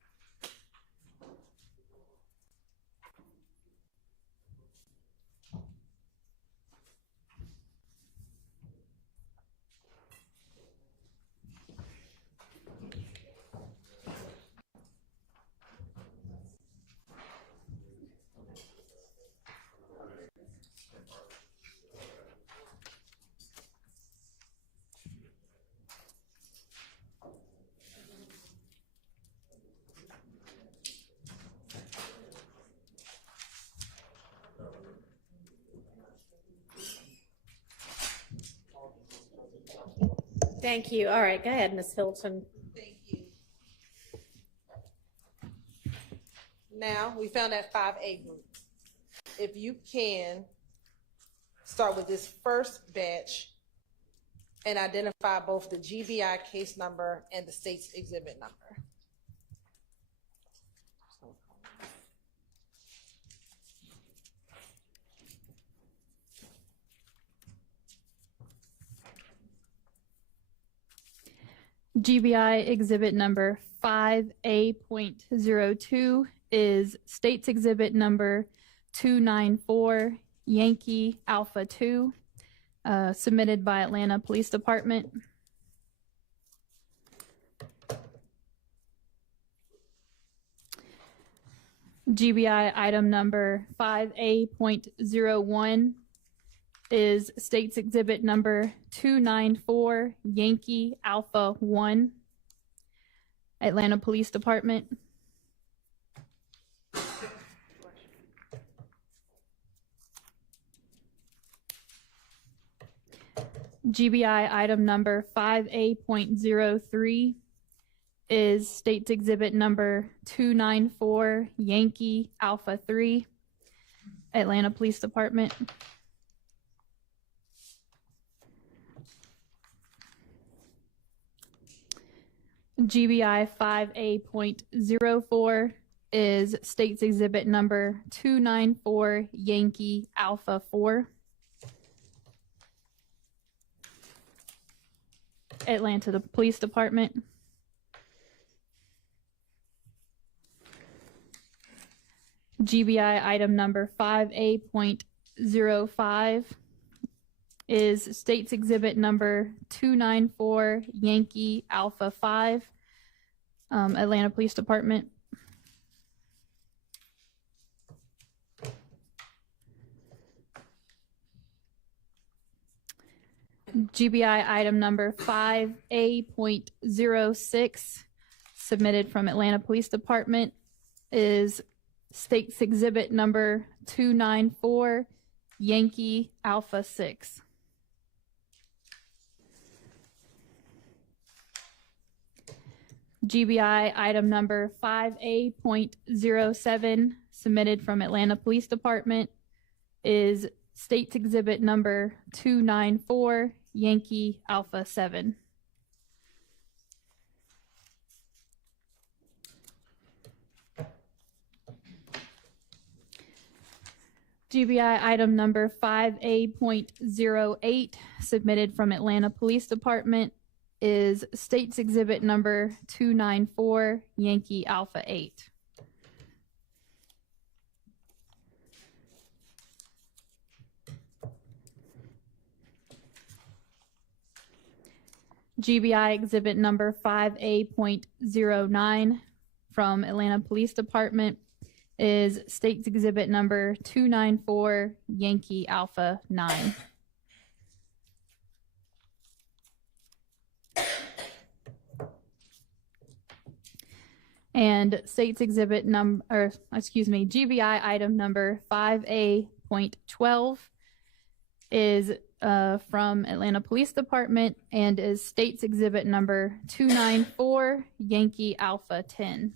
thank you. All right, go ahead, Ms. Hilton. Thank you. Now, we found that 5A group. If you can start with this first batch and identify both the GBI case number and the state's exhibit number. GBI exhibit number 5A.02 is state's exhibit number 294 Yankee Alpha 2, submitted by Atlanta Police Department. GBI item number 5A.01 is state's exhibit number 294 Yankee Alpha 1, Atlanta Police Department. GBI item number 5A.03 is state's exhibit number 294 Yankee Alpha 3, Atlanta Police Department. GBI 5A.04 is state's exhibit number 294 Yankee Alpha 4, Atlanta Police Department. GBI item number 5A.05 is state's exhibit number 294 Yankee Alpha 5, Atlanta Police Department. GBI item number 5A.06, submitted from Atlanta Police Department, is state's exhibit number 294 Yankee Alpha 6. GBI item number 5A.07, submitted from Atlanta Police Department, is state's exhibit number 294 Yankee Alpha 7. GBI item number 5A.08, submitted from Atlanta Police Department, is State's Exhibit number 294, Yankee Alpha 8. GBI Exhibit number 5A.09 from Atlanta Police Department is State's Exhibit number 294, Yankee Alpha 9. And State's Exhibit GBI item number 5A.12 is from Atlanta Police Department and is State's Exhibit number 294, Yankee Alpha 10.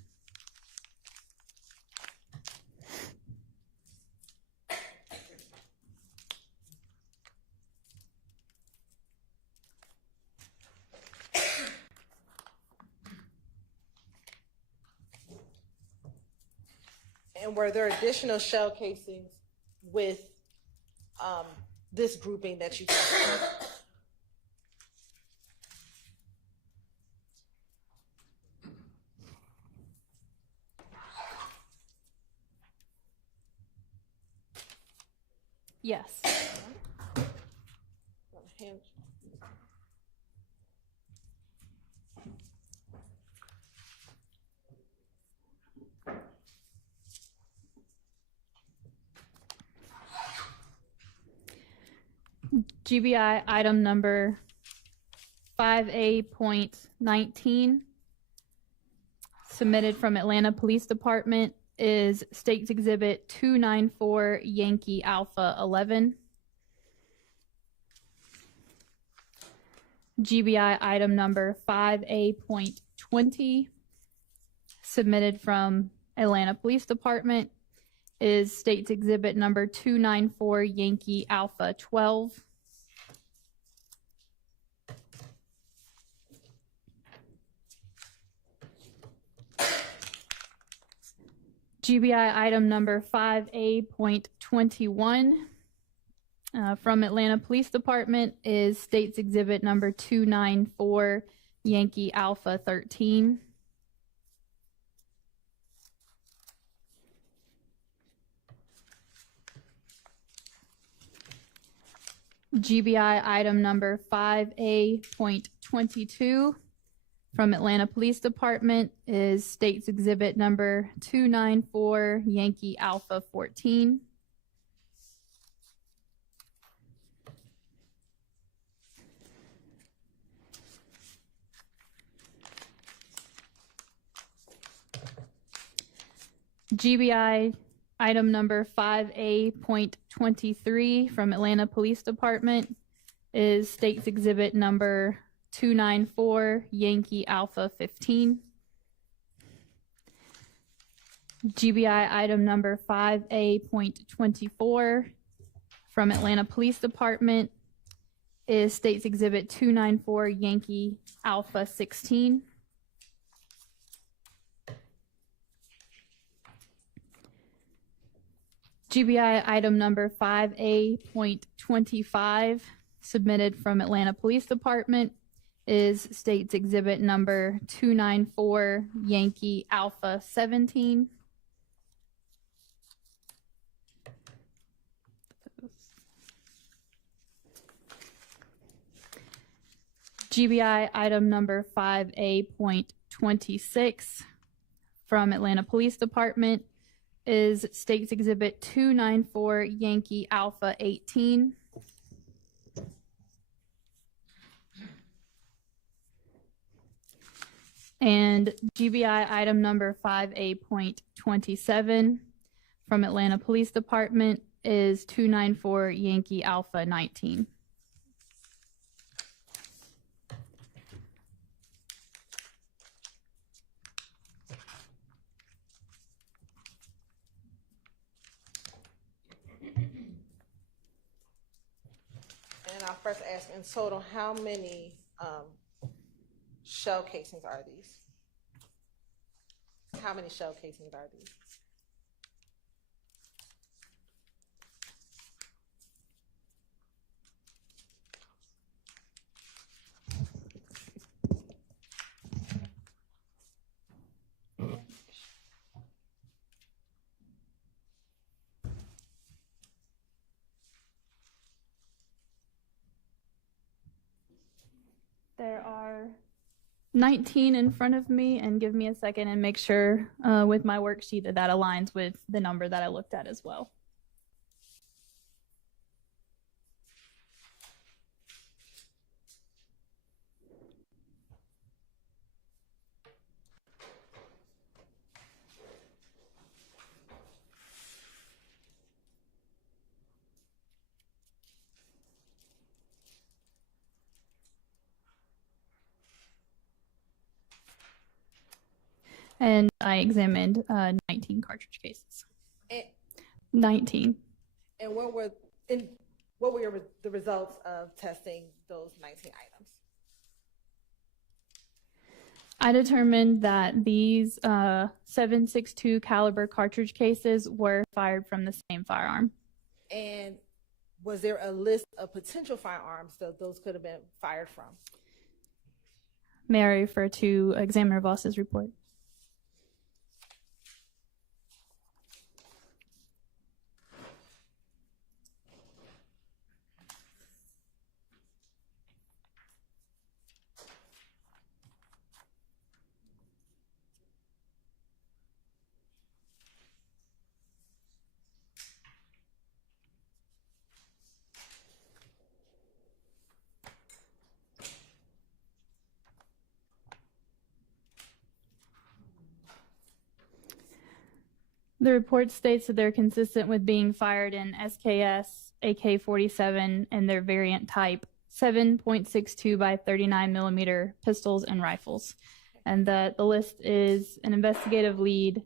And were there additional shell casings with this grouping that you found? Yes. GBI item number 5A.19, submitted from Atlanta Police Department, is State's Exhibit 294, Yankee Alpha 11. GBI item number 5A.20, submitted from Atlanta Police Department, is State's Exhibit number 294, Yankee Alpha 12. GBI item number 5A.21 from Atlanta Police Department is State's Exhibit number 294, Yankee Alpha 13. GBI item number 5A.22 from Atlanta Police Department is State's Exhibit number 294, Yankee Alpha 14. GBI item number 5A.23 from Atlanta Police Department is State's Exhibit number 294, Yankee Alpha 15. GBI item number 5A.24 from Atlanta Police Department is State's Exhibit 294, Yankee Alpha 16. GBI item number 5A.25, submitted from Atlanta Police Department, is State's Exhibit number 294, Yankee Alpha 17. GBI item number 5A.26 from Atlanta Police Department is State's Exhibit 294, Yankee Alpha 18. And GBI item number 5A.27 from Atlanta Police Department is 294, Yankee Alpha 19. And I I'll first ask, in total, how many shell casings are these? How many shell casings are these? There are 19 in front of me, and give me a second and make sure with my worksheet that that aligns with the number that I looked at as well. And I examined 19 cartridge cases. And, 19. and what were the results of testing those 19 items? I determined that these 7.62 caliber cartridge cases were fired from the same firearm. And was there a list of potential firearms that those could have been fired from? May I refer to Examiner Voss's report? The report states that they're consistent with being fired in SKS, AK-47, and their variant type 7.62 by 39 millimeter pistols and rifles, and that the list is an investigative lead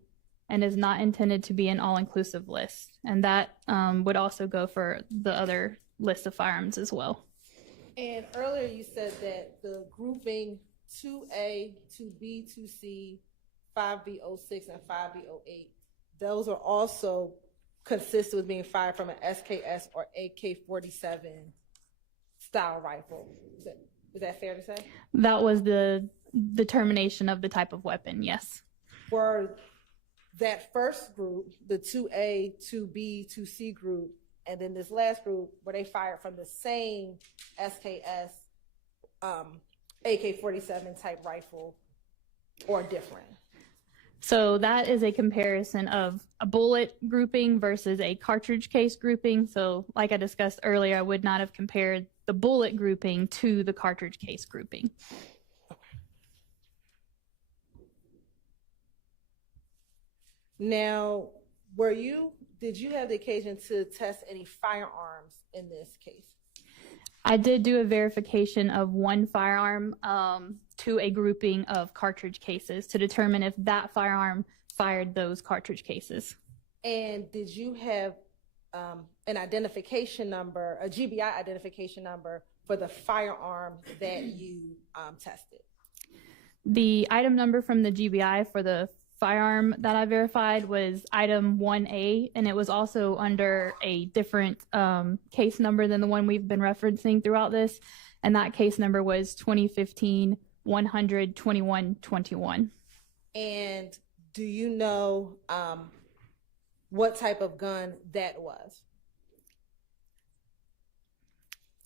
and is not intended to be an all-inclusive list. And that would also go for the other list of firearms as well. And earlier you said that the grouping 2A, 2B, 2C, 5B06, and 5B08, those are also consistent with being fired from an SKS or AK-47 style rifle. Is that fair to say? That was the determination of the type of weapon, yes. Were that first group, the 2A, 2B, 2C group, and then this last group, were they fired from the same SKS AK-47 type rifle or different? So that is a comparison of a bullet grouping versus a cartridge case grouping. So like I discussed earlier, I would not have compared the bullet grouping to the cartridge case grouping. Now, did you have the occasion to test any firearms in this case? I did do a verification of one firearm to a grouping of cartridge cases to determine if that firearm fired those cartridge cases. And did you have an identification number, a GBI identification number for the firearm that you tested? The item number from the GBI for the firearm that I verified was item 1A, and it was also under a different case number than the one we've been referencing throughout this, and that case number was 2015-100-2121. And do you know what type of gun that was?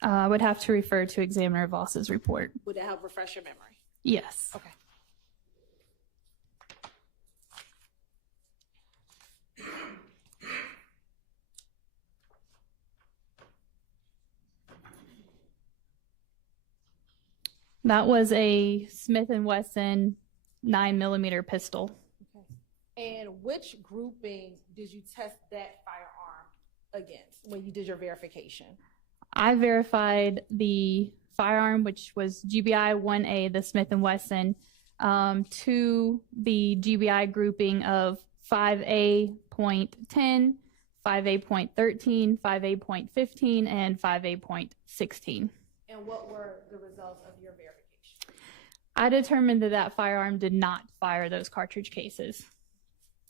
I would have to refer to Examiner Voss's report. Would that help refresh your memory? Yes. Okay. That was a Smith & Wesson 9mm pistol. Okay. And which grouping did you test that firearm against when you did your verification? I verified the firearm, which was GBI 1A, the Smith & Wesson, to the GBI grouping of 5A.10, 5A.13, 5A.15, and 5A.16. And what were the results of your verification? I determined that that firearm did not fire those cartridge cases.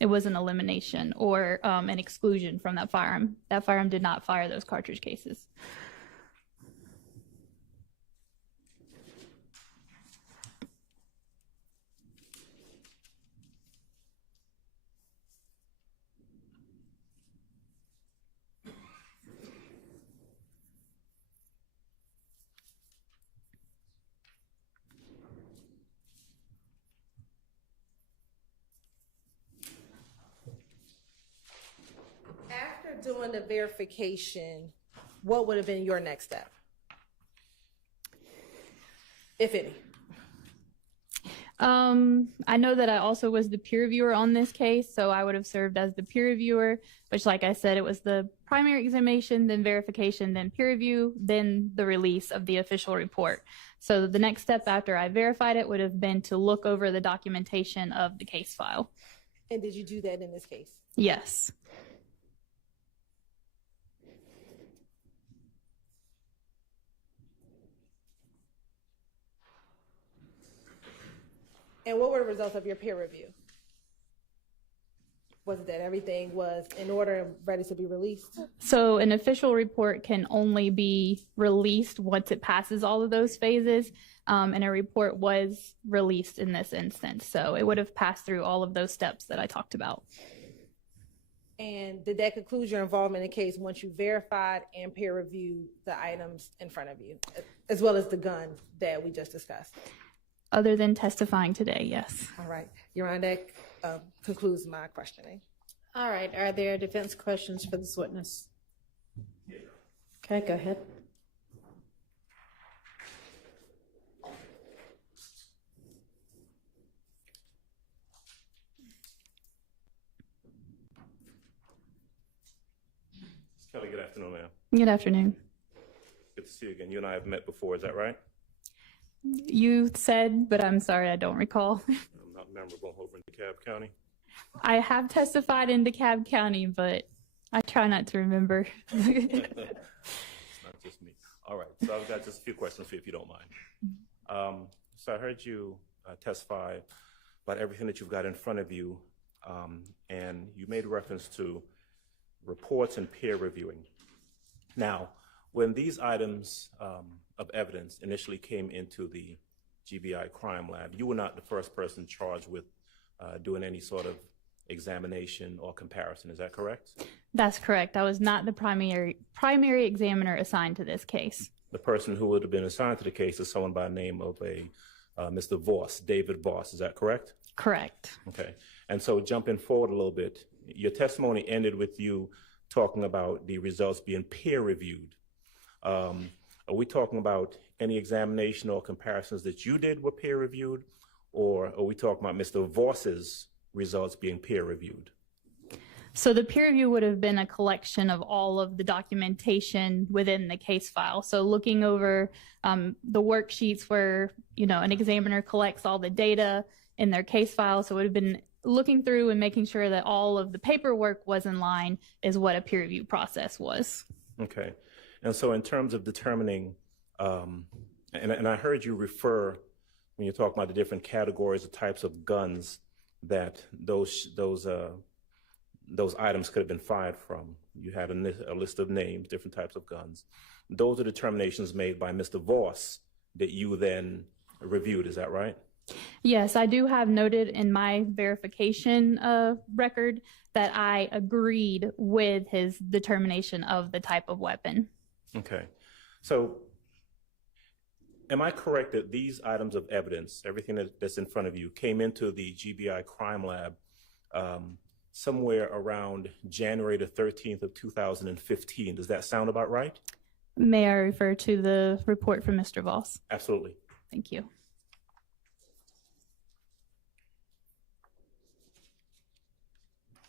It was an elimination or an exclusion from that firearm. That firearm did not fire those cartridge cases. After doing the verification, what would have been your next step, if any? I know that I also was the peer reviewer on this case, so I would have served as the peer reviewer, which, like I said, it was the primary examination, then verification, then peer review, then the release of the official report. So the next step after I verified it would have been to look over the documentation of the case file. And did you do that in this case? Yes. And what were the results of your peer review? Was it that everything was in order and ready to be released? So an official report can only be released once it passes all of those phases, and a report was released in this instance. So it would have passed through all of those steps that I talked about. And did that conclude your involvement in the case once you verified and peer reviewed the items in front of you, as well as the gun that we just discussed? Other than testifying today, yes. All right. Your Honor, that concludes my questioning. All right. Are there defense questions for this witness? Okay, go ahead. Kelly, good afternoon, ma'am. Good afternoon. Good to see you again. You and I have met before, is that right? You said, but I'm sorry, I don't recall. I'm not memorable over in DeKalb County. I have testified in DeKalb County, but I try not to remember. It's not just me. All right, so I've got just a few questions for you, if you don't mind. So I heard you testify about everything that you've got in front of you, and you made reference to reports and peer reviewing. Now, when these items of evidence initially came into the GBI crime lab, you were not the first person charged with doing any sort of examination or comparison. Is that correct? That's correct. I was not the primary examiner assigned to this case. The person who would have been assigned to the case is someone by the name of a Mr. Voss, David Voss. Is that correct? Correct. Okay. And so jumping forward a little bit, your testimony ended with you talking about the results being peer reviewed. Are we talking about any examination or comparisons that you did were peer reviewed, or are we talking about Mr. Voss's results being peer reviewed? So the peer review would have been a collection of all of the documentation within the case file. So looking over the worksheets where, an examiner collects all the data in their case file. So it would have been looking through and making sure that all of the paperwork was in line is what a peer review process was. Okay. And so in terms of determining, and I heard you refer, when you talk about the different categories, the types of guns that those items could have been fired from. You had a list of names, different types of guns. Those are determinations made by Mr. Voss that you then reviewed, is that right? Yes, I do have noted in my verification record that I agreed with his determination of the type of weapon. Okay. So am I correct that these items of evidence, everything that's in front of you, came into the GBI crime lab somewhere around January the 13th of 2015? Does that sound about right? May I refer to the report from Mr. Voss? Absolutely. Thank you.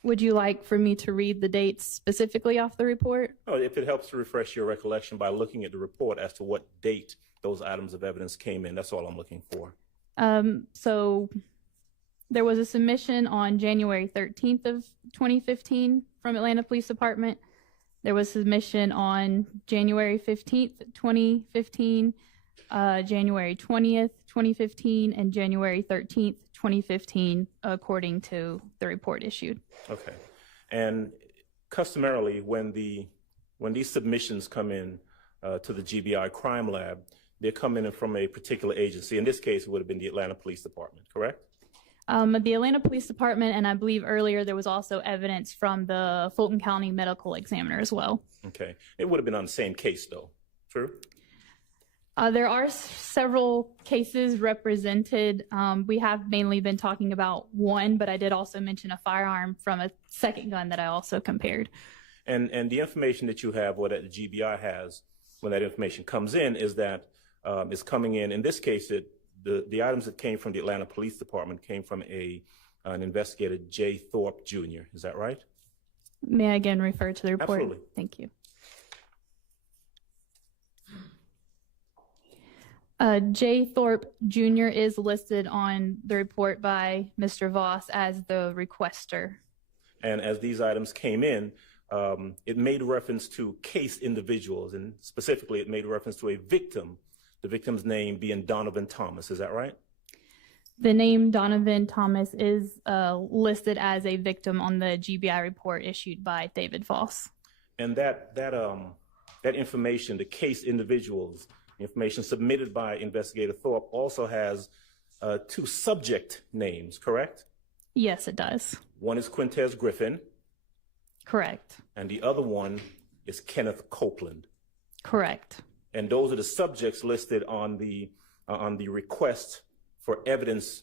Would you like for me to read the dates specifically off the report? Oh, if it helps to refresh your recollection by looking at the report as to what date those items of evidence came in, that's all I'm looking for. So There was a submission on January 13th of 2015 from Atlanta Police Department. There was submission on January 15th, 2015, January 20th, 2015, and January 13th, 2015, according to the report issued. Okay. And customarily, when these submissions come in to the GBI Crime Lab, they come in from a particular agency. In this case, it would have been the Atlanta Police Department, correct? The Atlanta Police Department, and I believe earlier there was also evidence from the Fulton County Medical Examiner as well. Okay. It would have been on the same case, though. True? There are several cases represented. We have mainly been talking about one, but I did also mention a firearm from a second gun that I also compared. And the information that you have, or that the GBI has, when that information comes in, is that it's coming in this case, the items that came from the Atlanta Police Department came from an investigator, J. Thorpe Jr. Is that right? May I again refer to the report? Absolutely. Thank you. J. Thorpe Jr. is listed on the report by Mr. Voss as the requester. And as these items came in, it made reference to case individuals, and specifically it made reference to a victim, the victim's name being Donovan Thomas. Is that right? The name Donovan Thomas is listed as a victim on the GBI report issued by David Voss. And that information, the case individuals, information submitted by Investigator Thorpe, also has two subject names, correct? Yes, it does. One is Quintez Griffin. Correct. And the other one is Kenneth Copeland. Correct. And those are the subjects listed on the request for evidence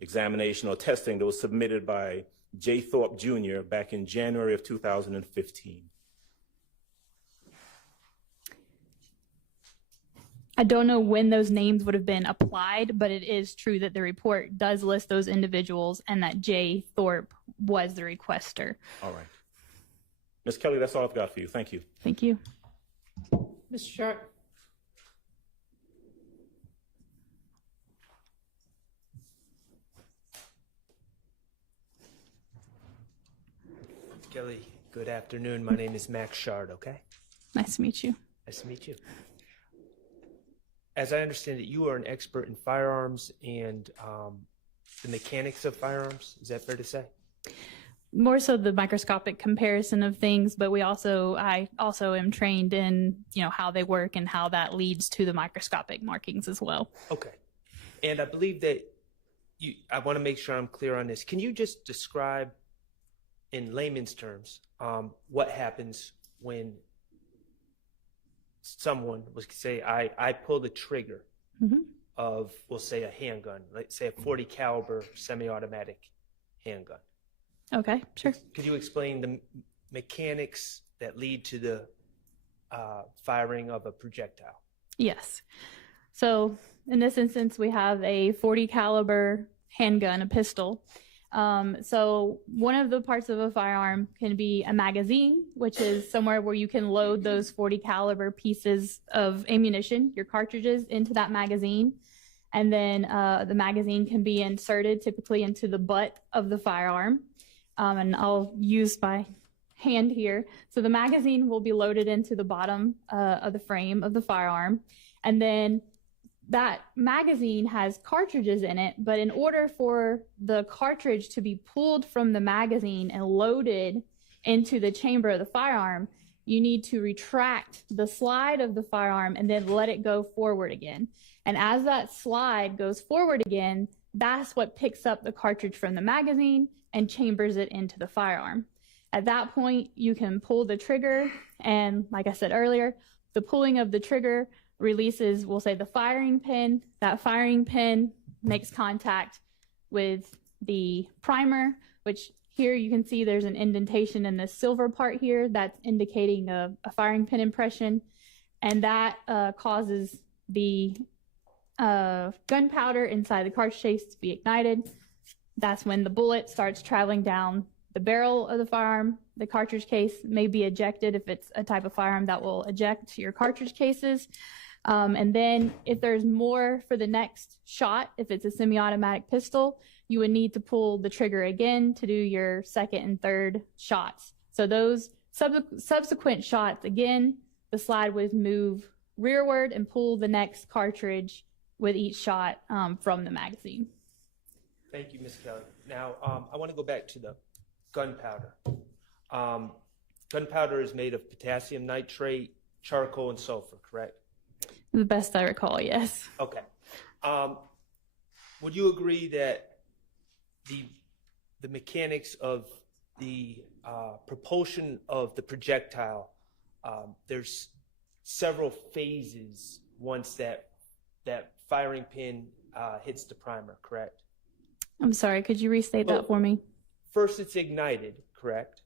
examination or testing that was submitted by J. Thorpe Jr. back in January of 2015. I don't know when those names would have been applied, but it is true that the report does list those individuals and that J. Thorpe was the requester. All right. Ms. Kelly, that's all I've got for you. Thank you. Thank you. Mr. Sharp? Kelly, good afternoon. My name is Max Shard, okay? Nice to meet you. Nice to meet you. As I understand it, you are an expert in firearms and the mechanics of firearms. Is that fair to say? More so the microscopic comparison of things, but I also am trained in, how they work and how that leads to the microscopic markings as well. Okay. And I believe that I want to make sure I'm clear on this. Can you just describe in layman's terms what happens when someone was say I pull the trigger of, we'll say, a handgun, let's say a 40 caliber semi-automatic handgun? Okay, sure. Could you explain the mechanics that lead to the firing of a projectile? Yes. So in this instance, we have a 40 caliber handgun, a pistol. So one of the parts of a firearm can be a magazine, which is somewhere where you can load those 40 caliber pieces of ammunition, your cartridges, into that magazine. And then the magazine can be inserted typically into the butt of the firearm. And I'll use my hand here. So the magazine will be loaded into the bottom of the frame of the firearm. And then that magazine has cartridges in it, but in order for the cartridge to be pulled from the magazine and loaded into the chamber of the firearm, you need to retract the slide of the firearm and then let it go forward again. And as that slide goes forward again, that's what picks up the cartridge from the magazine and chambers it into the firearm. At that point, you can pull the trigger, and like I said earlier, the pulling of the trigger releases, we'll say, the firing pin. That firing pin makes contact with the primer, which here you can see there's an indentation in the silver part here that's indicating a firing pin impression, and that causes the gunpowder inside the cartridge case to be ignited. That's when the bullet starts traveling down the barrel of the firearm. The cartridge case may be ejected if it's a type of firearm that will eject your cartridge cases. And then if there's more for the next shot, if it's a semi-automatic pistol, you would need to pull the trigger again to do your second and third shots. So those subsequent shots, again, the slide would move rearward and pull the next cartridge with each shot from the magazine. Thank you, Ms. Kelly. Now, I want to go back to the gunpowder. Gunpowder is made of potassium nitrate, charcoal, and sulfur, correct? The best I recall, yes. Okay. Would you agree that the mechanics of the propulsion of the projectile, there's several phases once that firing pin hits the primer, correct? I'm sorry, could you restate that for me? First, it's ignited, correct?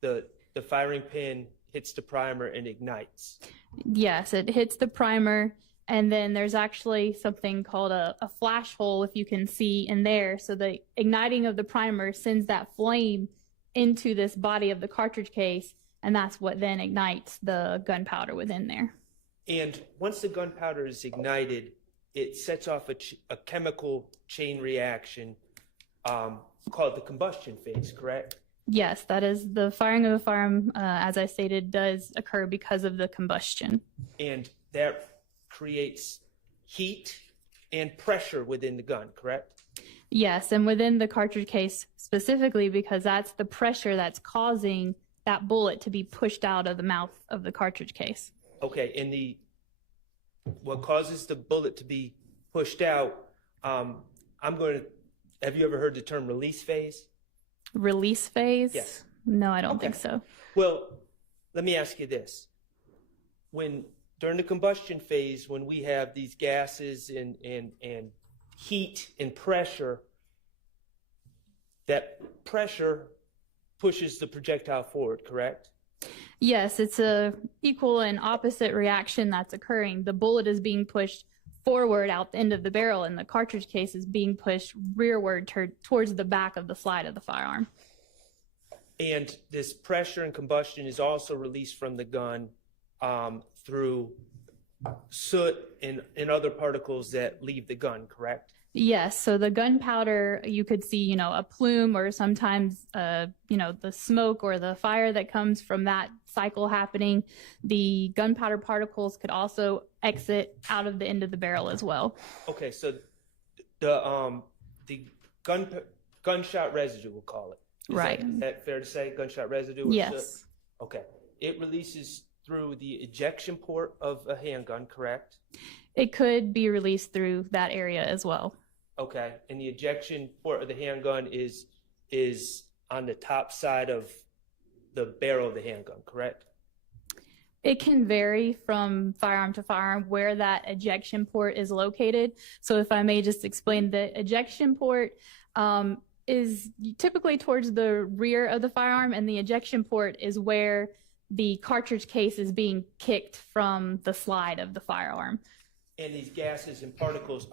The firing pin hits the primer and ignites. Yes, it hits the primer, and then there's actually something called a flash hole, if you can see in there. So the igniting of the primer sends that flame into this body of the cartridge case, and that's what then ignites the gunpowder within there. And once the gunpowder is ignited, it sets off a chemical chain reaction called the combustion phase, correct? Yes, that is the firing of the firearm, as I stated, does occur because of the combustion. And that creates heat and pressure within the gun, correct? Yes, and within the cartridge case specifically, because that's the pressure that's causing that bullet to be pushed out of the mouth of the cartridge case. Okay, and what causes the bullet to be pushed out, have you ever heard the term release phase? Release phase? Yes. No, I don't think so. Well, let me ask you this. During the combustion phase, when we have these gases and heat and pressure, that pressure pushes the projectile forward, correct? Yes, it's a equal and opposite reaction that's occurring. The bullet is being pushed forward out the end of the barrel, and the cartridge case is being pushed rearward towards the back of the slide of the firearm. And this pressure and combustion is also released from the gun through soot and other particles that leave the gun, correct? Yes, so the gunpowder, you could see, a plume, or sometimes, the smoke or the fire that comes from that cycle happening. The gunpowder particles could also exit out of the end of the barrel as well. Okay, so the gunshot residue, we'll call it. Is that fair to say, gunshot residue? Or yes. soot? Okay. It releases through the ejection port of a handgun, correct? It could be released through that area as well. Okay, and the ejection port of the handgun is on the top side of the barrel of the handgun, correct? It can vary from firearm to firearm where that ejection port is located. So if I may just explain, the ejection port is typically towards the rear of the firearm, and the ejection port is where the cartridge case is being kicked from the slide of the firearm. And these gases and particles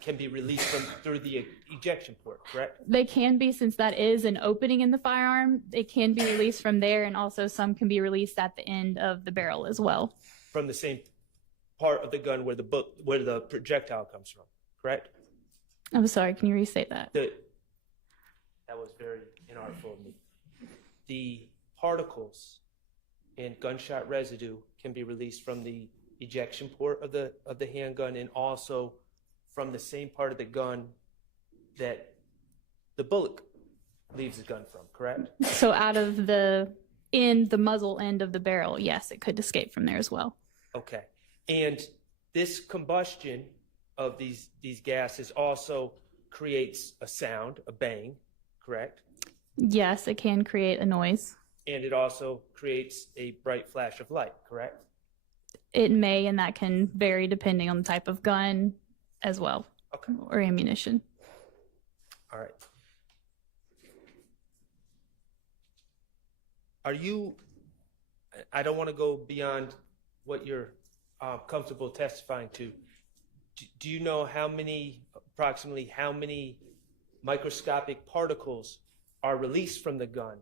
can be released through the ejection port, correct? They can be, since that is an opening in the firearm. It can be released from there, and also some can be released at the end of the barrel as well. From the same part of the gun where the projectile comes from, correct? I'm sorry, can you restate that? That was very inartful of me. The particles and gunshot residue can be released from the ejection port of the handgun, and also from the same part of the gun that the bullet leaves the gun from, correct? So out of the muzzle end of the barrel, yes, it could escape from there as well. Okay. And this combustion of these gases also creates a sound, a bang, correct? Yes, it can create a noise. And it also creates a bright flash of light, correct? It may, and that can vary depending on the type of gun as well, okay, or ammunition. All right. I don't want to go beyond what you're comfortable testifying to. Do you know approximately how many microscopic particles are released from the gun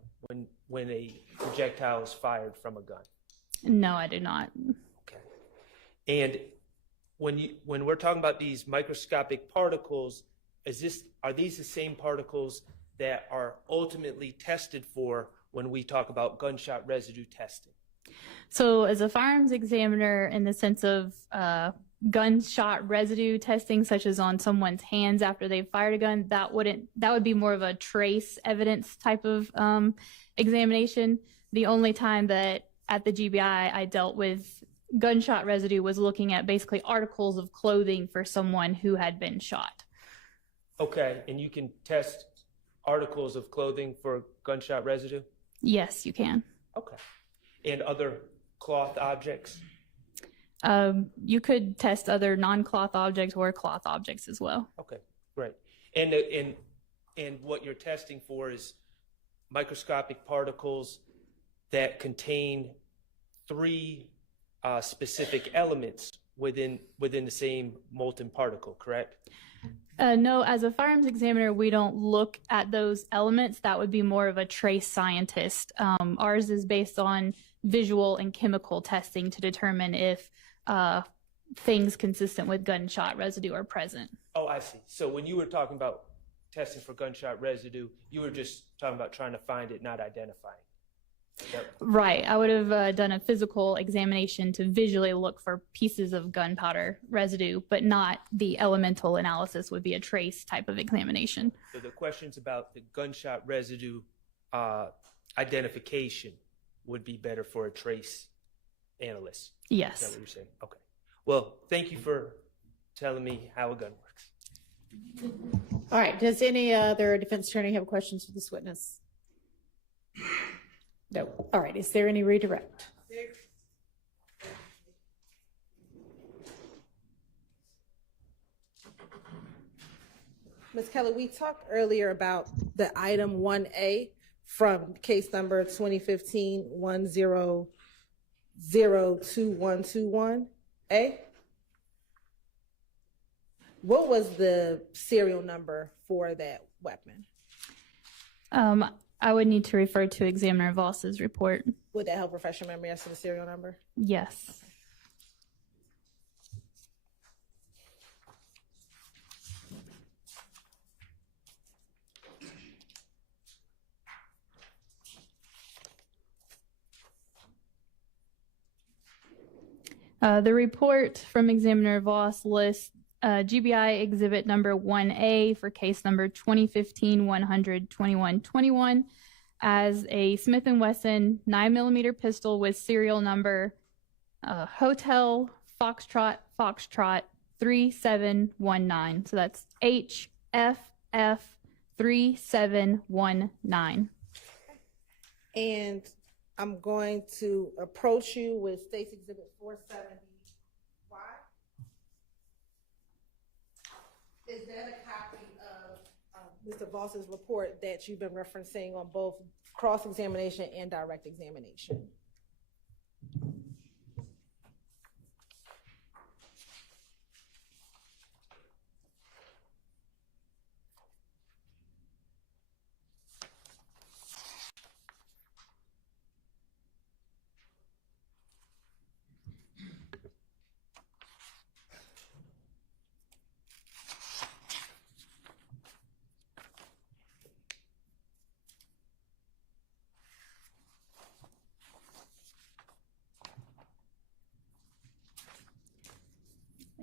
when a projectile is fired from a gun? No, I do not. And when we're talking about these microscopic particles are these the same particles that are ultimately tested for when we talk about gunshot residue testing? So as a firearms examiner, in the sense of gunshot residue testing, such as on someone's hands after they've fired a gun, that would be more of a trace evidence type of examination. The only time that at the GBI I dealt with gunshot residue was looking at basically articles of clothing for someone who had been shot. Okay, and you can test articles of clothing for gunshot residue? Yes, you can. Okay. And other cloth objects? You could test other non-cloth objects or cloth objects as well. Okay, great. And what you're testing for is microscopic particles that contain three specific elements within the same molten particle, correct? No, as a firearms examiner, we don't look at those elements. That would be more of a trace scientist. Ours is based on visual and chemical testing to determine if things consistent with gunshot residue are present. Oh, I see. So when you were talking about testing for gunshot residue, you were just talking about trying to find it, not identifying. Right. I would have done a physical examination to visually look for pieces of gunpowder residue, but not the elemental analysis would be a trace type of examination. So the questions about the gunshot residue identification would be better for a trace analyst. Yes. Is that what you're saying? Okay. Well, thank you for telling me how a gun works. All right. Does any other defense attorney have questions for this witness? No. All right. Is there any redirect? Ms. Kelly, we talked earlier about the item 1A from case number 2015-1002-2121A. What was the serial number for that weapon? I would need to refer to Examiner Voss's report. Would that help refresh your memory as to the serial number? Yes. The report from Examiner Voss lists GBI exhibit number 1A for case number 2015-100-2121 as a Smith & Wesson 9mm pistol with serial number Hotel Foxtrot 3719. So that's HFF 3719. And I'm going to approach you with State's Exhibit 470Y. Is that a copy of Mr. Voss's report that you've been referencing on both cross-examination and direct examination?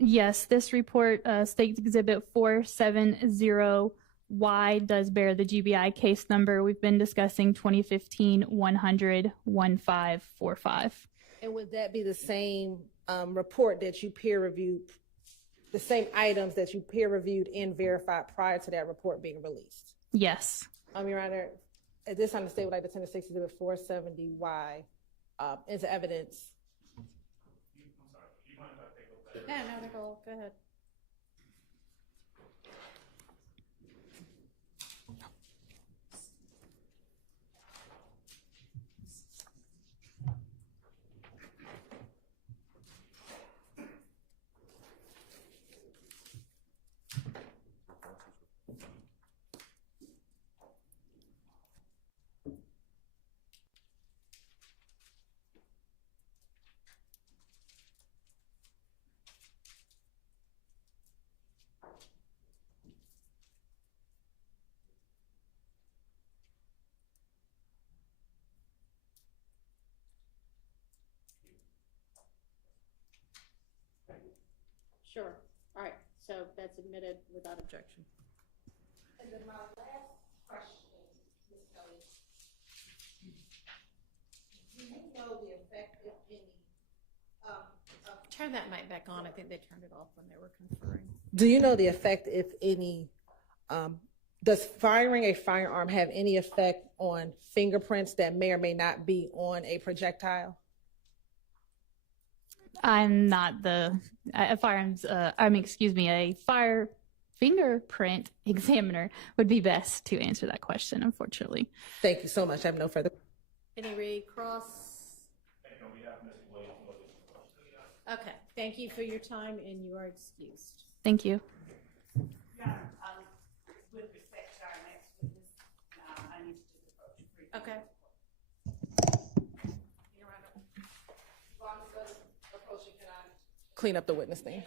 Yes, this report, State Exhibit 470Y, does bear the GBI case number. We've been discussing 2015-100-1545. And would that be the same report that you peer reviewed, the same items that you peer reviewed and verified prior to that report being released? Yes. Your Honor, at this time, the state would like to send the State Exhibit 470Y into evidence. No, Nicole, go ahead. Sure. All right. So that's admitted without objection. And then my last question, Ms. Kelly, do you know the effect, if any, Turn that mic back on. I think they turned it off when they were conferring. do you know the effect, if any, does firing a firearm have any effect on fingerprints that may or may not be on a projectile? I'm not a fire fingerprint examiner would be best to answer that question, unfortunately. Thank you so much. I have no further. Any recross? Okay. Thank you for your time, and you are excused. Thank you. With respect to our next witness, I need to just approach. Okay. Clean up the witness name.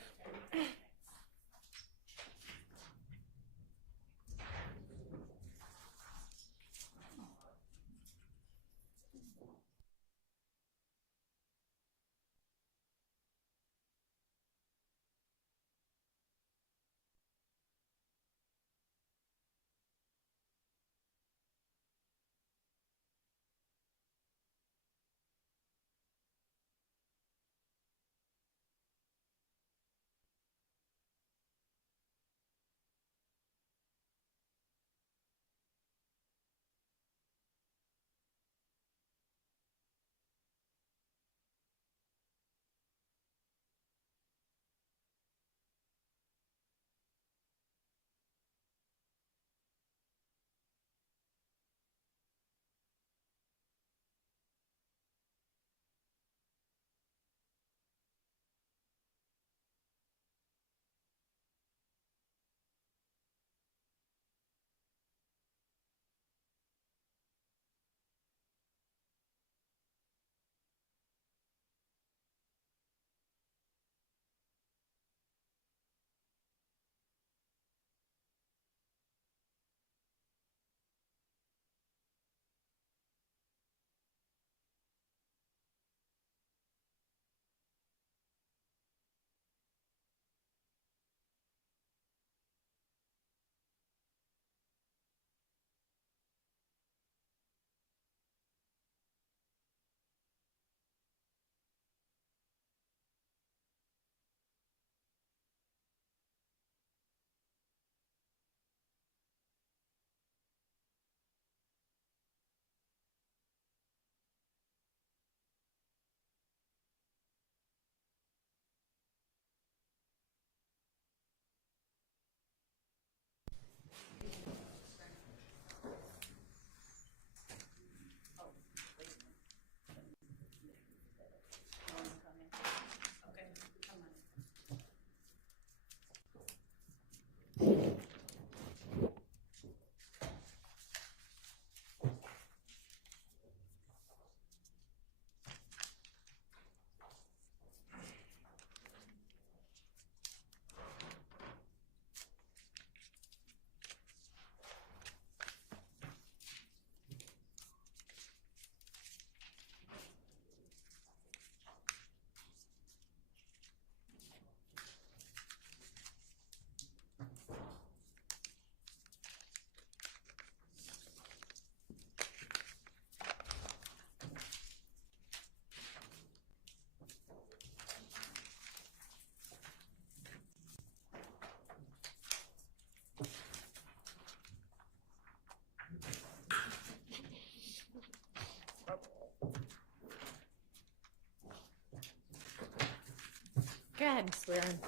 Go ahead and swear in.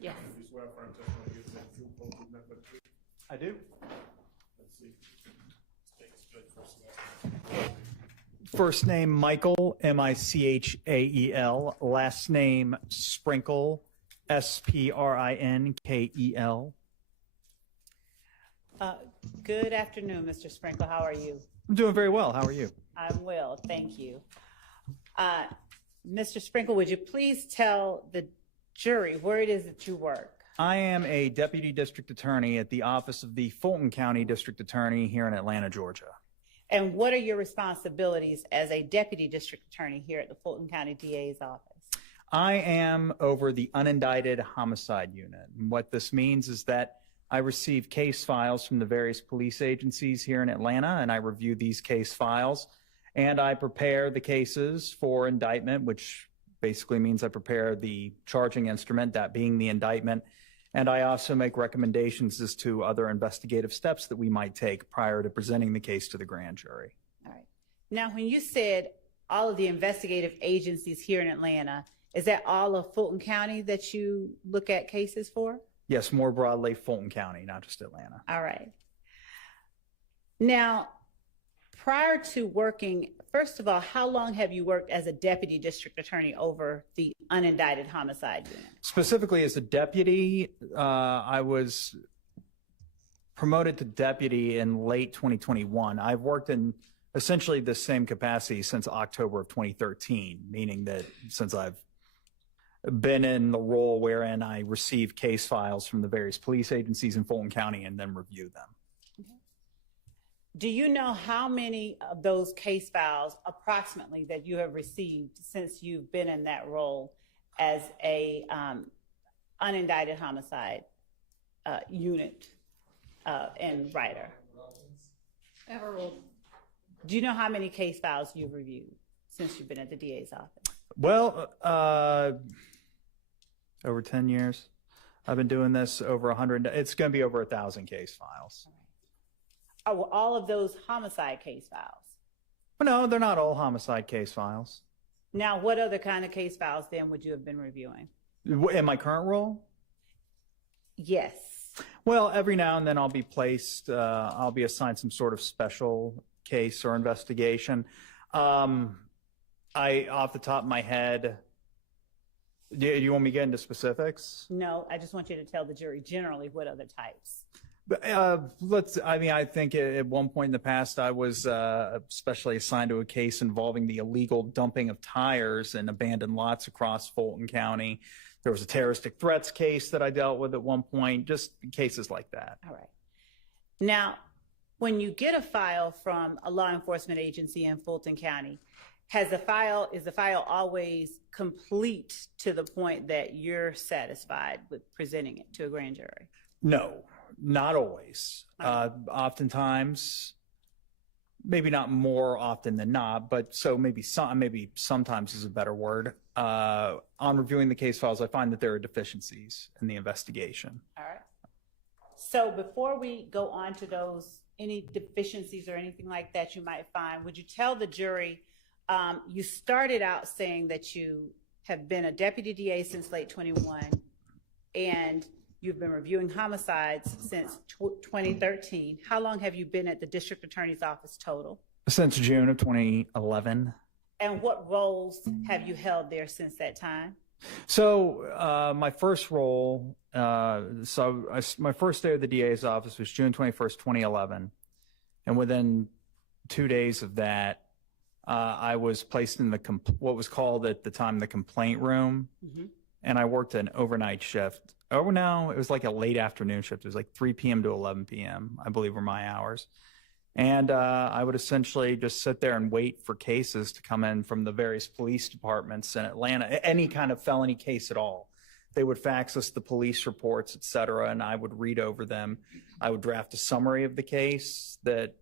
Yeah. You swear affirm testimony given in the truth, whole truth, nothing but the truth. I do. Let's see. Take a straight first name. First name Michael, Michael. Last name Sprinkle, Sprinkel. Good afternoon, Mr. Sprinkle. How are you? I'm doing very well. How are you? I'm well, thank you. Mr. Sprinkle, would you please tell the jury where it is that you work? I am a deputy district attorney at the office of the Fulton County District Attorney here in Atlanta, Georgia. And what are your responsibilities as a deputy district attorney here at the Fulton County DA's office? I am over the unindicted homicide unit. And what this means is that I receive case files from the various police agencies here in Atlanta, and I review these case files, and I prepare the cases for indictment, which basically means I prepare the charging instrument, that being the indictment, and I also make recommendations as to other investigative steps that we might take prior to presenting the case to the grand jury. All right. Now, when you said all of the investigative agencies here in Atlanta, is that all of Fulton County that you look at cases for? Yes, more broadly, Fulton County, not just Atlanta. All right. Now, prior to working, first of all, how long have you worked as a deputy district attorney over the unindicted homicide unit? Specifically as a deputy, I was promoted to deputy in late 2021. I've worked in essentially the same capacity since October of 2013, meaning that since I've been in the role wherein I receive case files from the various police agencies in Fulton County and then review them. Do you know how many of those case files approximately that you have received since you've been in that role as a unindicted homicide unit and writer? Do you know how many case files you've reviewed since you've been at the DA's office? Well, over 10 years. I've been doing this over 100. It's going to be over 1,000 case files. Are all of those homicide case files? Well, no, they're not all homicide case files. Now, what other kind of case files then would you have been reviewing? In my current role? Yes. Well, every now and then I'll be I'll be assigned some sort of special case or investigation. Off the top of my head, do you want me to get into specifics? No, I just want you to tell the jury generally what other types. I think at one point in the past, I was specially assigned to a case involving the illegal dumping of tires in abandoned lots across Fulton County. There was a terroristic threats case that I dealt with at one point, just cases like that. All right. Now, when you get a file from a law enforcement agency in Fulton County, is the file always complete to the point that you're satisfied with presenting it to a grand jury? No, not always. Oftentimes, maybe not more often than not, but so maybe sometimes is a better word. On reviewing the case files, I find that there are deficiencies in the investigation. All right. So before we go on to those, any deficiencies or anything like that you might find, would you tell the jury, you started out saying that you have been a deputy DA since late 21 and you've been reviewing homicides since 2013. How long have you been at the district attorney's office total? Since June of 2011. And what roles have you held there since that time? So my first role, my first day of the DA's office was June 21st, 2011. And within 2 days of that, I was placed in what was called at the time the complaint room. Mm-hmm. And I worked an overnight shift. Oh, no, it was like a late afternoon shift. It was like 3 p.m. to 11 p.m., I believe were my hours. And I would essentially just sit there and wait for cases to come in from the various police departments in Atlanta, any kind of felony case at all. They would fax us the police reports, et cetera, and I would read over them. I would draft a summary of the case that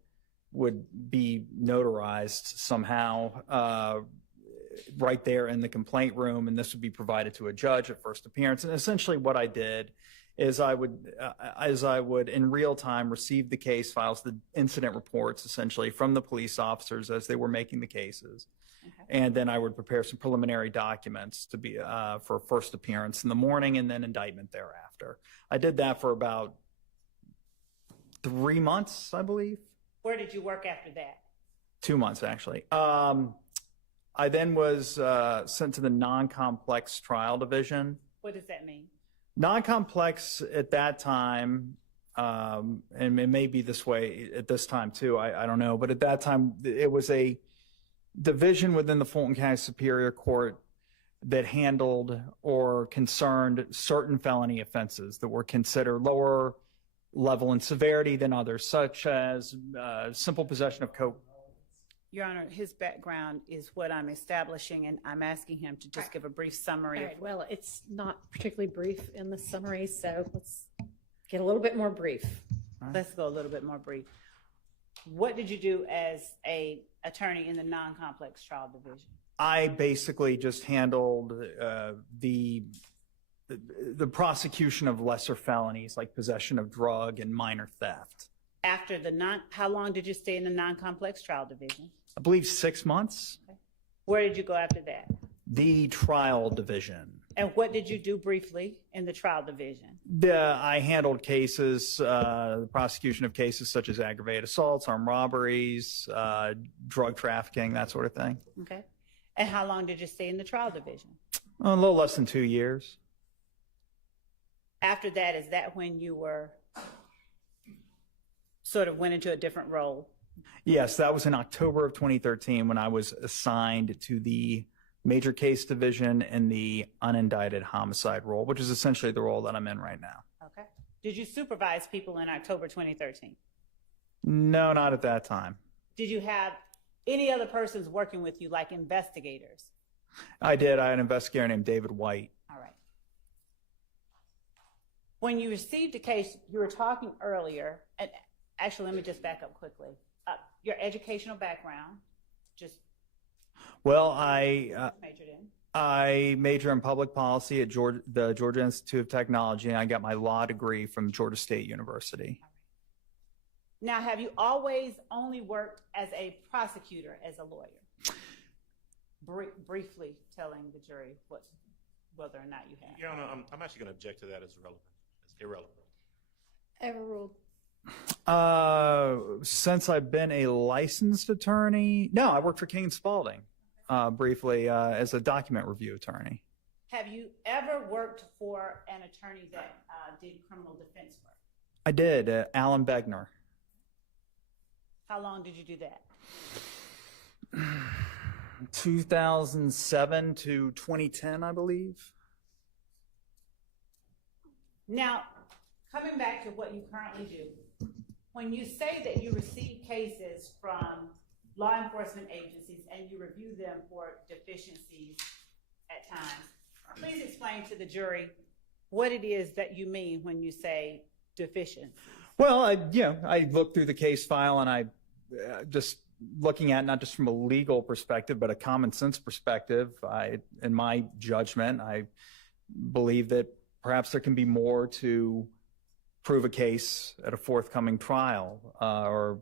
would be notarized somehow right there in the complaint room, and this would be provided to a judge at first appearance. And essentially what I did is I would in real time receive the case files, the incident reports essentially from the police officers as they were making the cases. Okay. And then I would prepare some preliminary documents to be for first appearance in the morning and then indictment thereafter. I did that for about 3 months, I believe. Where did you work after that? 2 months, actually. I then was sent to the non-complex trial division. What does that mean? Non-complex at that time, and it may be this way at this time too, I don't know, but at that time it was a division within the Fulton County Superior Court that handled or concerned certain felony offenses that were considered lower level in severity than others, such as simple possession of Your Honor, his background is what I'm establishing, and I'm asking him to just give a brief summary. All right, well, it's not particularly brief in the summary, so let's get a little bit more brief. Let's go a little bit more brief. What did you do as a attorney in the non-complex trial division? I basically just handled the prosecution of lesser felonies like possession of drug and minor theft. After how long did you stay in the non-complex trial division? I believe 6 months. Okay. Where did you go after that? The trial division. And what did you do briefly in the trial division? I handled cases, the prosecution of cases such as aggravated assaults, armed robberies, drug trafficking, that sort of thing. Okay. And how long did you stay in the trial division? A little less than 2 years. After that, is that when you were sort of went into a different role? Yes, that was in October of 2013 when I was assigned to the major case division in the unindicted homicide role, which is essentially the role that I'm in right now. Okay. Did you supervise people in October 2013? No, not at that time. Did you have any other persons working with you, like investigators? I did. I had an investigator named David White. All right. When you received a case, you were talking earlier, and actually, let me just back up quickly. Your educational background, just well, majored in. I major in public policy at the Georgia Institute of Technology, and I got my law degree from Georgia State University. Now, have you always only worked as a prosecutor, as a lawyer? Briefly telling the jury whether or not you have. Your Honor, I'm actually going to object to that as irrelevant. It's irrelevant. Overruled. Since I've been a licensed attorney, no, I worked for King & Spalding briefly as a document review attorney. Have you ever worked for an attorney that did criminal defense work? I did, Alan Begner. How long did you do that? 2007 to 2010, I believe. Now, coming back to what you currently do, when you say that you receive cases from law enforcement agencies and you review them for deficiencies at times, please explain to the jury what it is that you mean when you say deficient. Well, I looked through the case file and I just looking at not just from a legal perspective, but a common sense perspective. In my judgment, I believe that perhaps there can be more to prove a case at a forthcoming trial, or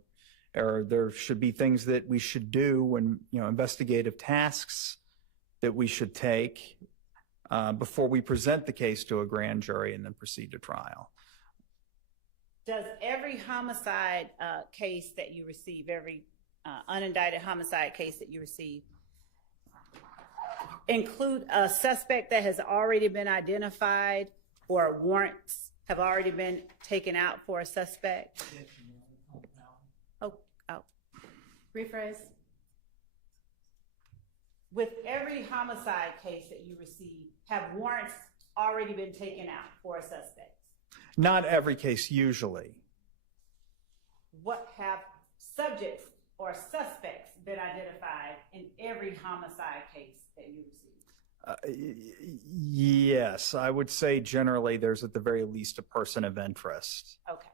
there should be things that we should do when, investigative tasks that we should take before we present the case to a grand jury and then proceed to trial. Does every homicide case that you receive, every unindicted homicide case that you receive, include a suspect that has already been identified or warrants have already been taken out for a suspect? Oh. Rephrase. With every homicide case that you receive, have warrants already been taken out for a suspect? Not every case, usually. What have subjects or suspects been identified in every homicide case that you receive? Yes, I would say generally there's at the very least a person of interest. Okay.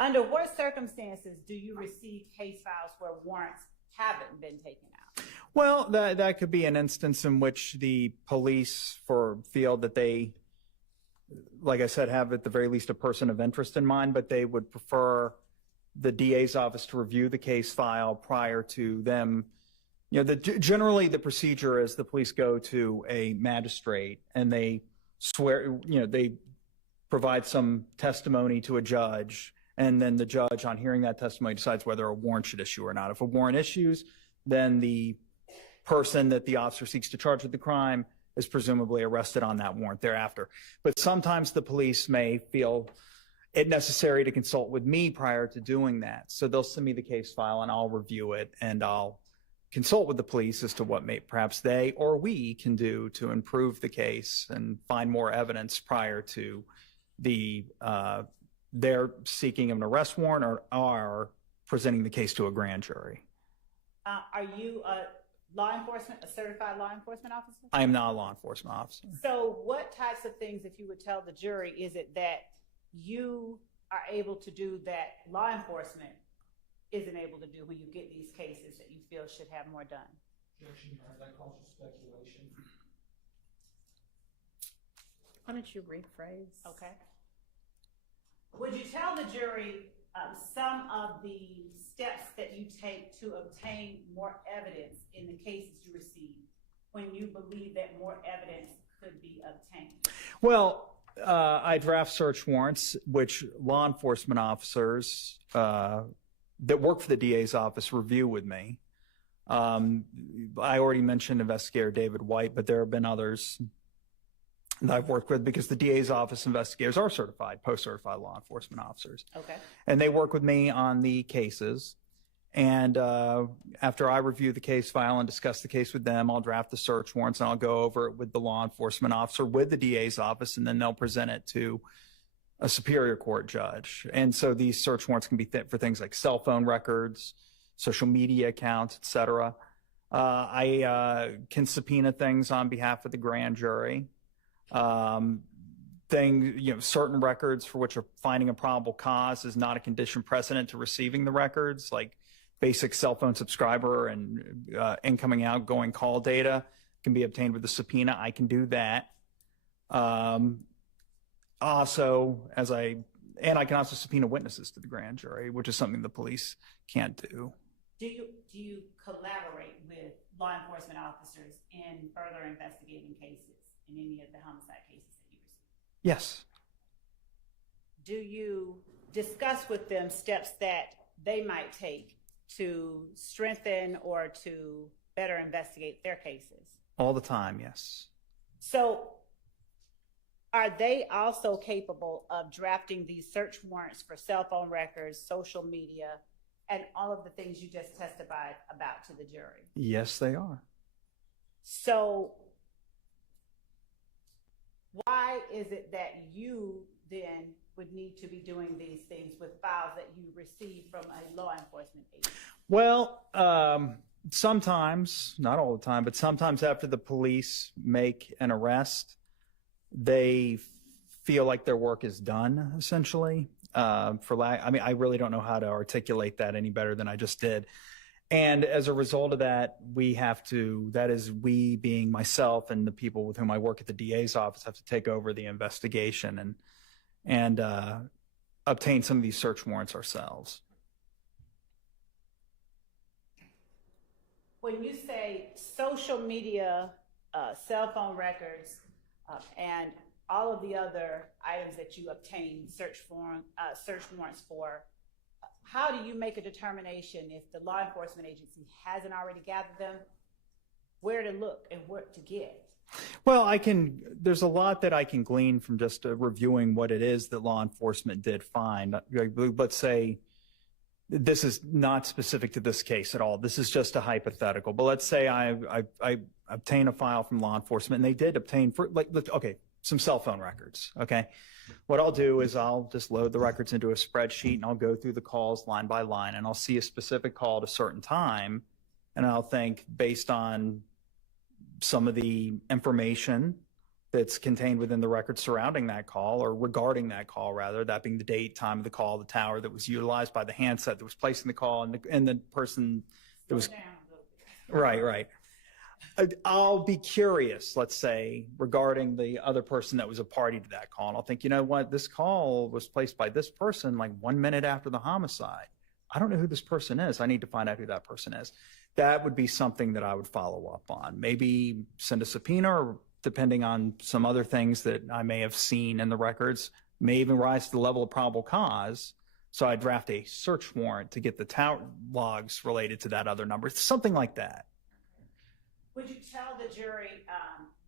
Under what circumstances do you receive case files where warrants haven't been taken out? Well, that could be an instance in which the police feel that they, like I said, have at the very least a person of interest in mind, but they would prefer the DA's office to review the case file prior to them. Generally the procedure is the police go to a magistrate and they swear, they provide some testimony to a judge, and then the judge, on hearing that testimony, decides whether a warrant should issue or not. If a warrant issues, then the person that the officer seeks to charge with the crime is presumably arrested on that warrant thereafter. But sometimes the police may feel it necessary to consult with me prior to doing that. So they'll send me the case file and I'll review it, and I'll consult with the police as to what perhaps they or we can do to improve the case and find more evidence prior to their seeking of an arrest warrant or our presenting the case to a grand jury. Are you a certified law enforcement officer? I am not a law enforcement officer. So what types of things, if you would tell the jury, is it that you are able to do that law enforcement isn't able to do when you get these cases that you feel should have more done? That causes speculation. Why don't you rephrase? Okay. Would you tell the jury some of the steps that you take to obtain more evidence in the cases you receive when you believe that more evidence could be obtained? Well, I draft search warrants, which law enforcement officers that work for the DA's office review with me. I already mentioned investigator David White, but there have been others that I've worked with because the DA's office investigators are certified, post-certified law enforcement officers. Okay. And they work with me on the cases. And after I review the case file and discuss the case with them, I'll draft the search warrants and I'll go over it with the law enforcement officer, with the DA's office, and then they'll present it to a superior court judge. And so these search warrants can be for things like cell phone records, social media accounts, et cetera. I can subpoena things on behalf of the grand jury. Certain records for which finding a probable cause is not a condition precedent to receiving the records, like basic cell phone subscriber and incoming, outgoing call data can be obtained with a subpoena. I can do that. Also, I can also subpoena witnesses to the grand jury, which is something the police can't do. Do you collaborate with law enforcement officers in further investigating cases, in any of the homicide cases that you receive? Yes. Do you discuss with them steps that they might take to strengthen or to better investigate their cases? All the time, yes. So are they also capable of drafting these search warrants for cell phone records, social media, and all of the things you just testified about to the jury? Yes, they are. So why is it that you then would need to be doing these things with files that you receive from a law enforcement agent? Well, sometimes, not all the time, but sometimes after the police make an arrest, they feel like their work is done, essentially. I really don't know how to articulate that any better than I just did. And as a result of that, we being myself and the people with whom I work at the DA's office, have to take over the investigation and obtain some of these search warrants ourselves. When you say social media, cell phone records, and all of the other items that you obtain search warrants for, how do you make a determination if the law enforcement agency hasn't already gathered them, where to look and what to get? Well, there's a lot that I can glean from just reviewing what it is that law enforcement did find. Let's say this is not specific to this case at all. This is just a hypothetical. But let's say I obtain a file from law enforcement, and they did obtain some cell phone records. Okay. What I'll do is I'll just load the records into a spreadsheet, and I'll go through the calls line by line, and I'll see a specific call at a certain time, and I'll think, based on some of the information that's contained within the record surrounding that call, or regarding that call rather, that being the date, time of the call, the tower that was utilized by the handset that was placing the call, and the person that was right. I'll be curious, let's say, regarding the other person that was a party to that call. And I'll think, you know what, this call was placed by this person like 1 minute after the homicide. I don't know who this person is. I need to find out who that person is. That would be something that I would follow up on. Maybe send a subpoena, or depending on some other things that I may have seen in the records, may even rise to the level of probable cause. So I draft a search warrant to get the tower logs related to that other number, something like that. Would you tell the jury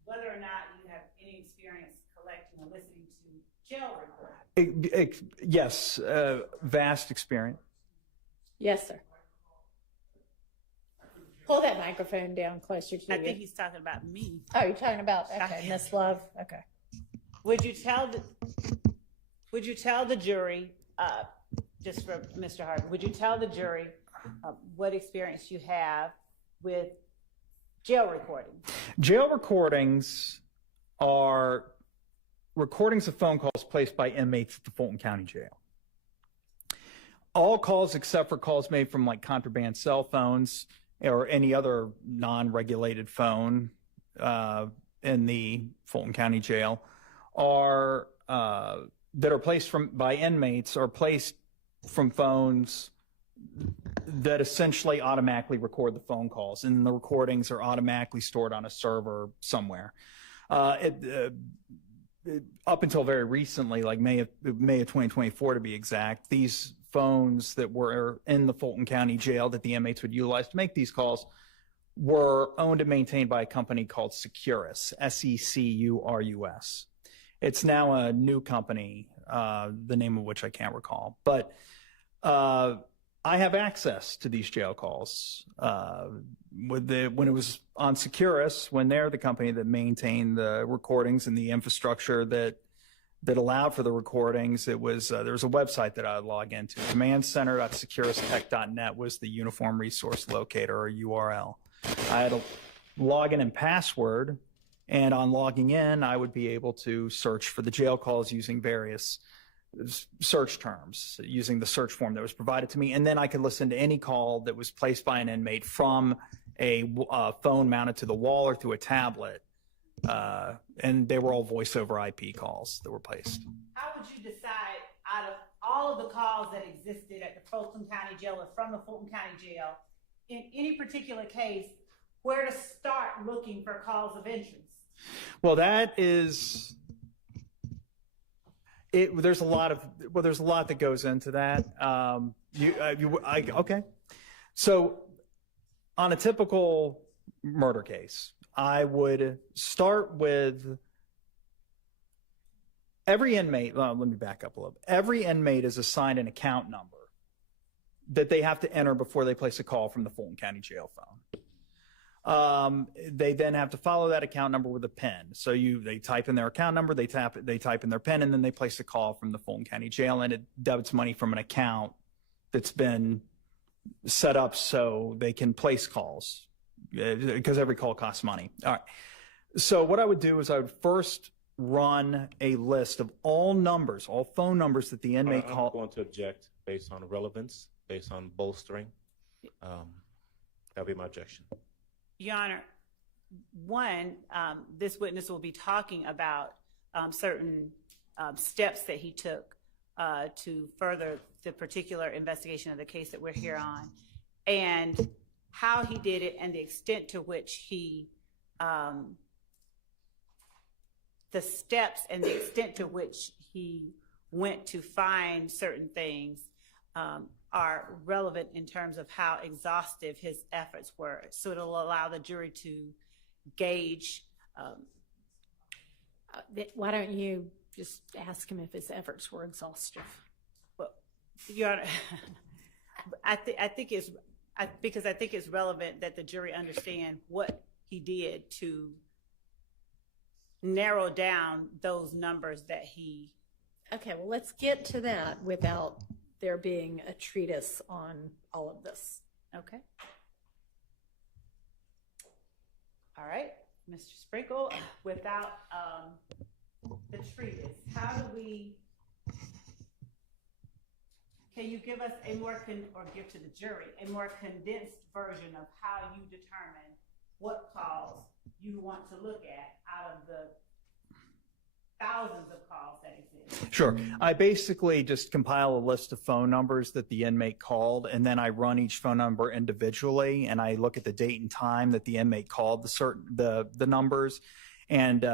whether or not you have any experience collecting or listening to jail reports? Yes, vast experience. Yes, sir. Pull that microphone down closer to you. I think he's talking about me. Oh, you're talking about, okay, Miss Love, okay. Would you tell the jury just for Mr. Harvey, would you tell the jury what experience you have with jail recordings? Jail recordings are recordings of phone calls placed by inmates at the Fulton County Jail. All calls except for calls made from like contraband cell phones or any other non-regulated phone in the Fulton County Jail are that are placed by inmates are placed from phones that essentially automatically record the phone calls, and the recordings are automatically stored on a server somewhere. Up until very recently, like May of 2024 to be exact, these phones that were in the Fulton County Jail that the inmates would utilize to make these calls were owned and maintained by a company called Securus, Securus. It's now a new company, the name of which I can't recall. But I have access to these jail calls. When it was on Securus, when they're the company that maintained the recordings and the infrastructure that allowed for the recordings, it was there was a website that I would log into. commandcenter.securustech.net was the uniform resource locator, or URL. I had a login and password, and on logging in, I would be able to search for the jail calls using various search terms, using the search form that was provided to me, and then I could listen to any call that was placed by an inmate from a phone mounted to the wall or through a tablet, and they were all voice over IP calls that were placed. How would you decide, out of all of the calls that existed at the Fulton County Jail or from the Fulton County Jail, in any particular case, where to start looking for calls of interest? Well, that is it. There's a lot that goes into that. Okay. So, on a typical murder case, I would start with every inmate. Let me back up a little bit. Every inmate is assigned an account number that they have to enter before they place a call from the Fulton County Jail phone. They then have to follow that account number with a PIN. So they type in their account number, they type in their PIN, and then they place a call from the Fulton County Jail, and it debits money from an account that's been set up so they can place calls, because every call costs money. All right. So what I would do is I would first run a list of all numbers, all phone numbers that the inmate called. I'm going to object based on relevance, based on bolstering. That'll be my objection. Your Honor, one, this witness will be talking about certain steps that he took to further the particular investigation of the case that we're here on, and how he did it and the extent to which the steps and the extent to which he went to find certain things are relevant in terms of how exhaustive his efforts were. So it'll allow the jury to gauge. Why don't you just ask him if his efforts were exhaustive? Well, Your Honor, I think it's relevant that the jury understand what he did to narrow down those numbers that he. Okay, well, let's get to that without there being a treatise on all of this. Okay. All right, Mr. Sprinkle, without the treatise, can you give us give to the jury a more condensed version of how you determine what calls you want to look at out of the thousands of calls that exist? Sure. I basically just compile a list of phone numbers that the inmate called, and then I run each phone number individually, and I look at the date and time that the inmate called the numbers, and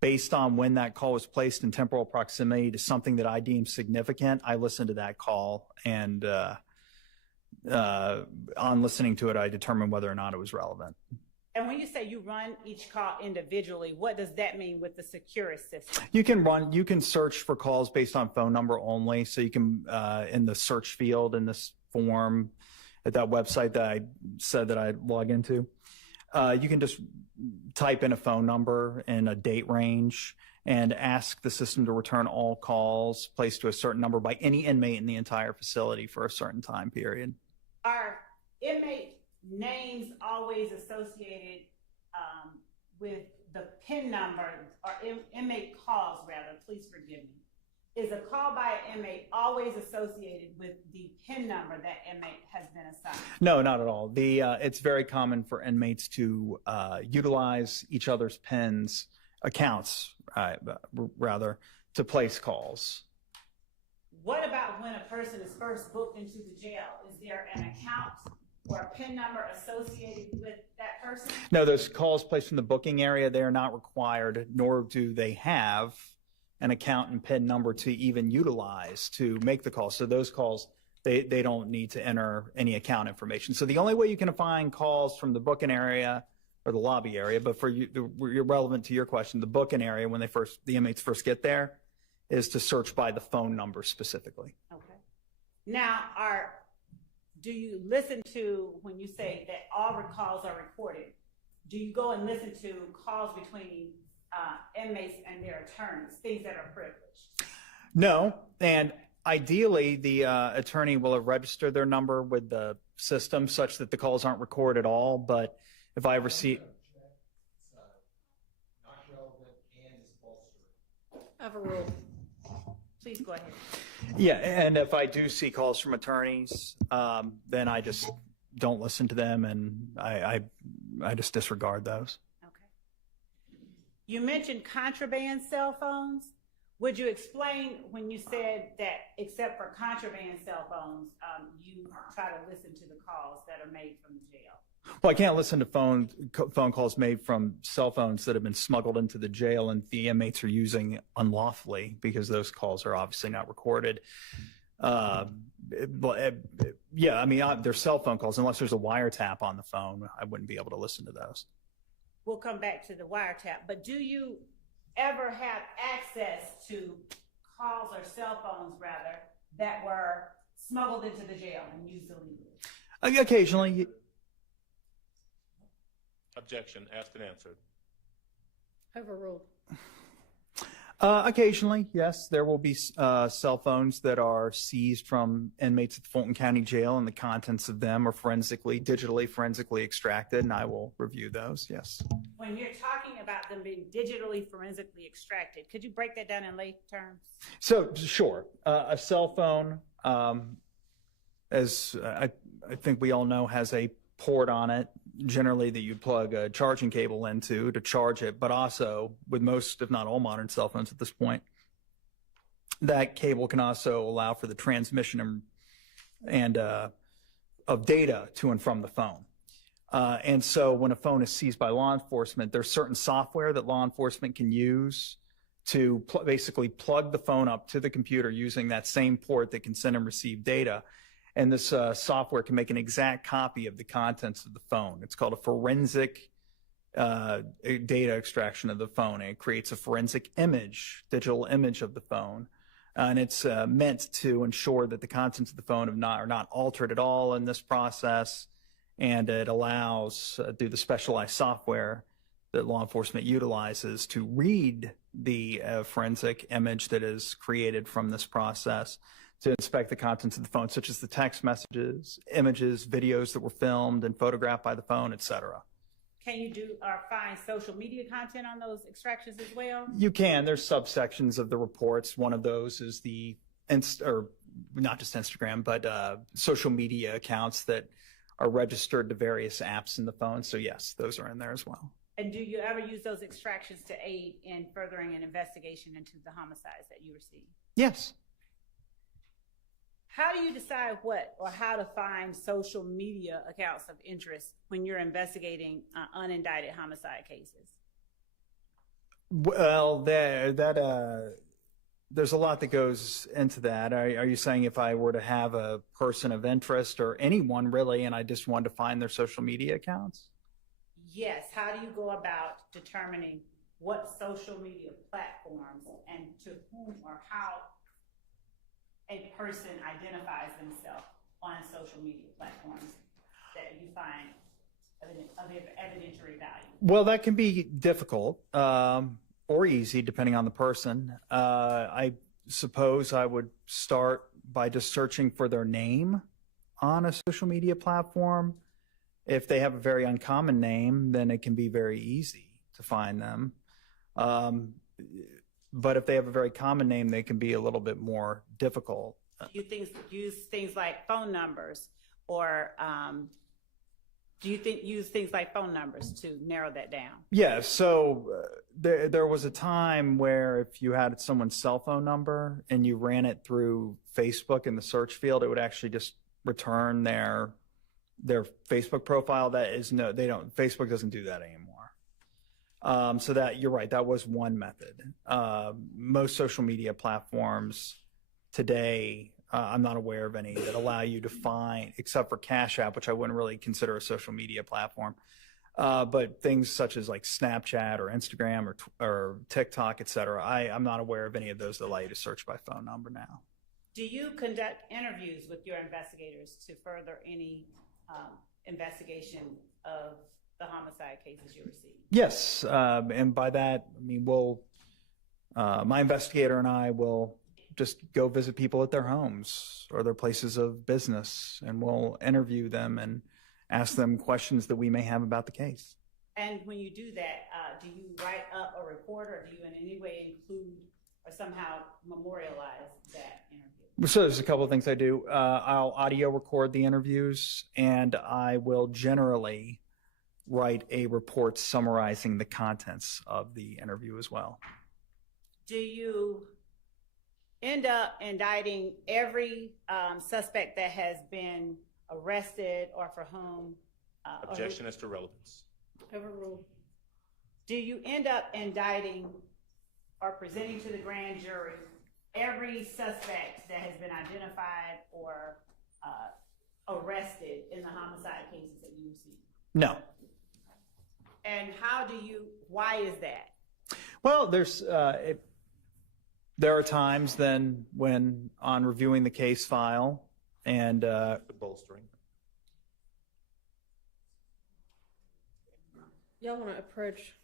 based on when that call was placed in temporal proximity to something that I deem significant, I listen to that call, and on listening to it, I determine whether or not it was relevant. And when you say you run each call individually, what does that mean with the Securus system? You can search for calls based on phone number only. So you can, in the search field in this form at that website that I said that I log into, you can just type in a phone number and a date range, and ask the system to return all calls placed to a certain number by any inmate in the entire facility for a certain time period. Are inmate names always associated with the PIN number, or inmate calls rather, please forgive me? Is a call by an inmate always associated with the PIN number that inmate has been assigned? No, not at all. It's very common for inmates to utilize each other's PINs, accounts, rather, to place calls. What about when a person is first booked into the jail? Is there an account or a PIN number associated with that person? No, those calls placed in the booking area, they are not required, nor do they have an account and PIN number to even utilize to make the call. So those calls, they don't need to enter any account information. So the only way you can find calls from the booking area or the lobby area, but for you, you're relevant to your question, the booking area, when the inmates first get there, is to search by the phone number specifically. Okay. Now, do you listen to, when you say that all calls are recorded, do you go and listen to calls between inmates and their attorneys, things that are privileged? No, and ideally the attorney will have registered their number with the system such that the calls aren't recorded at all, but if I ever see... Overruled. Please go ahead. Yeah, and if I do see calls from attorneys, then I just don't listen to them, and I just disregard those. You mentioned contraband cell phones. Would you explain when you said that except for contraband cell phones, you try to listen to the calls that are made from the jail? Well, I can't listen to phone calls made from cell phones that have been smuggled into the jail and the inmates are using unlawfully, because those calls are obviously not recorded. Yeah, I mean, they're cell phone calls. Unless there's a wiretap on the phone, I wouldn't be able to listen to those. We'll come back to the wiretap, but do you ever have access to calls or cell phones, rather, that were smuggled into the jail and used illegally? Occasionally. Objection. Asked and answered. Overruled. Occasionally, yes. There will be cell phones that are seized from inmates at the Fulton County Jail, and the contents of them are digitally forensically extracted, and I will review those, yes. When you're talking about them being digitally forensically extracted, could you break that down in lay terms? So, sure. A cell phone, as I think we all know, has a port on it, generally that you plug a charging cable into to charge it, but also with most, if not all, modern cell phones at this point, that cable can also allow for the transmission and of data to and from the phone. And so when a phone is seized by law enforcement, there's certain software that law enforcement can use to basically plug the phone up to the computer using that same port that can send and receive data. And this software can make an exact copy of the contents of the phone. It's called a forensic data extraction of the phone. And it creates a forensic image, digital image of the phone. And it's meant to ensure that the contents of the phone are not altered at all in this process. And it allows, through the specialized software that law enforcement utilizes, to read the forensic image that is created from this process, to inspect the contents of the phone, such as the text messages, images, videos that were filmed and photographed by the phone, etc. Can you do or find social media content on those extractions as well? You can. There's subsections of the reports. One of those is or not just Instagram, but social media accounts that are registered to various apps in the phone. So yes, those are in there as well. And do you ever use those extractions to aid in furthering an investigation into the homicides that you receive? Yes. How do you decide what or how to find social media accounts of interest when you're investigating unindicted homicide cases? Well, there's a lot that goes into that. Are you saying if I were to have a person of interest, or anyone really, and I just wanted to find their social media accounts? Yes. How do you go about determining what social media platforms and to whom or how a person identifies themselves on social media platforms that you find of evidentiary value? Well, that can be difficult. or easy, depending on the person. I suppose I would start by just searching for their name on a social media platform. If they have a very uncommon name, then it can be very easy to find them. But if they have a very common name, they can be a little bit more difficult. Do you use things like phone numbers, or do you use things like phone numbers to narrow that down? Yeah, so there was a time where if you had someone's cell phone number and you ran it through Facebook in the search field, it would actually just return their Facebook profile. Facebook doesn't do that anymore. So that, you're right, that was one method. Most social media platforms today, I'm not aware of any that allow you to find, except for Cash App, which I wouldn't really consider a social media platform. But things such as like Snapchat or Instagram or TikTok, et cetera, I'm not aware of any of those that allow you to search by phone number now. Do you conduct interviews with your investigators to further any investigation of the homicide cases you receive? Yes, and by that, I mean, my investigator and I will just go visit people at their homes or their places of business, and we'll interview them and ask them questions that we may have about the case. And when you do that, do you write up a report, or do you in any way include or somehow memorialize that interview? So there's a couple of things I do. I'll audio record the interviews, and I will generally write a report summarizing the contents of the interview as well. Do you end up indicting every suspect that has been arrested or for whom? Objection as to relevance. Overruled. Do you end up indicting or presenting to the grand jury every suspect that has been identified or arrested in the homicide cases that you receive? No. And why is that? Well, there are times then when on reviewing the case file and bolstering. Y'all want to approach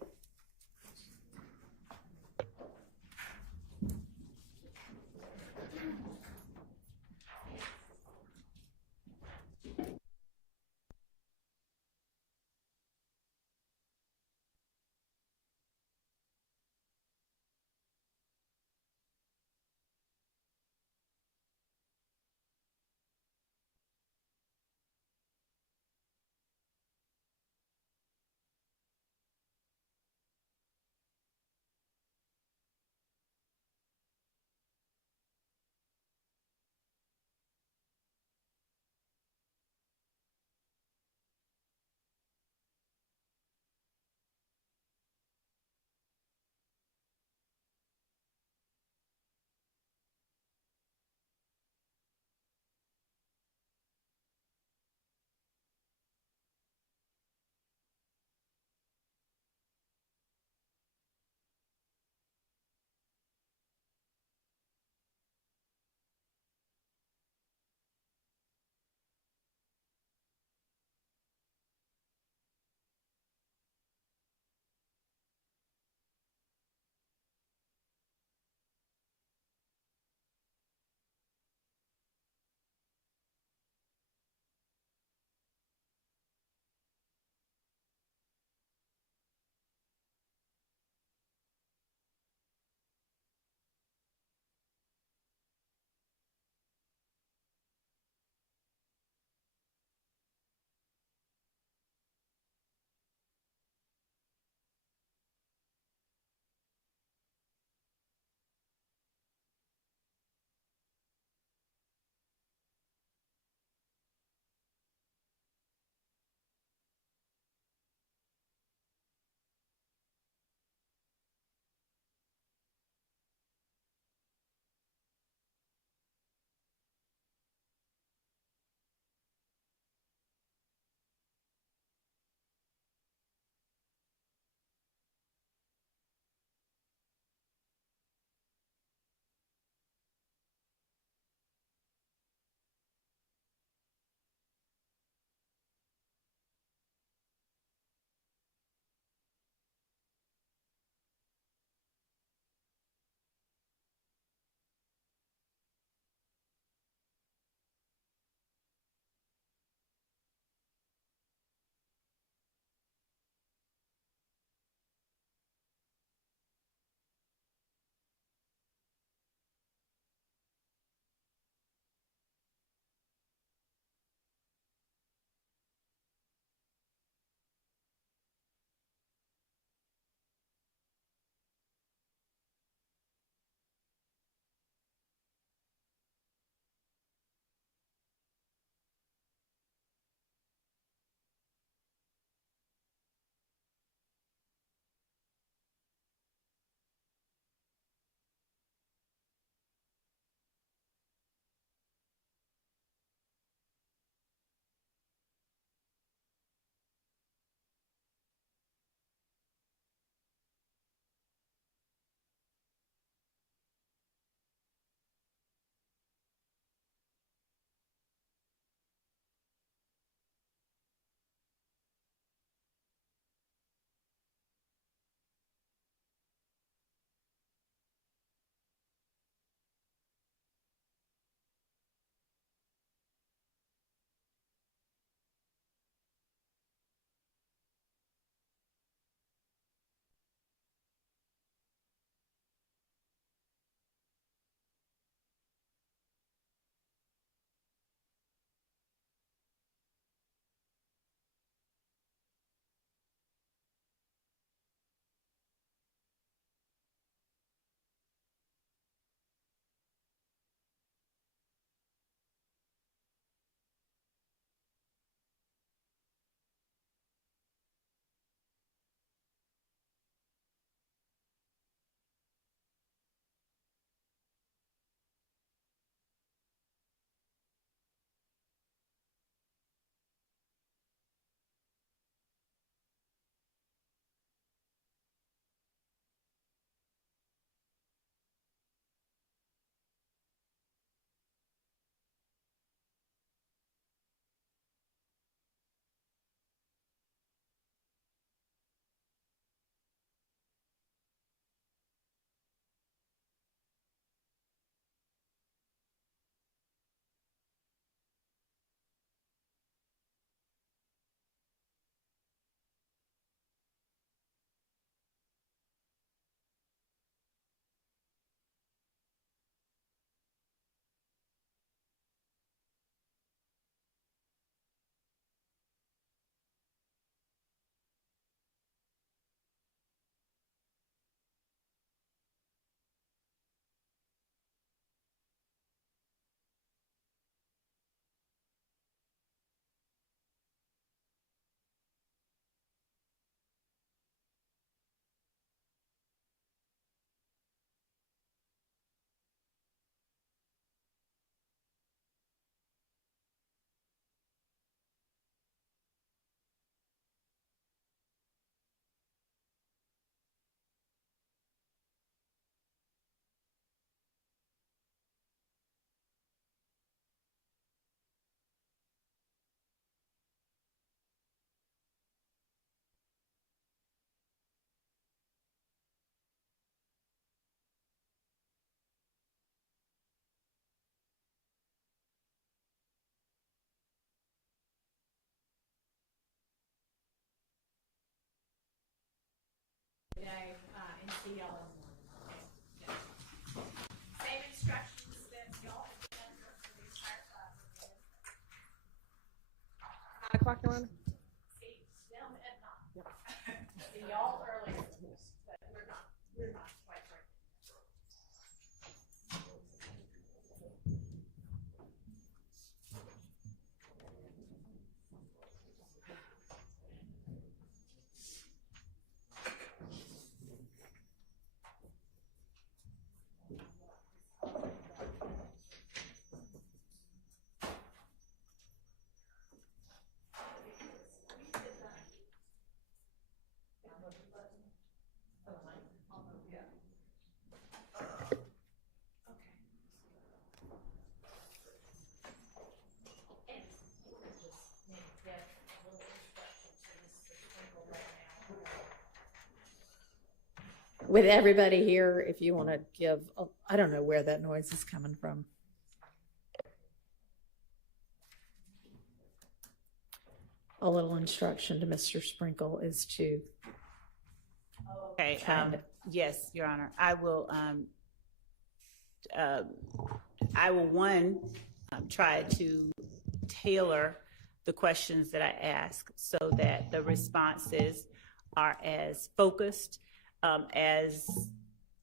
today in CL. Same instructions that y'all have been under for the entire class. 9 o'clock, Your Honor? See them at 9. See y'all early, but we're not quite right. With everybody here, if you want to give, I don't know where that noise is coming from. A little instruction to Mr. Sprinkle is to. Okay. Yes, Your Honor. I will try to tailor the questions that I ask so that the responses are as focused as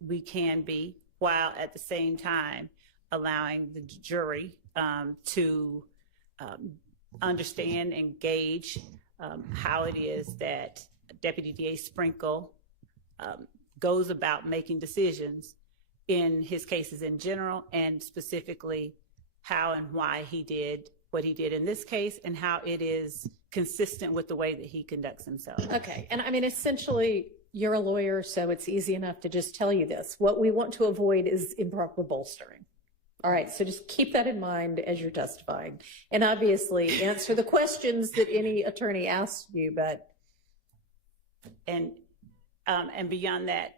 we can be, while at the same time allowing the jury to understand and gauge how it is that Deputy DA Sprinkle goes about making decisions in his cases in general, and specifically how and why he did what he did in this case, and how it is consistent with the way that he conducts himself. Okay. And I mean, essentially, you're a lawyer, so it's easy enough to just tell you this. What we want to avoid is improper bolstering. All right, so just keep that in mind as you're testifying. And obviously answer the questions that any attorney asks you, but. And beyond that,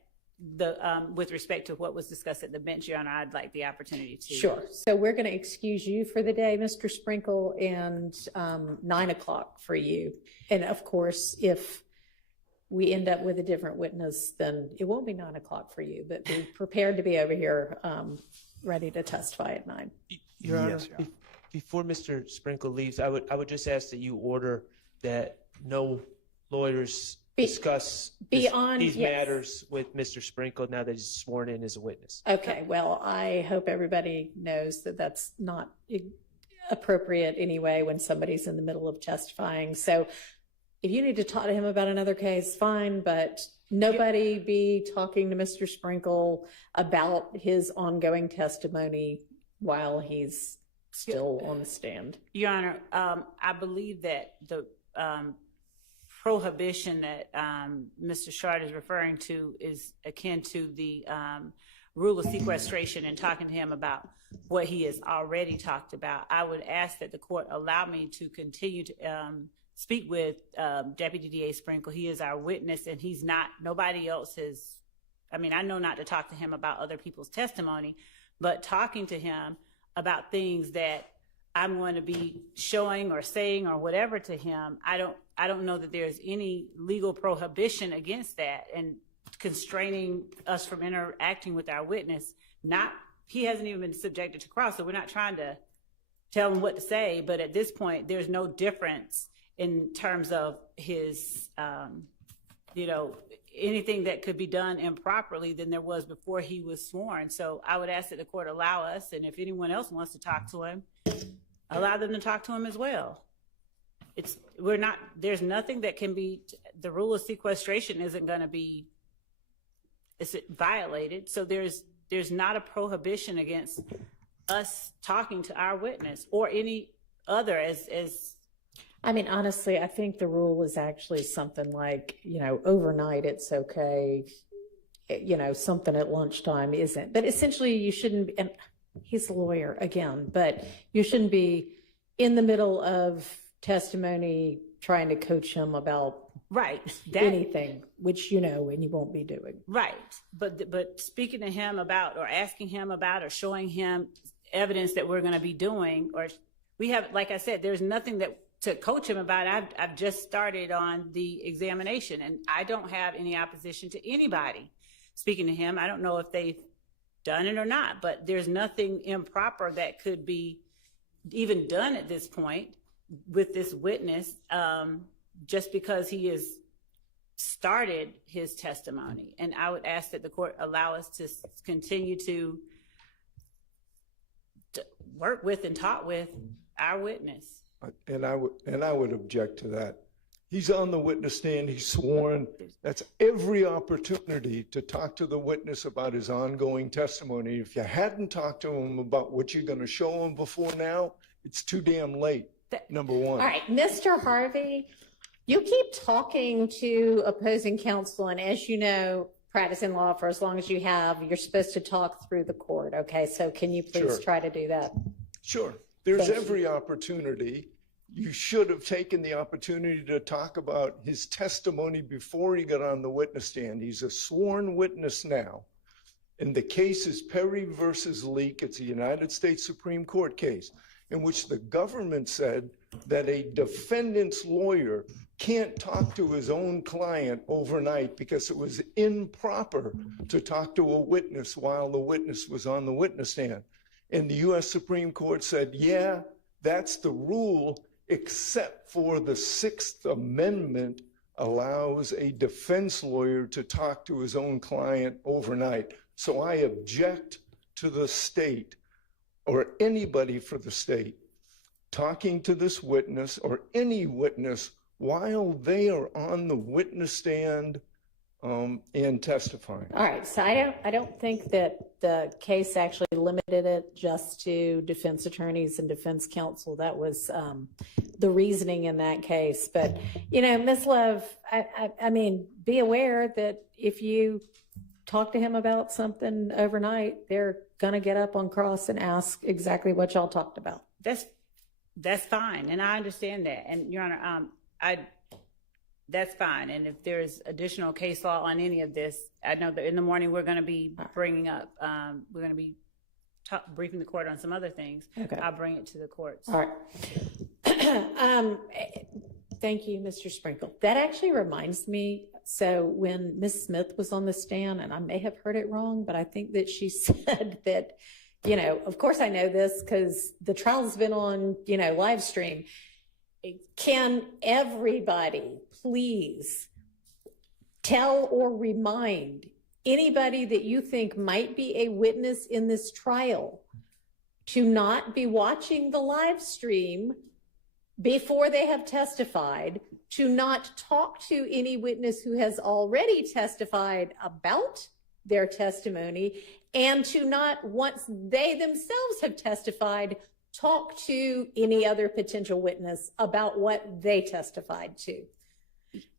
with respect to what was discussed at the bench, Your Honor, I'd like the opportunity to. Sure. So we're going to excuse you for the day, Mr. Sprinkle, and 9 o'clock for you. And of course, if we end up with a different witness, then it won't be 9 o'clock for you, but be prepared to be over here ready to testify at 9. Your Honor, before Mr. Sprinkle leaves, I would just ask that you order that no lawyers discuss these matters with Mr. Sprinkle now that he's sworn in as a witness. Okay, well, I hope everybody knows that that's not appropriate anyway when somebody's in the middle of testifying. So if you need to talk to him about another case, fine, but nobody be talking to Mr. Sprinkle about his ongoing testimony while he's still on the stand. Your Honor, I believe that the prohibition that Mr. Shard is referring to is akin to the rule of sequestration, and talking to him about what he has already talked about. I would ask that the court allow me to continue to speak with Deputy DA Sprinkle. He is our witness, and he's not, nobody else has, I mean, I know not to talk to him about other people's testimony, but talking to him about things that I'm going to be showing or saying or whatever to him, I don't know that there's any legal prohibition against that, and constraining us from interacting with our witness. He hasn't even been subjected to cross, so we're not trying to tell him what to say, but at this point, there's no difference in terms of his, anything that could be done improperly than there was before he was sworn. So I would ask that the court allow us, and if anyone else wants to talk to him, allow them to talk to him as well. There's nothing that can be, the rule of sequestration isn't going to be violated. So there's not a prohibition against us talking to our witness or any other as I mean, honestly, I think the rule is actually something like, overnight it's okay, something at lunchtime isn't. But essentially you shouldn't be, and he's a lawyer again, but you shouldn't be in the middle of testimony trying to coach him about anything, which and you won't be doing. Right. But speaking to him about, or asking him about, or showing him evidence that we're going to be doing, or we have, like I said, there's nothing that to coach him about it. I've just started on the examination, and I don't have any opposition to anybody speaking to him. I don't know if they've done it or not, but there's nothing improper that could be even done at this point with this witness, just because he has started his testimony. And I would ask that the court allow us to continue to work with and talk with our witness. And I would object to that. He's on the witness stand, he's sworn. That's every opportunity to talk to the witness about his ongoing testimony. If you hadn't talked to him about what you're going to show him before now, it's too damn late, number one. All right, Mr. Harvey, you keep talking to opposing counsel, and as you know, practicing law for as long as you have, you're supposed to talk through the court, okay? So can you please try to do that? Sure. There's every opportunity. You should have taken the opportunity to talk about his testimony before he got on the witness stand. He's a sworn witness now. And the case is Perry versus Leak. It's a United States Supreme Court case in which the government said that a defendant's lawyer can't talk to his own client overnight because it was improper to talk to a witness while the witness was on the witness stand. And the U.S. Supreme Court said, yeah, that's the rule, except for the Sixth Amendment allows a defense lawyer to talk to his own client overnight. So I object to the state or anybody for the state talking to this witness or any witness while they are on the witness stand and testifying. All right, so I don't think that the case actually limited it just to defense attorneys and defense counsel. That was the reasoning in that case. But, you know, Ms. Love, I mean, be aware that if you talk to him about something overnight, they're going to get up on cross and ask exactly what y'all talked about. That's fine, and I understand that. And Your Honor, that's fine. And if there's additional case law on any of this, I know that in the morning we're going to be bringing up, we're going to be briefing the court on some other things. Okay. I'll bring it to the courts. All right. Thank you, Mr. Sprinkle. That actually reminds me, so when Ms. Smith was on the stand, and I may have heard it wrong, but I think that she said that, you know, of course I know this because the trial's been on, you know, live stream. Can everybody please tell or remind anybody that you think might be a witness in this trial to not be watching the live stream before they have testified, to not talk to any witness who has already testified about their testimony, and to not, once they themselves have testified, talk to any other potential witness about what they testified to.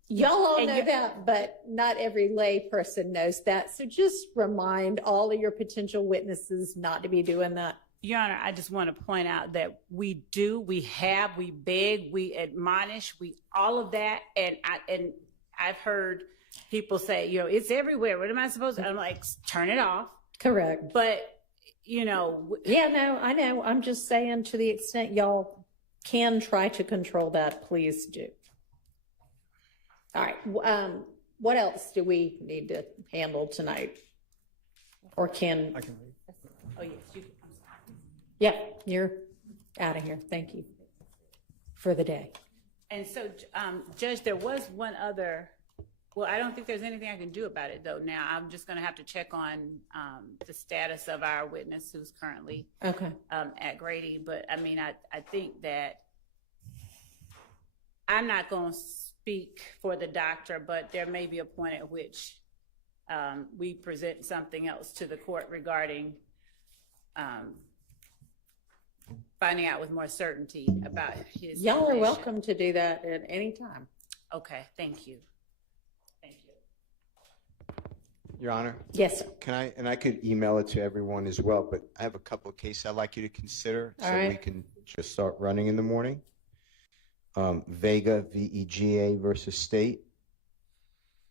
Y'all all know that, but not every lay person knows that. So just remind all of your potential witnesses not to be doing that. Your Honor, I just want to point out that we beg, we admonish, all of that. And I've heard people say, you know, it's everywhere. What am I supposed to? I'm like, turn it off. Correct. But, you know. Yeah, no, I know. I'm just saying, to the extent y'all can try to control that, please do. All right. What else do we need to handle tonight? Or can? I can read. Oh, yes. Yeah, you're out of here. Thank you for the day. And so, Judge, there was one other. Well, I don't think there's anything I can do about it, though. Now, I'm just going to have to check on the status of our witness who's currently at Grady. But, I mean, I think that I'm not going to speak for the doctor, but there may be a point at which we present something else to the court regarding finding out with more certainty about his Y'all are condition. welcome to do that at any time. Okay, thank you. Thank you. Your Honor? Yes, sir. Can I, and I could email it to everyone as well, but I have a couple of cases I'd like you to consider All so right. we can just start running in the morning. Vega, VEGA versus State.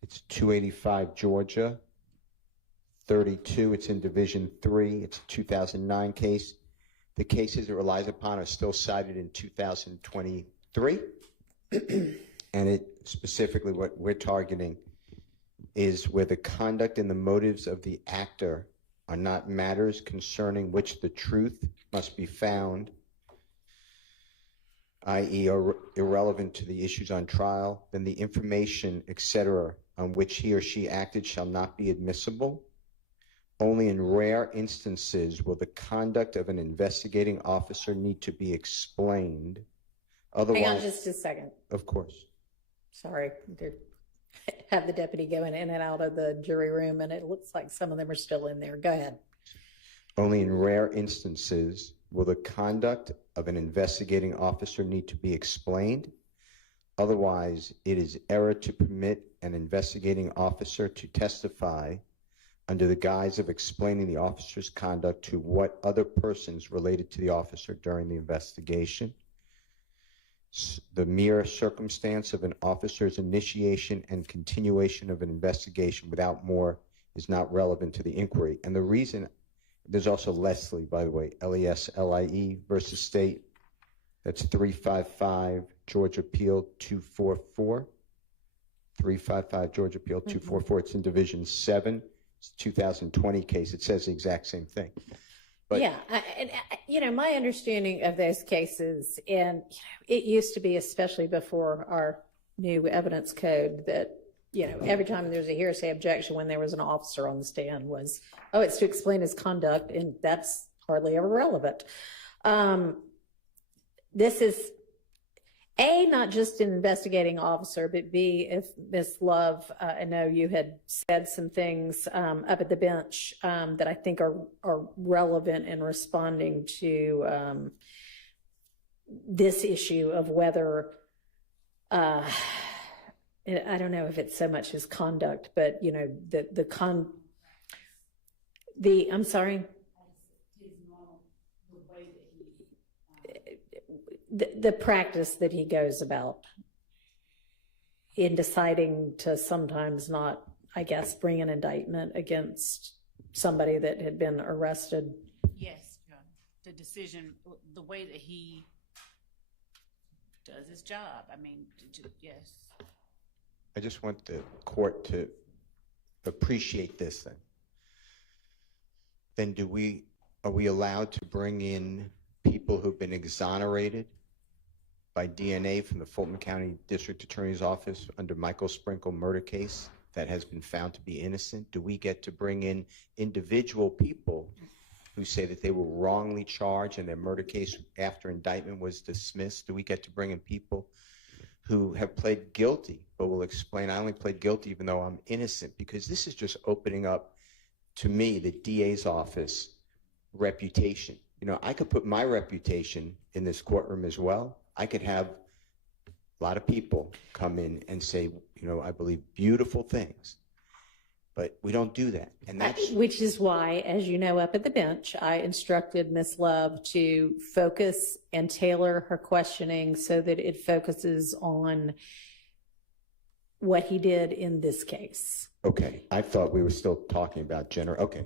It's 285 Georgia, 32. It's in Division 3. It's a 2009 case. The cases it relies upon are still cited in 2020 3, and it specifically what we're targeting is where the conduct and the motives of the actor are not matters concerning which the truth must be found, i.e. are irrelevant to the issues on trial, then the information, etc., on which he or she acted shall not be admissible. Only in rare instances will the conduct of an investigating officer need to be explained. Otherwise, Hang on just a second. Of course. Sorry, have the deputy going in and out of the jury room, and it looks like some of them are still in there. Go ahead. Only in rare instances will the conduct of an investigating officer need to be explained. Otherwise, it is error to permit an investigating officer to testify under the guise of explaining the officer's conduct to what other persons related to the officer during the investigation. The mere circumstance of an officer's initiation and continuation of an investigation without more is not relevant to the inquiry. And the reason, there's also Leslie, by the way, Leslie versus State. That's 355 Georgia Appeal 244. 355 Georgia Appeal 244. It's in Division 7. It's a 2020 case. It says the exact same thing. But, yeah, and my understanding of those cases, and it used to be, especially before our new evidence code, that every time there's a hearsay objection when there was an officer on the stand was, oh, it's to explain his conduct, and that's hardly ever relevant. This is A, not just an investigating officer, but B, if Ms. Love, I know you had said some things up at the bench that I think are relevant in responding to this issue of whether, I don't know if it's so much his conduct, but, I'm sorry? The practice that he goes about in deciding to sometimes not, I guess, bring an indictment against somebody that had been arrested. Yes, the decision, the way that he does his job. I mean, yes. I just want the court to appreciate this then. Then are we allowed to bring in people who've been exonerated by DNA from the Fulton County District Attorney's Office under Michael Sprinkle murder case that has been found to be innocent? Do we get to bring in individual people who say that they were wrongly charged and their murder case after indictment was dismissed? Do we get to bring in people who have pled guilty but will explain, I only pled guilty even though I'm innocent? Because this is just opening up, to me, the DA's office reputation. I could put my reputation in this courtroom as well. I could have a lot of people come in and say, I believe beautiful things, but we don't do that. And that's Which is why, as you know, up at the bench, I instructed Ms. Love to focus and tailor her questioning so that it focuses on what he did in this case. okay. I thought we were still talking about okay.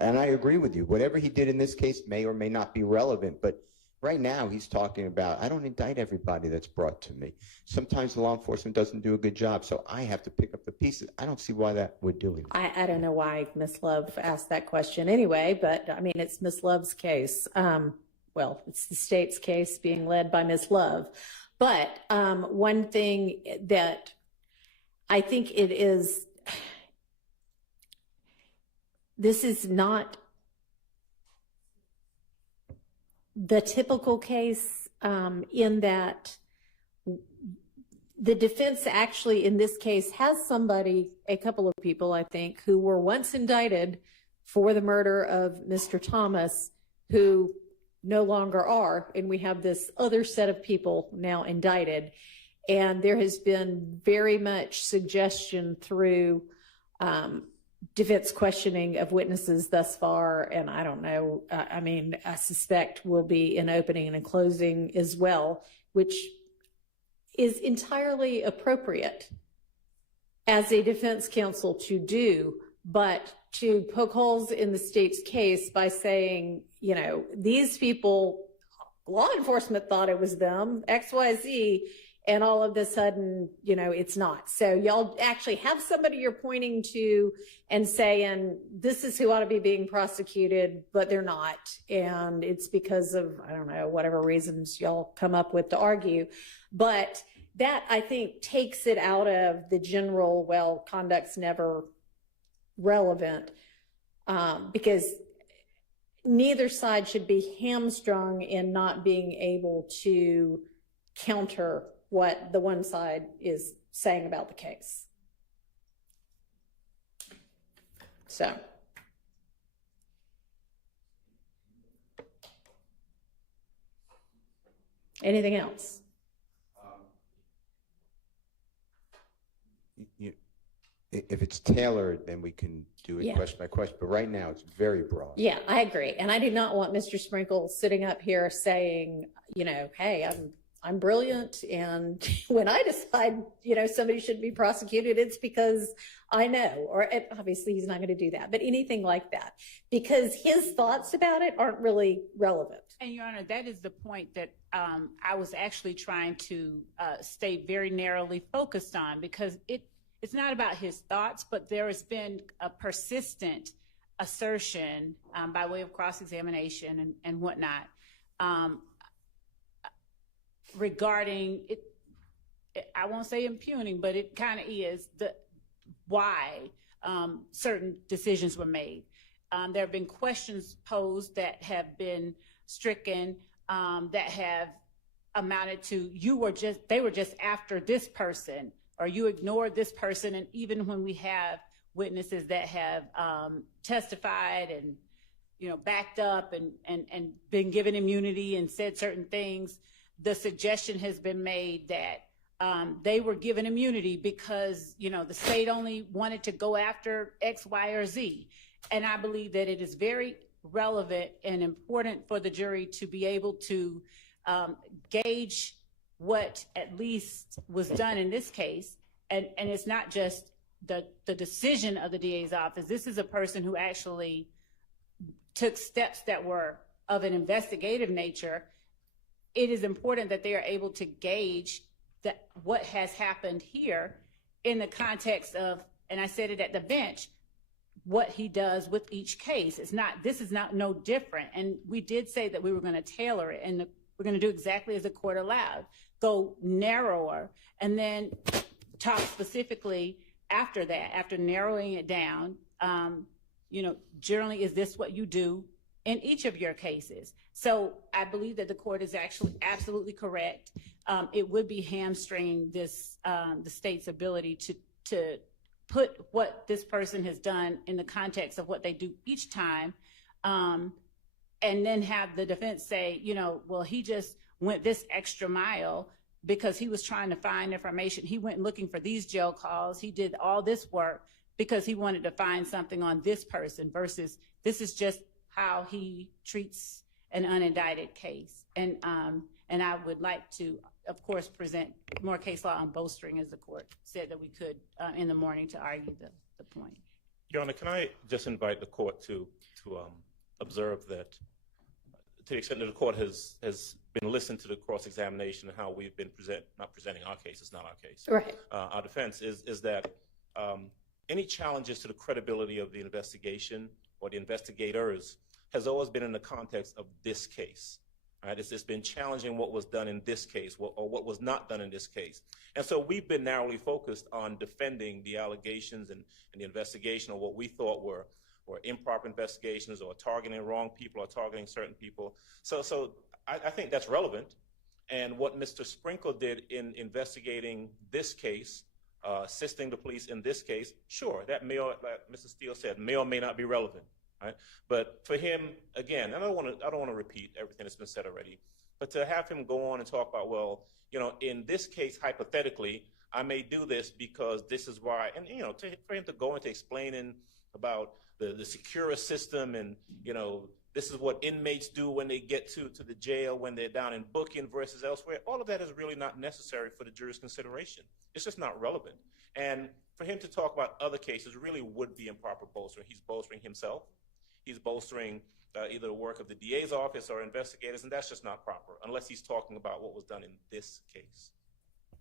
And I agree with you. Whatever he did in this case may or may not be relevant, but right now he's talking about, I don't indict everybody that's brought to me. Sometimes the law enforcement doesn't do a good job, so I have to pick up the pieces. I don't see why that would do it. I don't know why Ms. Love asked that question anyway, but I mean, it's Ms. Love's case. Well, it's the state's case being led by Ms. Love. But one thing that I think it is, this is not the typical case in that the defense actually in this case has a couple of people, I think, who were once indicted for the murder of Mr. Thomas who no longer are, and we have this other set of people now indicted. And there has been very much suggestion through defense questioning of witnesses thus far, and I don't know, I suspect will be in opening and in closing as well, which is entirely appropriate as a defense counsel to do, but to poke holes in the state's case by saying, these people law enforcement thought it was them, XYZ, and all of a sudden, it's not. So y'all actually have somebody you're pointing to and saying, this is who ought to be being prosecuted, but they're not. And it's because of, I don't know, whatever reasons y'all come up with to argue. But that, I think, takes it out of the general, well, conduct's never relevant, because neither side should be hamstrung in not being able to counter what the one side is saying about the case. So. Anything else? If it's tailored, then we can do it Yeah. question by question. But right now, it's very broad. Yeah, I agree. And I do not want Mr. Sprinkle sitting up here saying, hey, I'm brilliant, and when I decide, somebody should be prosecuted, it's because I know, or obviously he's not going to do that, but anything like that, because his thoughts about it aren't really relevant. And Your Honor, that is the point that I was actually trying to stay very narrowly focused on, because it's not about his thoughts, but there has been a persistent assertion by way of cross-examination and whatnot, regarding it. I won't say impugning, but it kind of is why certain decisions were made. There have been questions posed that have been stricken, that have amounted to they were just after this person, or you ignored this person. And even when we have witnesses that have testified and backed up and been given immunity and said certain things, the suggestion has been made that they were given immunity because the state only wanted to go after X, Y, or Z. And I believe that it is very relevant and important for the jury to be able to gauge what at least was done in this case. And it's not just the decision of the DA's office. This is a person who actually took steps that were of an investigative nature. It is important that they are able to gauge what has happened here in the context of, and I said it at the bench, what he does with each case. This is not no different. And we did say that we were going to tailor it, and we're going to do exactly as the court allowed, go narrower, and then talk specifically after that, after narrowing it down, generally, is this what you do in each of your cases? So I believe that the court is actually absolutely correct. It would be hamstringing the state's ability to put what this person has done in the context of what they do each time, and then have the defense say, well, he just went this extra mile because he was trying to find information. He went looking for these jail calls. He did all this work because he wanted to find something on this person, versus this is just how he treats an unindicted case. And I would like to, of course, present more case law on bolstering, as the court said that we could in the morning, to argue the point. Your Honor, can I just invite the court to observe that, to the extent that the court has been listening to the cross-examination and how we've been not presenting our case, it's not our case. Right. Our defense is that any challenges to the credibility of the investigation or the investigators has always been in the context of this case. Right? It's been challenging what was done in this case, or what was not done in this case. And so we've been narrowly focused on defending the allegations and the investigation of what we thought were improper investigations, or targeting wrong people, or targeting certain people. So I think that's relevant. And what Mr. Sprinkle did in investigating this case, assisting the police in this case, sure, that may, like Mr. Steele said, may or may not be relevant. Right? But for him, again, and I don't want to repeat everything that's been said already, but to have him go on and talk about, well, in this case, hypothetically, I may do this because this is why, and for him to go into explaining about the secure system, and this is what inmates do when they get to the jail, when they're down in booking versus elsewhere, all of that is really not necessary for the jury's consideration. It's just not relevant. And for him to talk about other cases really would be improper bolstering. He's bolstering himself. He's bolstering either the work of the DA's office or investigators, and that's just not proper unless he's talking about what was done in this case.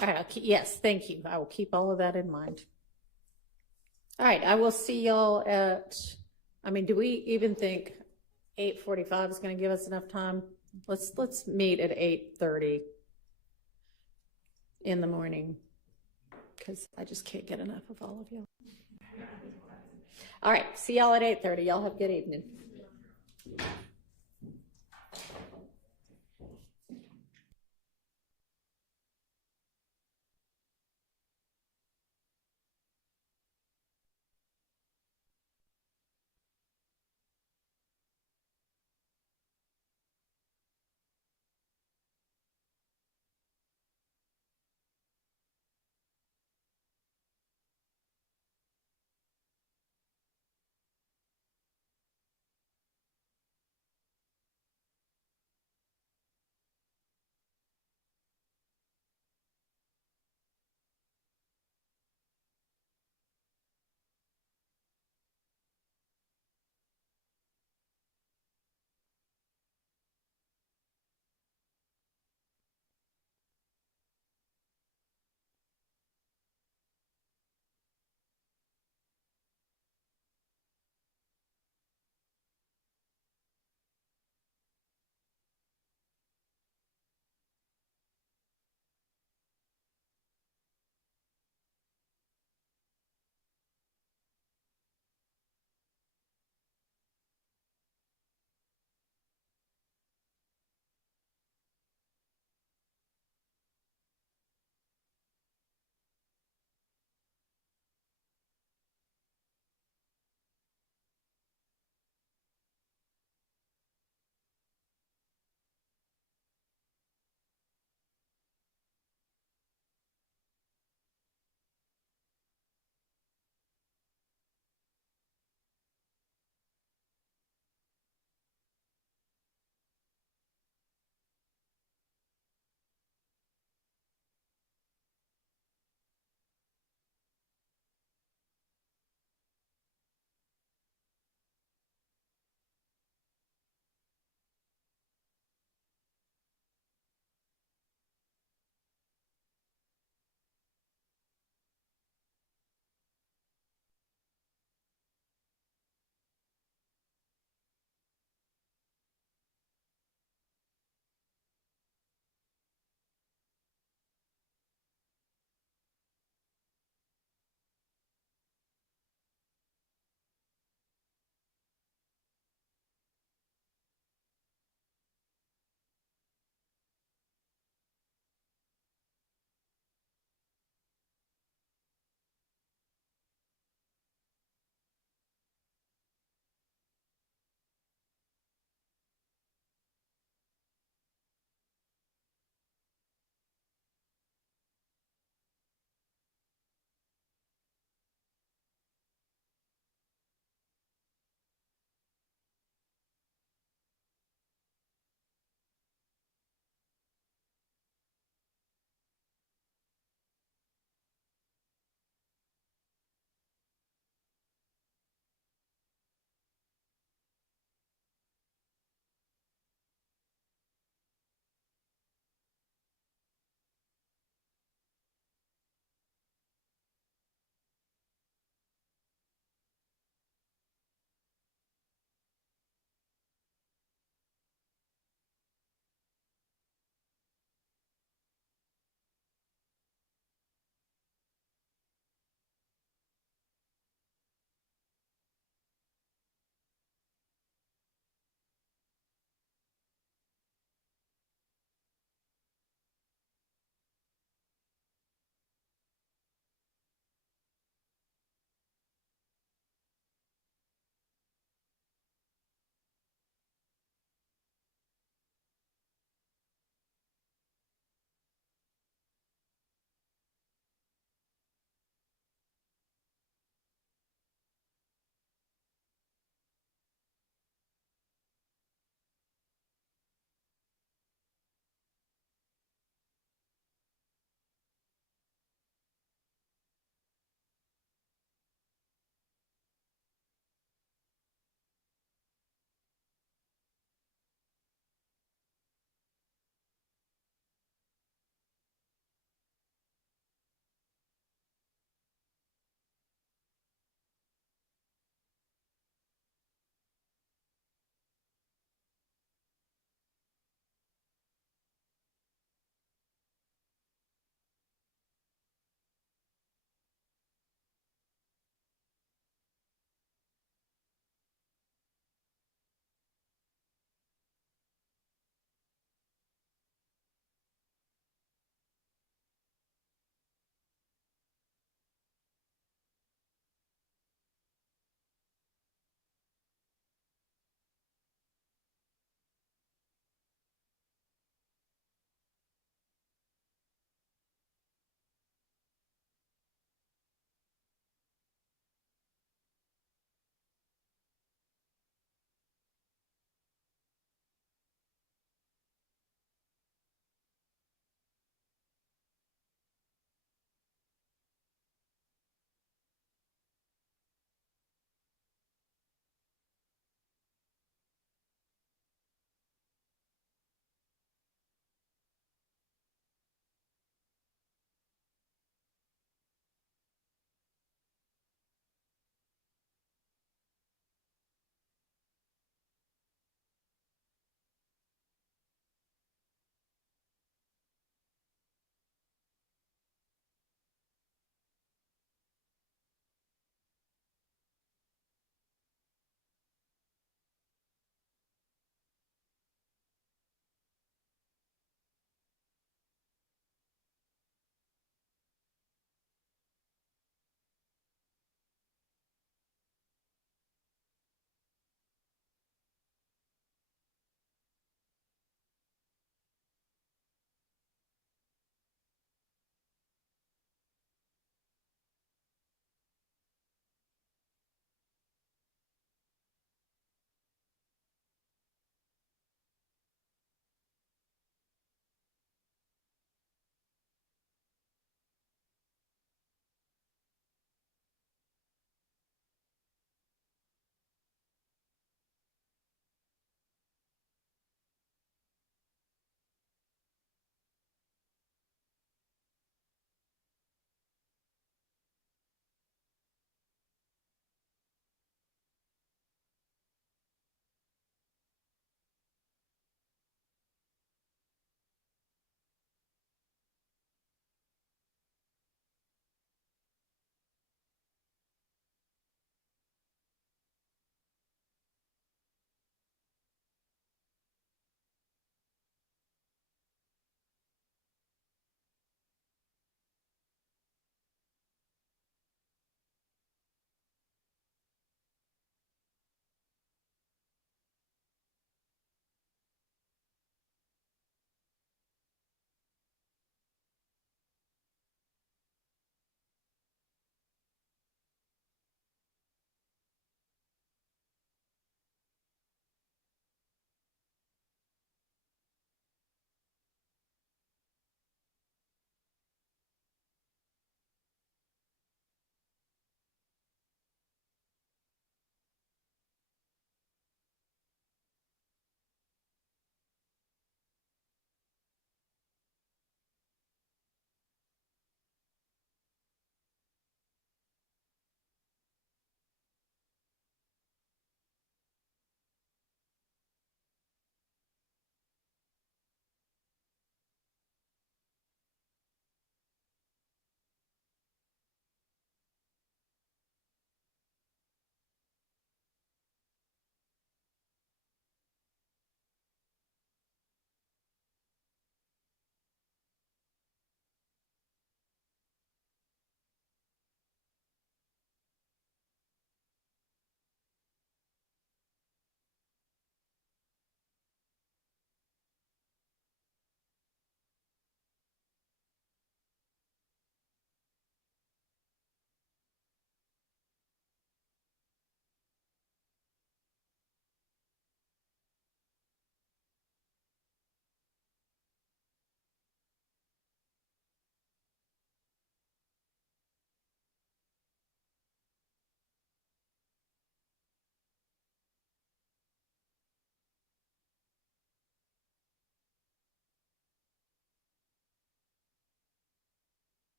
All right, yes, thank you. I will keep all of that in mind. All right, I will see y'all at, do we even think 8:45 is going to give us enough time? Let's meet at 8:30 in the morning, because I just can't get enough of all of you. All right, see y'all at 8:30. Y'all have a good evening.